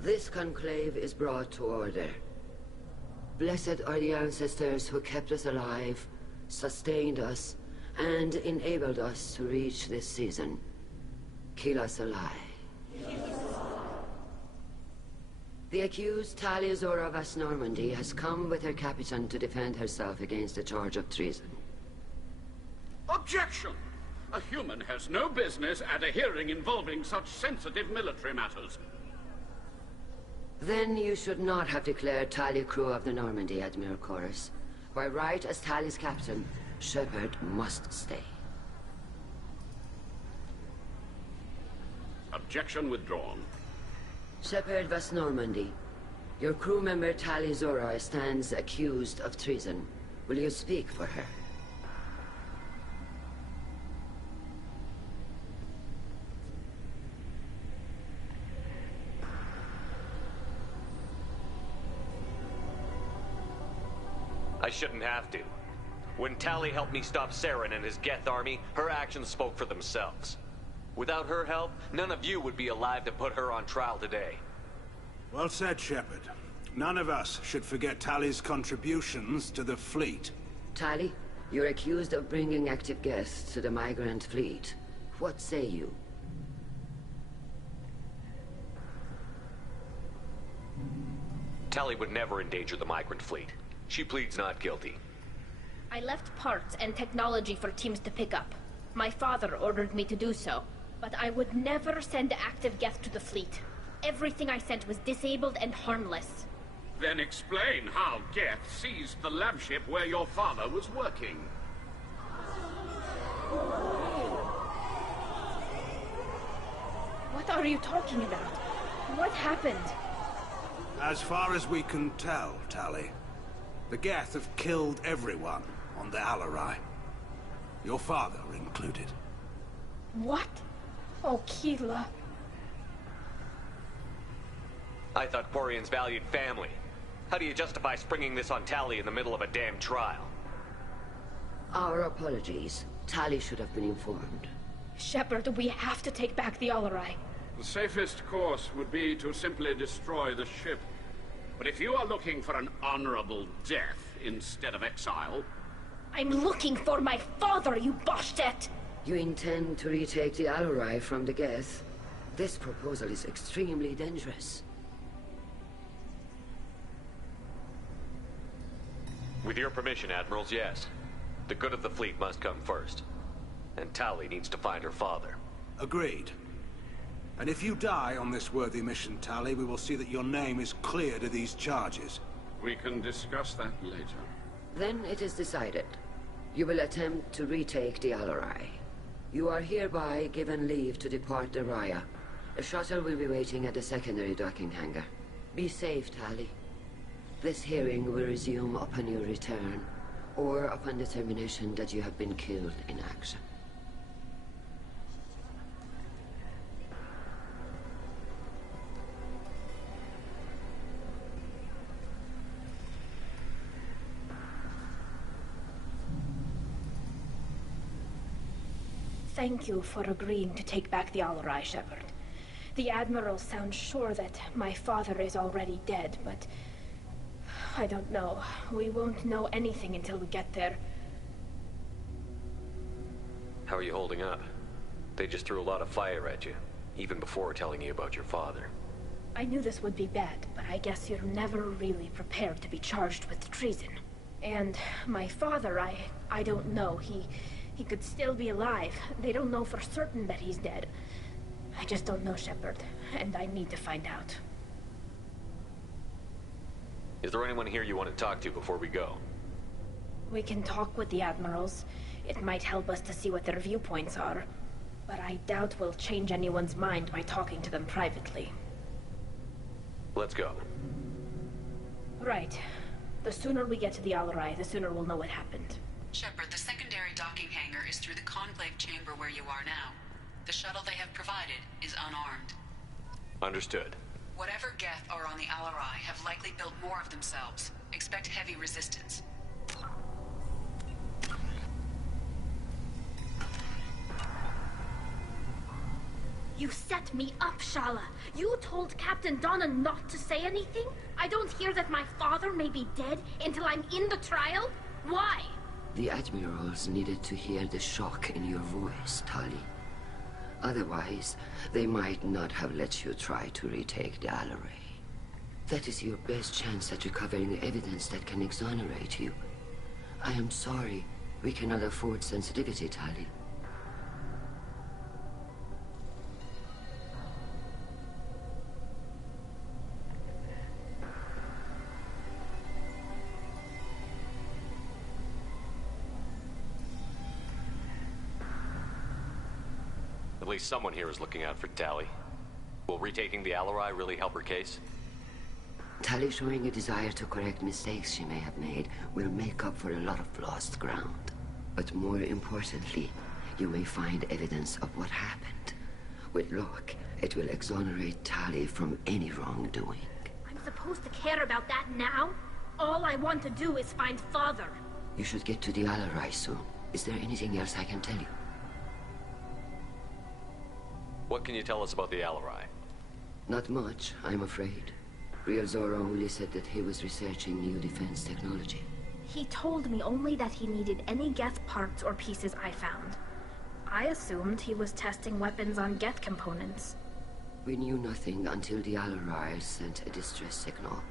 This conclave is brought to order. Blessed are the ancestors who kept us alive, sustained us, and enabled us to reach this season. Kill us alive. The accused Tali Zora Vas Normandy has come with her captain to defend herself against the charge of treason. Objection! A human has no business at a hearing involving such sensitive military matters. Then you should not have declared Tali crew of the Normandy, Admiral Chorus. By right as Tali's captain, Shepard must stay. Objection withdrawn. Shepard Vas Normandy, your crew member Tali Zora stands accused of treason. Will you speak for her? I shouldn't have to. When Tali helped me stop Saren and his Geth army, her actions spoke for themselves. Without her help, none of you would be alive to put her on trial today. Well said, Shepard. None of us should forget Tally's contributions to the fleet. Tally, you're accused of bringing active guests to the migrant fleet. What say you? Tally would never endanger the migrant fleet. She pleads not guilty. I left parts and technology for teams to pick up. My father ordered me to do so, but I would never send active guests to the fleet. Everything I sent was disabled and harmless. Then explain how Geth seized the lab ship where your father was working. What are you talking about? What happened? As far as we can tell, Tally, the Geth have killed everyone on the Alarai. Your father included. What? Oh, Keela. I thought Quarians valued family. How do you justify springing this on Tally in the middle of a damn trial? Our apologies. Tally should have been informed. Shepard, we have to take back the Alarai. The safest course would be to simply destroy the ship. But if you are looking for an honorable death instead of exile... I'm looking for my father, you bastet! You intend to retake the Alarai from the Geth? This proposal is extremely dangerous. With your permission, Admirals, yes. The good of the fleet must come first. And Tally needs to find her father. Agreed. And if you die on this worthy mission, Tally, we will see that your name is cleared of these charges. We can discuss that later. Then it is decided. You will attempt to retake the Alarai. You are hereby given leave to depart the Raya. A shuttle will be waiting at the secondary docking hangar. Be safe, Tally. This hearing will resume upon your return, or upon determination that you have been killed in action. Thank you for agreeing to take back the Alarai, Shepard. The Admiral sounds sure that my father is already dead, but... I don't know. We won't know anything until we get there. How are you holding up? They just threw a lot of fire at you, even before telling you about your father. I knew this would be bad, but I guess you're never really prepared to be charged with treason. And my father, I don't know. He could still be alive. They don't know for certain that he's dead. I just don't know, Shepard, and I need to find out. Is there anyone here you want to talk to before we go? We can talk with the Admirals. It might help us to see what their viewpoints are. But I doubt we'll change anyone's mind by talking to them privately. Let's go. Right. The sooner we get to the Alarai, the sooner we'll know what happened. Shepard, the secondary docking hangar is through the conclave chamber where you are now. The shuttle they have provided is unarmed. Understood. Whatever Geth are on the Alarai have likely built more of themselves. Expect heavy resistance. You set me up, Shala. You told Captain Donna not to say anything? I don't hear that my father may be dead until I'm in the trial? Why? The Admirals needed to hear the shock in your voice, Tali. Otherwise, they might not have let you try to retake the Alarai. That is your best chance at recovering evidence that can exonerate you. I am sorry. We cannot afford sensitivity, Tali. At least someone here is looking out for Tally. Will retaking the Alarai really help her case? Tali showing a desire to correct mistakes she may have made will make up for a lot of lost ground. But more importantly, you may find evidence of what happened. With luck, it will exonerate Tali from any wrongdoing. I'm supposed to care about that now? All I want to do is find Father. You should get to the Alarai soon. Is there anything else I can tell you? What can you tell us about the Alarai? Not much, I'm afraid. Real Zoro only said that he was researching new defense technology. He told me only that he needed any Geth parts or pieces I found. I assumed he was testing weapons on Geth components. We knew nothing until the Alarai sent a distress signal,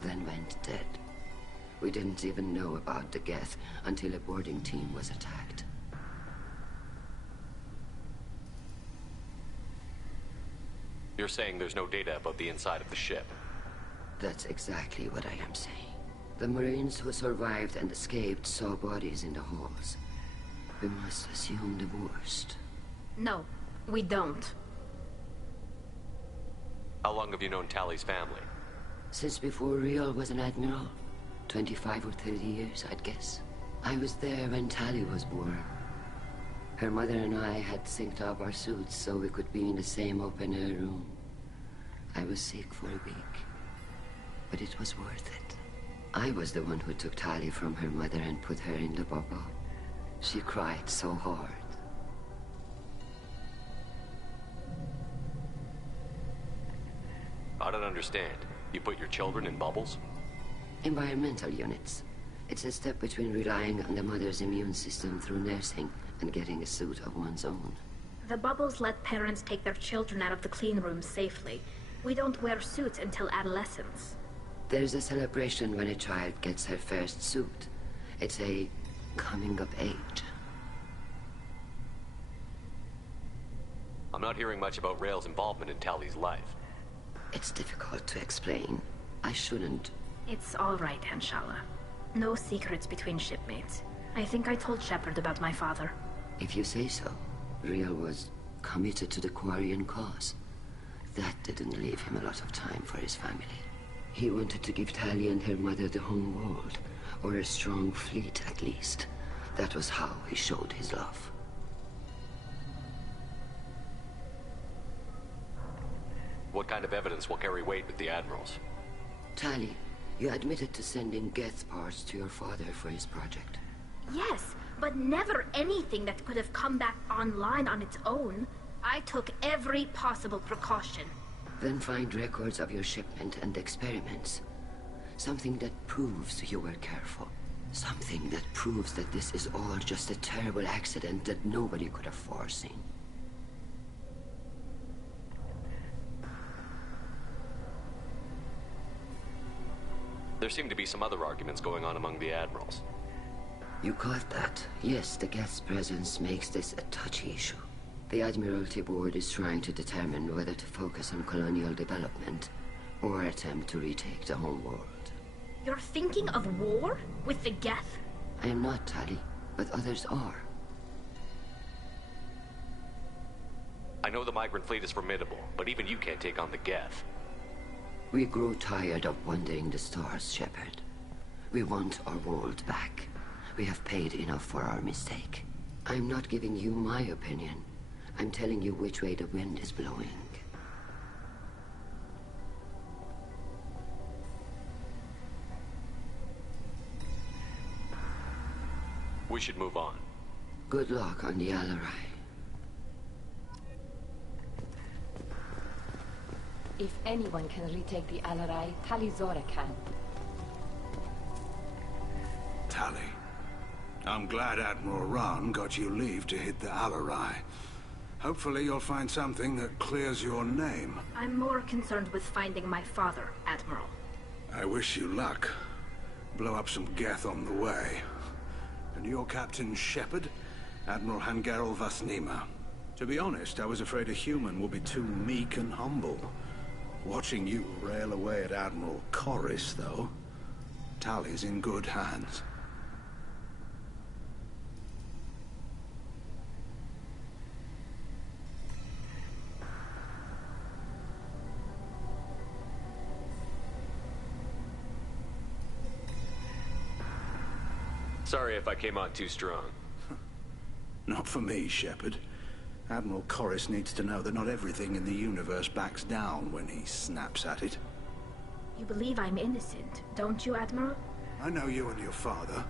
then went dead. We didn't even know about the Geth until a boarding team was attacked. You're saying there's no data about the inside of the ship? That's exactly what I am saying. The Marines who survived and escaped saw bodies in the halls. We must assume the worst. No, we don't. How long have you known Tally's family? Since before Real was an admiral. 25 or 30 years, I'd guess. I was there when Tally was born. Her mother and I had synced up our suits so we could be in the same open-air room. I was sick for a week, but it was worth it. I was the one who took Tally from her mother and put her in the bubble. She cried so hard. I don't understand. You put your children in bubbles? Environmental units. It's a step between relying on the mother's immune system through nursing and getting a suit of one's own. The bubbles let parents take their children out of the clean rooms safely. We don't wear suits until adolescence. There's a celebration when a child gets her first suit. It's a coming of age. I'm not hearing much about Rail's involvement in Tally's life. It's difficult to explain. I shouldn't. It's all right, Anshala. No secrets between shipmates. I think I told Shepard about my father. If you say so. Real was committed to the Quarian cause. That didn't leave him a lot of time for his family. He wanted to give Tally and her mother the home world, or a strong fleet at least. That was how he showed his love. What kind of evidence will carry weight with the admirals? Tally, you admitted to sending Geth parts to your father for his project. Yes, but never anything that could have come back online on its own. I took every possible precaution. Then find records of your shipment and experiments. Something that proves you were careful. Something that proves that this is all just a terrible accident that nobody could have foreseen. There seem to be some other arguments going on among the admirals. You caught that? Yes, the Geth's presence makes this a touchy issue. The Admiralty Board is trying to determine whether to focus on colonial development or attempt to retake the home world. You're thinking of war? With the Geth? I am not, Tally, but others are. I know the migrant fleet is formidable, but even you can't take on the Geth. We grow tired of wandering the stars, Shepard. We want our world back. We have paid enough for our mistake. I'm not giving you my opinion. I'm telling you which way the wind is blowing. We should move on. Good luck on the Alarai. If anyone can retake the Alarai, Tali Zora can. Tally, I'm glad Admiral Rahn got you leave to hit the Alarai. Hopefully you'll find something that clears your name. I'm more concerned with finding my father, Admiral. I wish you luck. Blow up some Geth on the way. And your Captain Shepard, Admiral Hangarel Vasnima. To be honest, I was afraid a human would be too meek and humble. Watching you rail away at Admiral Corris, though, Tally's in good hands. Sorry if I came on too strong. Not for me, Shepard. Admiral Corris needs to know that not everything in the universe backs down when he snaps at it. You believe I'm innocent, don't you, Admiral? I know you and your father.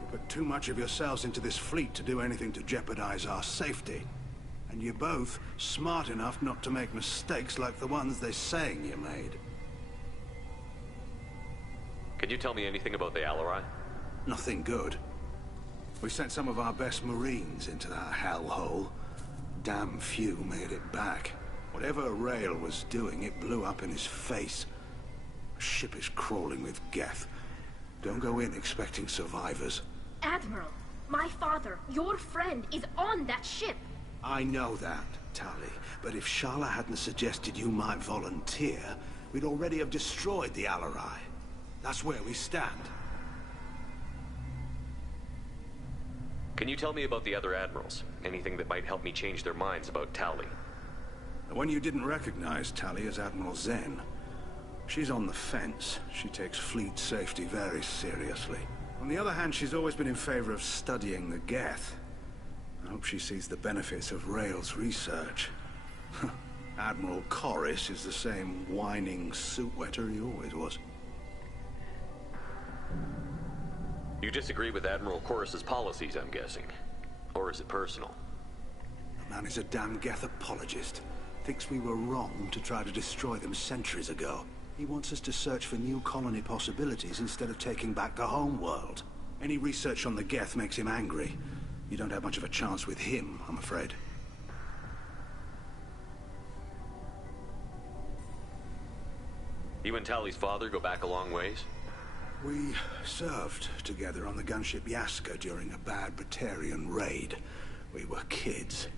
You put too much of yourselves into this fleet to do anything to jeopardize our safety. And you're both smart enough not to make mistakes like the ones they're saying you made. Can you tell me anything about the Alarai? Nothing good. We sent some of our best Marines into that hellhole. Damn few made it back. Whatever Rail was doing, it blew up in his face. The ship is crawling with Geth. Don't go in expecting survivors. Admiral, my father, your friend, is on that ship. I know that, Tali. But if Shala hadn't suggested you might volunteer, we'd already have destroyed the Alarai. That's where we stand. Can you tell me about the other admirals? Anything that might help me change their minds about Tali? The one you didn't recognize, Tali, is Admiral Zen. She's on the fence. She takes fleet safety very seriously. On the other hand, she's always been in favor of studying the Geth. I hope she sees the benefits of Rail's research. Admiral Corris is the same whining suit-wetter he always was. You disagree with Admiral Corris's policies, I'm guessing. Or is it personal? The man is a damn Geth apologist. Thinks we were wrong to try to destroy them centuries ago. He wants us to search for new colony possibilities instead of taking back the home world. Any research on the Geth makes him angry. You don't have much of a chance with him, I'm afraid. You and Tali's father go back a long ways? We served together on the gunship Yaska during a bad Batarian raid. We were kids,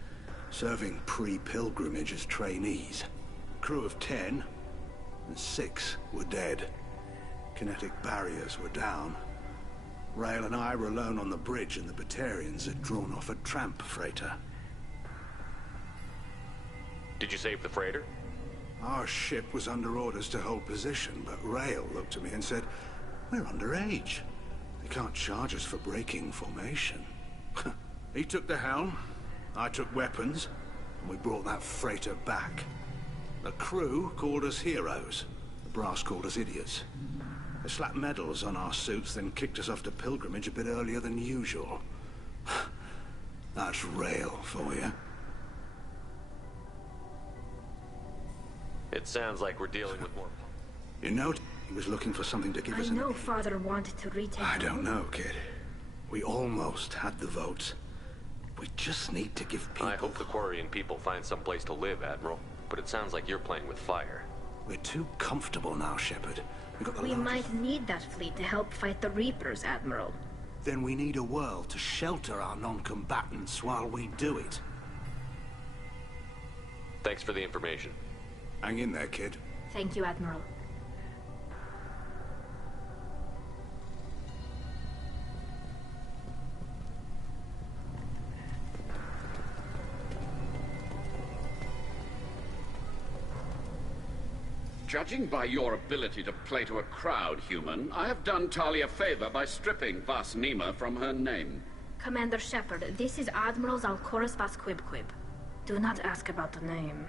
serving pre-pilgrimage as trainees. Crew of 10, and 6 were dead. Kinetic barriers were down. Rail and I were alone on the bridge, and the Batarians had drawn off a tramp freighter. Did you save the freighter? Our ship was under orders to hold position, but Rail looked at me and said, "We're underage. They can't charge us for breaking formation." He took the helm, I took weapons, and we brought that freighter back. The crew called us heroes. The brass called us idiots. They slapped medals on our suits, then kicked us off to pilgrimage a bit earlier than usual. That's Rail for you. It sounds like we're dealing with more... You know, he was looking for something to give us I know Father wanted to retake... I don't know, kid. We almost had the votes. We just need to give people... I hope the Quarian people find some place to live, Admiral. But it sounds like you're playing with fire. We're too comfortable now, Shepard. We might need that fleet to help fight the Reapers, Admiral. Then we need a world to shelter our non-combatants while we do it. Thanks for the information. Hang in there, kid. Thank you, Admiral. Judging by your ability to play to a crowd, human, I have done Tali a favor by stripping Vas Nima from her name. Commander Shepard, this is Admiral Zalcoris Vas Quibquib. Do not ask about the name.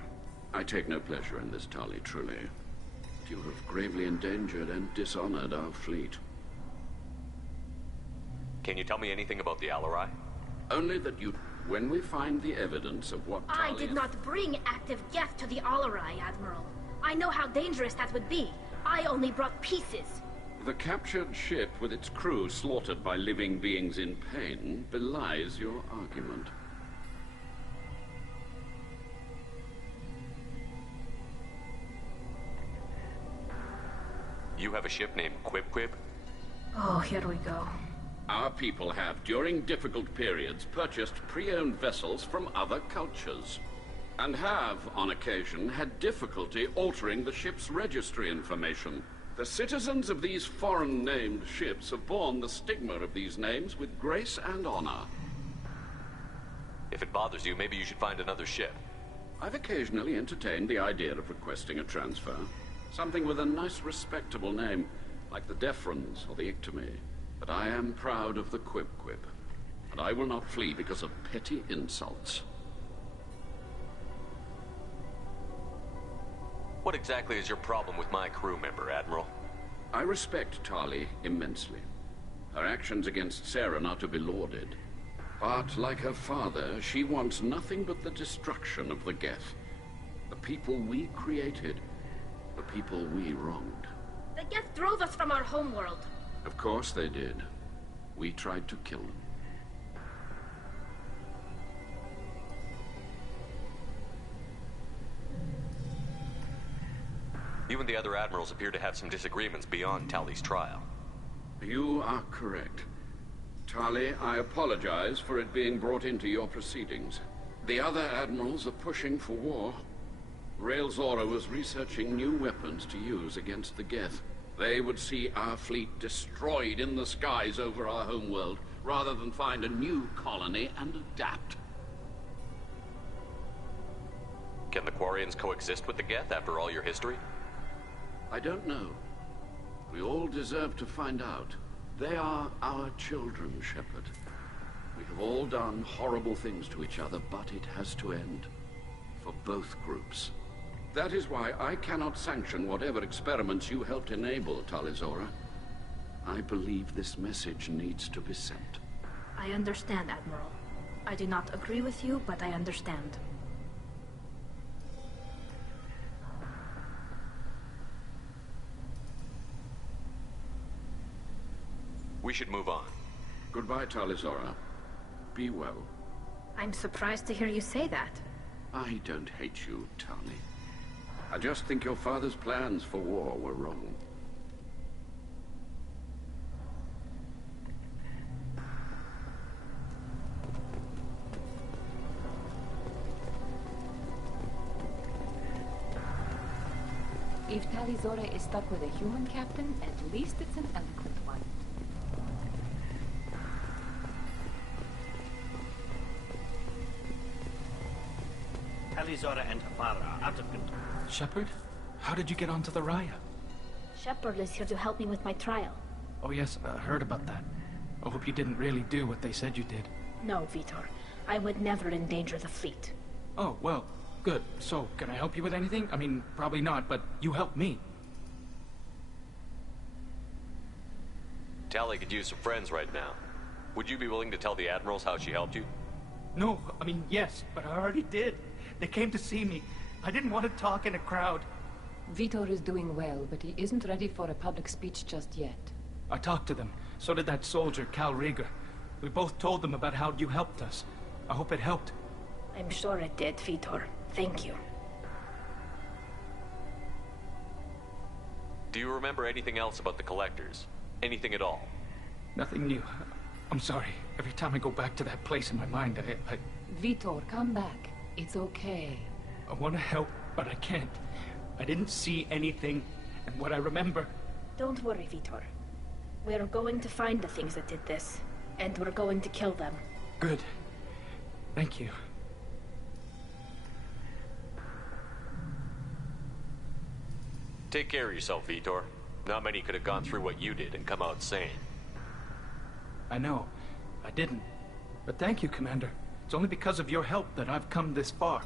I take no pleasure in this, Tali, truly. You have gravely endangered and dishonored our fleet. Can you tell me anything about the Alarai? Only that when we find the evidence of what Tali... I did not bring active Geth to the Alarai, Admiral. I know how dangerous that would be. I only brought pieces. The captured ship with its crew slaughtered by living beings in pain belies your argument. You have a ship named Quibquib? Oh, here we go. Our people have, during difficult periods, purchased pre-owned vessels from other cultures. And have, on occasion, had difficulty altering the ship's registry information. The citizens of these foreign-named ships have borne the stigma of these names with grace and honor. If it bothers you, maybe you should find another ship. I've occasionally entertained the idea of requesting a transfer. Something with a nice, respectable name, like the Defrons or the Ictomy. But I am proud of the Quibquib, and I will not flee because of petty insults. What exactly is your problem with my crew member, Admiral? I respect Tali immensely. Her actions against Saren are to be lauded. But, like her father, she wants nothing but the destruction of the Geth. The people we created, the people we wronged. The Geth drove us from our homeworld. Of course they did. We tried to kill them. You and the other admirals appear to have some disagreements beyond Tali's trial. You are correct. Tali, I apologize for it being brought into your proceedings. The other admirals are pushing for war. Rael Zora was researching new weapons to use against the Geth. They would see our fleet destroyed in the skies over our homeworld, rather than find a new colony and adapt. Can the Quarians coexist with the Geth after all your history? I don't know. We all deserve to find out. They are our children, Shepard. We have all done horrible things to each other, but it has to end. For both groups. That is why I cannot sanction whatever experiments you helped enable, Tali Zora. I believe this message needs to be sent. I understand, Admiral. I do not agree with you, but I understand. We should move on. Goodbye, Tali Zora. Be well. I'm surprised to hear you say that. I don't hate you, Tali. I just think your father's plans for war were wrong. If Tali Zora is stuck with a human captain, at least it's an eloquent one. Tali Zora and her father are out of control. Shepard? How did you get onto the Raya? Shepard is here to help me with my trial. Oh yes, I heard about that. I hope you didn't really do what they said you did. No, Vitor. I would never endanger the fleet. Oh, well, good. So, can I help you with anything? I mean, probably not, but you helped me. Tali could use some friends right now. Would you be willing to tell the admirals how she helped you? No, I mean, yes, but I already did. They came to see me. I didn't want to talk in a crowd. Vitor is doing well, but he isn't ready for a public speech just yet. I talked to them. So did that soldier, Cal Rieger. We both told them about how you helped us. I hope it helped. I'm sure it did, Vitor. Thank you. Do you remember anything else about the Collectors? Anything at all? Nothing new. I'm sorry. Every time I go back to that place in my mind, I... Vitor, come back. It's okay. I want to help, but I can't. I didn't see anything, and what I remember... Don't worry, Vitor. We're going to find the things that did this, and we're going to kill them. Good. Thank you. Take care of yourself, Vitor. Not many could have gone through what you did and come out sane. I know. I didn't. But thank you, Commander. It's only because of your help that I've come this far.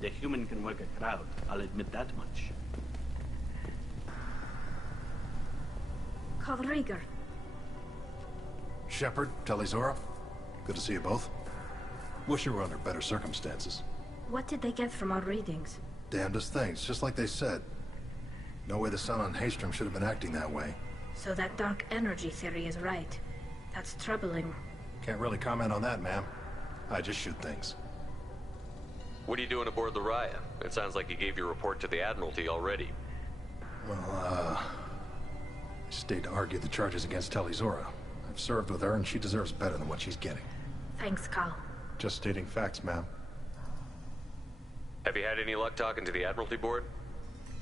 The human can work a crowd, I'll admit that much. Call Rieger. Shepard, Tali Zora. Good to see you both. Wish you were under better circumstances. What did they get from our readings? Damnedest things, just like they said. No way the sun on Haystrom should have been acting that way. So that dark energy theory is right. That's troubling. Can't really comment on that, ma'am. I just shoot things. What are you doing aboard the Raya? It sounds like you gave your report to the Admiralty already. Well, I stayed to argue the charges against Tali Zora. I've served with her, and she deserves better than what she's getting. Thanks, Cal. Just stating facts, ma'am. Have you had any luck talking to the Admiralty Board?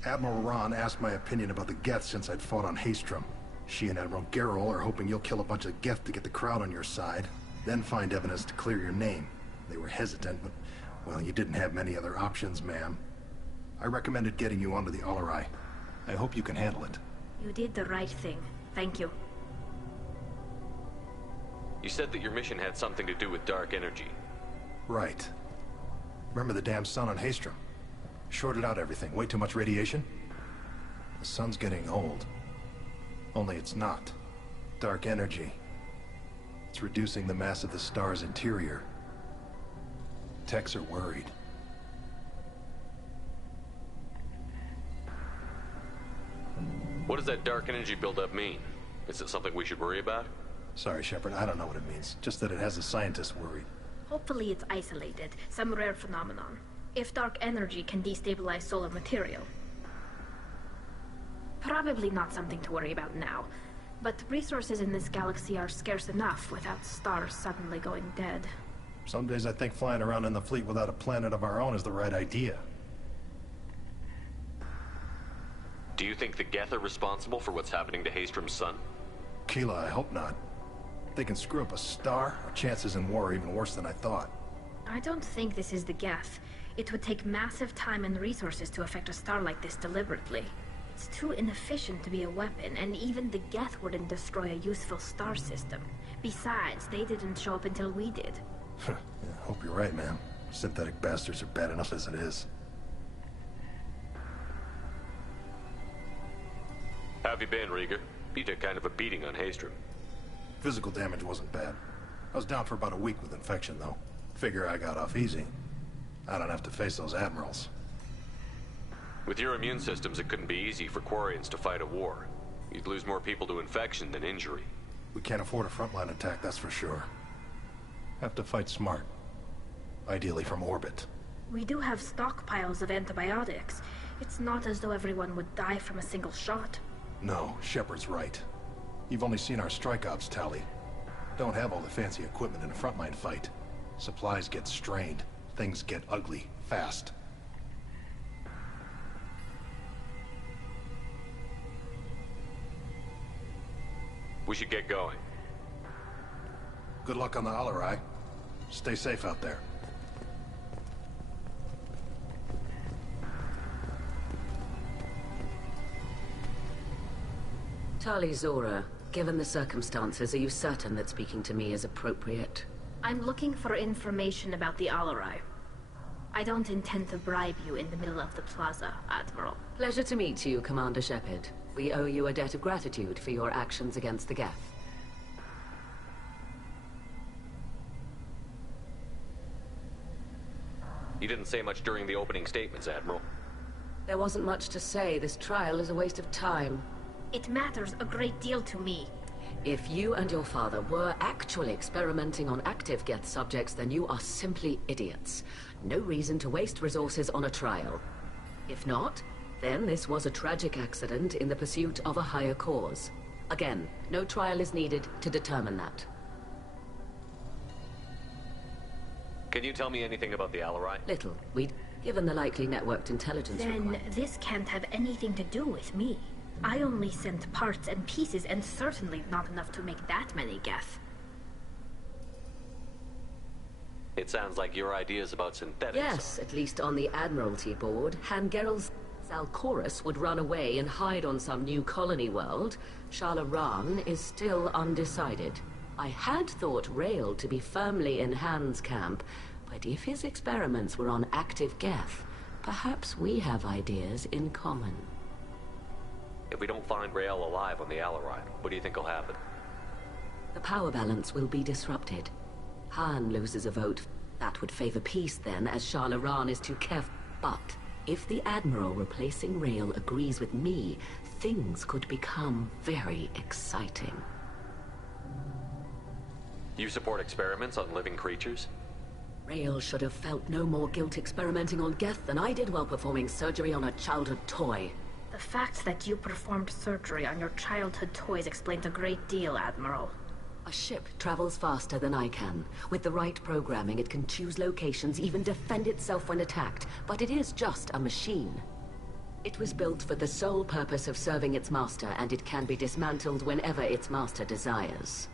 Admiral Ron asked my opinion about the Geth since I'd fought on Haystrom. She and Admiral Garrel are hoping you'll kill a bunch of Geth to get the crowd on your side, then find evidence to clear your name. They were hesitant, but, well, you didn't have many other options, ma'am. I recommended getting you onto the Alarai. I hope you can handle it. You did the right thing. Thank you. You said that your mission had something to do with dark energy. Right. Remember the damn sun on Haystrom? Shorted out everything. Way too much radiation? The sun's getting old. Only it's not. Dark energy. It's reducing the mass of the star's interior. Techs are worried. What does that dark energy buildup mean? Is it something we should worry about? Sorry, Shepard, I don't know what it means. Just that it has the scientists worried. Hopefully it's isolated, some rare phenomenon. If dark energy can destabilize solar material. Probably not something to worry about now. But resources in this galaxy are scarce enough without stars suddenly going dead. Some days I think flying around in the fleet without a planet of our own is the right idea. Do you think the Geth are responsible for what's happening to Haystrom's son? Keela, I hope not. If they can screw up a star, our chances in war are even worse than I thought. I don't think this is the Geth. It would take massive time and resources to affect a star like this deliberately. It's too inefficient to be a weapon, and even the Geth wouldn't destroy a useful star system. Besides, they didn't show up until we did. Yeah, hope you're right, man. Synthetic bastards are bad enough as it is. How have you been, Rieger? You took kind of a beating on Haystrom. Physical damage wasn't bad. I was down for about a week with infection, though. Figure I got off easy. I don't have to face those admirals. With your immune systems, it couldn't be easy for Quarians to fight a war. You'd lose more people to infection than injury. We can't afford a frontline attack, that's for sure. Have to fight smart. Ideally from orbit. We do have stockpiles of antibiotics. It's not as though everyone would die from a single shot. No, Shepard's right. You've only seen our strike ops tally. Don't have all the fancy equipment in a frontline fight. Supplies get strained. Things get ugly, fast. We should get going. Good luck on the Alarai. Stay safe out there. Tali Zora, given the circumstances, are you certain that speaking to me is appropriate? I'm looking for information about the Alarai. I don't intend to bribe you in the middle of the plaza, Admiral. Pleasure to meet you, Commander Shepard. We owe you a debt of gratitude for your actions against the Geth. You didn't say much during the opening statements, Admiral. There wasn't much to say. This trial is a waste of time. It matters a great deal to me. If you and your father were actually experimenting on active Geth subjects, then you are simply idiots. No reason to waste resources on a trial. If not, then this was a tragic accident in the pursuit of a higher cause. Again, no trial is needed to determine that. Can you tell me anything about the Alarai? Little. Given the likely networked intelligence Then this can't have anything to do with me. I only sent parts and pieces, and certainly not enough to make that many Geth. It sounds like your ideas about synthetics. Yes, at least on the Admiralty board, Hangerel's Zalcorus would run away and hide on some new colony world. Shalaran is still undecided. I had thought Rail to be firmly in Han's camp, but if his experiments were on active Geth, perhaps we have ideas in common. If we don't find Rael alive on the Alarai, what do you think will happen? The power balance will be disrupted. Han loses a vote. That would favor peace then, as Shalaran is too careful. But if the Admiral replacing Rael agrees with me, things could become very exciting. You support experiments on living creatures? Rael should have felt no more guilt experimenting on Geth than I did while performing surgery on a childhood toy. The fact that you performed surgery on your childhood toys explains a great deal, Admiral. A ship travels faster than I can. With the right programming, it can choose locations, even defend itself when attacked. But it is just a machine. It was built for the sole purpose of serving its master, and it can be dismantled whenever its master desires.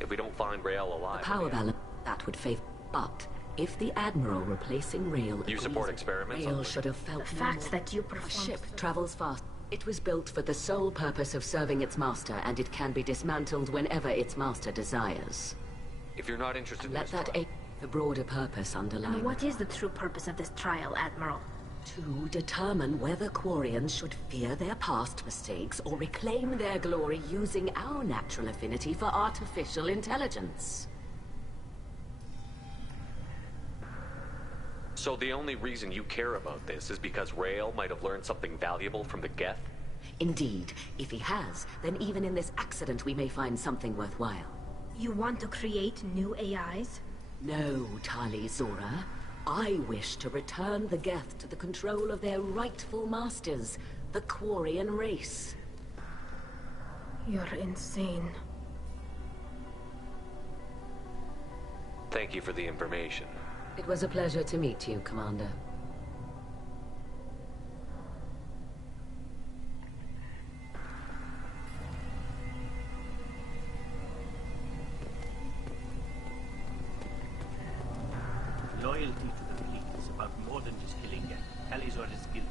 If we don't find Rael alive... The power balance, that would favor... But if the Admiral replacing Rael... You support experiments Rael should have felt... The fact that you performed... A ship travels fast. It was built for the sole purpose of serving its master, and it can be dismantled whenever its master desires. If you're not interested in Let that ape the broader purpose underlying. And what is the true purpose of this trial, Admiral? To determine whether Quarians should fear their past mistakes or reclaim their glory using our natural affinity for artificial intelligence. So the only reason you care about this is because Rael might have learned something valuable from the Geth? Indeed. If he has, then even in this accident we may find something worthwhile. You want to create new AIs? No, Tali Zora. I wish to return the Geth to the control of their rightful masters, the Quarian race. You're insane. Thank you for the information. It was a pleasure to meet you, Commander. Loyalty to the fleet is about more than just killing Geth. Talizor is guilty.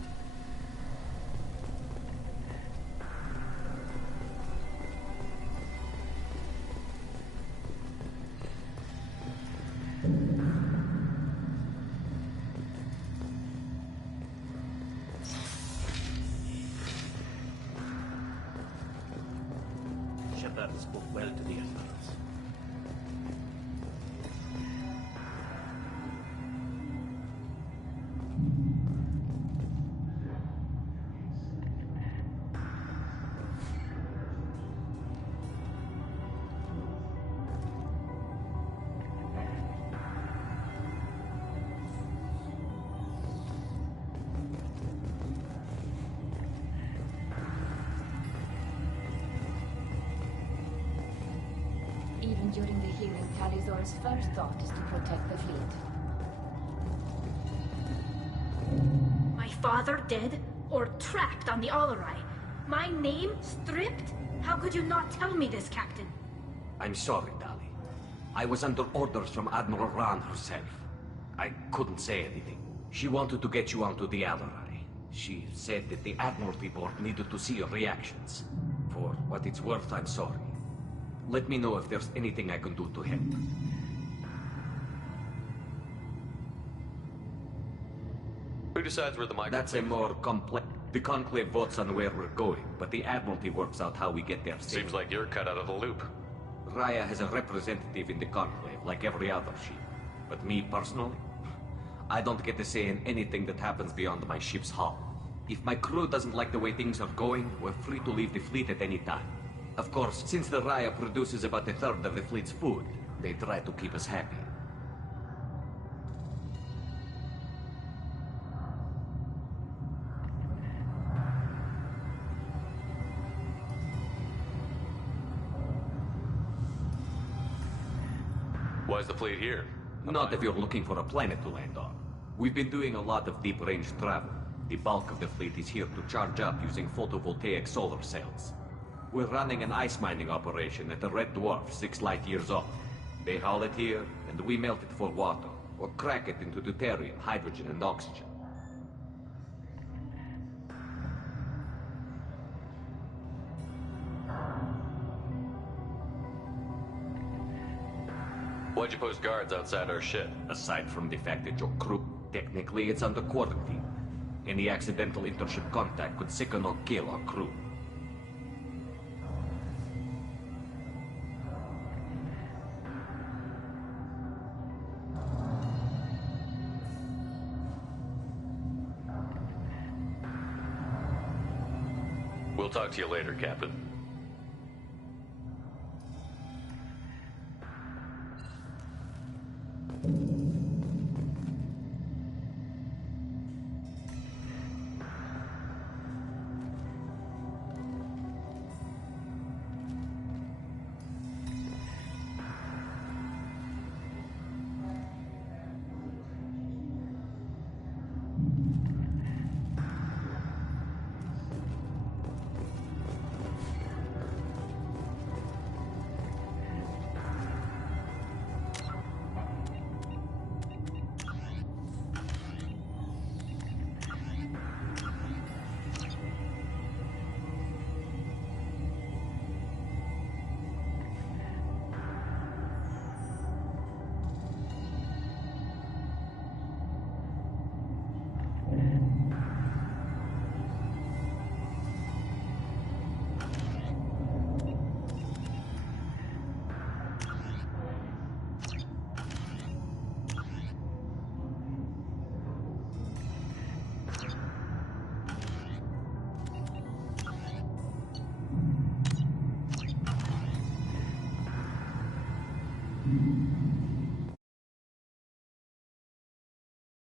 Shepard spoke well to the Alliance. Even during the healing, Talizor's first thought is to protect the fleet. My father dead or trapped on the Alarai? My name stripped? How could you not tell me this, Captain? I'm sorry, Tali. I was under orders from Admiral Ran herself. I couldn't say anything. She wanted to get you onto the Alarai. She said that the Admiralty Board needed to see your reactions. For what it's worth, I'm sorry. Let me know if there's anything I can do to help. Who decides where the microphone? That's a more complex... The Conclave votes on where we're going, but the Admiralty works out how we get there safely. Seems like you're cut out of the loop. Raya has a representative in the Conclave, like every other ship. But me, personally? I don't get to say in anything that happens beyond my ship's hull. If my crew doesn't like the way things are going, we're free to leave the fleet at any time. Of course, since the Raya produces about a third of the fleet's food, they try to keep us happy. Why's the fleet here? Not if you're looking for a planet to land on. We've been doing a lot of deep-range travel. The bulk of the fleet is here to charge up using photovoltaic solar cells. We're running an ice mining operation at the Red Dwarf 6 light years off. They haul it here, and we melt it for water, or crack it into deuterium, hydrogen, and oxygen. Why'd you post guards outside our ship? Aside from the fact that your crew, technically it's under quarantine. Any accidental intership contact could sicken or kill our crew. We'll talk to you later, Captain.